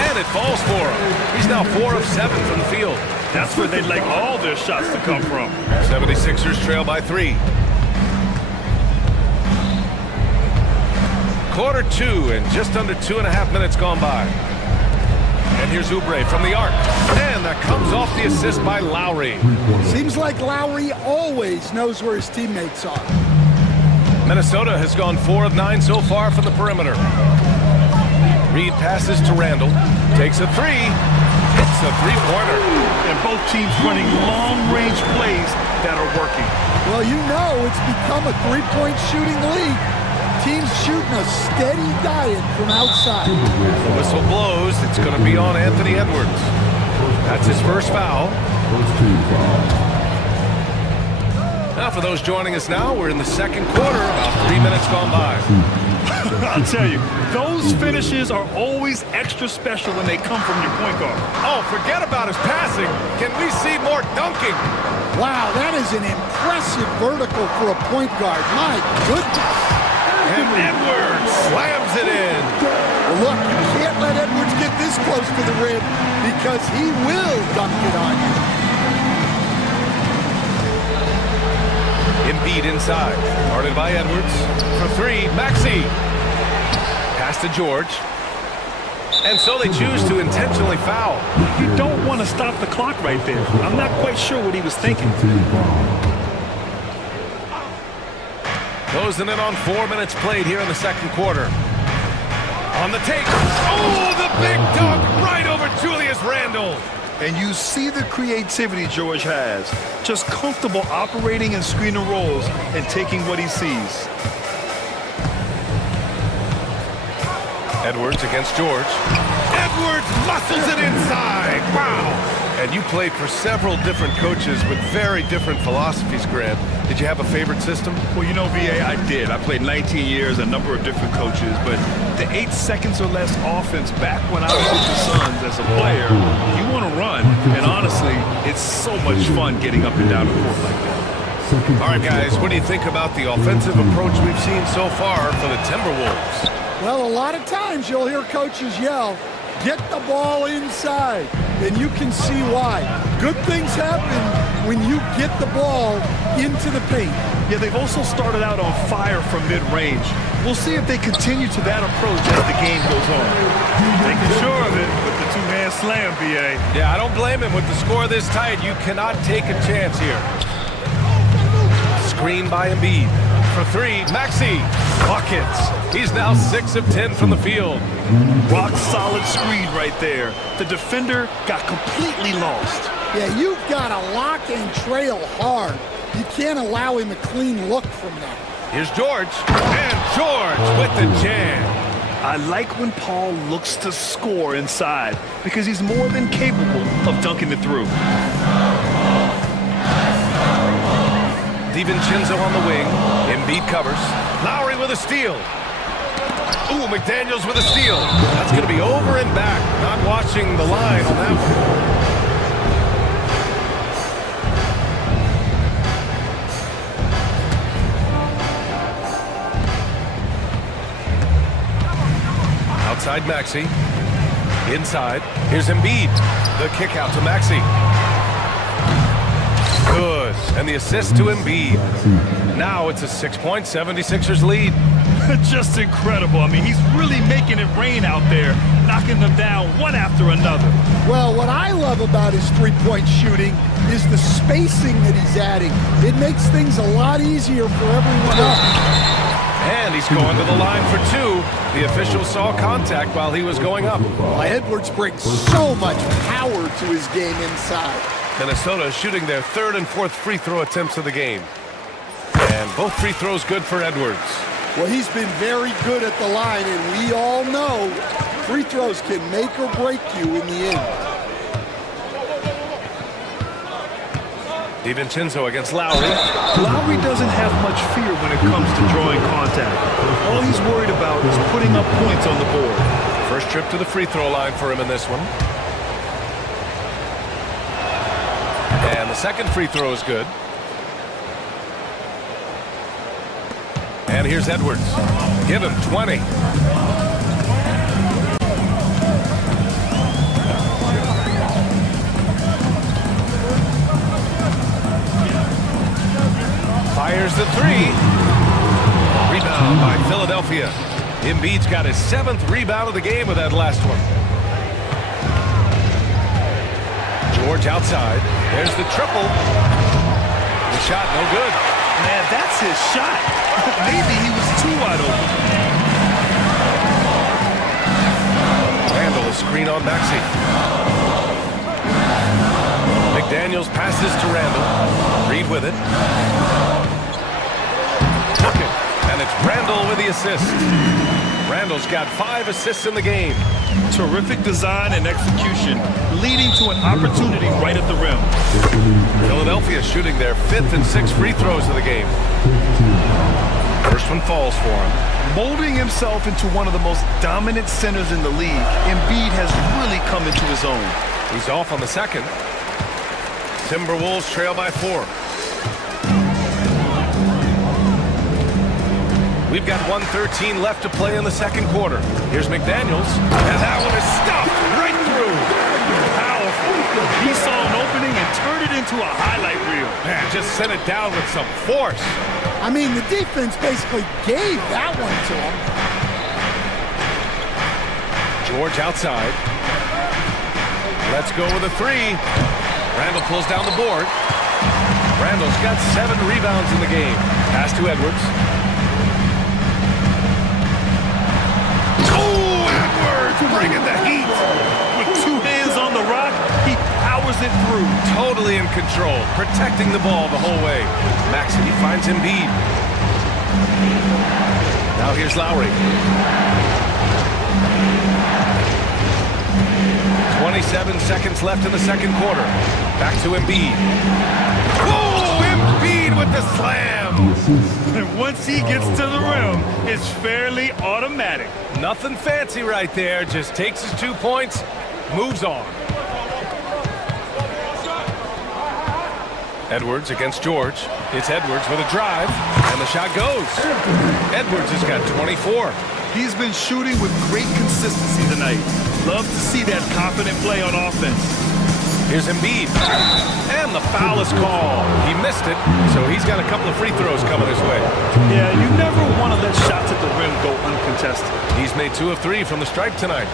And it falls for him. He's now 4 of 7 from the field. That's where they'd like all their shots to come from. 76ers trail by 3. Quarter 2 and just under 2.5 minutes gone by. And here's Oubre from the arc. And that comes off the assist by Lowry. Seems like Lowry always knows where his teammates are. Minnesota has gone 4 of 9 so far from the perimeter. Reed passes to Randall. Takes a 3. Hits a 3-pointer. And both teams running long-range plays that are working. Well, you know it's become a 3-point shooting league. Teams shooting a steady diet from outside. The whistle blows. It's going to be on Anthony Edwards. That's his first foul. Now for those joining us now, we're in the second quarter, about 3 minutes gone by. I'll tell you, those finishes are always extra special when they come from your point guard. Oh, forget about his passing. Can we see more dunking? Wow, that is an impressive vertical for a point guard. My goodness. And Edwards slams it in. Well, look, you can't let Edwards get this close to the rim because he will dunk it on you. Embiid inside. Guarded by Edwards. For 3, Maxey. Pass to George. And so they choose to intentionally foul. You don't want to stop the clock right there. I'm not quite sure what he was thinking. Closing in on 4 minutes played here in the second quarter. On the take. Oh, the big dunk right over Julius Randle. And you see the creativity George has. Just comfortable operating in screen and rolls and taking what he sees. Edwards against George. Edwards muscles it inside. Wow. And you played for several different coaches with very different philosophies, Grant. Did you have a favorite system? Well, you know, VA, I did. I played 19 years, a number of different coaches, but the 8 seconds or less offense back when I was with the Suns as a player, you want to run. And honestly, it's so much fun getting up and down the court like that. All right, guys, what do you think about the offensive approach we've seen so far for the Timberwolves? Well, a lot of times you'll hear coaches yell, get the ball inside, and you can see why. Good things happen when you get the ball into the paint. Yeah, they've also started out on fire from mid-range. We'll see if they continue to that approach as the game goes on. Making sure of it with the two-hand slam, BA. Yeah, I don't blame him. With the score this tight, you cannot take a chance here. Screen by Embiid. For 3, Maxey. Buckets. He's now 6 of 10 from the field. Rock solid screen right there. The defender got completely lost. Yeah, you've got to lock and trail hard. You can't allow him a clean look from that. Here's George. And George with the jam. I like when Paul looks to score inside because he's more than capable of dunking it through. DiVincenzo on the wing. Embiid covers. Lowry with a steal. Ooh, McDaniels with a steal. That's going to be over and back. Not watching the line on that one. Outside Maxey. Inside, here's Embiid. The kick out to Maxey. Good, and the assist to Embiid. Now it's a 6-point 76ers lead. Just incredible. I mean, he's really making it rain out there, knocking them down one after another. Well, what I love about his three-point shooting is the spacing that he's adding. It makes things a lot easier for everyone else. And he's going to the line for two. The official saw contact while he was going up. Well, Edwards brings so much power to his game inside. Minnesota shooting their third and fourth free throw attempts of the game. And both free throws good for Edwards. Well, he's been very good at the line, and we all know free throws can make or break you in the end. DiVincenzo against Lowry. Lowry doesn't have much fear when it comes to drawing contact. All he's worried about is putting up points on the board. First trip to the free throw line for him in this one. And the second free throw is good. And here's Edwards. Give him 20. Fires the three. Rebound by Philadelphia. Embiid's got his 7th rebound of the game with that last one. George outside. There's the triple. The shot no good. Man, that's his shot. Maybe he was too wide open. Randall is screen on Maxey. McDaniels passes to Randall. Reed with it. Took it. And it's Randall with the assist. Randall's got 5 assists in the game. Terrific design and execution, leading to an opportunity right at the rim. Philadelphia shooting their 5th and 6th free throws of the game. First one falls for him. Molding himself into one of the most dominant centers in the league, Embiid has really come into his own. He's off on the second. Timberwolves trail by 4. We've got 1:13 left to play in the second quarter. Here's McDaniels, and that one is stuffed right through. Powerful. He saw an opening and turned it into a highlight reel. Man, just sent it down with some force. I mean, the defense basically gave that one to him. George outside. Let's go with a three. Randall pulls down the board. Randall's got 7 rebounds in the game. Pass to Edwards. Bringing the heat. With 2 hands on the rock, he powers it through. Totally in control, protecting the ball the whole way. Maxey finds Embiid. Now here's Lowry. 27 seconds left in the second quarter. Back to Embiid. Whoa, Embiid with the slam. And once he gets to the rim, it's fairly automatic. Nothing fancy right there. Just takes his 2 points, moves on. Edwards against George. It's Edwards with a drive, and the shot goes. Edwards has got 24. He's been shooting with great consistency tonight. Love to see that confident play on offense. Here's Embiid. And the foul is called. He missed it, so he's got a couple of free throws coming his way. Yeah, you never want to let shots at the rim go uncontested. He's made 2 of 3 from the stripe tonight.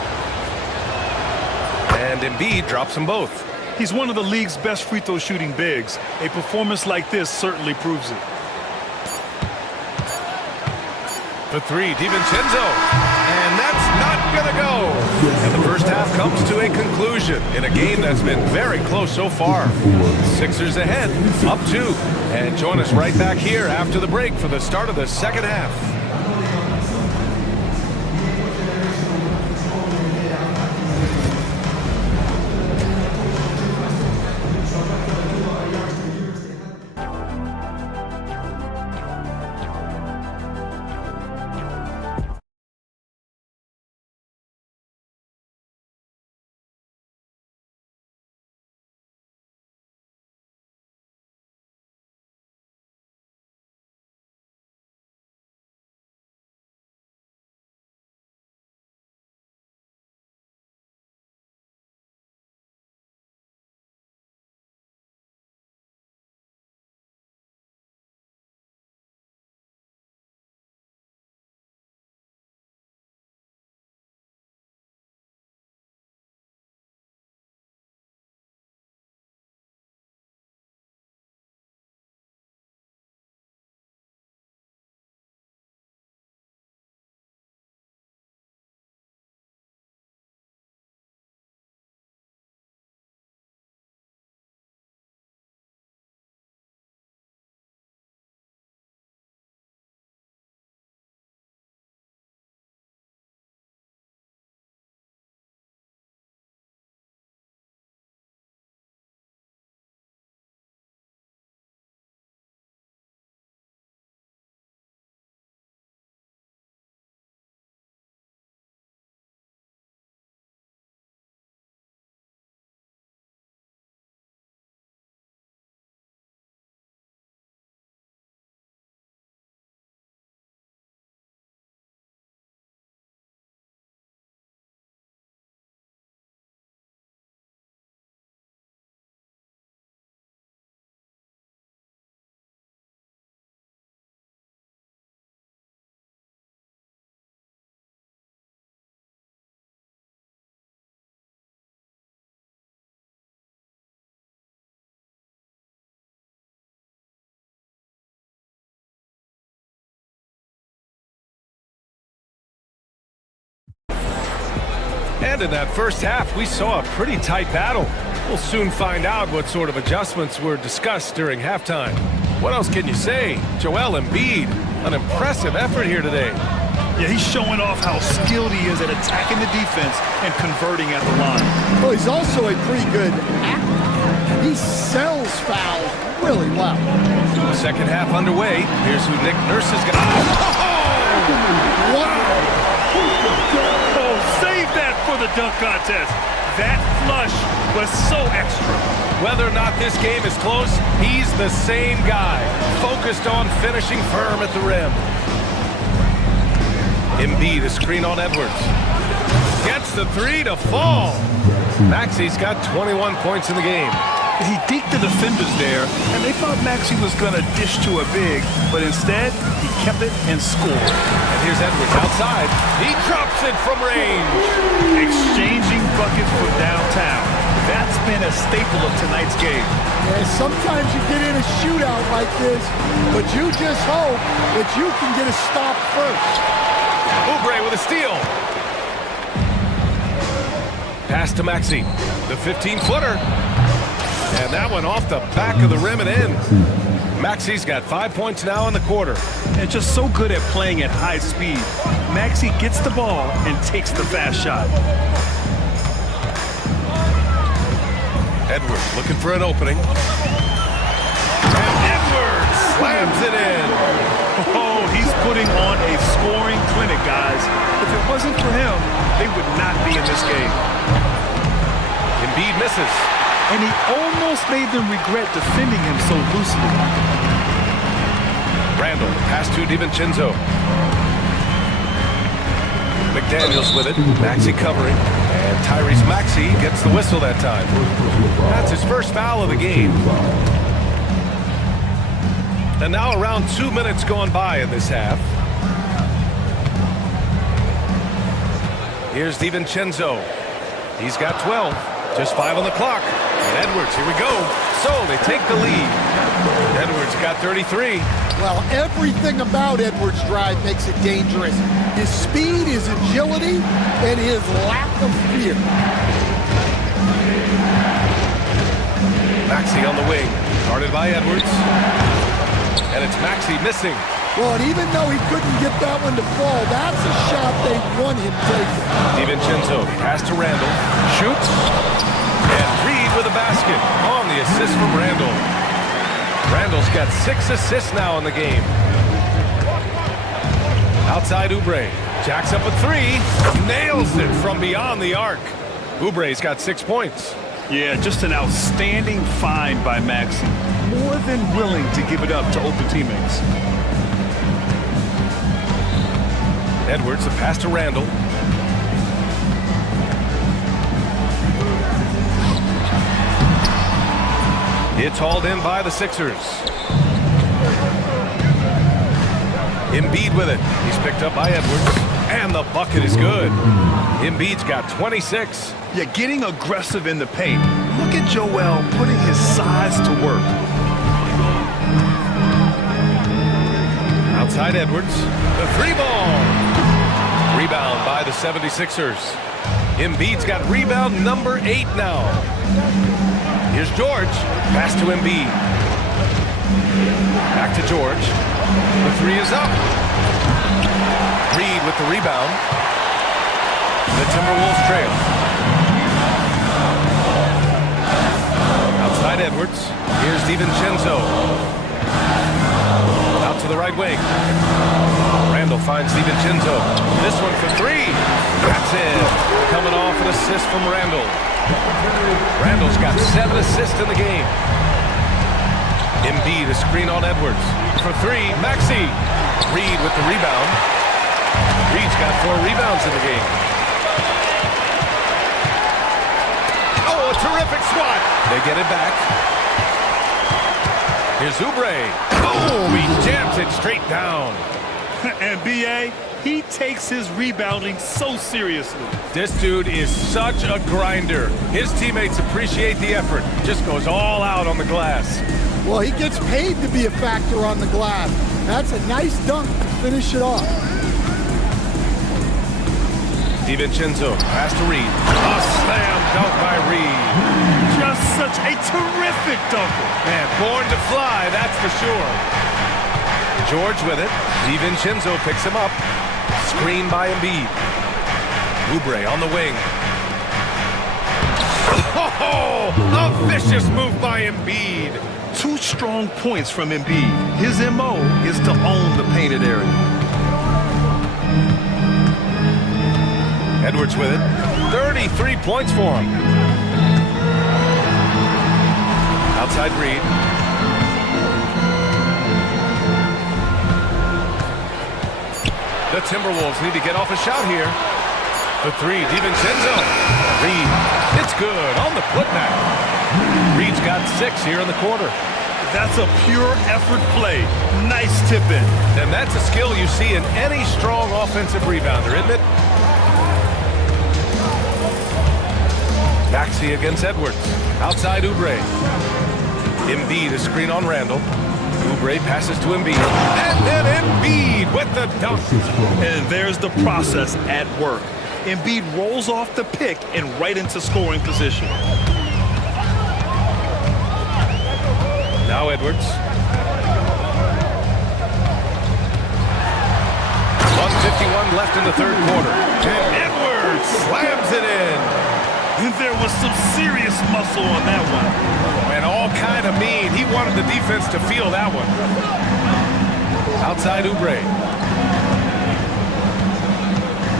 And Embiid drops them both. He's one of the league's best free throw shooting bigs. A performance like this certainly proves it. For 3, DiVincenzo. And that's not going to go. And the first half comes to a conclusion in a game that's been very close so far. Sixers ahead, up 2. And join us right back here after the break for the start of the second half. And in that first half, we saw a pretty tight battle. We'll soon find out what sort of adjustments were discussed during halftime. What else can you say? Joel Embiid, an impressive effort here today. Yeah, he's showing off how skilled he is at attacking the defense and converting at the line. Well, he's also a pretty good actor. He sells fouls really well. Second half underway. Here's who Nick Nurse is going to... Oh, save that for the dunk contest. That flush was so extra. Whether or not this game is close, he's the same guy, focused on finishing firm at the rim. Embiid, a screen on Edwards. Gets the three to fall. Maxi's got 21 points in the game. He deked the defenders there, and they thought Maxey was going to dish to a big, but instead, he kept it and scored. And here's Edwards outside. He drops it from range. Exchanging buckets from downtown. That's been a staple of tonight's game. Yeah, sometimes you get in a shootout like this, but you just hope that you can get a stop first. Oubre with a steal. Pass to Maxey. The 15-footer. And that one off the back of the rim and in. Maxey's got 5 points now in the quarter. And just so good at playing at high speed. Maxey gets the ball and takes the fast shot. Edwards looking for an opening. And Edwards slams it in. Oh, he's putting on a scoring clinic, guys. If it wasn't for him, they would not be in this game. Embiid misses. And he almost made them regret defending him so loosely. Randall, pass to DiVincenzo. McDaniels with it. Maxey covering. And Tyrese Maxey gets the whistle that time. That's his first foul of the game. And now around 2 minutes going by in this half. Here's DiVincenzo. He's got 12. Just 5 on the clock. And Edwards, here we go. So they take the lead. Edwards got 33. Well, everything about Edwards' drive makes it dangerous. His speed, his agility, and his lack of fear. Maxey on the wing. Guarded by Edwards. And it's Maxey missing. Well, and even though he couldn't get that one to fall, that's a shot they want him taking. DiVincenzo, pass to Randall. Shoots. And Reed with a basket on the assist from Randall. Randall's got 6 assists now in the game. Outside Oubre. Jacks up a 3. Nails it from beyond the arc. Oubre's got 6 points. Yeah, just an outstanding find by Maxey. More than willing to give it up to open teammates. Edwards, a pass to Randall. It's hauled in by the Sixers. Embiid with it. He's picked up by Edwards. And the bucket is good. Embiid's got 26. Yeah, getting aggressive in the paint. Look at Joel putting his size to work. Outside Edwards. The 3-ball. Rebound by the 76ers. Embiid's got rebound number 8 now. Here's George. Pass to Embiid. Back to George. The 3 is up. Reed with the rebound. The Timberwolves trail. Outside Edwards. Here's DiVincenzo. Out to the right wing. Randall finds DiVincenzo. This one for 3. That's it. Coming off an assist from Randall. Randall's got 7 assists in the game. Embiid, a screen on Edwards. For 3, Maxey. Reed with the rebound. Reed's got 4 rebounds in the game. Oh, a terrific swat. They get it back. Here's Oubre. Oh, he jams it straight down. And B.A., he takes his rebounding so seriously. This dude is such a grinder. His teammates appreciate the effort. Just goes all out on the glass. Well, he gets paid to be a factor on the glass. That's a nice dunk to finish it off. DiVincenzo, pass to Reed. A slam dunk by Reed. Just such a terrific dunker. Man, born to fly, that's for sure. George with it. DiVincenzo picks him up. Screen by Embiid. Oubre on the wing. Oh, a vicious move by Embiid. 2 strong points from Embiid. His MO is to own the painted area. Edwards with it. 33 points for him. Outside Reed. The Timberwolves need to get off a shot here. For 3, DiVincenzo. Reed. It's good on the putback. Reed's got 6 here in the quarter. That's a pure effort play. Nice tip in. And that's a skill you see in any strong offensive rebounder, isn't it? Maxey against Edwards. Outside Oubre. Embiid a screen on Randall. Oubre passes to Embiid. And then Embiid with the dunk. And there's the process at work. Embiid rolls off the pick and right into scoring position. Now Edwards. 1:51 left in the third quarter. And Edwards slams it in. And there was some serious muscle on that one. And all kind of mean. He wanted the defense to feel that one. Outside Oubre.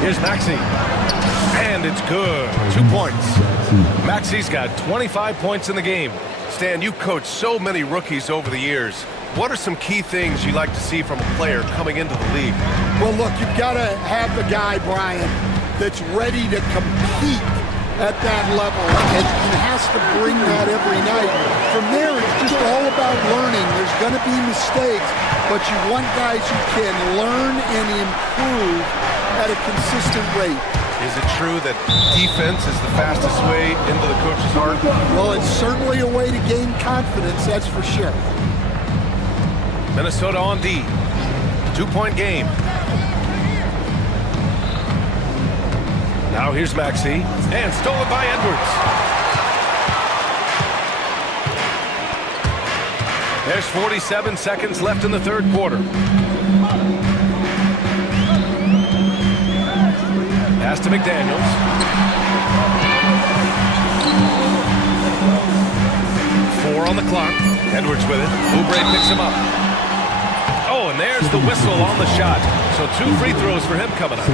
Here's Maxey. And it's good. 2 points. Maxey's got 25 points in the game. Stan, you coached so many rookies over the years. What are some key things you like to see from a player coming into the league? Well, look, you've got to have the guy, Brian, that's ready to compete at that level and has to bring that every night. From there, it's just all about learning. There's going to be mistakes, but you want guys who can learn and improve at a consistent rate. Is it true that defense is the fastest way into the coach's heart? Well, it's certainly a way to gain confidence, that's for sure. Minnesota on D. 2-point game. Now here's Maxey. And stolen by Edwards. There's 47 seconds left in the third quarter. Pass to McDaniels. 4 on the clock. Edwards with it. Oubre picks him up. Oh, and there's the whistle on the shot. So 2 free throws for him coming up.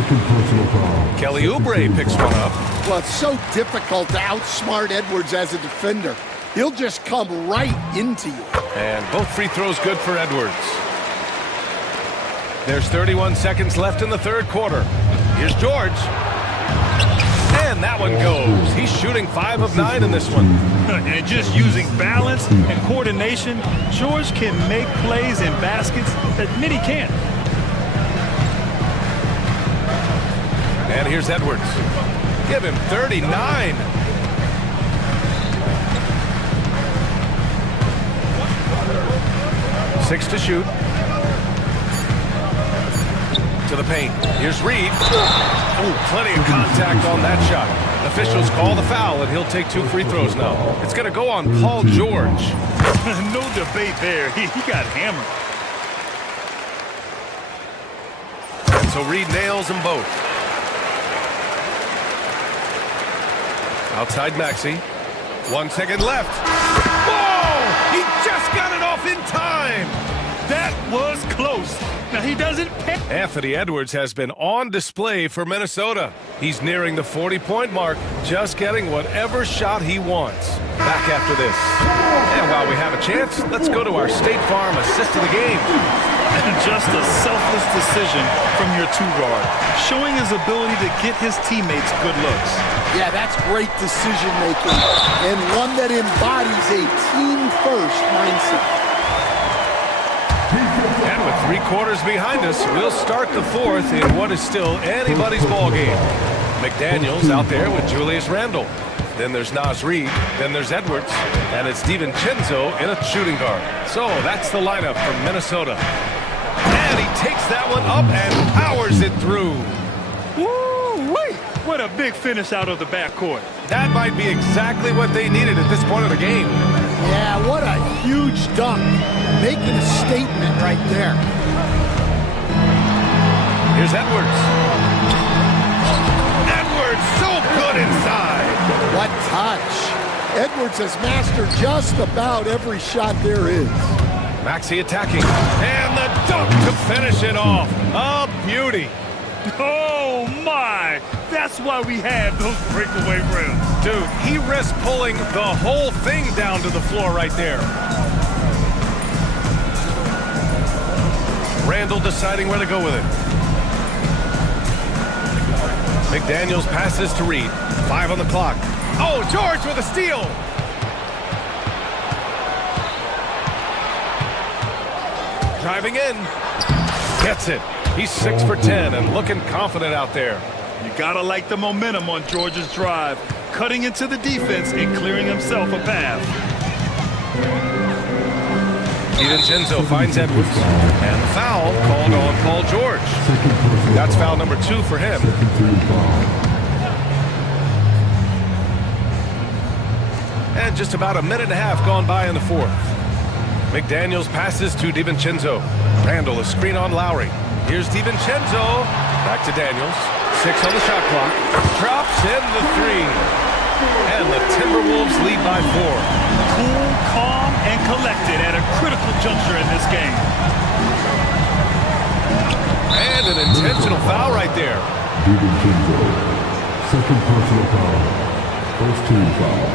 Kelly Oubre picks one up. Well, it's so difficult to outsmart Edwards as a defender. He'll just come right into you. And both free throws good for Edwards. There's 31 seconds left in the third quarter. Here's George. And that one goes. He's shooting 5 of 9 in this one. And just using balance and coordination, George can make plays and baskets that many can't. And here's Edwards. Give him 39. Six to shoot. To the paint. Here's Reed. Oh, plenty of contact on that shot. Officials call the foul, and he'll take 2 free throws now. It's going to go on Paul George. No debate there. He got hammered. And so Reed nails them both. Outside Maxey. 1 second left. Whoa! He just got it off in time. That was close. Now he doesn't pick. Anthony Edwards has been on display for Minnesota. He's nearing the 40-point mark, just getting whatever shot he wants. Back after this. And while we have a chance, let's go to our State Farm assist of the game. Just a selfless decision from your 2-guard, showing his ability to get his teammates good looks. Yeah, that's great decision-making, and one that embodies a team-first mindset. And with 3 quarters behind us, we'll start the 4th in what is still anybody's ball game. McDaniels out there with Julius Randle. Then there's Naz Reid. Then there's Edwards. And it's DiVincenzo in a shooting guard. So that's the lineup from Minnesota. And he takes that one up and powers it through. Woo-wee! What a big finish out of the backcourt. That might be exactly what they needed at this point of the game. Yeah, what a huge dunk. Making a statement right there. Here's Edwards. Edwards, so good inside. What touch. Edwards has mastered just about every shot there is. Maxey attacking. And the dunk to finish it off. A beauty. Oh, my. That's why we have those breakaway rims. Dude, he risked pulling the whole thing down to the floor right there. Randall deciding where to go with it. McDaniels passes to Reed. 5 on the clock. Oh, George with a steal. Driving in. Gets it. He's 6 for 10 and looking confident out there. You gotta like the momentum on George's drive, cutting into the defense and clearing himself a path. DiVincenzo finds Edwards. And the foul called on Paul George. That's foul number 2 for him. And just about a minute and a half gone by in the fourth. McDaniels passes to DiVincenzo. Randall is screen on Lowry. Here's DiVincenzo. Back to Daniels. 6 on the shot clock. Drops in the 3. And the Timberwolves lead by 4. Cool, calm, and collected at a critical juncture in this game. And an intentional foul right there. DiVincenzo, second personal foul. First team foul.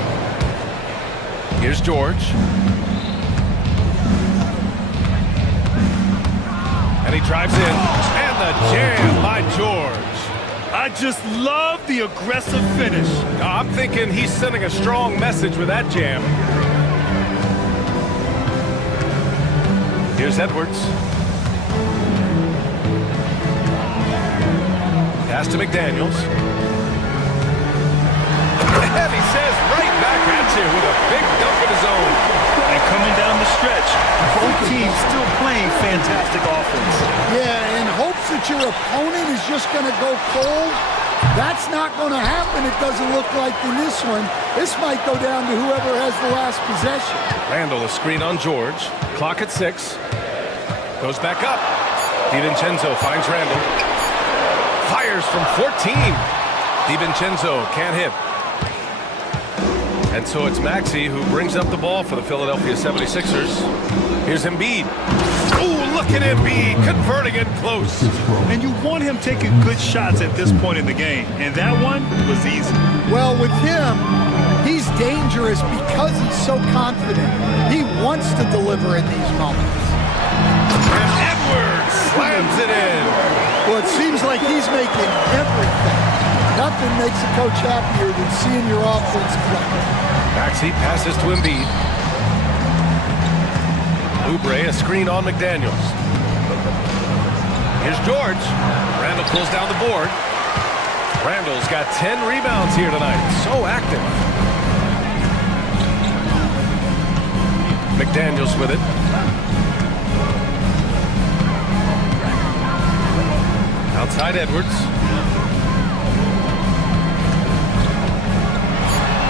Here's George. And he drives in. And the jam by George. I just love the aggressive finish. I'm thinking he's sending a strong message with that jam. Here's Edwards. Pass to McDaniels. And he says right back at you with a big dunk of his own. And coming down the stretch, both teams still playing fantastic offense. Yeah, in hopes that your opponent is just going to go cold. That's not going to happen, it doesn't look like in this one. This might go down to whoever has the last possession. Randall is screen on George. Clock at 6. Goes back up. DiVincenzo finds Randall. Fires from 14. DiVincenzo can't hit. And so it's Maxey who brings up the ball for the Philadelphia 76ers. Here's Embiid. Ooh, look at Embiid converting it close. And you want him taking good shots at this point in the game. And that one was easy. Well, with him, he's dangerous because he's so confident. He wants to deliver in these moments. And Edwards slams it in. Well, it seems like he's making everything. Nothing makes a coach happier than seeing your offense play. Maxey passes to Embiid. Oubre, a screen on McDaniels. Here's George. Randall pulls down the board. Randall's got 10 rebounds here tonight. So active. McDaniels with it. Outside Edwards.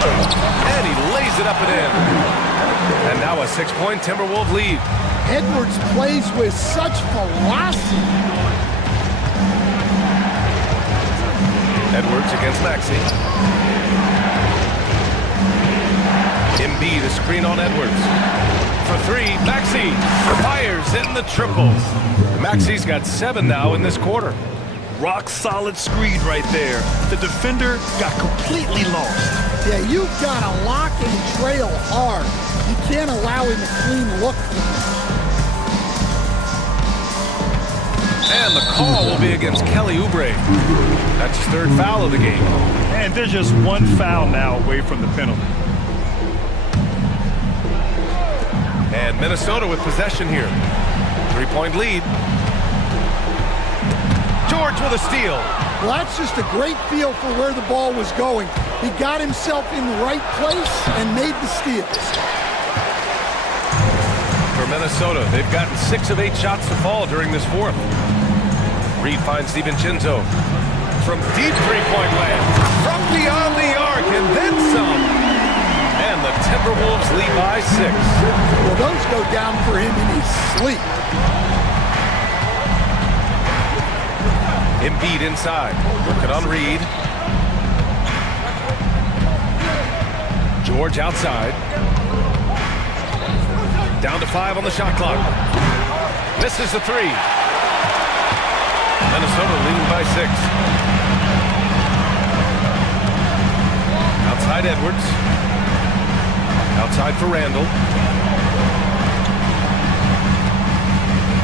And he lays it up and in. And now a 6-point Timberwolves lead. Edwards plays with such velocity. Edwards against Maxey. Embiid, a screen on Edwards. For 3, Maxey fires in the triple. Maxey's got 7 now in this quarter. Rock solid screen right there. The defender got completely lost. Yeah, you've got to lock and trail hard. You can't allow him a clean look. And the call will be against Kelly Oubre. That's his 3rd foul of the game. And there's just 1 foul now away from the penalty. And Minnesota with possession here. 3-point lead. George with a steal. Well, that's just a great feel for where the ball was going. He got himself in the right place and made the steal. For Minnesota, they've gotten 6 of 8 shots to fall during this fourth. Reed finds DiVincenzo from deep 3-point land. from beyond the arc, and then some. And the Timberwolves lead by 6. Well, those go down for him in his sleep. Embiid inside, working on Reed. George outside. Down to 5 on the shot clock. Misses the 3. Minnesota leading by 6. Outside Edwards. Outside for Randall.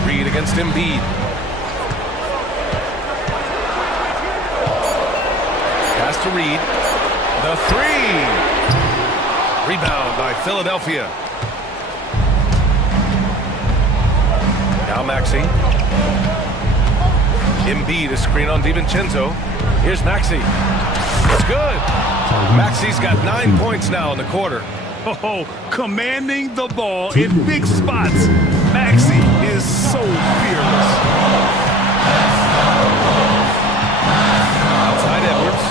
Reed against Embiid. Pass to Reed. The 3. Rebound by Philadelphia. Now Maxey. Embiid is screen on DiVincenzo. Here's Maxey. It's good. Maxey's got 9 points now in the quarter. Oh, commanding the ball in big spots. Maxey is so fearless. Outside Edwards.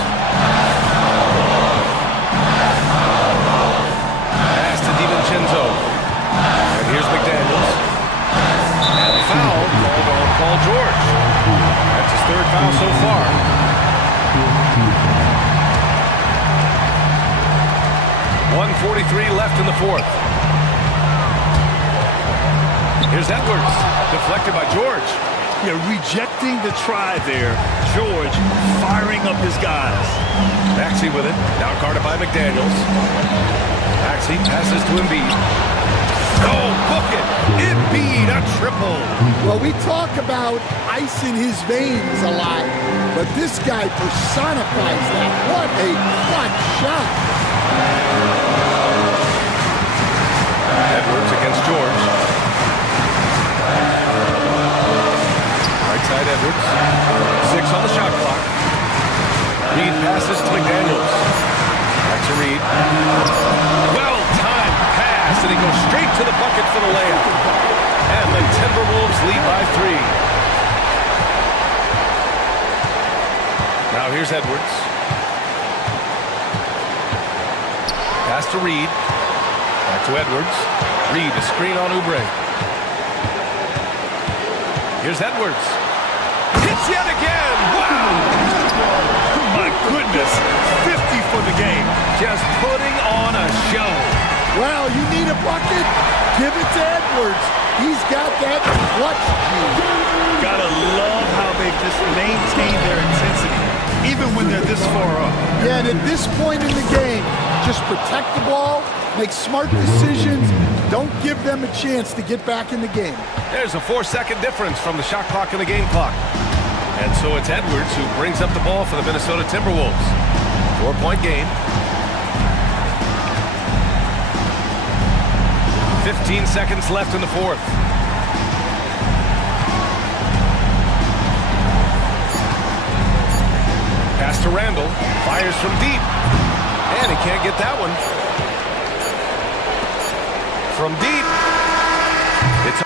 Pass to DiVincenzo. And here's McDaniels. And foul called on Paul George. That's his 3rd foul so far. .143 left in the 4th. Here's Edwards. Deflected by George. Yeah, rejecting the try there. George firing up his guys. Maxey with it. Now guarded by McDaniels. Maxey passes to Embiid. Oh, book it! Embiid, a triple! Well, we talk about ice in his veins a lot, but this guy personifies that. What a clutch shot! Edwards against George. Right side Edwards. 6 on the shot clock. Reed passes to McDaniels. Back to Reed. Well-timed pass, and he goes straight to the bucket for the layup. And the Timberwolves lead by 3. Now here's Edwards. Pass to Reed. Back to Edwards. Reed, a screen on Oubre. Here's Edwards. Hits yet again! Wow! My goodness, 50 for the game. Just putting on a show. Well, you need a bucket? Give it to Edwards. He's got that clutch gene. Gotta love how they've just maintained their intensity, even when they're this far up. Yeah, and at this point in the game, just protect the ball, make smart decisions, don't give them a chance to get back in the game. There's a 4-second difference from the shot clock and the game clock. And so it's Edwards who brings up the ball for the Minnesota Timberwolves. 4-point game. 15 seconds left in the 4th. Pass to Randall. Fires from deep. And he can't get that one. From deep. It's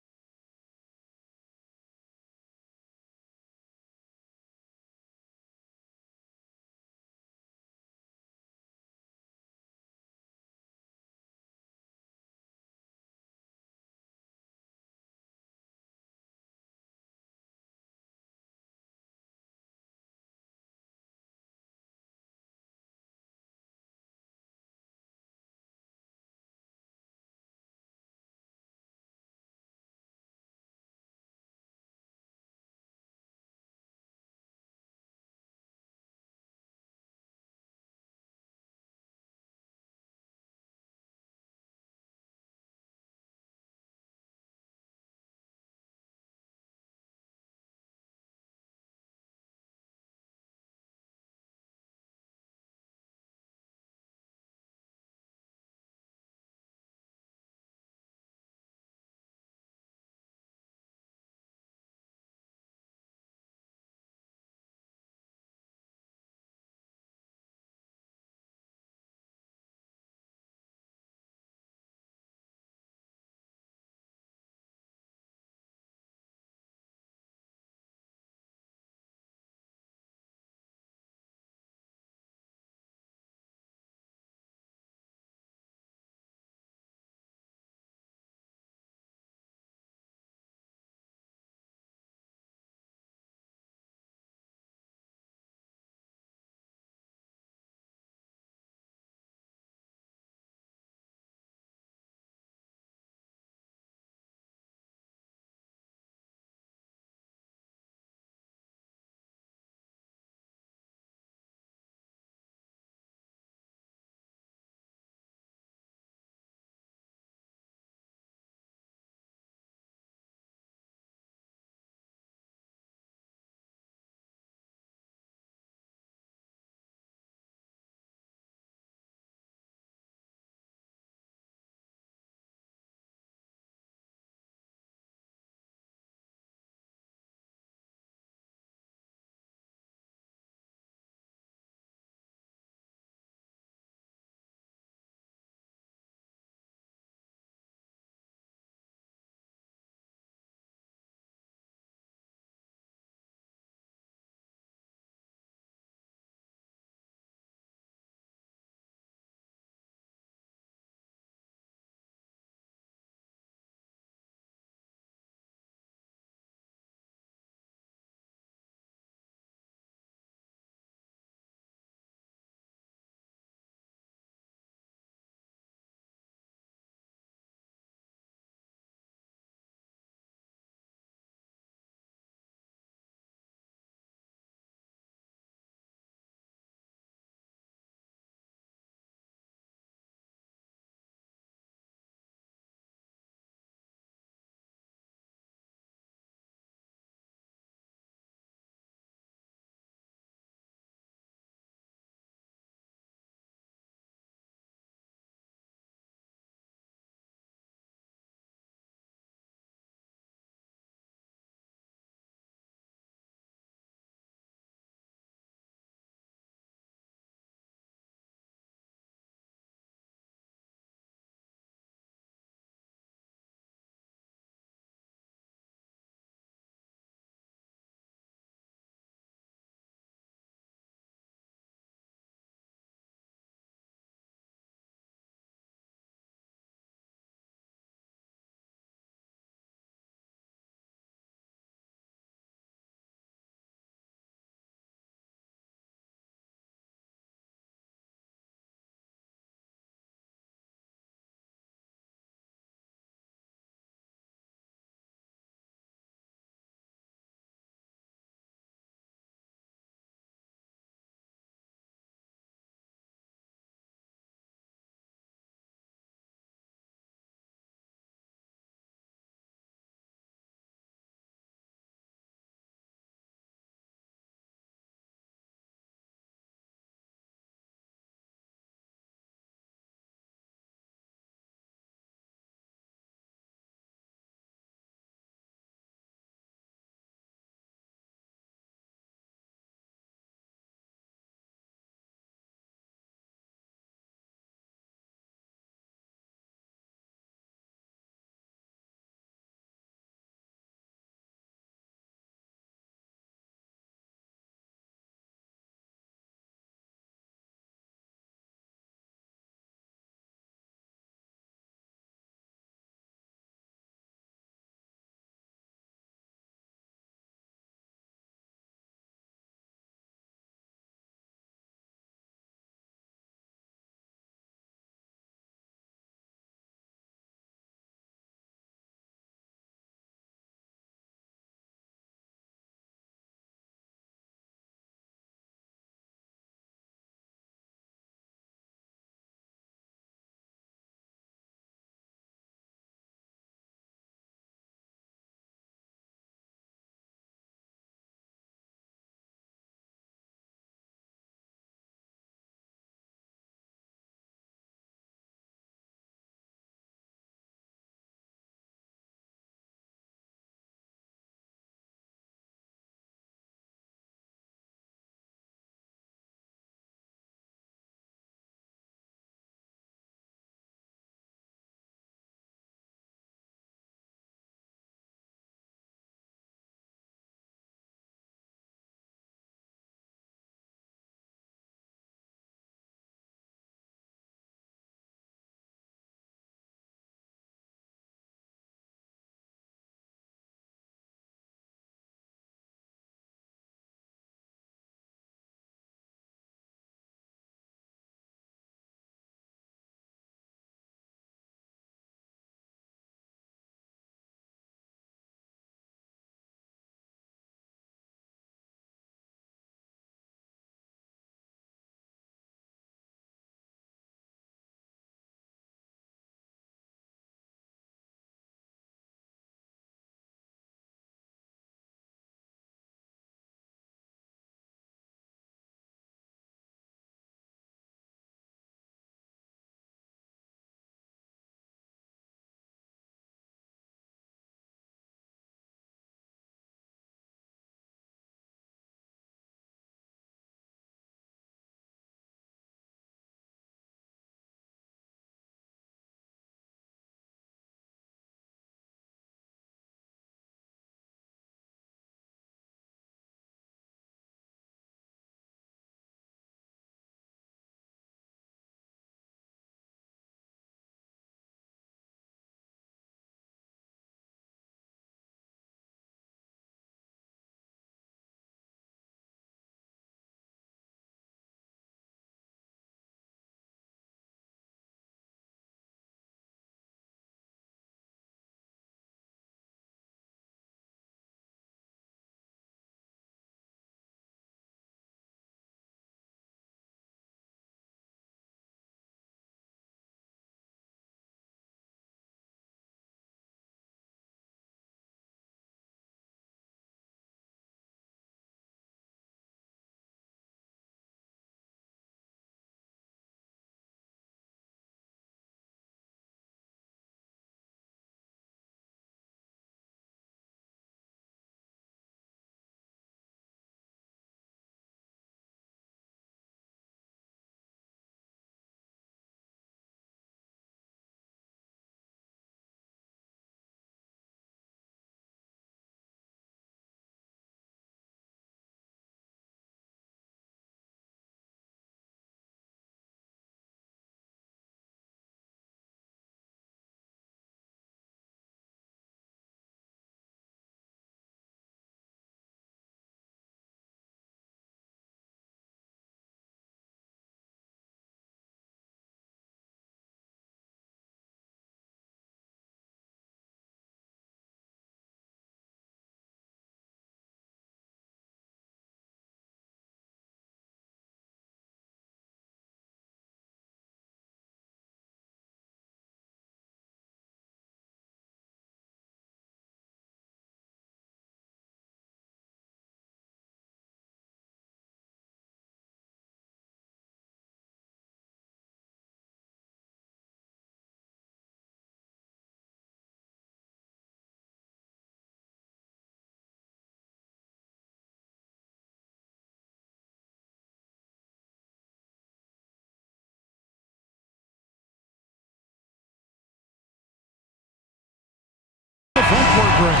court break.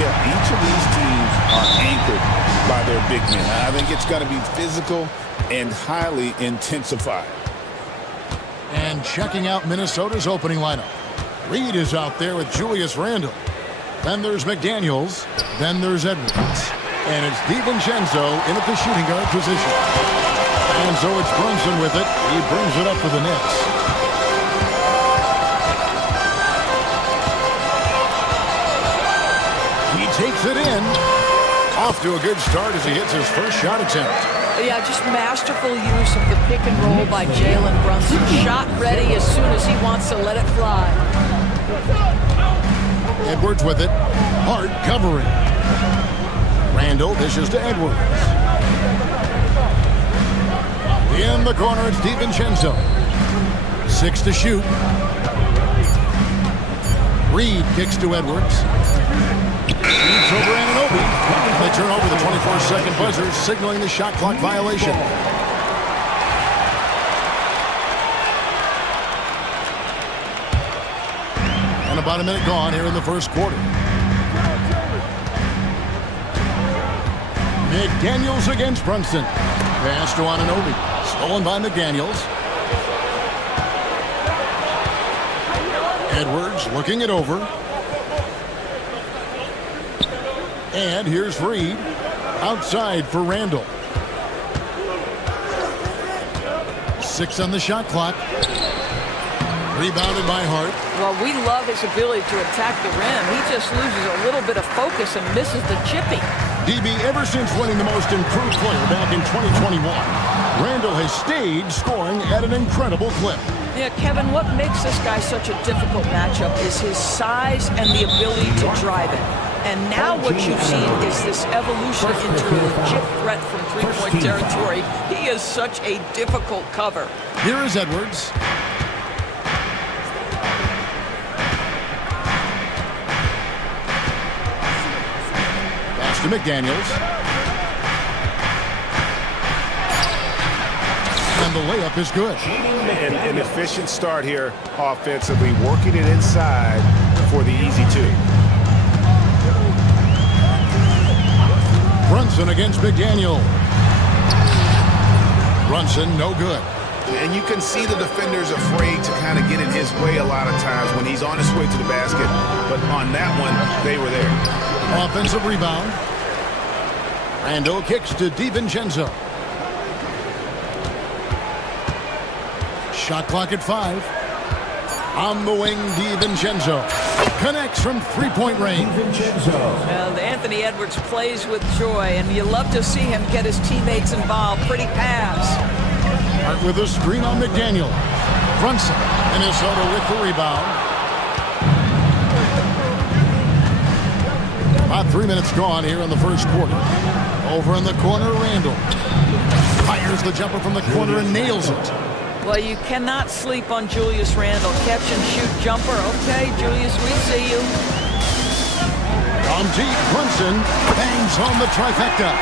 Yeah, each of these teams are anchored by their big men. I think it's going to be physical and highly intensified. And checking out Minnesota's opening lineup. Reed is out there with Julius Randle. Then there's McDaniels. Then there's Edwards. And it's DiVincenzo in at the shooting guard position. And so it's Brunson with it. He brings it up for the Knicks. He takes it in. Off to a good start as he hits his first shot attempt. Yeah, just masterful use of the pick and roll by Jalen Brunson. Shot ready as soon as he wants to let it fly. Edwards with it. Hart covering. Randall dishes to Edwards. In the corner, it's DiVincenzo. 6 to shoot. Reed kicks to Edwards. Feeds over Anunoby. They turn over the 24-second buzzer, signaling the shot clock violation. And about a minute gone here in the first quarter. McDaniels against Brunson. Pass to Anunoby. Stolen by McDaniels. Edwards looking it over. And here's Reed. Outside for Randall. 6 on the shot clock. Rebounded by Hart. Well, we love his ability to attack the rim. He just loses a little bit of focus and misses the chippy. DB, ever since winning the most improved player back in 2021, Randall has stayed scoring at an incredible clip. Yeah, Kevin, what makes this guy such a difficult matchup is his size and the ability to drive it. And now what you've seen is this evolution into a legit threat from three-point territory. He is such a difficult cover. Here is Edwards. Pass to McDaniels. And the layup is good. An efficient start here offensively, working it inside for the easy 2. Brunson against McDaniel. Brunson, no good. And you can see the defenders afraid to kind of get in his way a lot of times when he's on his way to the basket. But on that one, they were there. Offensive rebound. Randall kicks to DiVincenzo. Shot clock at 5. On the wing, DiVincenzo. Connects from three-point range. Well, Anthony Edwards plays with joy, and you love to see him get his teammates involved. Pretty pass. Hart with a screen on McDaniel. Brunson, Minnesota with the rebound. About 3 minutes gone here in the first quarter. Over in the corner, Randall. Fires the jumper from the corner and nails it. Well, you cannot sleep on Julius Randle. Catch and shoot jumper. Okay, Julius, we see you. From deep, Brunson bangs home the trifecta.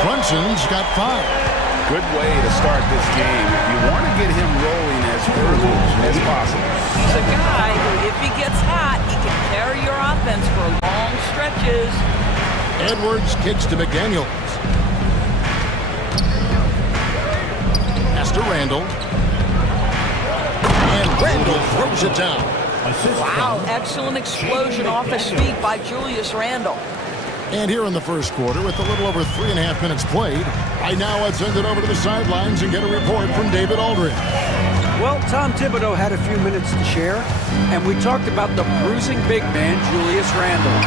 Brunson's got 5. Good way to start this game. You want to get him rolling as early as possible. He's a guy who, if he gets hot, he can carry your offense for long stretches. Edwards kicks to McDaniels. Pass to Randall. And Randall throws it down. Wow, excellent explosion off his feet by Julius Randle. And here in the first quarter, with a little over 3.5 minutes played, I now let's send it over to the sidelines and get a report from David Aldridge. Well, Tom Thibodeau had a few minutes to share, and we talked about the bruising big man, Julius Randle.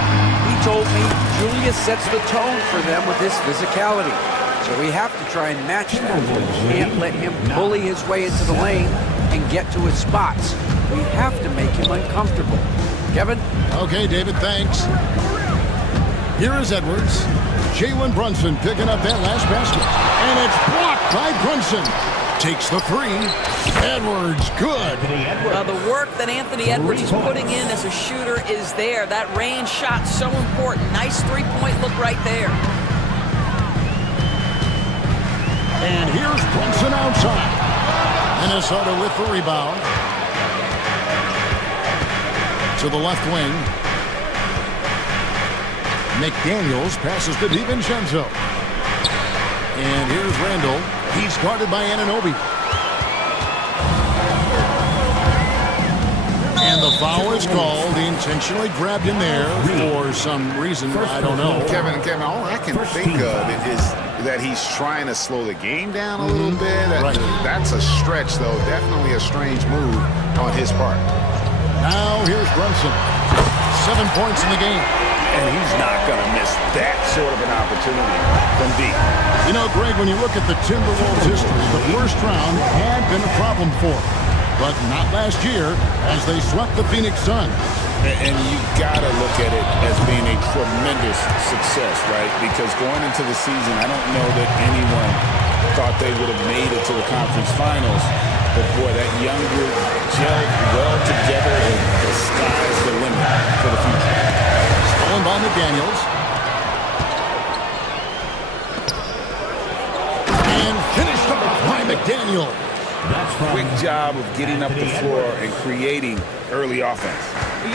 He told me Julius sets the tone for them with his physicality. So we have to try and match that. We can't let him bully his way into the lane and get to his spots. We have to make him uncomfortable. Kevin? Okay, David, thanks. Here is Edwards. Jalen Brunson picking up that last basket. And it's blocked by Brunson. Takes the 3. Edwards, good. The work that Anthony Edwards is putting in as a shooter is there. That range shot so important. Nice three-point look right there. And here's Brunson outside. Minnesota with the rebound. To the left wing. McDaniels passes to DiVincenzo. And here's Randall. He's guarded by Anunoby. And the foul is called. He intentionally grabbed him there for some reason. I don't know. Kevin, all I can think of is that he's trying to slow the game down a little bit. That's a stretch, though. Definitely a strange move on his part. Now here's Brunson. 7 points in the game. And he's not going to miss that sort of an opportunity from deep. You know, Greg, when you look at the Timberwolves' history, the first round had been a problem for them. But not last year, as they swept the Phoenix Suns. And you got to look at it as being a tremendous success, right? Because going into the season, I don't know that anyone thought they would have made it to the conference finals. But boy, that young group gelled well together, and the sky's the limit for the future. Stolen by McDaniels. And finished up by McDaniels. Quick job of getting up the floor and creating early offense.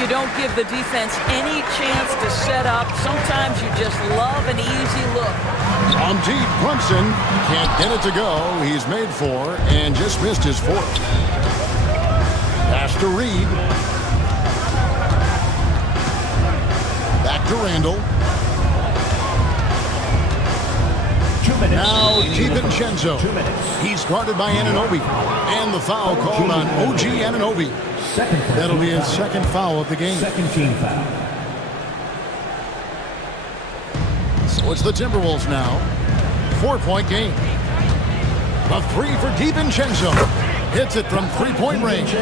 You don't give the defense any chance to set up. Sometimes you just love an easy look. On deep, Brunson can't get it to go. He's made 4 and just missed his 4th. Pass to Reed. Back to Randall. Now DiVincenzo. He's guarded by Anunoby. And the foul called on OG Anunoby. That'll be his second foul of the game. Second team foul. So it's the Timberwolves now. 4-point game. A 3 for DiVincenzo. Hits it from 3-point range.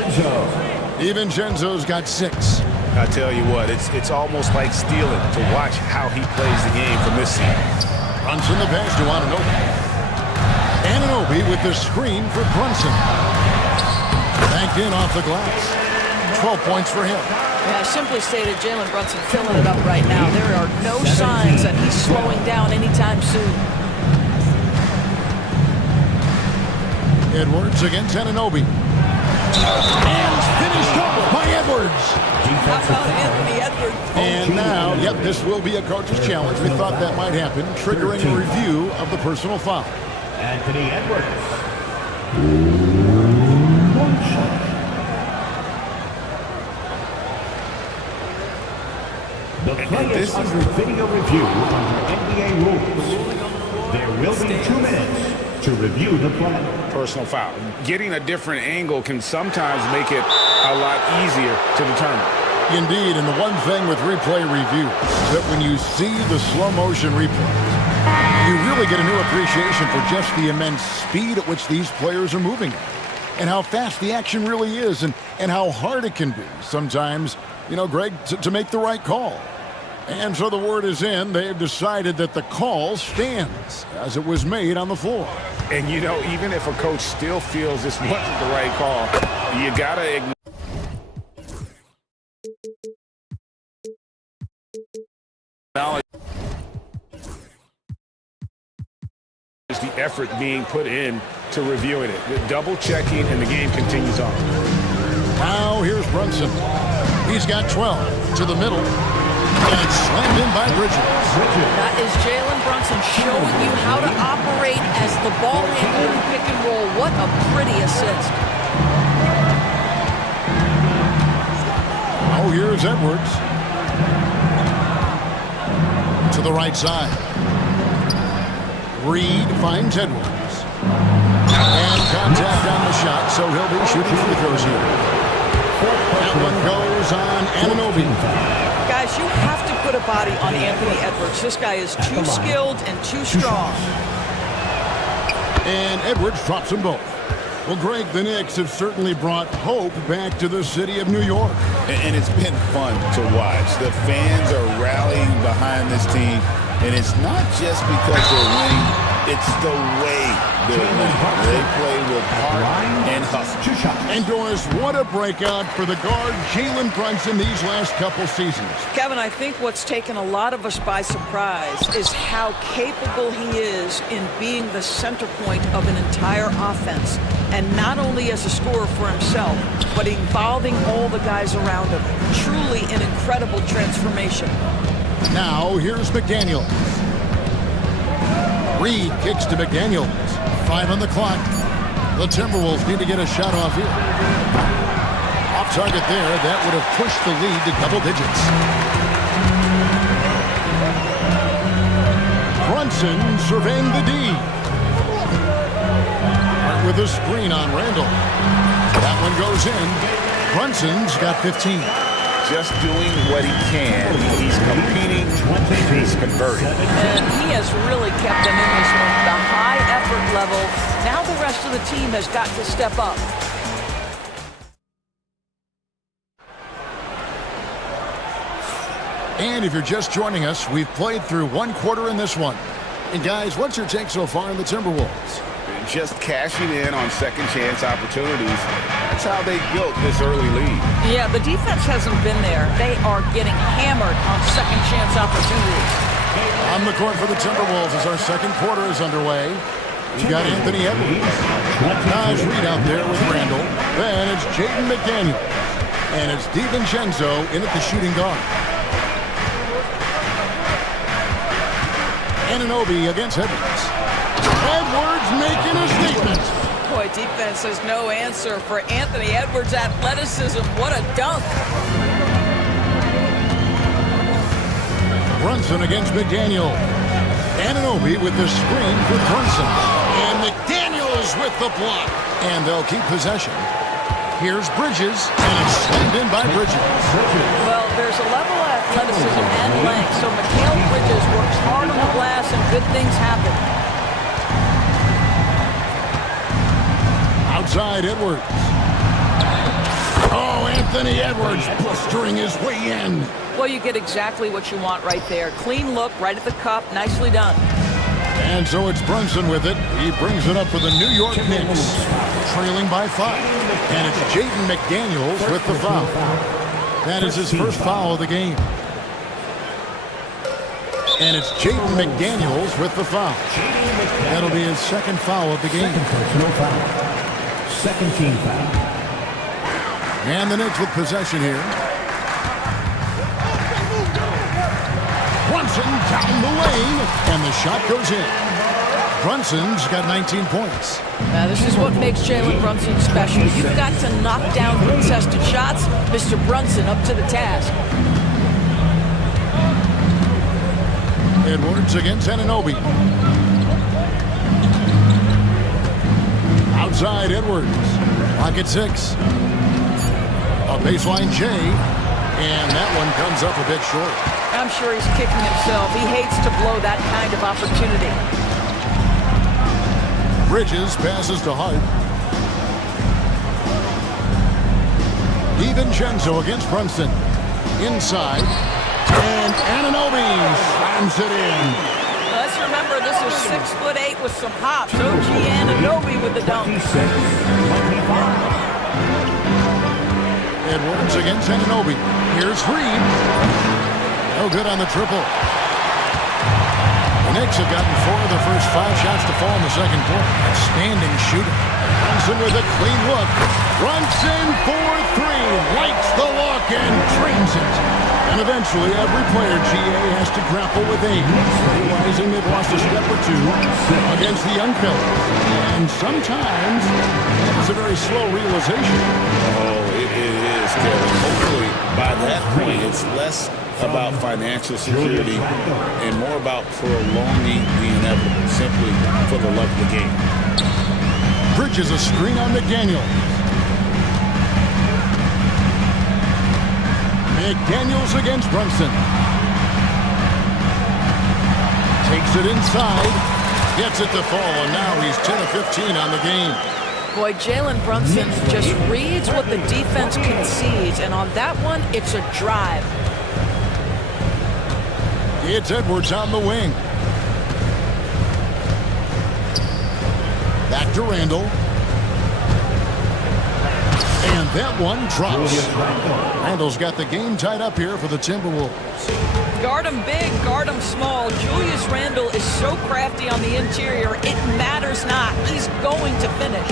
DiVincenzo's got 6. I tell you what, it's almost like stealing to watch how he plays the game from this season. Brunson the pass to Anunoby. Anunoby with the screen for Brunson. Banked in off the glass. 12 points for him. Yeah, simply stated, Jalen Brunson filling it up right now. There are no signs that he's slowing down anytime soon. Edwards against Anunoby. And finished up by Edwards. How about Anthony Edwards? And now, yep, this will be a coach's challenge. We thought that might happen, triggering a review of the personal foul. Anthony Edwards. The play is under video review under NBA rules. There will be 2 minutes to review the play. Personal foul. Getting a different angle can sometimes make it a lot easier to determine. Indeed, and the one thing with replay review is that when you see the slow motion replay, you really get a new appreciation for just the immense speed at which these players are moving and how fast the action really is and how hard it can be sometimes, you know, Greg, to make the right call. And so the word is in. They've decided that the call stands as it was made on the floor. And, you know, even if a coach still feels this wasn't the right call, you got to ignore the effort being put in to reviewing it. The double checking, and the game continues on. Now here's Brunson. He's got 12 to the middle. And it's slammed in by Bridges. That is Jalen Brunson showing you how to operate as the ball handler in pick and roll. What a pretty assist. Oh, here's Edwards. To the right side. Reed finds Edwards. And contact on the shot, so he'll be shooting free throws here. That one goes on Anunoby. Guys, you have to put a body on Anthony Edwards. This guy is too skilled and too strong. And Edwards drops them both. Well, Greg, the Knicks have certainly brought hope back to the city of New York. And it's been fun to watch. The fans are rallying behind this team. And it's not just because they're winning, it's the way they're winning. They play with heart and hustle. And Doris, what a breakout for the guard Jalen Brunson these last couple seasons. Kevin, I think what's taken a lot of us by surprise is how capable he is in being the center point of an entire offense. And not only as a scorer for himself, but involving all the guys around him. Truly an incredible transformation. Now here's McDaniels. Reed kicks to McDaniels. 5 on the clock. The Timberwolves need to get a shot off here. Off target there. That would have pushed the lead to double digits. Brunson surveying the D. Right with a screen on Randall. That one goes in. Brunson's got 15. Just doing what he can. He's competing. He's converting. And he has really kept them in this one. The high effort level. Now the rest of the team has got to step up. And if you're just joining us, we've played through one quarter in this one. And guys, what's your take so far on the Timberwolves? Just cashing in on second chance opportunities. That's how they built this early lead. Yeah, the defense hasn't been there. They are getting hammered on second chance opportunities. On the court for the Timberwolves as our second quarter is underway. We've got Anthony Edwards. Nice read out there with Randall. Then it's Jaden McDaniel. And it's DiVincenzo in at the shooting guard. Anunoby against Edwards. Edwards making a statement. Boy, defense has no answer for Anthony Edwards' athleticism. What a dunk. Brunson against McDaniel. Anunoby with the screen for Brunson. And McDaniels with the block. And they'll keep possession. Here's Bridges, and it's slammed in by Bridges. Well, there's a level of athleticism and length, so Mikal Bridges works hard on the glass and good things happen. Outside Edwards. Oh, Anthony Edwards blistering his way in. Well, you get exactly what you want right there. Clean look, right at the cup, nicely done. And so it's Brunson with it. He brings it up for the New York Knicks, trailing by 5. And it's Jaden McDaniels with the foul. That is his first foul of the game. And it's Jaden McDaniels with the foul. That'll be his second foul of the game. Second team foul. And the Knicks with possession here. Brunson down the lane, and the shot goes in. Brunson's got 19 points. Now, this is what makes Jalen Brunson special. You've got to knock down contested shots. Mr. Brunson up to the task. Edwards against Anunoby. Outside Edwards. Pocket 6. A baseline J. And that one comes up a bit short. I'm sure he's kicking himself. He hates to blow that kind of opportunity. Bridges passes to Hart. DiVincenzo against Brunson. Inside. And Anunoby slams it in. Let's remember, this is 6'8" with some hops. OG Anunoby with the dunk. Edwards against Anunoby. Here's Reed. No good on the triple. The Knicks have gotten 4 of the first 5 shots to fall in the second quarter. Outstanding shooting. Brunson with a clean look. Brunson for 3. Lights the lock and drains it. And eventually, every player GA has to grapple with age, realizing they've lost a step or 2 against the young fellas. And sometimes, it's a very slow realization. Oh, it is, Kevin. Hopefully, by that point, it's less about financial security and more about prolonging the inevitable, simply for the love of the game. Bridges a screen on McDaniel. McDaniels against Brunson. Takes it inside. Gets it to fall, and now he's 10 of 15 on the game. Boy, Jalen Brunson just reads what the defense concedes, and on that one, it's a drive. It's Edwards on the wing. Back to Randall. And that one drops. Randall's got the game tied up here for the Timberwolves. Guard him big, guard him small. Julius Randle is so crafty on the interior, it matters not. He's going to finish.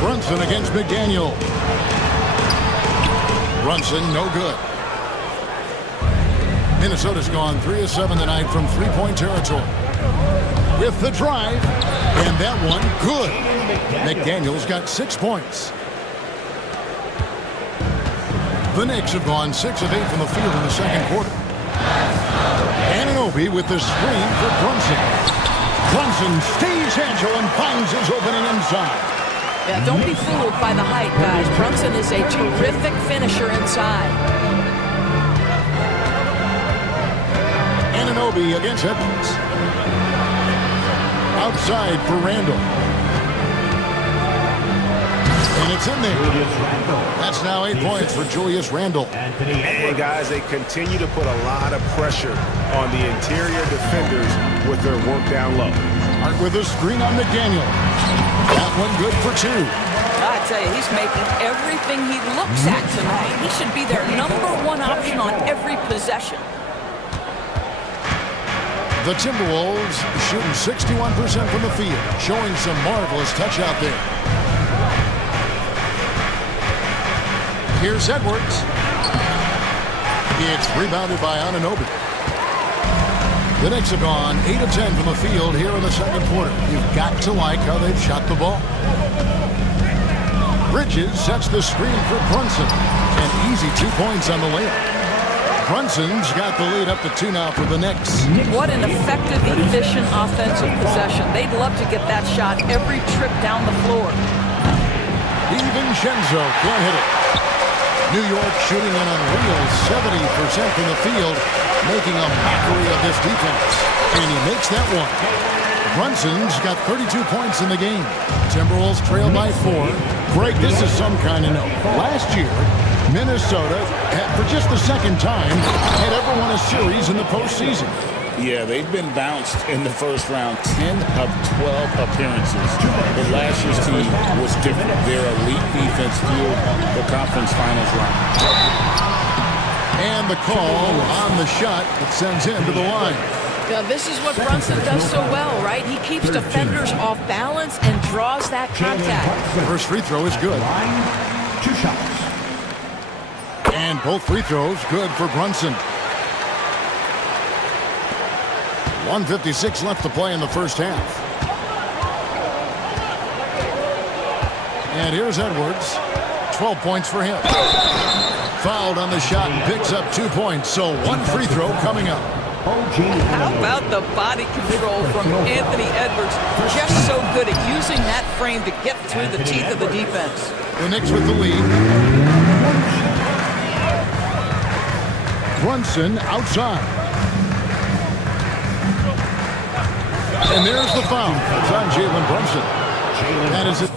Brunson against McDaniel. Brunson, no good. Minnesota's gone 3 of 7 tonight from three-point territory. With the drive, and that one good. McDaniel's got 6 points. The Knicks have gone 6 of 8 from the field in the second quarter. Anunoby with the screen for Brunson. Brunson stays agile and finds his opening inside. Yeah, don't be fooled by the height, guys. Brunson is a terrific finisher inside. Anunoby against Edwards. Outside for Randall. And it's in there. That's now 8 points for Julius Randle. Hey, guys, they continue to put a lot of pressure on the interior defenders with their work down low. Hart with a screen on McDaniel. That one good for 2. I tell you, he's making everything he looks at tonight. He should be their #1 option on every possession. The Timberwolves shooting 61% from the field, showing some marvelous touch out there. Here's Edwards. It's rebounded by Anunoby. The Knicks have gone 8 of 10 from the field here in the second quarter. You've got to like how they've shot the ball. Bridges sets the screen for Brunson. An easy 2 points on the layup. Brunson's got the lead up to 2 now for the Knicks. What an effective, efficient offensive possession. They'd love to get that shot every trip down the floor. DiVincenzo can't hit it. New York shooting an unreal 70% from the field, making a mockery of this defense. And he makes that one. Brunson's got 32 points in the game. Timberwolves trail by 4. Greg, this is some kind of note. Last year, Minnesota, for just the second time, had ever won a series in the postseason. Yeah, they've been bounced in the first round 10 of 12 appearances. But last year's team was different. Their elite defense fueled the conference finals run. And the call on the shot that sends him to the line. Now, this is what Brunson does so well, right? He keeps defenders off balance and draws that contact. First free throw is good. 2 shots. And both free throws good for Brunson. 1:56 left to play in the first half. And here's Edwards. 12 points for him. Fouled on the shot and picks up 2 points. So 1 free throw coming up. How about the body control from Anthony Edwards? Just so good at using that frame to get through the teeth of the defense. The Knicks with the lead. Brunson outside. And there's the foul. It's on Jalen Brunson. That is it.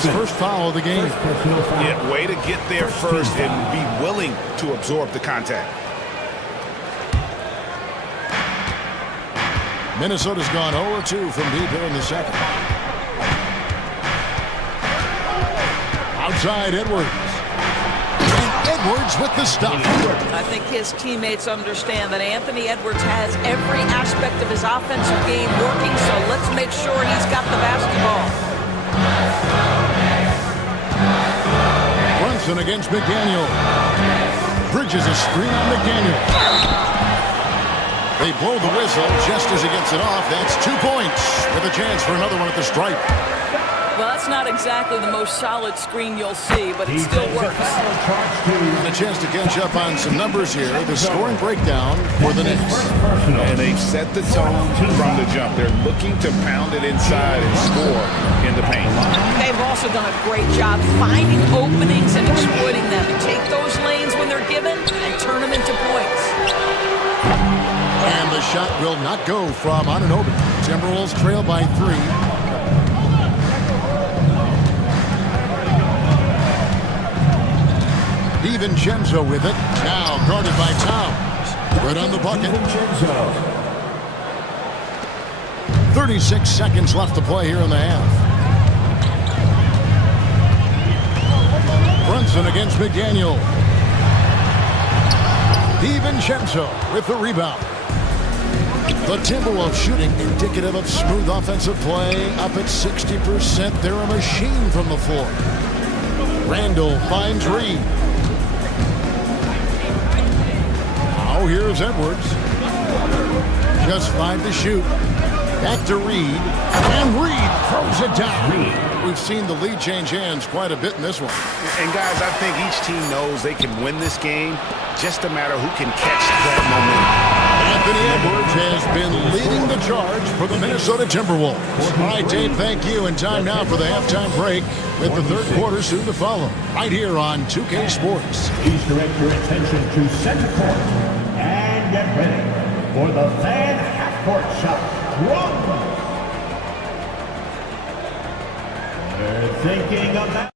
First foul of the game. Yeah, way to get there first and be willing to absorb the contact. Minnesota's gone 0-2 from deep here in the second. Outside Edwards. Edwards with the stop. I think his teammates understand that Anthony Edwards has every aspect of his offensive game working, so let's make sure he's got the basketball. Brunson against McDaniel. Bridges a screen on McDaniel. They blow the whistle just as he gets it off. That's 2 points with a chance for another one at the stripe. Well, that's not exactly the most solid screen you'll see, but it still works. And a chance to catch up on some numbers here. The scoring breakdown for the Knicks. And they've set the tone from the jump. They're looking to pound it inside and score in the paint. They've also done a great job finding openings and exploiting them. Take those lanes when they're given and turn them into points. And the shot will not go from Anunoby. Timberwolves trail by 3. DiVincenzo with it. Now guarded by Towns. Right on the bucket. 36 seconds left to play here in the half. Brunson against McDaniel. DiVincenzo with the rebound. The Timberwolves shooting indicative of smooth offensive play. Up at 60%. They're a machine from the floor. Randall finds Reed. Now here's Edwards. Just 5 to shoot. Back to Reed. And Reed throws it down. We've seen the lead change hands quite a bit in this one. And guys, I think each team knows they can win this game. Just a matter who can catch that momentum. Anthony Edwards has been leading the charge for the Minnesota Timberwolves. All right, Dave, thank you. And time now for the halftime break with the third quarter soon to follow. Right here on 2K Sports. Please direct your attention to center court and get ready for the fan half-court shot. One. They're thinking of that.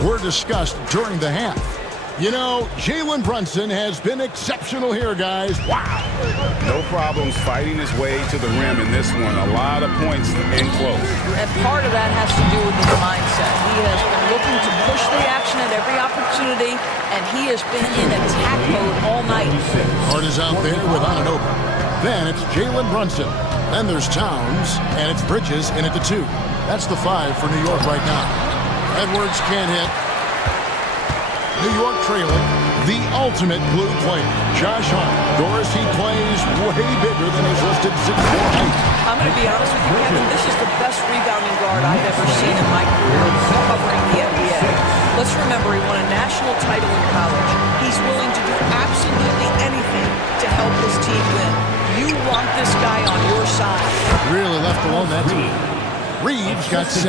Were discussed during the half. You know, Jalen Brunson has been exceptional here, guys. Wow. No problems fighting his way to the rim in this one. A lot of points in close. And part of that has to do with his mindset. He has been looking to push the action at every opportunity, and he has been in attack mode all night. Hart is out there without an open. Then it's Jalen Brunson. Then there's Towns, and it's Bridges in at the 2. That's the 5 for New York right now. Edwards can't hit. New York trailing. The ultimate blue player, Josh Hart. Doris, he plays way bigger than his listed 6'4" height. I'm going to be honest with you, Kevin. This is the best rebounding guard I've ever seen in my career covering the NBA. Let's remember, he won a national title in college. He's willing to do absolutely anything to help his team win. You want this guy on your side. Really left alone that team. Reeves got 6.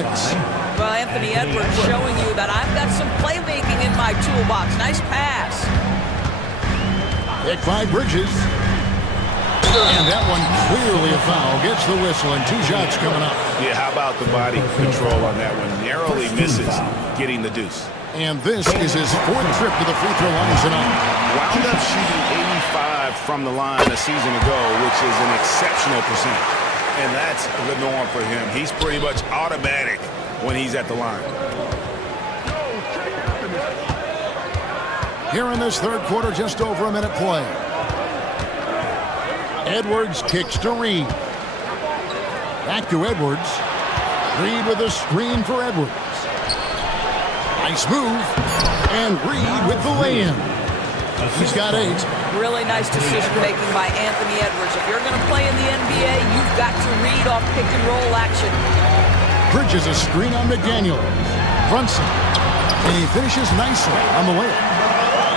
Well, Anthony Edwards showing you that I've got some playmaking in my toolbox. Nice pass. Pick by Bridges. And that one clearly a foul. Gets the whistle and 2 shots coming up. Yeah, how about the body control on that one? Narrowly misses getting the deuce. And this is his 4th trip to the free throw line tonight. Wound up shooting 85 from the line a season ago, which is an exceptional percentage. And that's the norm for him. He's pretty much automatic when he's at the line. Here in this third quarter, just over a minute play. Edwards kicks to Reed. Back to Edwards. Reed with a screen for Edwards. Nice move. And Reed with the lay-in. He's got 8. Really nice decision-making by Anthony Edwards. If you're going to play in the NBA, you've got to read off pick-and-roll action. Bridges a screen on McDaniel. Brunson. And he finishes nicely on the layup.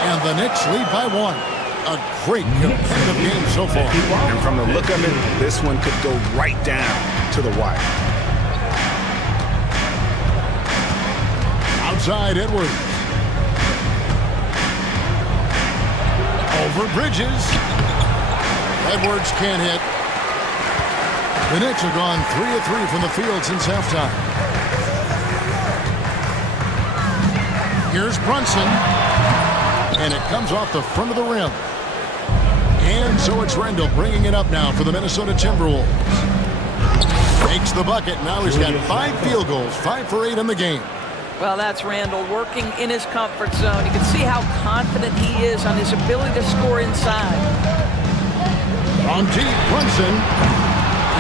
And the Knicks lead by 1. A great competitive game so far. And from the look of it, this one could go right down to the wire. Outside Edwards. Over Bridges. Edwards can't hit. The Knicks have gone 3 of 3 from the field since halftime. Here's Brunson. And it comes off the front of the rim. And so it's Randall bringing it up now for the Minnesota Timberwolves. Makes the bucket. Now he's got 5 field goals, 5 for 8 in the game. Well, that's Randall working in his comfort zone. You can see how confident he is on his ability to score inside. On deep, Brunson.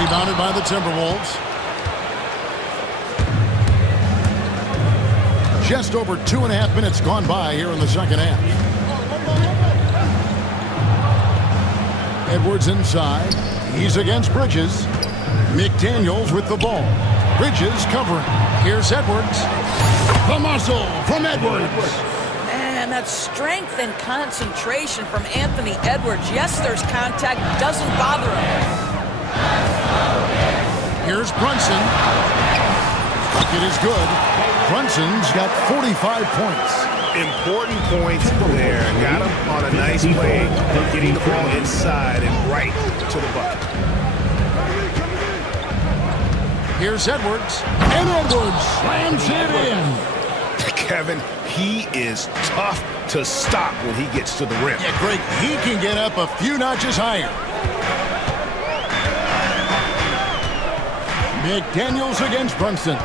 Rebounded by the Timberwolves. Just over 2.5 minutes gone by here in the second half. Edwards inside. He's against Bridges. McDaniels with the ball. Bridges covering. Here's Edwards. The muscle from Edwards. Man, that's strength and concentration from Anthony Edwards. Yes, there's contact. Doesn't bother him. Here's Brunson. Bucket is good. Brunson's got 45 points. Important points there. Got him on a nice play, getting the ball inside and right to the bucket. Here's Edwards. And Edwards slams it in. Kevin, he is tough to stop when he gets to the rim. Yeah, Greg, he can get up a few notches higher. McDaniels against Brunson.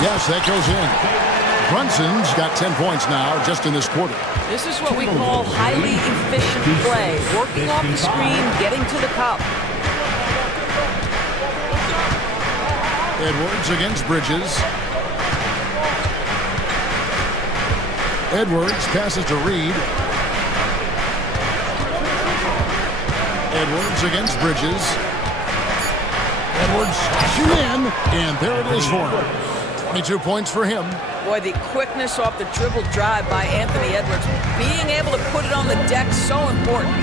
Yes, that goes in. Brunson's got 10 points now just in this quarter. This is what we call highly efficient play. Working off the screen, getting to the cup. Edwards against Bridges. Edwards passes to Reed. Edwards against Bridges. Edwards shoots in, and there it is for him. 22 points for him. Boy, the quickness off the dribble drive by Anthony Edwards. Being able to put it on the deck, so important.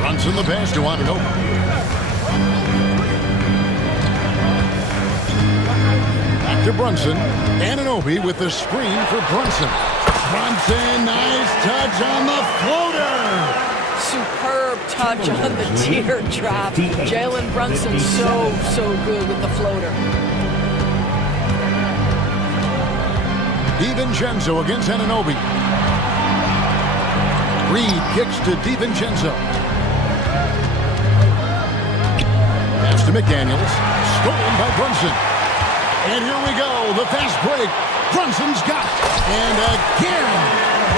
Brunson the pass to Anunoby. Back to Brunson. Anunoby with the screen for Brunson. Brunson, nice touch on the floater. Superb touch on the teardrop. Jalen Brunson so good with the floater. DiVincenzo against Anunoby. Reed kicks to DiVincenzo. Pass to McDaniels. Stolen by Brunson. And here we go. The fast break. Brunson's got it. And again,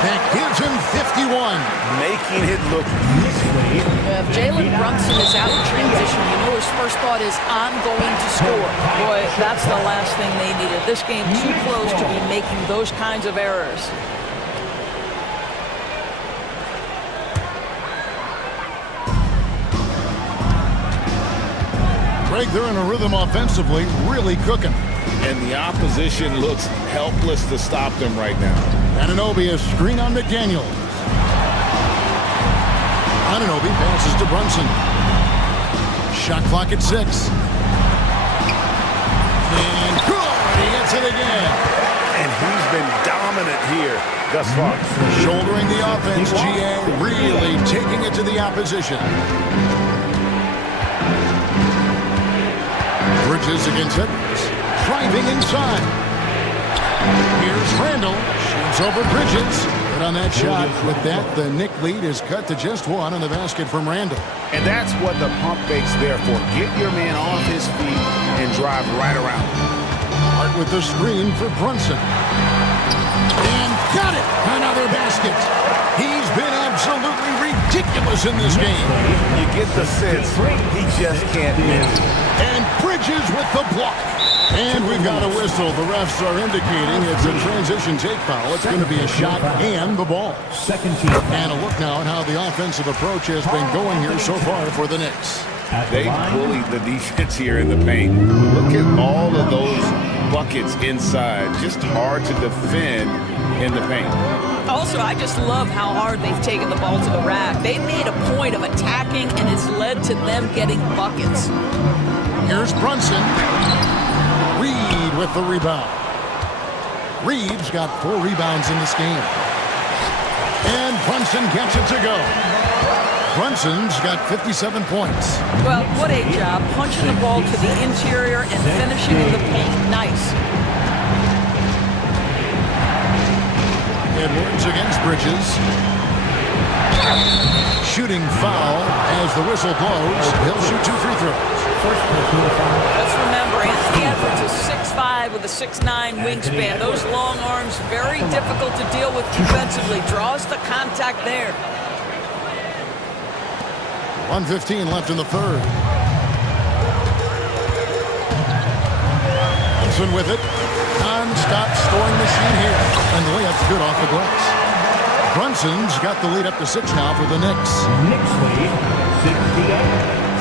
that gives him 51. Making it look easy. If Jalen Brunson is out in transition, you know his first thought is, I'm going to score. Boy, that's the last thing they needed. This game too close to be making those kinds of errors. Greg, they're in a rhythm offensively, really cooking. And the opposition looks helpless to stop them right now. Anunoby a screen on McDaniel. Anunoby passes to Brunson. Shot clock at 6. And good! He hits it again. And he's been dominant here thus far. Shouldering the offense, GA really taking it to the opposition. Bridges against Edwards. Driving inside. Here's Randall. Shoots over Bridges. But on that shot, with that, the Knick lead is cut to just 1 on the basket from Randall. And that's what the pump fake's there for. Get your man off his feet and drive right around. Hart with the screen for Brunson. And got it! Another basket. He's been absolutely ridiculous in this game. You get the sense he just can't miss. And Bridges with the block. And we've got a whistle. The refs are indicating it's a transition take foul. It's going to be a shot and the ball. Second team. And a look now at how the offensive approach has been going here so far for the Knicks. They bullied the defense here in the paint. Look at all of those buckets inside. Just hard to defend in the paint. Also, I just love how hard they've taken the ball to the rack. They made a point of attacking, and it's led to them getting buckets. Here's Brunson. Reed with the rebound. Reeves got 4 rebounds in this game. And Brunson gets it to go. Brunson's got 57 points. Well, what a job. Punching the ball to the interior and finishing in the paint. Nice. Edwards against Bridges. Shooting foul as the whistle blows. He'll shoot 2 free throws. Let's remember, Anthony Edwards is 6'5" with a 6'9" wingspan. Those long arms, very difficult to deal with defensively. Draws the contact there. 1:15 left in the third. Johnson with it. Non-stop scoring machine here. And the layup's good off the glass. Brunson's got the lead up to 6 now for the Knicks. Knicks lead,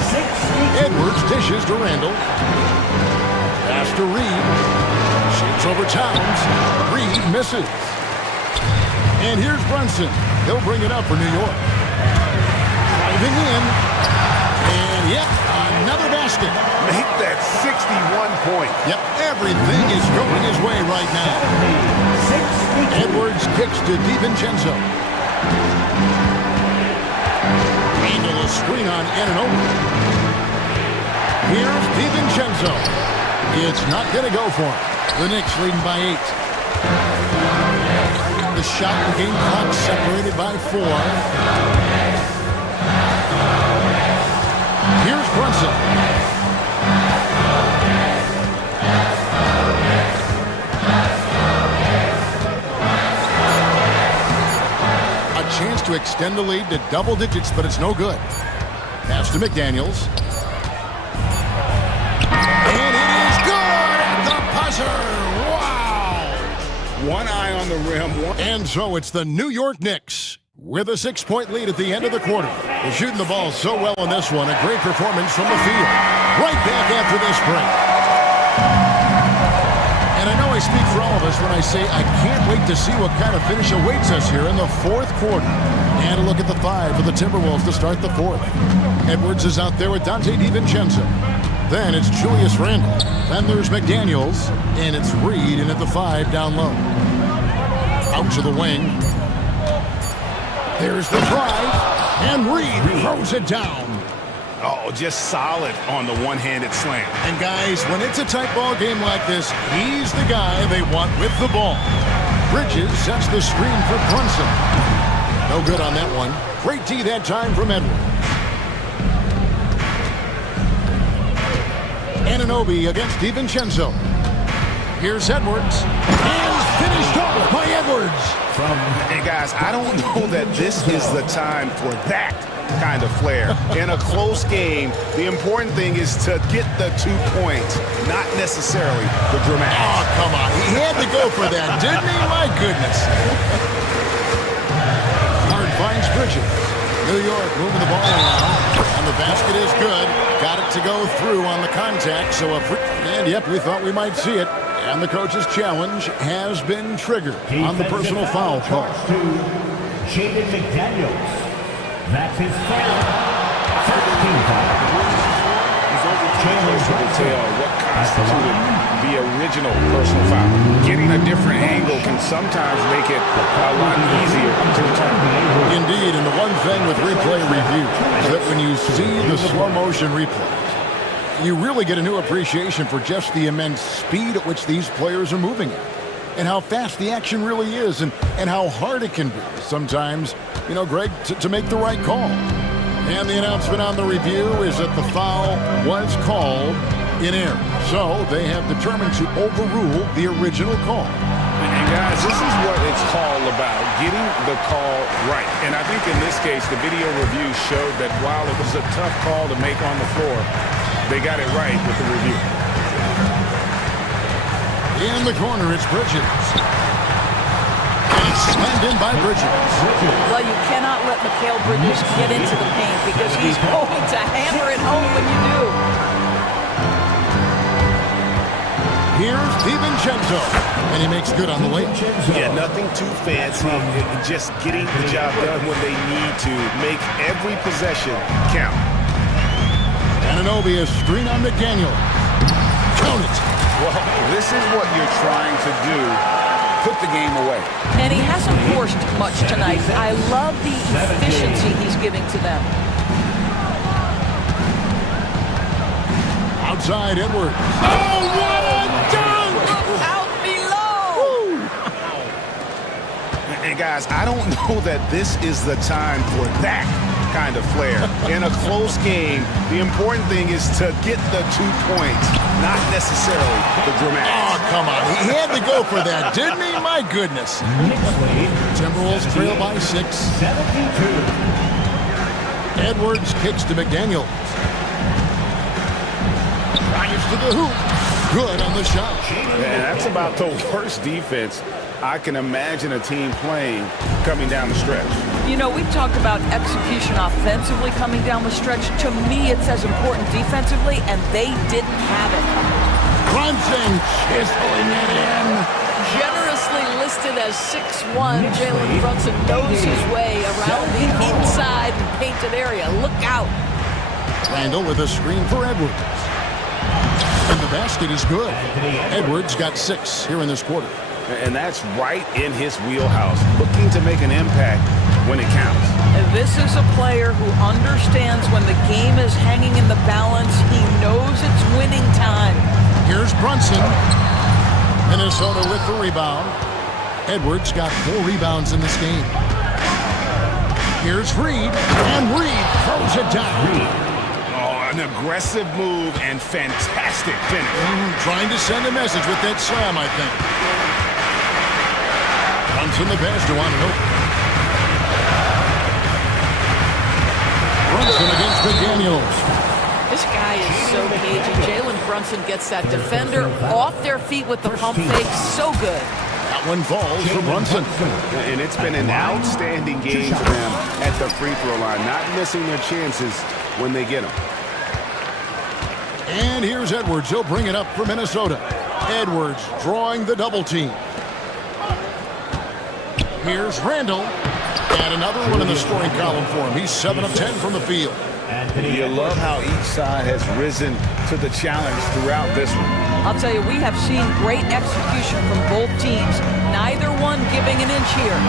68-62. Edwards dishes to Randall. Pass to Reed. Shoots over Towns. Reed misses. And here's Brunson. He'll bring it up for New York. Driving in. And yep, another basket. Make that 61 point. Yep, everything is going his way right now. Edwards kicks to DiVincenzo. Handle a screen on Anunoby. Here's DiVincenzo. It's not going to go for him. The Knicks leading by 8. The shot and game clock separated by 4. Here's Brunson. A chance to extend the lead to double digits, but it's no good. Pass to McDaniels. And it is good at the buzzer. Wow! One eye on the rim. And so it's the New York Knicks with a 6-point lead at the end of the quarter. They're shooting the ball so well in this one. A great performance from the field. Right back after this break. And I know I speak for all of us when I say I can't wait to see what kind of finish awaits us here in the 4th quarter. And a look at the 5 for the Timberwolves to start the 4th. Edwards is out there with Dante DiVincenzo. Then it's Julius Randle. Then there's McDaniels. And it's Reed in at the 5 down low. Out to the wing. There's the drive. And Reed throws it down. Oh, just solid on the one-handed slam. And guys, when it's a tight ball game like this, he's the guy they want with the ball. Bridges sets the screen for Brunson. No good on that one. Great D that time from Edwards. Anunoby against DiVincenzo. Here's Edwards. And finished off by Edwards. Hey, guys, I don't know that this is the time for that kind of flair. In a close game, the important thing is to get the 2 points, not necessarily the dramatic. Oh, come on. He had to go for that, didn't he? My goodness. Hard finds Bridges. New York moving the ball around. And the basket is good. Got it to go through on the contact. So and yep, we thought we might see it. And the coach's challenge has been triggered on the personal foul call. To Jaden McDaniels. That's his foul. 13 foul. Close to detail what constituted the original personal foul. Getting a different angle can sometimes make it a lot easier to determine. Indeed, and the one thing with replay review is that when you see the slow motion replays, you really get a new appreciation for just the immense speed at which these players are moving at, and how fast the action really is, and how hard it can be sometimes, you know, Greg, to make the right call. And the announcement on the review is that the foul was called in error. So they have determined to overrule the original call. And guys, this is what it's all about, getting the call right. And I think in this case, the video review showed that while it was a tough call to make on the floor, they got it right with the review. In the corner, it's Bridges. And it's slammed in by Bridges. Well, you cannot let Mikal Bridges get into the paint because he's going to hammer it home when you do. Here's DiVincenzo. And he makes good on the layup. Yeah, nothing too fancy. Just getting the job done when they need to. Make every possession count. Anunoby is screen on McDaniel. Count it. Well, this is what you're trying to do put the game away. And he hasn't forced much tonight. I love the efficiency he's giving to them. Outside Edwards. Oh, what a dunk! Out below! And guys, I don't know that this is the time for that kind of flair. In a close game, the important thing is to get the 2 points, not necessarily the dramatics. Oh, come on. He had to go for that, didn't he? My goodness. Timberwolves trail by 6. 72. Edwards kicks to McDaniels. Drives to the hoop. Good on the shot. And that's about the worst defense I can imagine a team playing coming down the stretch. You know, we've talked about execution offensively coming down the stretch. To me, it's as important defensively, and they didn't have it. Brunson chiseling it in. Generously listed as 6'1", Jalen Brunson knows his way around the inside and painted area. Look out. Randall with a screen for Edwards. And the basket is good. Edwards got 6 here in this quarter. And that's right in his wheelhouse, looking to make an impact when it counts. And this is a player who understands when the game is hanging in the balance. He knows it's winning time. Here's Brunson. Minnesota with the rebound. Edwards got 4 rebounds in this game. Here's Reed, and Reed throws it down. Oh, an aggressive move and fantastic finish. Trying to send a message with that slam, I think. Brunson the pass to Wanonoke. Brunson against McDaniels. This guy is so cagey. Jalen Brunson gets that defender off their feet with the pump fake. So good. That one falls for Brunson. And it's been an outstanding game for them at the free throw line, not missing their chances when they get them. And here's Edwards. He'll bring it up for Minnesota. Edwards drawing the double team. Here's Randall. And another one in the scoring column for him. He's 7 of 10 from the field. You love how each side has risen to the challenge throughout this one. I'll tell you, we have seen great execution from both teams. Neither one giving an inch here.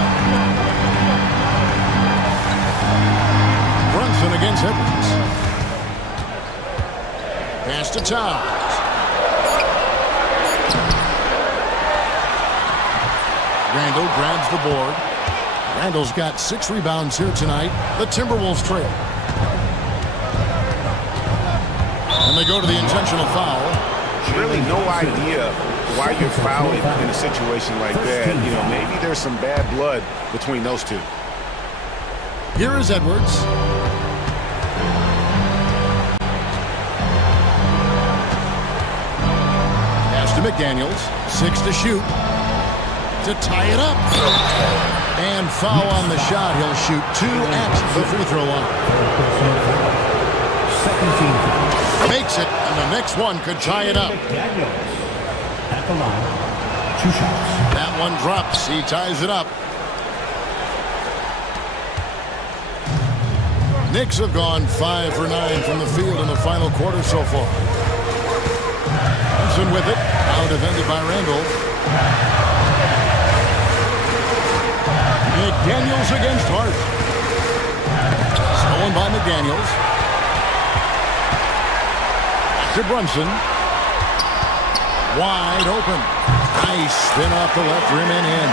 Brunson against Edwards. Pass to Towns. Randall grabs the board. Randall's got 6 rebounds here tonight. The Timberwolves trail. And they go to the intentional foul. Really no idea why you're fouling in a situation like that. You know, maybe there's some bad blood between those two. Here is Edwards. Pass to McDaniels. 6 to shoot. To tie it up. And foul on the shot. He'll shoot 2 at the free throw line. Makes it, and the next one could tie it up. At the line, 2 shots. That one drops. He ties it up. Knicks have gone 5 for 9 from the field in the final quarter so far. Brunson with it. Now defended by Randall. McDaniels against Hart. Stolen by McDaniels. To Brunson. Wide open. Nice spin off the left rim and in.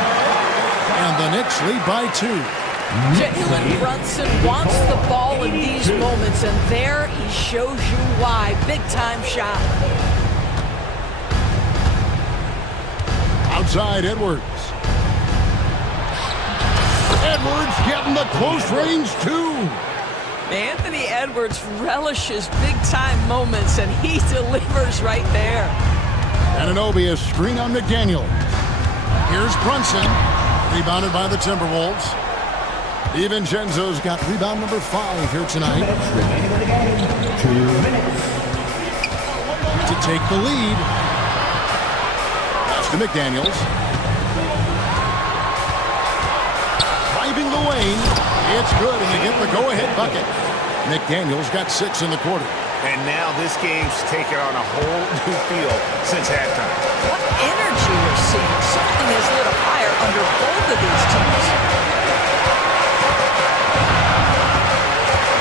And the Knicks lead by 2. Jalen Brunson wants the ball in these moments, and there he shows you why. Big-time shot. Outside Edwards. Edwards getting the close range too. Anthony Edwards relishes big-time moments, and he delivers right there. Anunoby a screen on McDaniel. Here's Brunson. Rebounded by the Timberwolves. DiVincenzo's got rebound number 5 here tonight. 2 minutes. 2 minutes. To take the lead. Pass to McDaniels. Driving the lane. It's good, and they get the go-ahead bucket. McDaniels got 6 in the quarter. And now this game's taken on a whole new feel since halftime. What energy we're seeing. Something has lit a fire under both of these teams.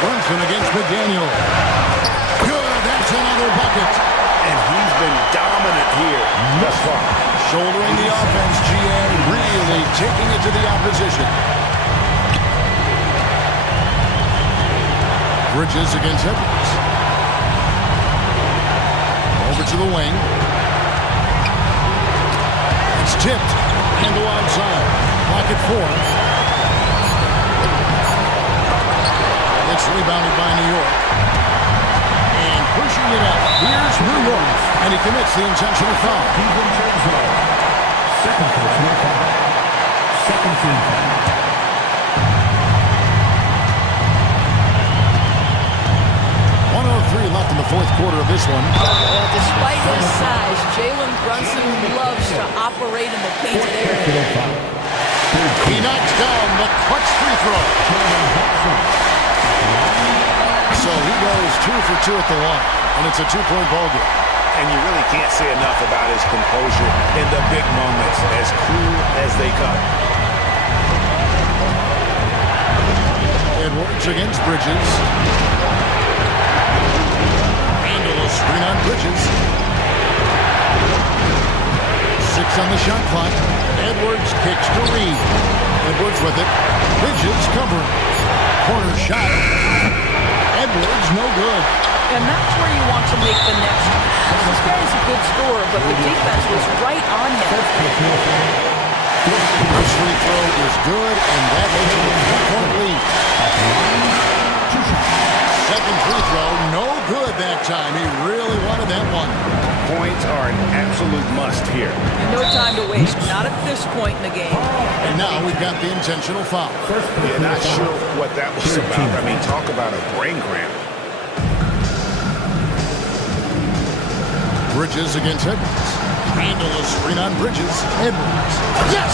Brunson against McDaniel. Good, that's another bucket. And he's been dominant here thus far. Shouldering the offense, GA really taking it to the opposition. Bridges against Edwards. Over to the wing. It's tipped. And to outside. Clock at 4. It's rebounded by New York. And pushing it up. Here's New York. And he commits the intentional foul. Second personal foul. Second team foul. 1:03 left in the fourth quarter of this one. Well, despite his size, Jalen Brunson loves to operate in the painted area. He knocks down the clutch free throw. So he goes 2 for 2 at the line, and it's a 2-point ball game. And you really can't say enough about his composure in the big moments, as cool as they come. Edwards against Bridges. Handle a screen on Bridges. 6 on the shot clock. Edwards kicks to Reed. Edwards with it. Bridges covering. Corner shot. Edwards no good. And that's where you want to make the next. This guy's a good scorer, but the defense was right on him. First free throw is good, and that makes it a 3-point lead. Second free throw, no good that time. He really wanted that one. Points are an absolute must here. And no time to waste, not at this point in the game. And now we've got the intentional foul. Yeah, not sure what that was about. I mean, talk about a brain cramp. Bridges against Edwards. Handle a screen on Bridges. Edwards. Yes!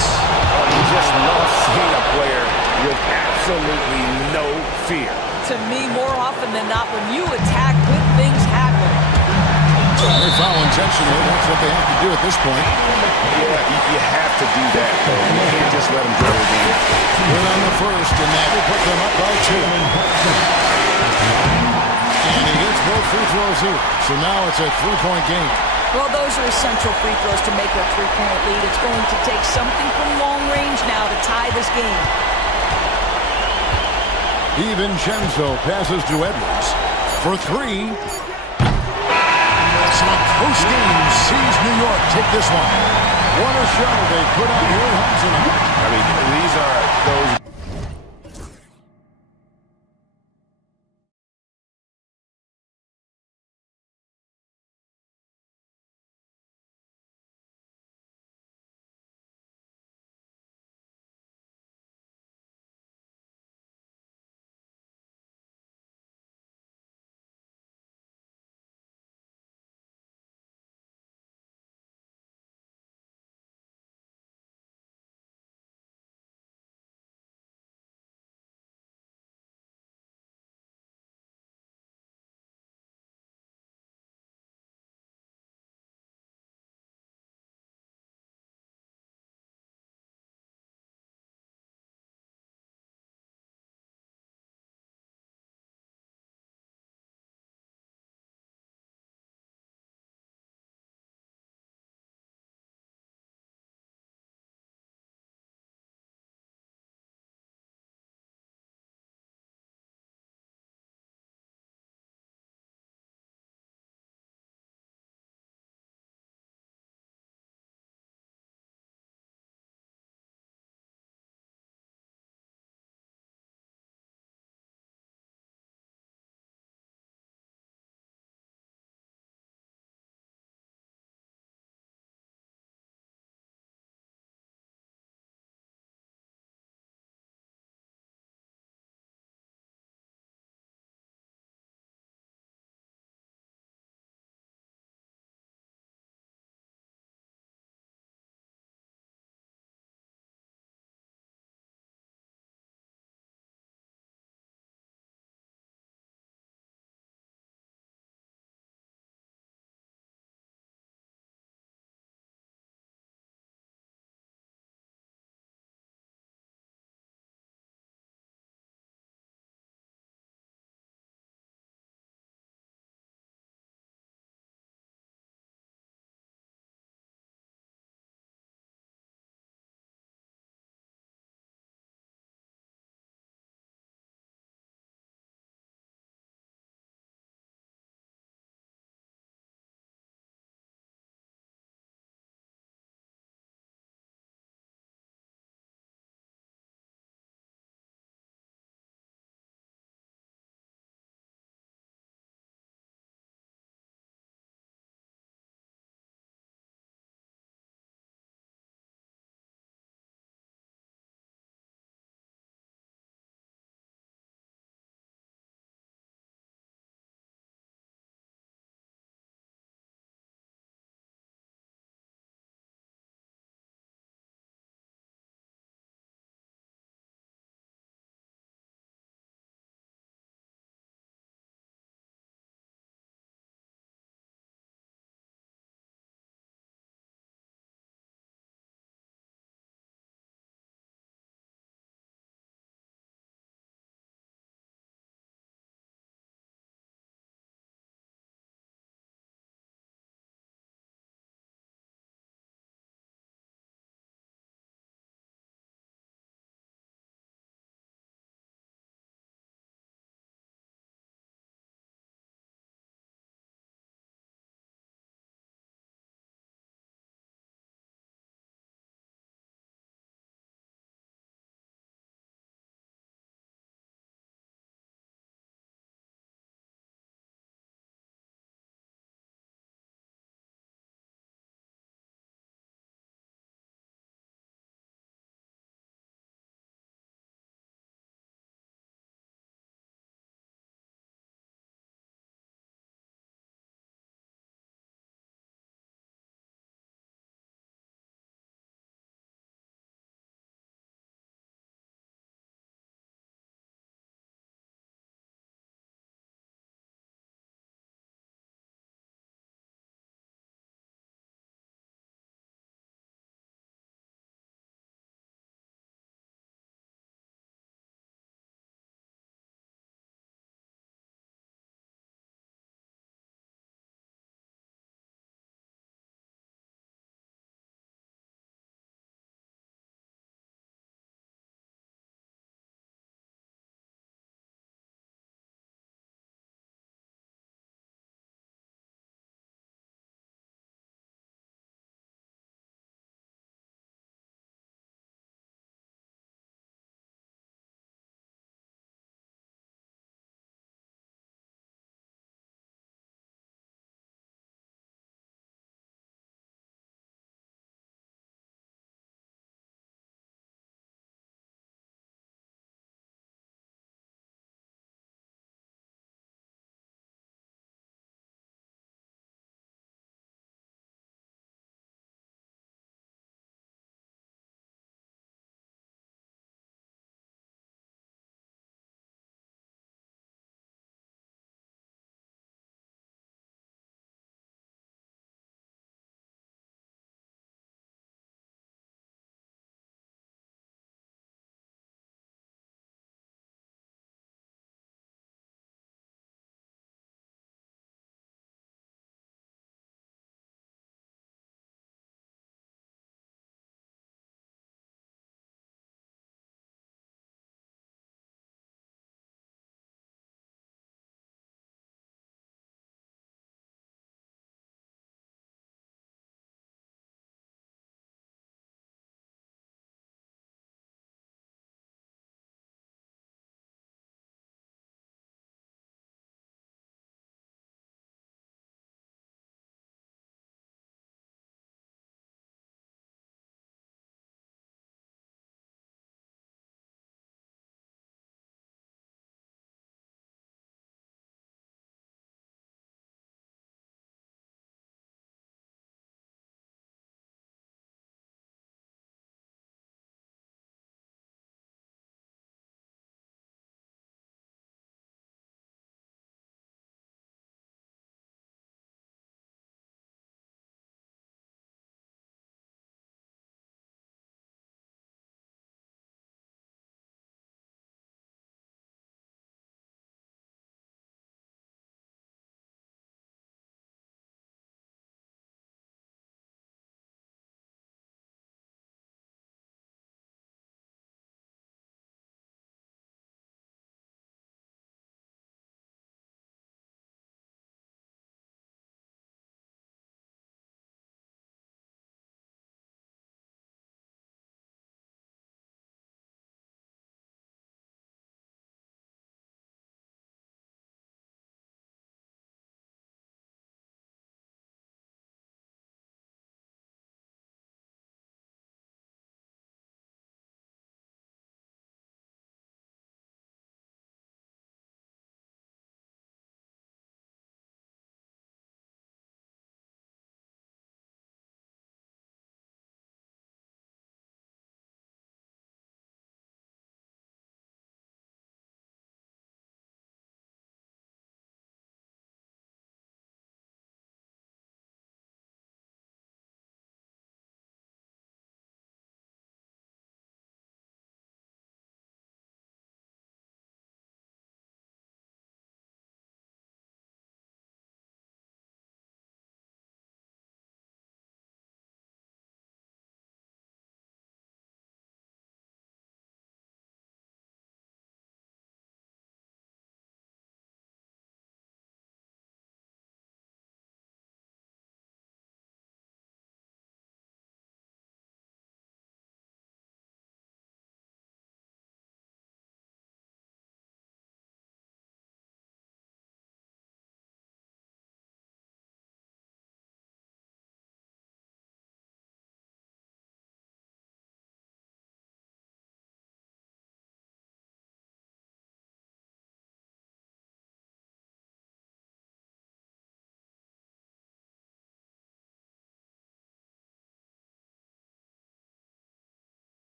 You just love seeing a player with absolutely no fear. To me, more often than not, when you attack, good things happen. They foul intentionally. That's what they have to do at this point. Yeah, you have to do that, though. You can't just let them go the game. Win on the first, and that will put them up by 2. And he hits both free throws here. So now it's a 3-point game. Well, those are essential free throws to make a 3-point lead. It's going to take something from long range now to tie this game. DiVincenzo passes to Edwards for 3. So post-game sees New York take this one. What a show they put on here in Hudson. I mean, these are those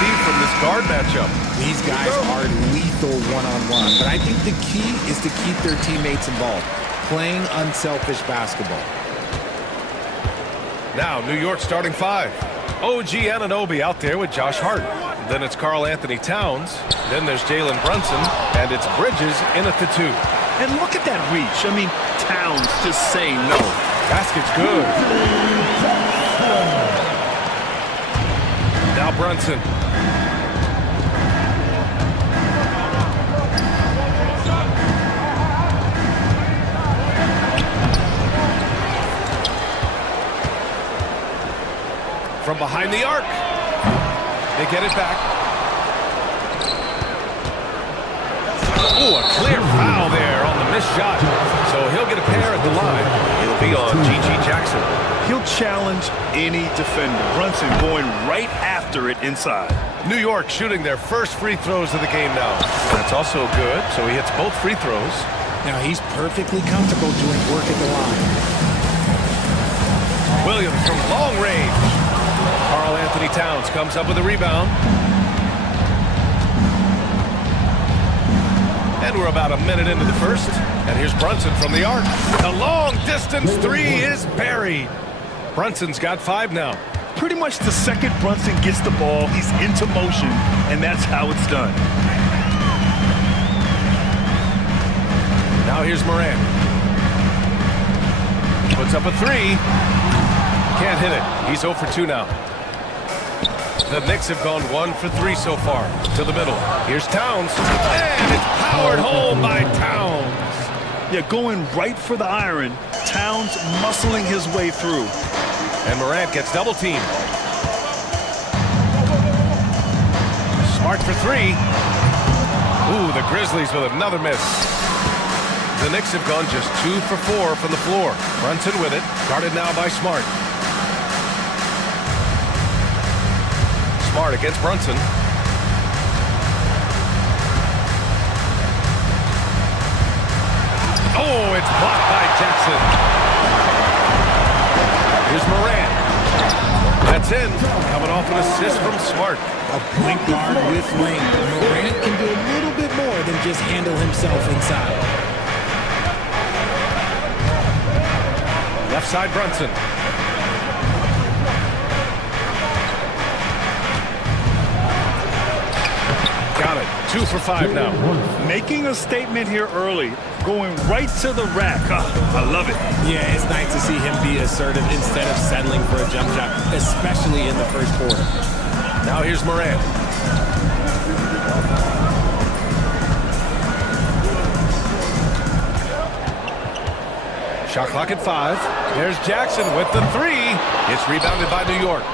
see from this guard matchup? These guys are lethal one-on-one, but I think the key is to keep their teammates involved, playing unselfish basketball. Now, New York starting five. OG Anunoby out there with Josh Hart. Then it's Karl Anthony Towns. Then there's Jalen Brunson, and it's Bridges in at the two. And look at that reach. I mean, Towns just saying no. Basket's good. Now Brunson. From behind the arc. They get it back. Oh, a clear foul there on the missed shot. So he'll get a pair at the line. It'll be on G.G. Jackson. He'll challenge any defender. Brunson going right after it inside. New York shooting their first free throws of the game now. That's also good, so he hits both free throws. Now he's perfectly comfortable doing work at the line. Williams from long range. Karl Anthony Towns comes up with a rebound. And we're about a minute into the first. And here's Brunson from the arc. The long distance three is buried. Brunson's got 5 now. Pretty much the second Brunson gets the ball, he's into motion, and that's how it's done. Now here's Morant. Puts up a 3. Can't hit it. He's 0 for 2 now. The Knicks have gone 1 for 3 so far. To the middle. Here's Towns. And it's powered home by Towns. Yeah, going right for the iron. Towns muscling his way through. And Morant gets double teamed. Smart for 3. Ooh, the Grizzlies with another miss. The Knicks have gone just 2 for 4 from the floor. Brunson with it. Guarded now by Smart. Smart against Brunson. Oh, it's blocked by Jackson. Here's Morant. That's in. Coming off an assist from Smart. A point guard with length. Morant can do a little bit more than just handle himself inside. Left side Brunson. Got it. 2 for 5 now. Making a statement here early. Going right to the rack. I love it. Yeah, it's nice to see him be assertive instead of settling for a jump shot, especially in the first quarter. Now here's Morant. Shot clock at 5. There's Jackson with the 3. It's rebounded by New York.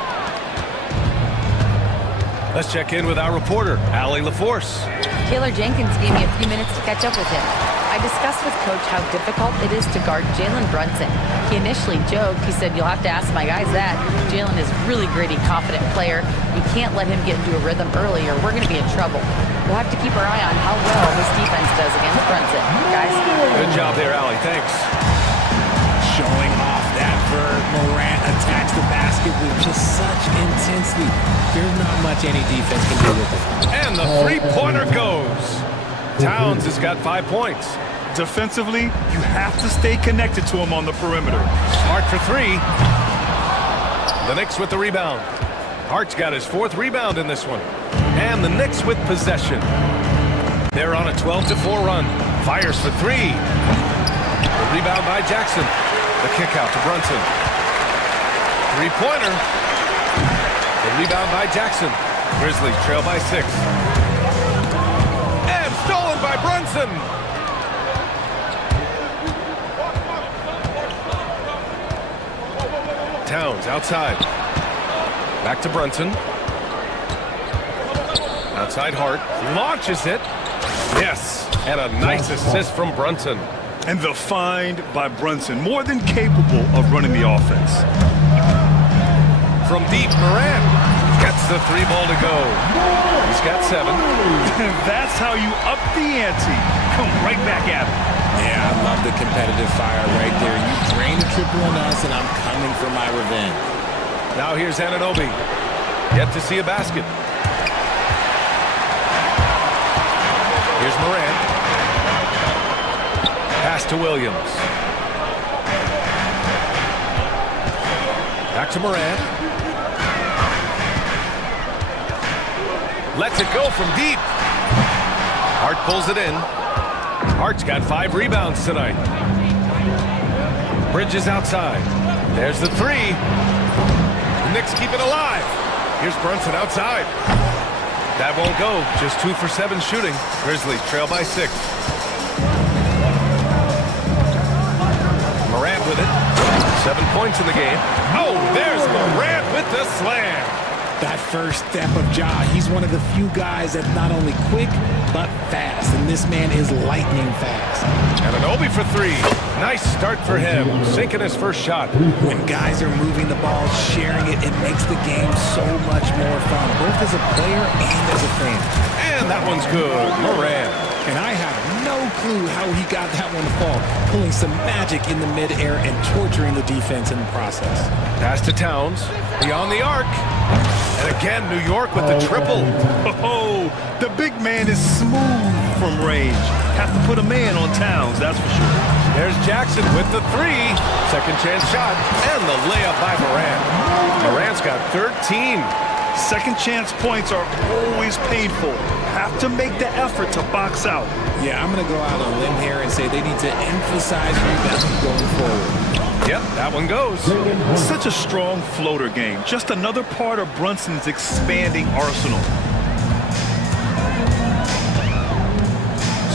Let's check in with our reporter, Allie LaForce. Taylor Jenkins gave me a few minutes to catch up with him. I discussed with Coach how difficult it is to guard Jalen Brunson. He initially joked. He said, "You'll have to ask my guys that." Jalen is a really gritty, confident player. You can't let him get into a rhythm early or we're going to be in trouble. We'll have to keep our eye on how well his defense does against Brunson. Guys? Good job there, Allie. Thanks. Showing off that verb. Morant attacks the basket with just such intensity. There's not much any defense can do with it. And the three-pointer goes. Towns has got 5 points. Defensively, you have to stay connected to him on the perimeter. Smart for 3. The Knicks with the rebound. Hart's got his 4th rebound in this one. And the Knicks with possession. They're on a 12-4 run. Fires for 3. The rebound by Jackson. The kick out to Brunson. Three-pointer. The rebound by Jackson. Grizzlies trail by 6. And stolen by Brunson. Towns outside. Back to Brunson. Outside Hart. Launches it. Yes. And a nice assist from Brunson. And the find by Brunson, more than capable of running the offense. From deep, Morant gets the 3 ball to go. He's got 7. And that's how you up the ante. Come right back at him. Yeah, I love the competitive fire right there. You drain a triple on us, and I'm coming for my revenge. Now here's Anunoby. Yet to see a basket. Morant. Pass to Williams. Back to Morant. Lets it go from deep. Hart pulls it in. Hart's got 5 rebounds tonight. Bridges outside. There's the three. The Knicks keep it alive. Here's Brunson outside. That won't go. Just 2 for 7 shooting. Grizzlies trail by 6. Morant with it. 7 points in the game. Oh, there's Morant with the slam. That first step of Ja, he's one of the few guys that's not only quick, but fast. And this man is lightning fast. Anunoby for 3. Nice start for him. Sinking his first shot. When guys are moving the ball, sharing it, it makes the game so much more fun, both as a player and as a fan. And that one's good. Morant. And I have no clue how he got that one to fall, pulling some magic in the midair and torturing the defense in the process. Pass to Towns. Beyond the arc. And again, New York with the triple. Oh, the big man is smooth from range. Have to put a man on Towns, that's for sure. There's Jackson with the 3. Second chance shot. And the layup by Morant. Morant's got 13. Second chance points are always painful. Have to make the effort to box out. Yeah, I'm going to go out on a limb here and say they need to emphasize rebounding going forward. Yep, that one goes. Such a strong floater game. Just another part of Brunson's expanding arsenal.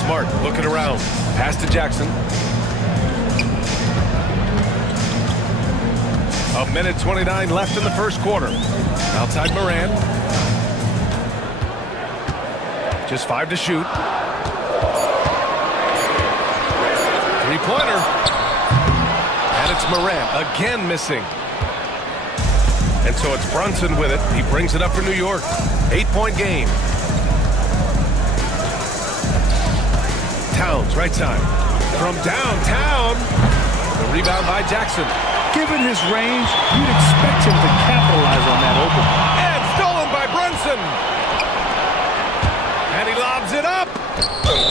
Smart looking around. Pass to Jackson. 1:29 left in the first quarter. Outside Morant. Just 5 to shoot. 3-pointer. And it's Morant again missing. And so it's Brunson with it. He brings it up for New York. 8-point game. Towns, right side. From downtown. The rebound by Jackson. Given his range, you'd expect him to capitalize on that open. And stolen by Brunson. And he lobs it up.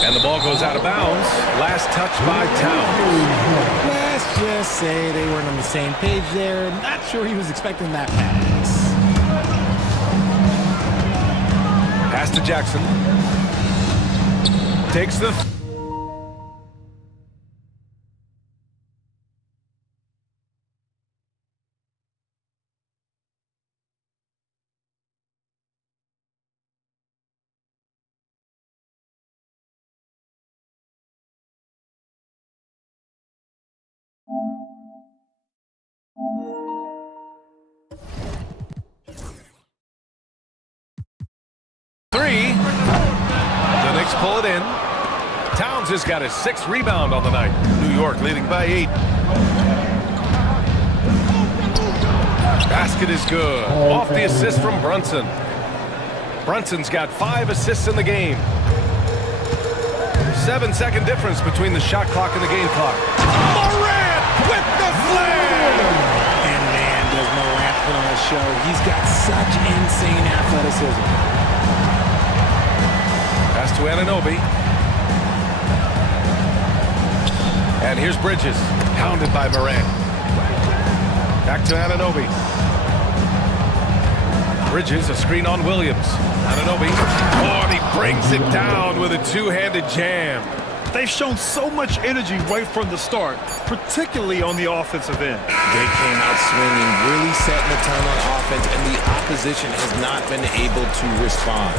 And the ball goes out of bounds. Last touch by Towns. Let's just say they weren't on the same page there. Not sure he was expecting that pass. Pass to Jackson. Takes the... Three. The Knicks pull it in. Towns has got his 6th rebound on the night. New York leading by 8. Basket is good. Off the assist from Brunson. Brunson's got 5 assists in the game. 7-second difference between the shot clock and the game clock. Morant with the slam! And man, does Morant put on a show. He's got such insane athleticism. Pass to Anunoby. And here's Bridges, hounded by Morant. Back to Anunoby. Bridges, a screen on Williams. Anunoby. Oh, and he brings it down with a 2-handed jam. They've shown so much energy right from the start, particularly on the offensive end. They came out swinging, really setting the tone on offense, and the opposition has not been able to respond.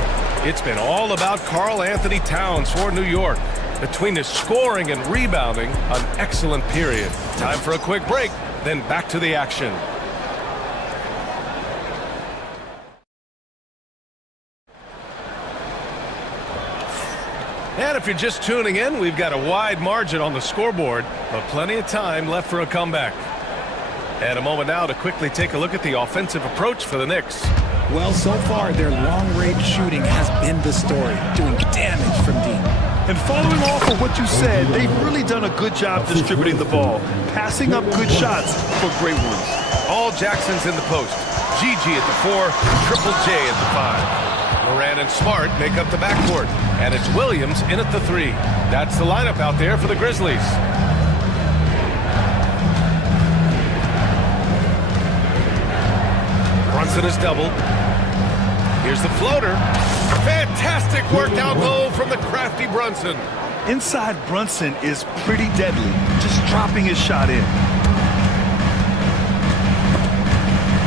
It's been all about Karl Anthony Towns for New York. Between his scoring and rebounding, an excellent period. Time for a quick break, then back to the action. And if you're just tuning in, we've got a wide margin on the scoreboard, but plenty of time left for a comeback. And a moment now to quickly take a look at the offensive approach for the Knicks. Well, so far, their long-range shooting has been the story, doing damage from deep. And following off of what you said, they've really done a good job distributing the ball, passing up good shots for great ones. All Jackson's in the post. GG at the 4, Triple J at the 5. Moran and Smart make up the backcourt. And it's Williams in at the 3. That's the lineup out there for the Grizzlies. Brunson is doubled. Here's the floater. Fantastic work down low from the crafty Brunson. Inside Brunson is pretty deadly, just dropping his shot in.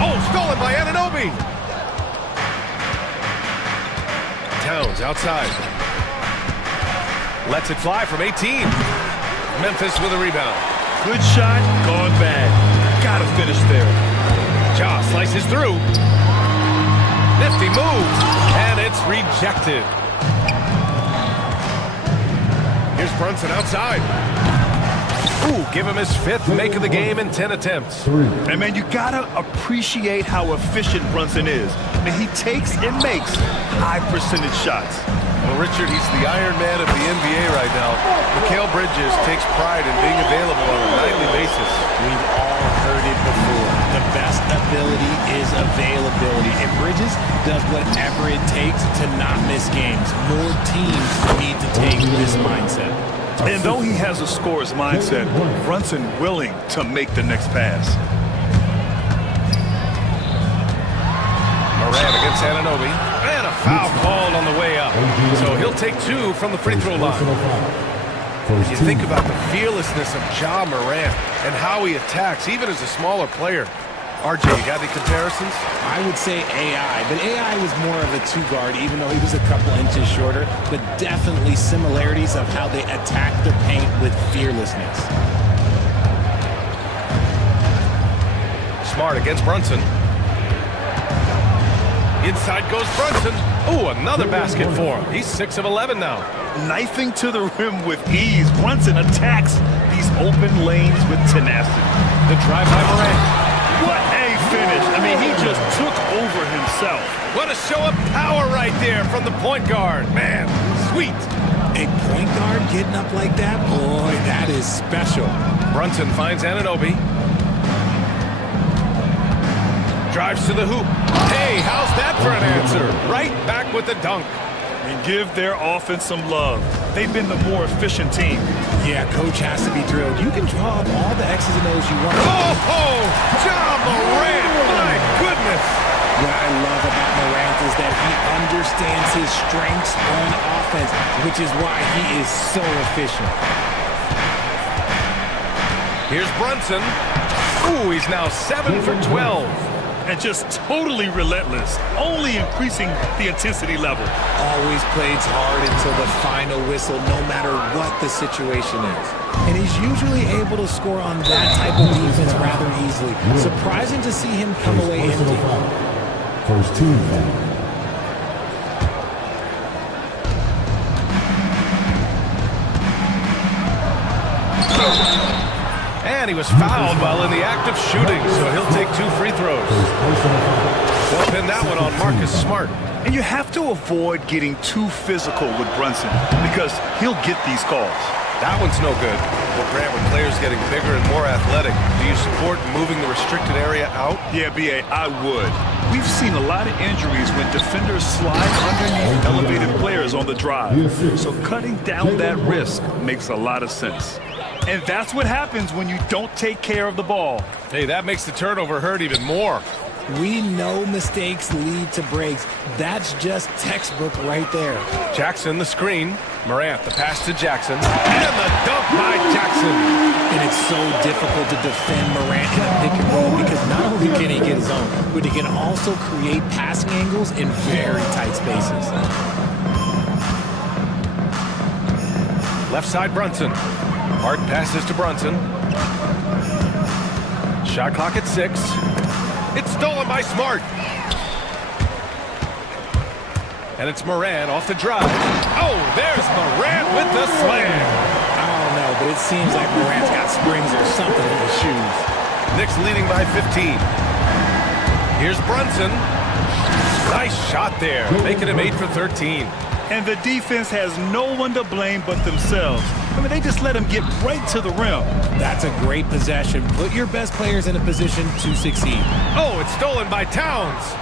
Oh, stolen by Anunoby. Towns outside. Lets it fly from 18. Memphis with a rebound. Good shot, gone bad. Gotta finish there. Ja slices through. Nifty move, and it's rejected. Here's Brunson outside. Ooh, give him his 5th make of the game in 10 attempts. And man, you gotta appreciate how efficient Brunson is. I mean, he takes and makes high percentage shots. Well, Richard, he's the Iron Man of the NBA right now. Mikal Bridges takes pride in being available on a nightly basis. We've all heard it before. The best ability is availability. And Bridges does whatever it takes to not miss games. More teams need to take this mindset. And though he has a scorer's mindset, Brunson willing to make the next pass. Moran against Anunoby. And a foul called on the way up. So he'll take 2 from the free throw line. You think about the fearlessness of Ja Morant and how he attacks, even as a smaller player. RJ, you got any comparisons? I would say AI, but AI was more of a 2-guard, even though he was a couple inches shorter, but definitely similarities of how they attack the paint with fearlessness. Smart against Brunson. Inside goes Brunson. Ooh, another basket for him. He's 6 of 11 now. Knifing to the rim with ease, Brunson attacks these open lanes with tenacity. The drive by Morant. What a finish. I mean, he just took over himself. What a show of power right there from the point guard. Man, sweet. A point guard getting up like that? Boy, that is special. Brunson finds Anunoby. Drives to the hoop. Hey, how's that for an answer? Right back with the dunk. And give their offense some love. They've been the more efficient team. Yeah, coach has to be thrilled. You can draw up all the X's and O's you want. Oh, Ja Morant, my goodness. What I love about Morant is that he understands his strengths on offense, which is why he is so efficient. Here's Brunson. Ooh, he's now 7 for 12. And just totally relentless, only increasing the intensity level. Always plays hard until the final whistle, no matter what the situation is. And he's usually able to score on that type of defense rather easily. Surprising to see him come away empty. First team foul. And he was fouled while in the act of shooting, so he'll take 2 free throws. They'll pin that one on Marcus Smart. And you have to avoid getting too physical with Brunson because he'll get these calls. That one's no good. Well, Grant, with players getting bigger and more athletic, do you support moving the restricted area out? Yeah, B.A., I would. We've seen a lot of injuries when defenders slide underneath elevated players on the drive. So cutting down that risk makes a lot of sense. And that's what happens when you don't take care of the ball. Hey, that makes the turnover hurt even more. We know mistakes lead to breaks. That's just textbook right there. Jackson, the screen. Morant, the pass to Jackson. And the dunk by Jackson. And it's so difficult to defend Morant in a pick and roll because not only can he get his own, but he can also create passing angles in very tight spaces. Left side, Brunson. Hard passes to Brunson. Shot clock at 6. It's stolen by Smart. And it's Moran off the drive. Oh, there's Moran with the slam. I don't know, but it seems like Morant's got springs or something in his shoes. Knicks leading by 15. Here's Brunson. Nice shot there, making him 8 for 13. And the defense has no one to blame but themselves. I mean, they just let him get right to the rim. That's a great possession. Put your best players in a position to succeed. Oh, it's stolen by Towns.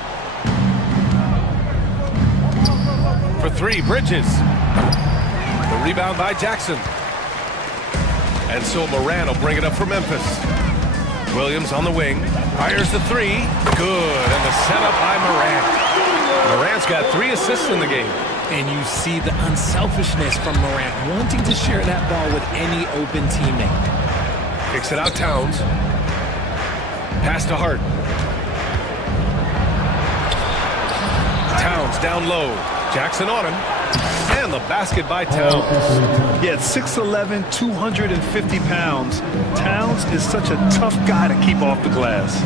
for three. Bridges. The rebound by Jackson. And so Moran will bring it up for Memphis. Williams on the wing. Fires the three. Good. And the setup by Moran. Moran's got 3 assists in the game. And you see the unselfishness from Morant, wanting to share that ball with any open teammate. Kicks it out, Towns. Pass to Hart. Towns down low. Jackson on him. And the basket by Towns. Yeah, at 6'11", 250 pounds, Towns is such a tough guy to keep off the glass.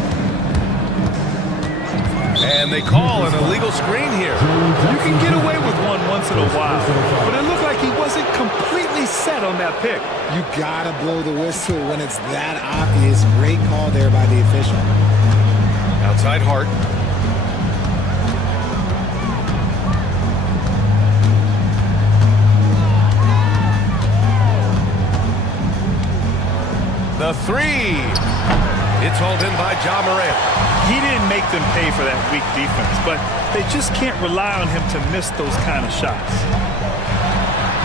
And they call an illegal screen here. You can get away with one once in a while, but it looked like he wasn't completely set on that pick. You gotta blow the whistle when it's that obvious. Great call there by the official. Outside Hart. The three. It's hauled in by Ja Morant. He didn't make them pay for that weak defense, but they just can't rely on him to miss those kind of shots.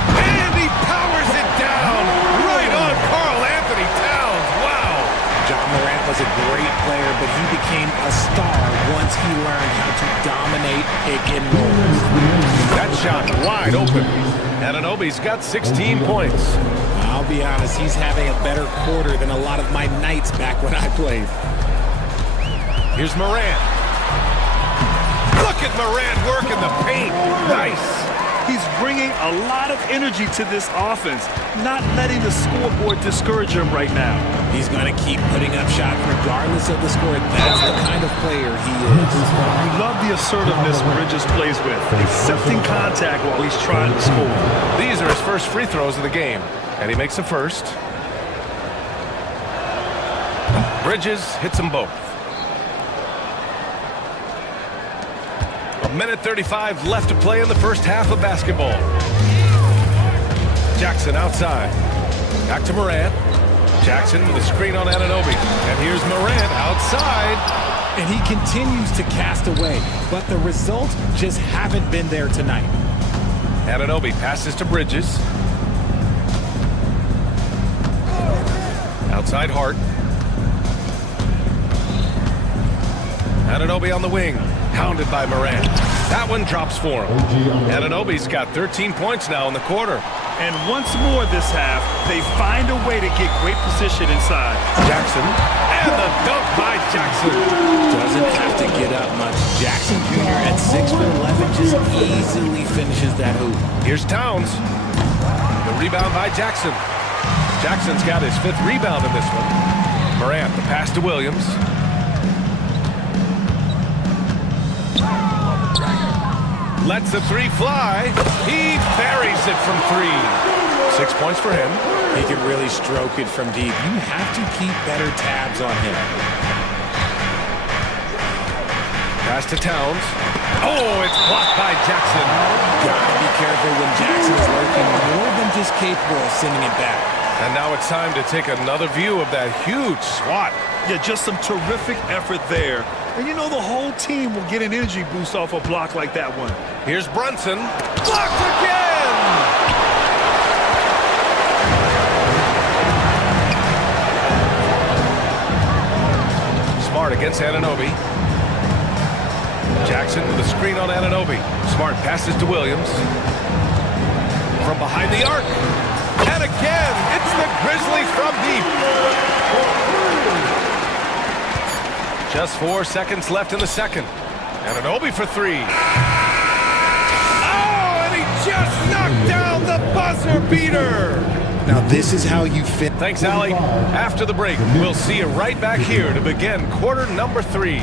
And he powers it down right on Karl Anthony Towns. Wow. Ja Morant was a great player, but he became a star once he learned how to dominate pick and rolls. That shot wide open. Anunoby's got 16 points. I'll be honest, he's having a better quarter than a lot of my nights back when I played. Here's Morant. Look at Morant working the paint. Nice. He's bringing a lot of energy to this offense, not letting the scoreboard discourage him right now. He's going to keep putting up shots regardless of the score. That's the kind of player he is. You love the assertiveness Bridges plays with, accepting contact while he's trying to score. These are his first free throws of the game, and he makes the first. Bridges hits them both. 1:35 left to play in the first half of basketball. Jackson outside. Back to Morant. Jackson with a screen on Anunoby. And here's Morant outside. And he continues to cast away, but the results just haven't been there tonight. Anunoby passes to Bridges. Outside Hart. Anunoby on the wing. Hounded by Morant. That one drops for him. Anunoby's got 13 points now in the quarter. And once more this half, they find a way to get great position inside. Jackson. And the dunk by Jackson. Doesn't have to get up much. Jackson Jr. at 6'11" just easily finishes that hoop. Here's Towns. The rebound by Jackson. Jackson's got his 5th rebound in this one. Morant, the pass to Williams. Lets the three fly. He buries it from 3. 6 points for him. He can really stroke it from deep. You have to keep better tabs on him. Pass to Towns. Oh, it's blocked by Jackson. Gotta be careful when Jackson is lurking, more than just capable of sending it back. And now it's time to take another view of that huge swat. Yeah, just some terrific effort there. And you know the whole team will get an energy boost off a block like that one. Here's Brunson. Blocked again! Smart against Anunoby. Jackson with a screen on Anunoby. Smart passes to Williams. From behind the arc. And again, it's the Grizzlies from deep. Just 4 seconds left in the second. Anunoby for 3. Oh, and he just knocked down the buzzer beater. Now this is how you fit. Thanks, Allie. After the break, we'll see you right back here to begin quarter number 3.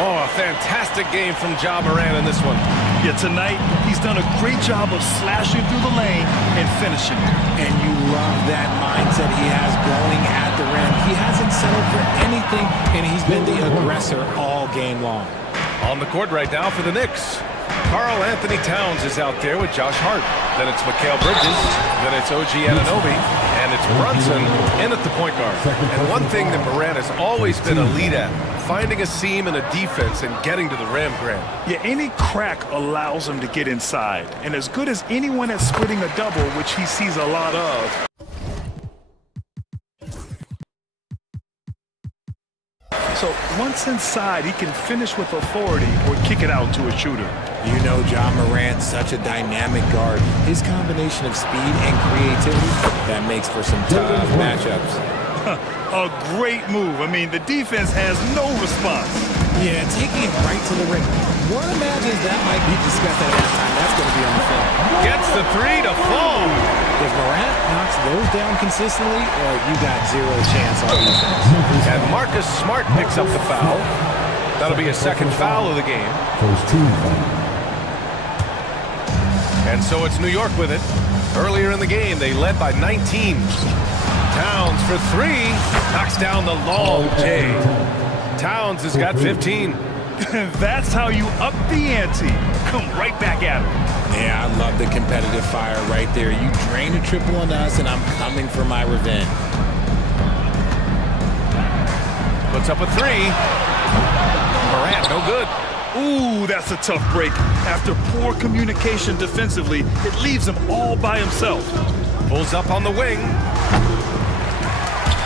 Oh, a fantastic game from Ja Morant in this one. Yeah, tonight, he's done a great job of slashing through the lane and finishing. And you love that mindset he has going at the rim. He hasn't settled for anything, and he's been the aggressor all game long. On the court right now for the Knicks, Karl Anthony Towns is out there with Josh Hart. Then it's Mikal Bridges. Then it's OG Anunoby. And it's Brunson in at the point guard. And one thing that Morant has always been elite at, finding a seam in a defense and getting to the rim, Grant. Yeah, any crack allows him to get inside. And as good as anyone at splitting a double, which he sees a lot of. So once inside, he can finish with authority or kick it out to a shooter. You know Ja Morant, such a dynamic guard. His combination of speed and creativity, that makes for some tough matchups. A great move. I mean, the defense has no response. Yeah, taking it right to the rim. One imagines that might be discussed at halftime. That's going to be on the film. Gets the three to fall. If Morant knocks those down consistently, you got zero chance on defense. And Marcus Smart picks up the foul. That'll be a second foul of the game. First team foul. And so it's New York with it. Earlier in the game, they led by 19. Towns for three. Knocks down the long J. Towns has got 15. That's how you up the ante. Come right back at him. Yeah, I love the competitive fire right there. You drain a triple on us, and I'm coming for my revenge. Puts up a three. Morant, no good. Ooh, that's a tough break. After poor communication defensively, it leaves him all by himself. Pulls up on the wing.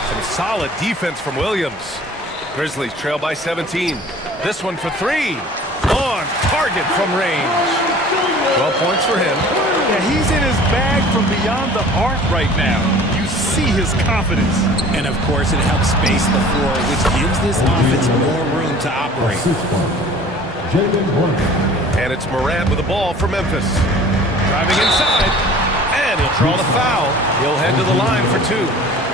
Some solid defense from Williams. Grizzlies trail by 17. This one for three. On target from range. 12 points for him. Yeah, he's in his bag from beyond the arc right now. You see his confidence. And of course, it helps space the floor, which gives this offense more room to operate. And it's Morant with the ball for Memphis. Driving inside. And he'll draw the foul. He'll head to the line for two.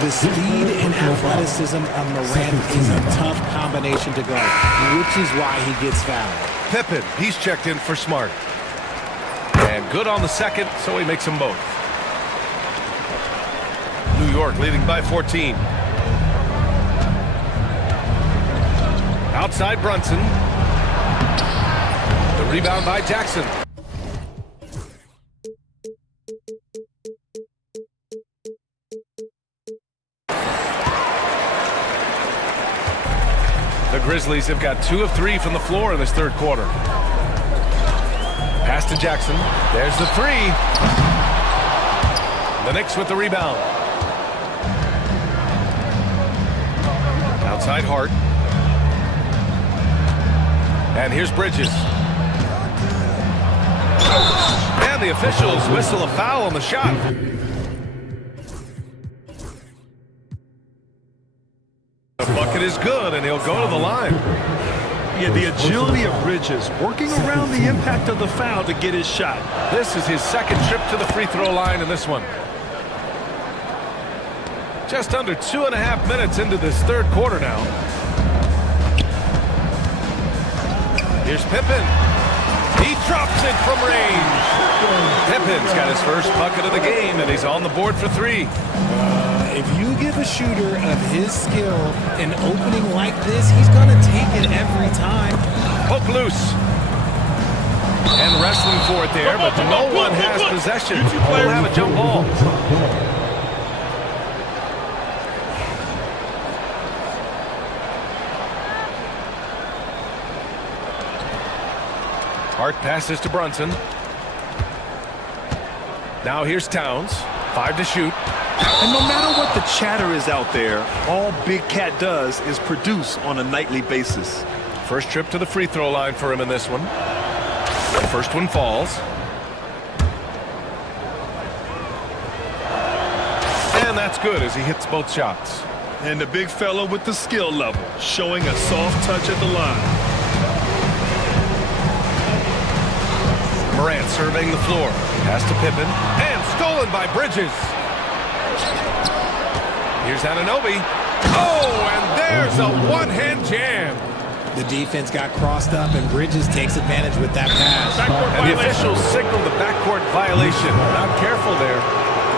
The speed and athleticism of Morant is a tough combination to guard, which is why he gets fouled. Pippen, he's checked in for Smart. And good on the second, so he makes them both. New York leading by 14. Outside Brunson. The rebound by Jackson. The Grizzlies have got 2 of 3 from the floor in this third quarter. Pass to Jackson. There's the three. The Knicks with the rebound. Outside Hart. And here's Bridges. And the officials whistle a foul on the shot. The bucket is good, and he'll go to the line. Yeah, the agility of Bridges, working around the impact of the foul to get his shot. This is his second trip to the free throw line in this one. Just under 2.5 minutes into this third quarter now. Here's Pippen. He drops it from range. Pippen's got his first bucket of the game, and he's on the board for three. If you give a shooter of his skill an opening like this, he's going to take it every time. Poke loose. And wrestling for it there, but no one has possession. We'll have a jump ball. Hart passes to Brunson. Now here's Towns. 5 to shoot. And no matter what the chatter is out there, all Big Cat does is produce on a nightly basis. First trip to the free throw line for him in this one. The first one falls. And that's good as he hits both shots. And the big fella with the skill level, showing a soft touch at the line. Morant surveying the floor. Pass to Pippen. And stolen by Bridges. Here's Anunoby. Oh, and there's a one-hand jam. The defense got crossed up, and Bridges takes advantage with that pass. And the officials signaled the backcourt violation. Not careful there.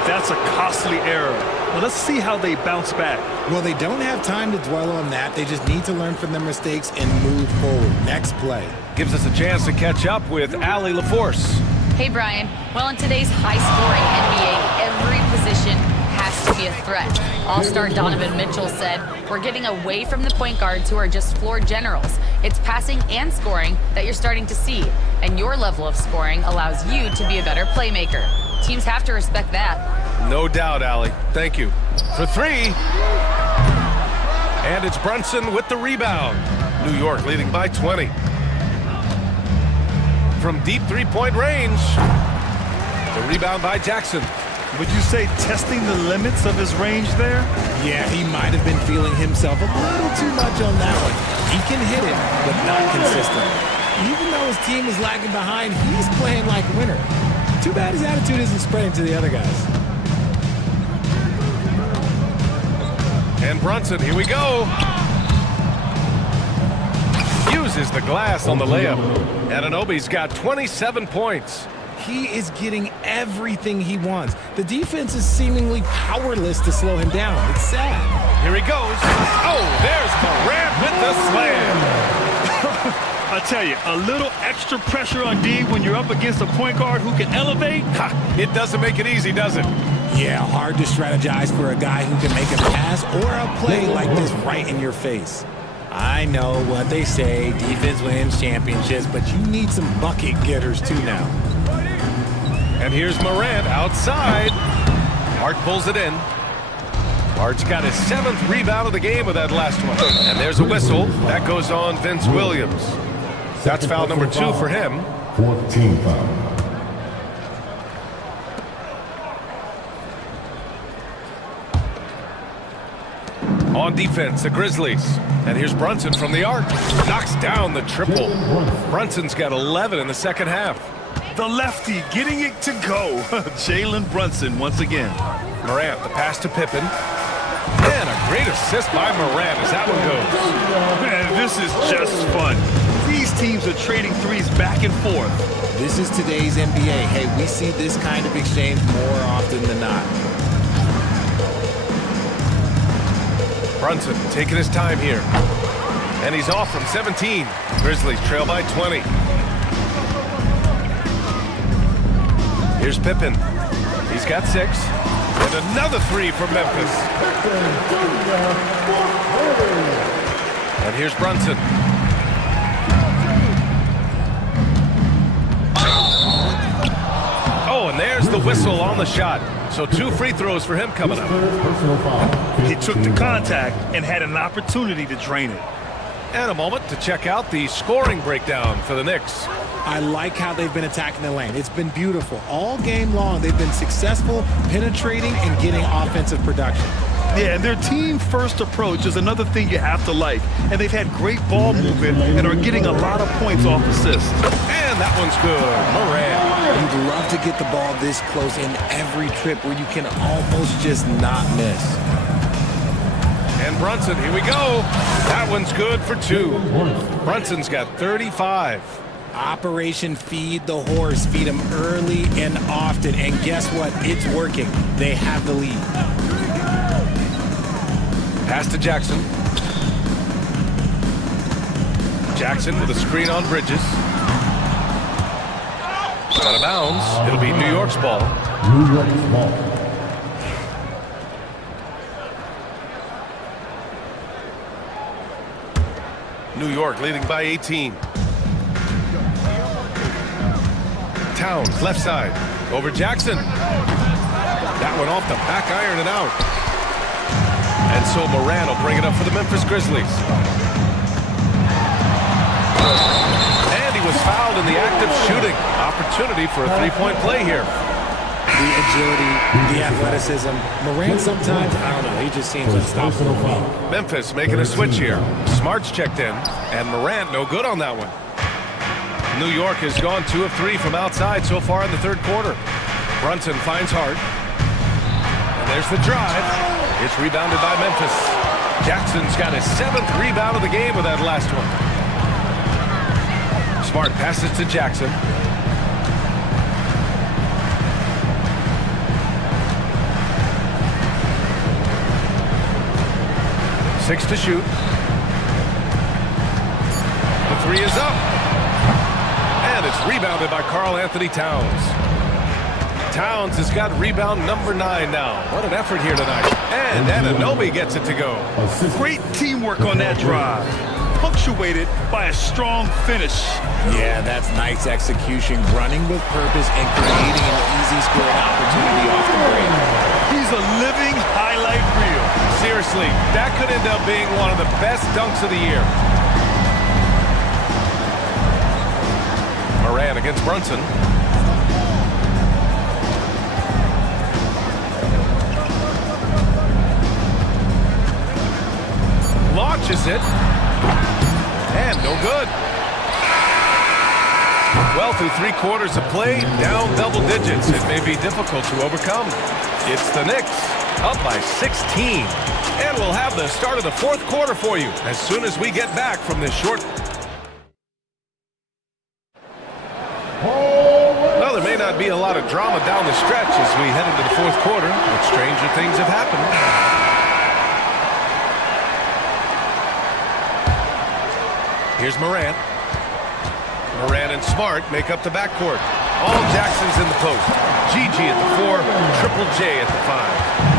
That's a costly error. Well, let's see how they bounce back. Well, they don't have time to dwell on that. They just need to learn from their mistakes and move forward. Next play. Gives us a chance to catch up with Allie LaForce. Hey, Brian. Well, in today's high-scoring NBA, every position has to be a threat. All-star Donovan Mitchell said, "We're getting away from the point guards who are just floor generals. It's passing and scoring that you're starting to see, and your level of scoring allows you to be a better playmaker. Teams have to respect that." No doubt, Allie. Thank you. For three. And it's Brunson with the rebound. New York leading by 20. From deep three-point range. The rebound by Jackson. Would you say testing the limits of his range there? Yeah, he might have been feeling himself a little too much on that one. He can hit it, but not consistent. Even though his team is lagging behind, he's playing like a winner. Too bad his attitude isn't spreading to the other guys. And Brunson, here we go. Uses the glass on the layup. Anunoby's got 27 points. He is getting everything he wants. The defense is seemingly powerless to slow him down. It's sad. Here he goes. Oh, there's Morant with the slam. I tell you, a little extra pressure on D when you're up against a point guard who can elevate. Ha, it doesn't make it easy, does it? Yeah, hard to strategize for a guy who can make a pass or a play like this right in your face. I know what they say, defense wins championships, but you need some bucket getters too now. And here's Morant outside. Hart pulls it in. Hart's got his 7th rebound of the game with that last one. And there's a whistle. That goes on Vince Williams. That's foul number 2 for him. 4th team foul. On defense, the Grizzlies. And here's Brunson from the arc. Knocks down the triple. Brunson's got 11 in the second half. The lefty getting it to go. Jalen Brunson once again. Morant, the pass to Pippen. And a great assist by Morant as that one goes. Man, this is just fun. These teams are trading threes back and forth. This is today's NBA. Hey, we see this kind of exchange more often than not. Brunson taking his time here. And he's off from 17. Grizzlies trail by 20. Here's Pippen. He's got 6. And another 3 from Memphis. And here's Brunson. Oh, and there's the whistle on the shot. So 2 free throws for him coming up. He took the contact and had an opportunity to drain it. And a moment to check out the scoring breakdown for the Knicks. I like how they've been attacking the lane. It's been beautiful. All game long, they've been successful penetrating and getting offensive production. Yeah, and their team-first approach is another thing you have to like. And they've had great ball movement and are getting a lot of points off assists. And that one's good. Morant. You'd love to get the ball this close in every trip where you can almost just not miss. And Brunson, here we go. That one's good for 2. Brunson's got 35. Operation Feed the Horse. Feed him early and often. And guess what? It's working. They have the lead. Pass to Jackson. Jackson with a screen on Bridges. Out of bounds. It'll be New York's ball. New York's ball. New York leading by 18. Towns, left side. Over Jackson. That one off the back iron and out. And so Morant will bring it up for the Memphis Grizzlies. And he was fouled in the act of shooting. Opportunity for a 3-point play here. The agility, the athleticism. Morant sometimes, I don't know, he just seems unstoppable. Memphis making a switch here. Smart's checked in, and Morant no good on that one. New York has gone 2 of 3 from outside so far in the third quarter. Brunson finds Hart. And there's the drive. It's rebounded by Memphis. Jackson's got his 7th rebound of the game with that last one. Smart passes to Jackson. Six to shoot. The three is up. And it's rebounded by Karl Anthony Towns. Towns has got rebound number 9 now. What an effort here tonight. And Anunoby gets it to go. Great teamwork on that drive, punctuated by a strong finish. Yeah, that's nice execution, running with purpose and creating an easy scoring opportunity off the break. He's a living highlight reel. Seriously, that could end up being one of the best dunks of the year. Moran against Brunson. Launches it. And no good. Well, through 3 quarters of play, down double digits. It may be difficult to overcome. It's the Knicks, up by 16. And we'll have the start of the 4th quarter for you as soon as we get back from this short. Well, there may not be a lot of drama down the stretch as we head into the 4th quarter, but stranger things have happened. Here's Morant. Morant and Smart make up the backcourt. All Jackson's in the post. Gigi at the 4, Triple J at the 5.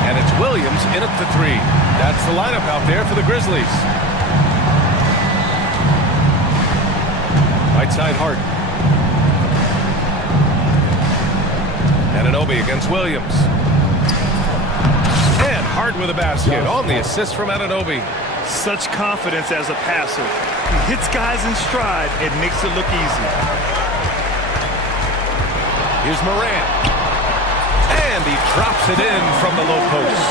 And it's Williams in at the 3. That's the lineup out there for the Grizzlies. Right side Hart. Anunoby against Williams. And Hart with a basket on the assist from Anunoby. Such confidence as a passer. He hits guys in stride and makes it look easy. Here's Morant. And he drops it in from the low post.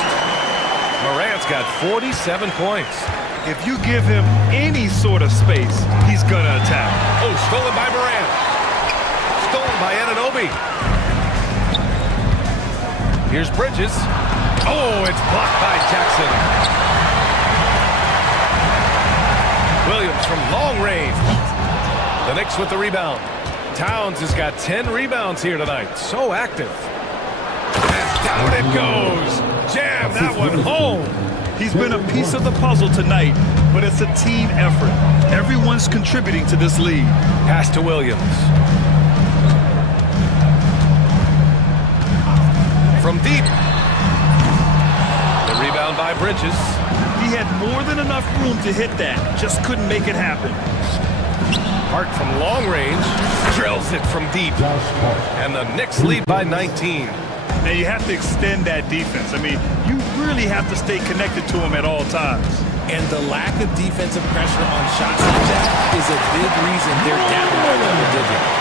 Morant's got 47 points. If you give him any sort of space, he's gonna attack. Oh, stolen by Morant. Stolen by Anunoby. Here's Bridges. Oh, it's blocked by Jackson. Williams from long range. The Knicks with the rebound. Towns has got 10 rebounds here tonight. So active. And down it goes. Jam that one home. He's been a piece of the puzzle tonight, but it's a team effort. Everyone's contributing to this lead. Pass to Williams. From deep. The rebound by Bridges. He had more than enough room to hit that, just couldn't make it happen. Hart from long range drills it from deep. And the Knicks lead by 19. Now you have to extend that defense. I mean, you really have to stay connected to him at all times. And the lack of defensive pressure on shots like that is a big reason they're down by double digits.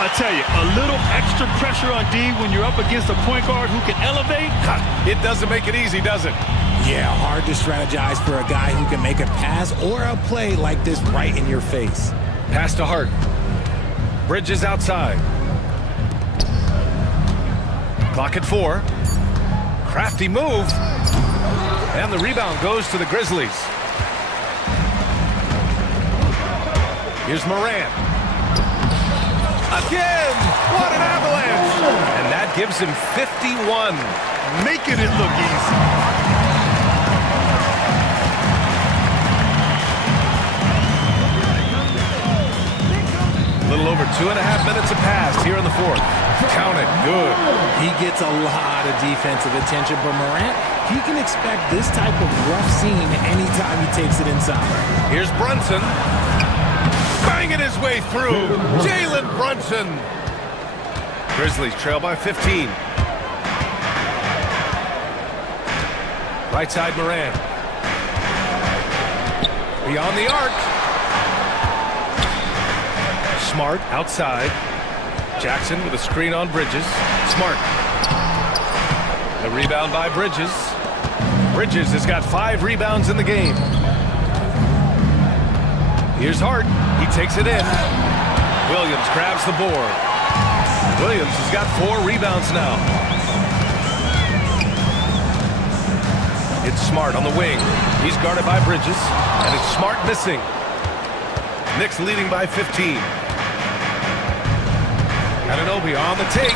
I tell you, a little extra pressure on D when you're up against a point guard who can elevate. It doesn't make it easy, does it? Yeah, hard to strategize for a guy who can make a pass or a play like this right in your face. Pass to Hart. Bridges outside. Clock at 4. Crafty move. And the rebound goes to the Grizzlies. Here's Morant. Again! What an avalanche! And that gives him 51. Making it look easy. A little over 2.5 minutes have passed here in the 4th. Count it. Good. He gets a lot of defensive attention, but Morant, he can expect this type of rough scene anytime he takes it inside. Here's Brunson. Banging his way through. Jalen Brunson. Grizzlies trail by 15. Right side Morant. Beyond the arc. Smart outside. Jackson with a screen on Bridges. Smart. The rebound by Bridges. Bridges has got 5 rebounds in the game. Here's Hart. He takes it in. Williams grabs the board. Williams has got 4 rebounds now. It's Smart on the wing. He's guarded by Bridges. And it's Smart missing. Knicks leading by 15. Anunoby on the take.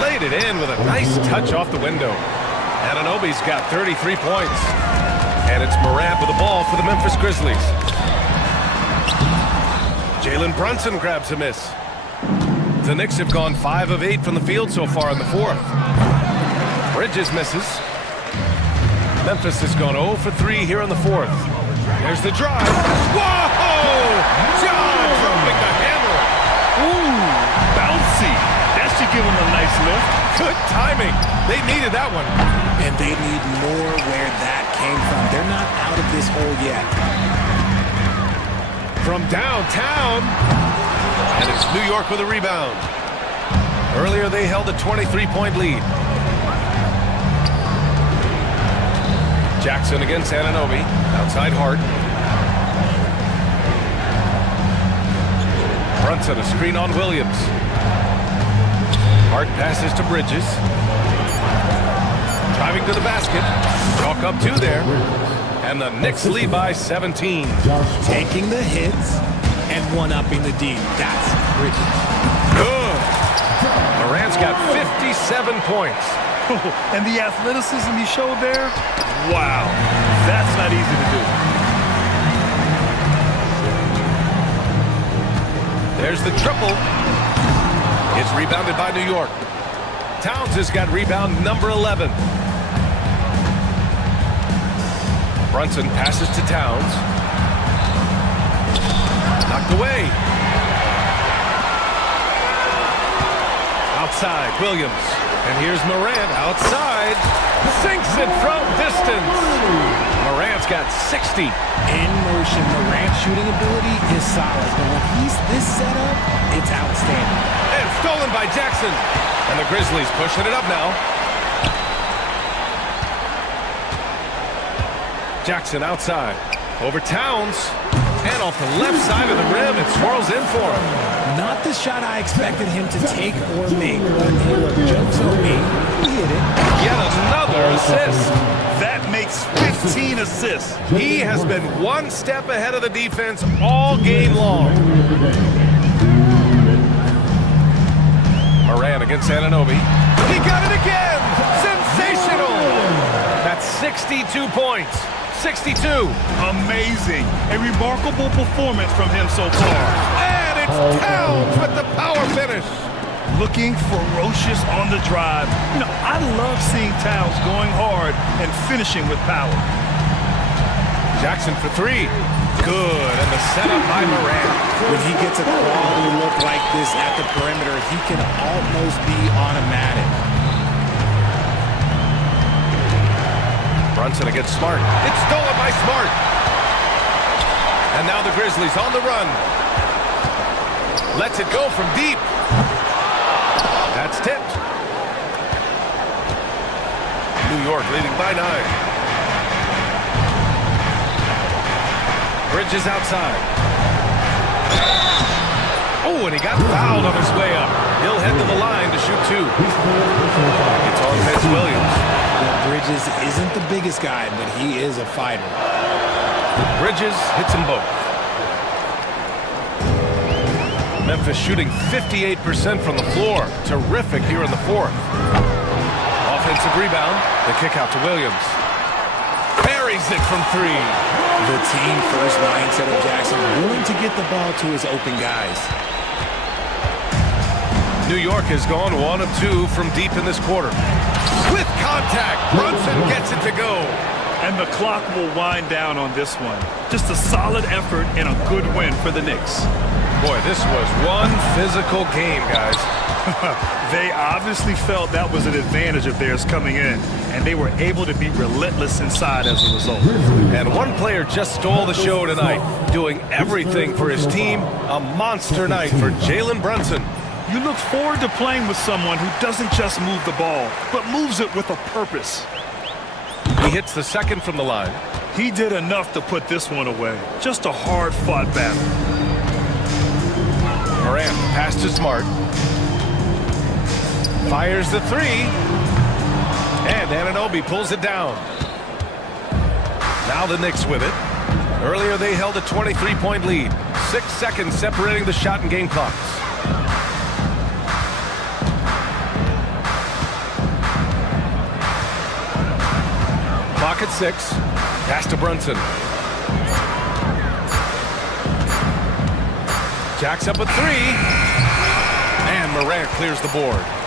Laid it in with a nice touch off the window. Anunoby's got 33 points. And it's Morant with the ball for the Memphis Grizzlies. Jalen Brunson grabs a miss. The Knicks have gone 5 of 8 from the field so far in the fourth. Bridges misses. Memphis has gone 0 for 3 here in the fourth. There's the drive. Whoa! John dropping the hammer. Ooh, bouncy. That should give him a nice lift. Good timing. They needed that one. And they need more where that came from. They're not out of this hole yet. From downtown. And it's New York with a rebound. Earlier they held a 23-point lead. Jackson against Anunoby. Outside Hart. Brunson, a screen on Williams. Hart passes to Bridges. Driving to the basket. Chalk up 2 there. And the Knicks lead by 17. Taking the hits and one-upping the D. That's Bridges. Good. Morant's got 57 points. And the athleticism he showed there, wow, that's not easy to do. There's the triple. It's rebounded by New York. Towns has got rebound number 11. Brunson passes to Towns. Knocked away. Outside, Williams. And here's Morant outside. Sinks it from distance. Morant's got 60. In motion, Morant's shooting ability is solid. But when he's this setup, it's outstanding. And stolen by Jackson. And the Grizzlies pushing it up now. Jackson outside. Over Towns. And off the left side of the rim, it swirls in for him. Not the shot I expected him to take or make. But jokes on me, he hit it. Yet another assist. That makes 15 assists. He has been one step ahead of the defense all game long. Morant against Anunoby. He got it again! Sensational! That's 62 points. 62. Amazing. A remarkable performance from him so far. And it's Towns with the power finish. Looking ferocious on the drive. You know, I love seeing Towns going hard and finishing with power. Jackson for 3. Good. And the setup by Morant. When he gets a quality look like this at the perimeter, he can almost be automatic. Brunson against Smart. It's stolen by Smart. And now the Grizzlies on the run. Lets it go from deep. That's tipped. New York leading by 9. Bridges outside. Oh, and he got fouled on his way up. He'll head to the line to shoot 2. It's offense Williams. Bridges isn't the biggest guy, but he is a fighter. Bridges hits them both. Memphis shooting 58% from the floor. Terrific here in the fourth. Offensive rebound. The kick out to Williams. Buries it from 3. The team-first mindset of Jackson, willing to get the ball to his open guys. New York has gone 1 of 2 from deep in this quarter. With contact, Brunson gets it to go. And the clock will wind down on this one. Just a solid effort and a good win for the Knicks. Boy, this was one physical game, guys. They obviously felt that was an advantage of theirs coming in, and they were able to be relentless inside as a result. And one player just stole the show tonight, doing everything for his team. A monster night for Jalen Brunson. You look forward to playing with someone who doesn't just move the ball, but moves it with a purpose. He hits the second from the line. He did enough to put this one away. Just a hard-fought battle. Morant pass to Smart. Fires the 3. And Anunoby pulls it down. Now the Knicks with it. Earlier they held a 23-point lead. 6 seconds separating the shot and game clocks. Clock at 6. Pass to Brunson. Jacks up a 3. And Morant clears the board.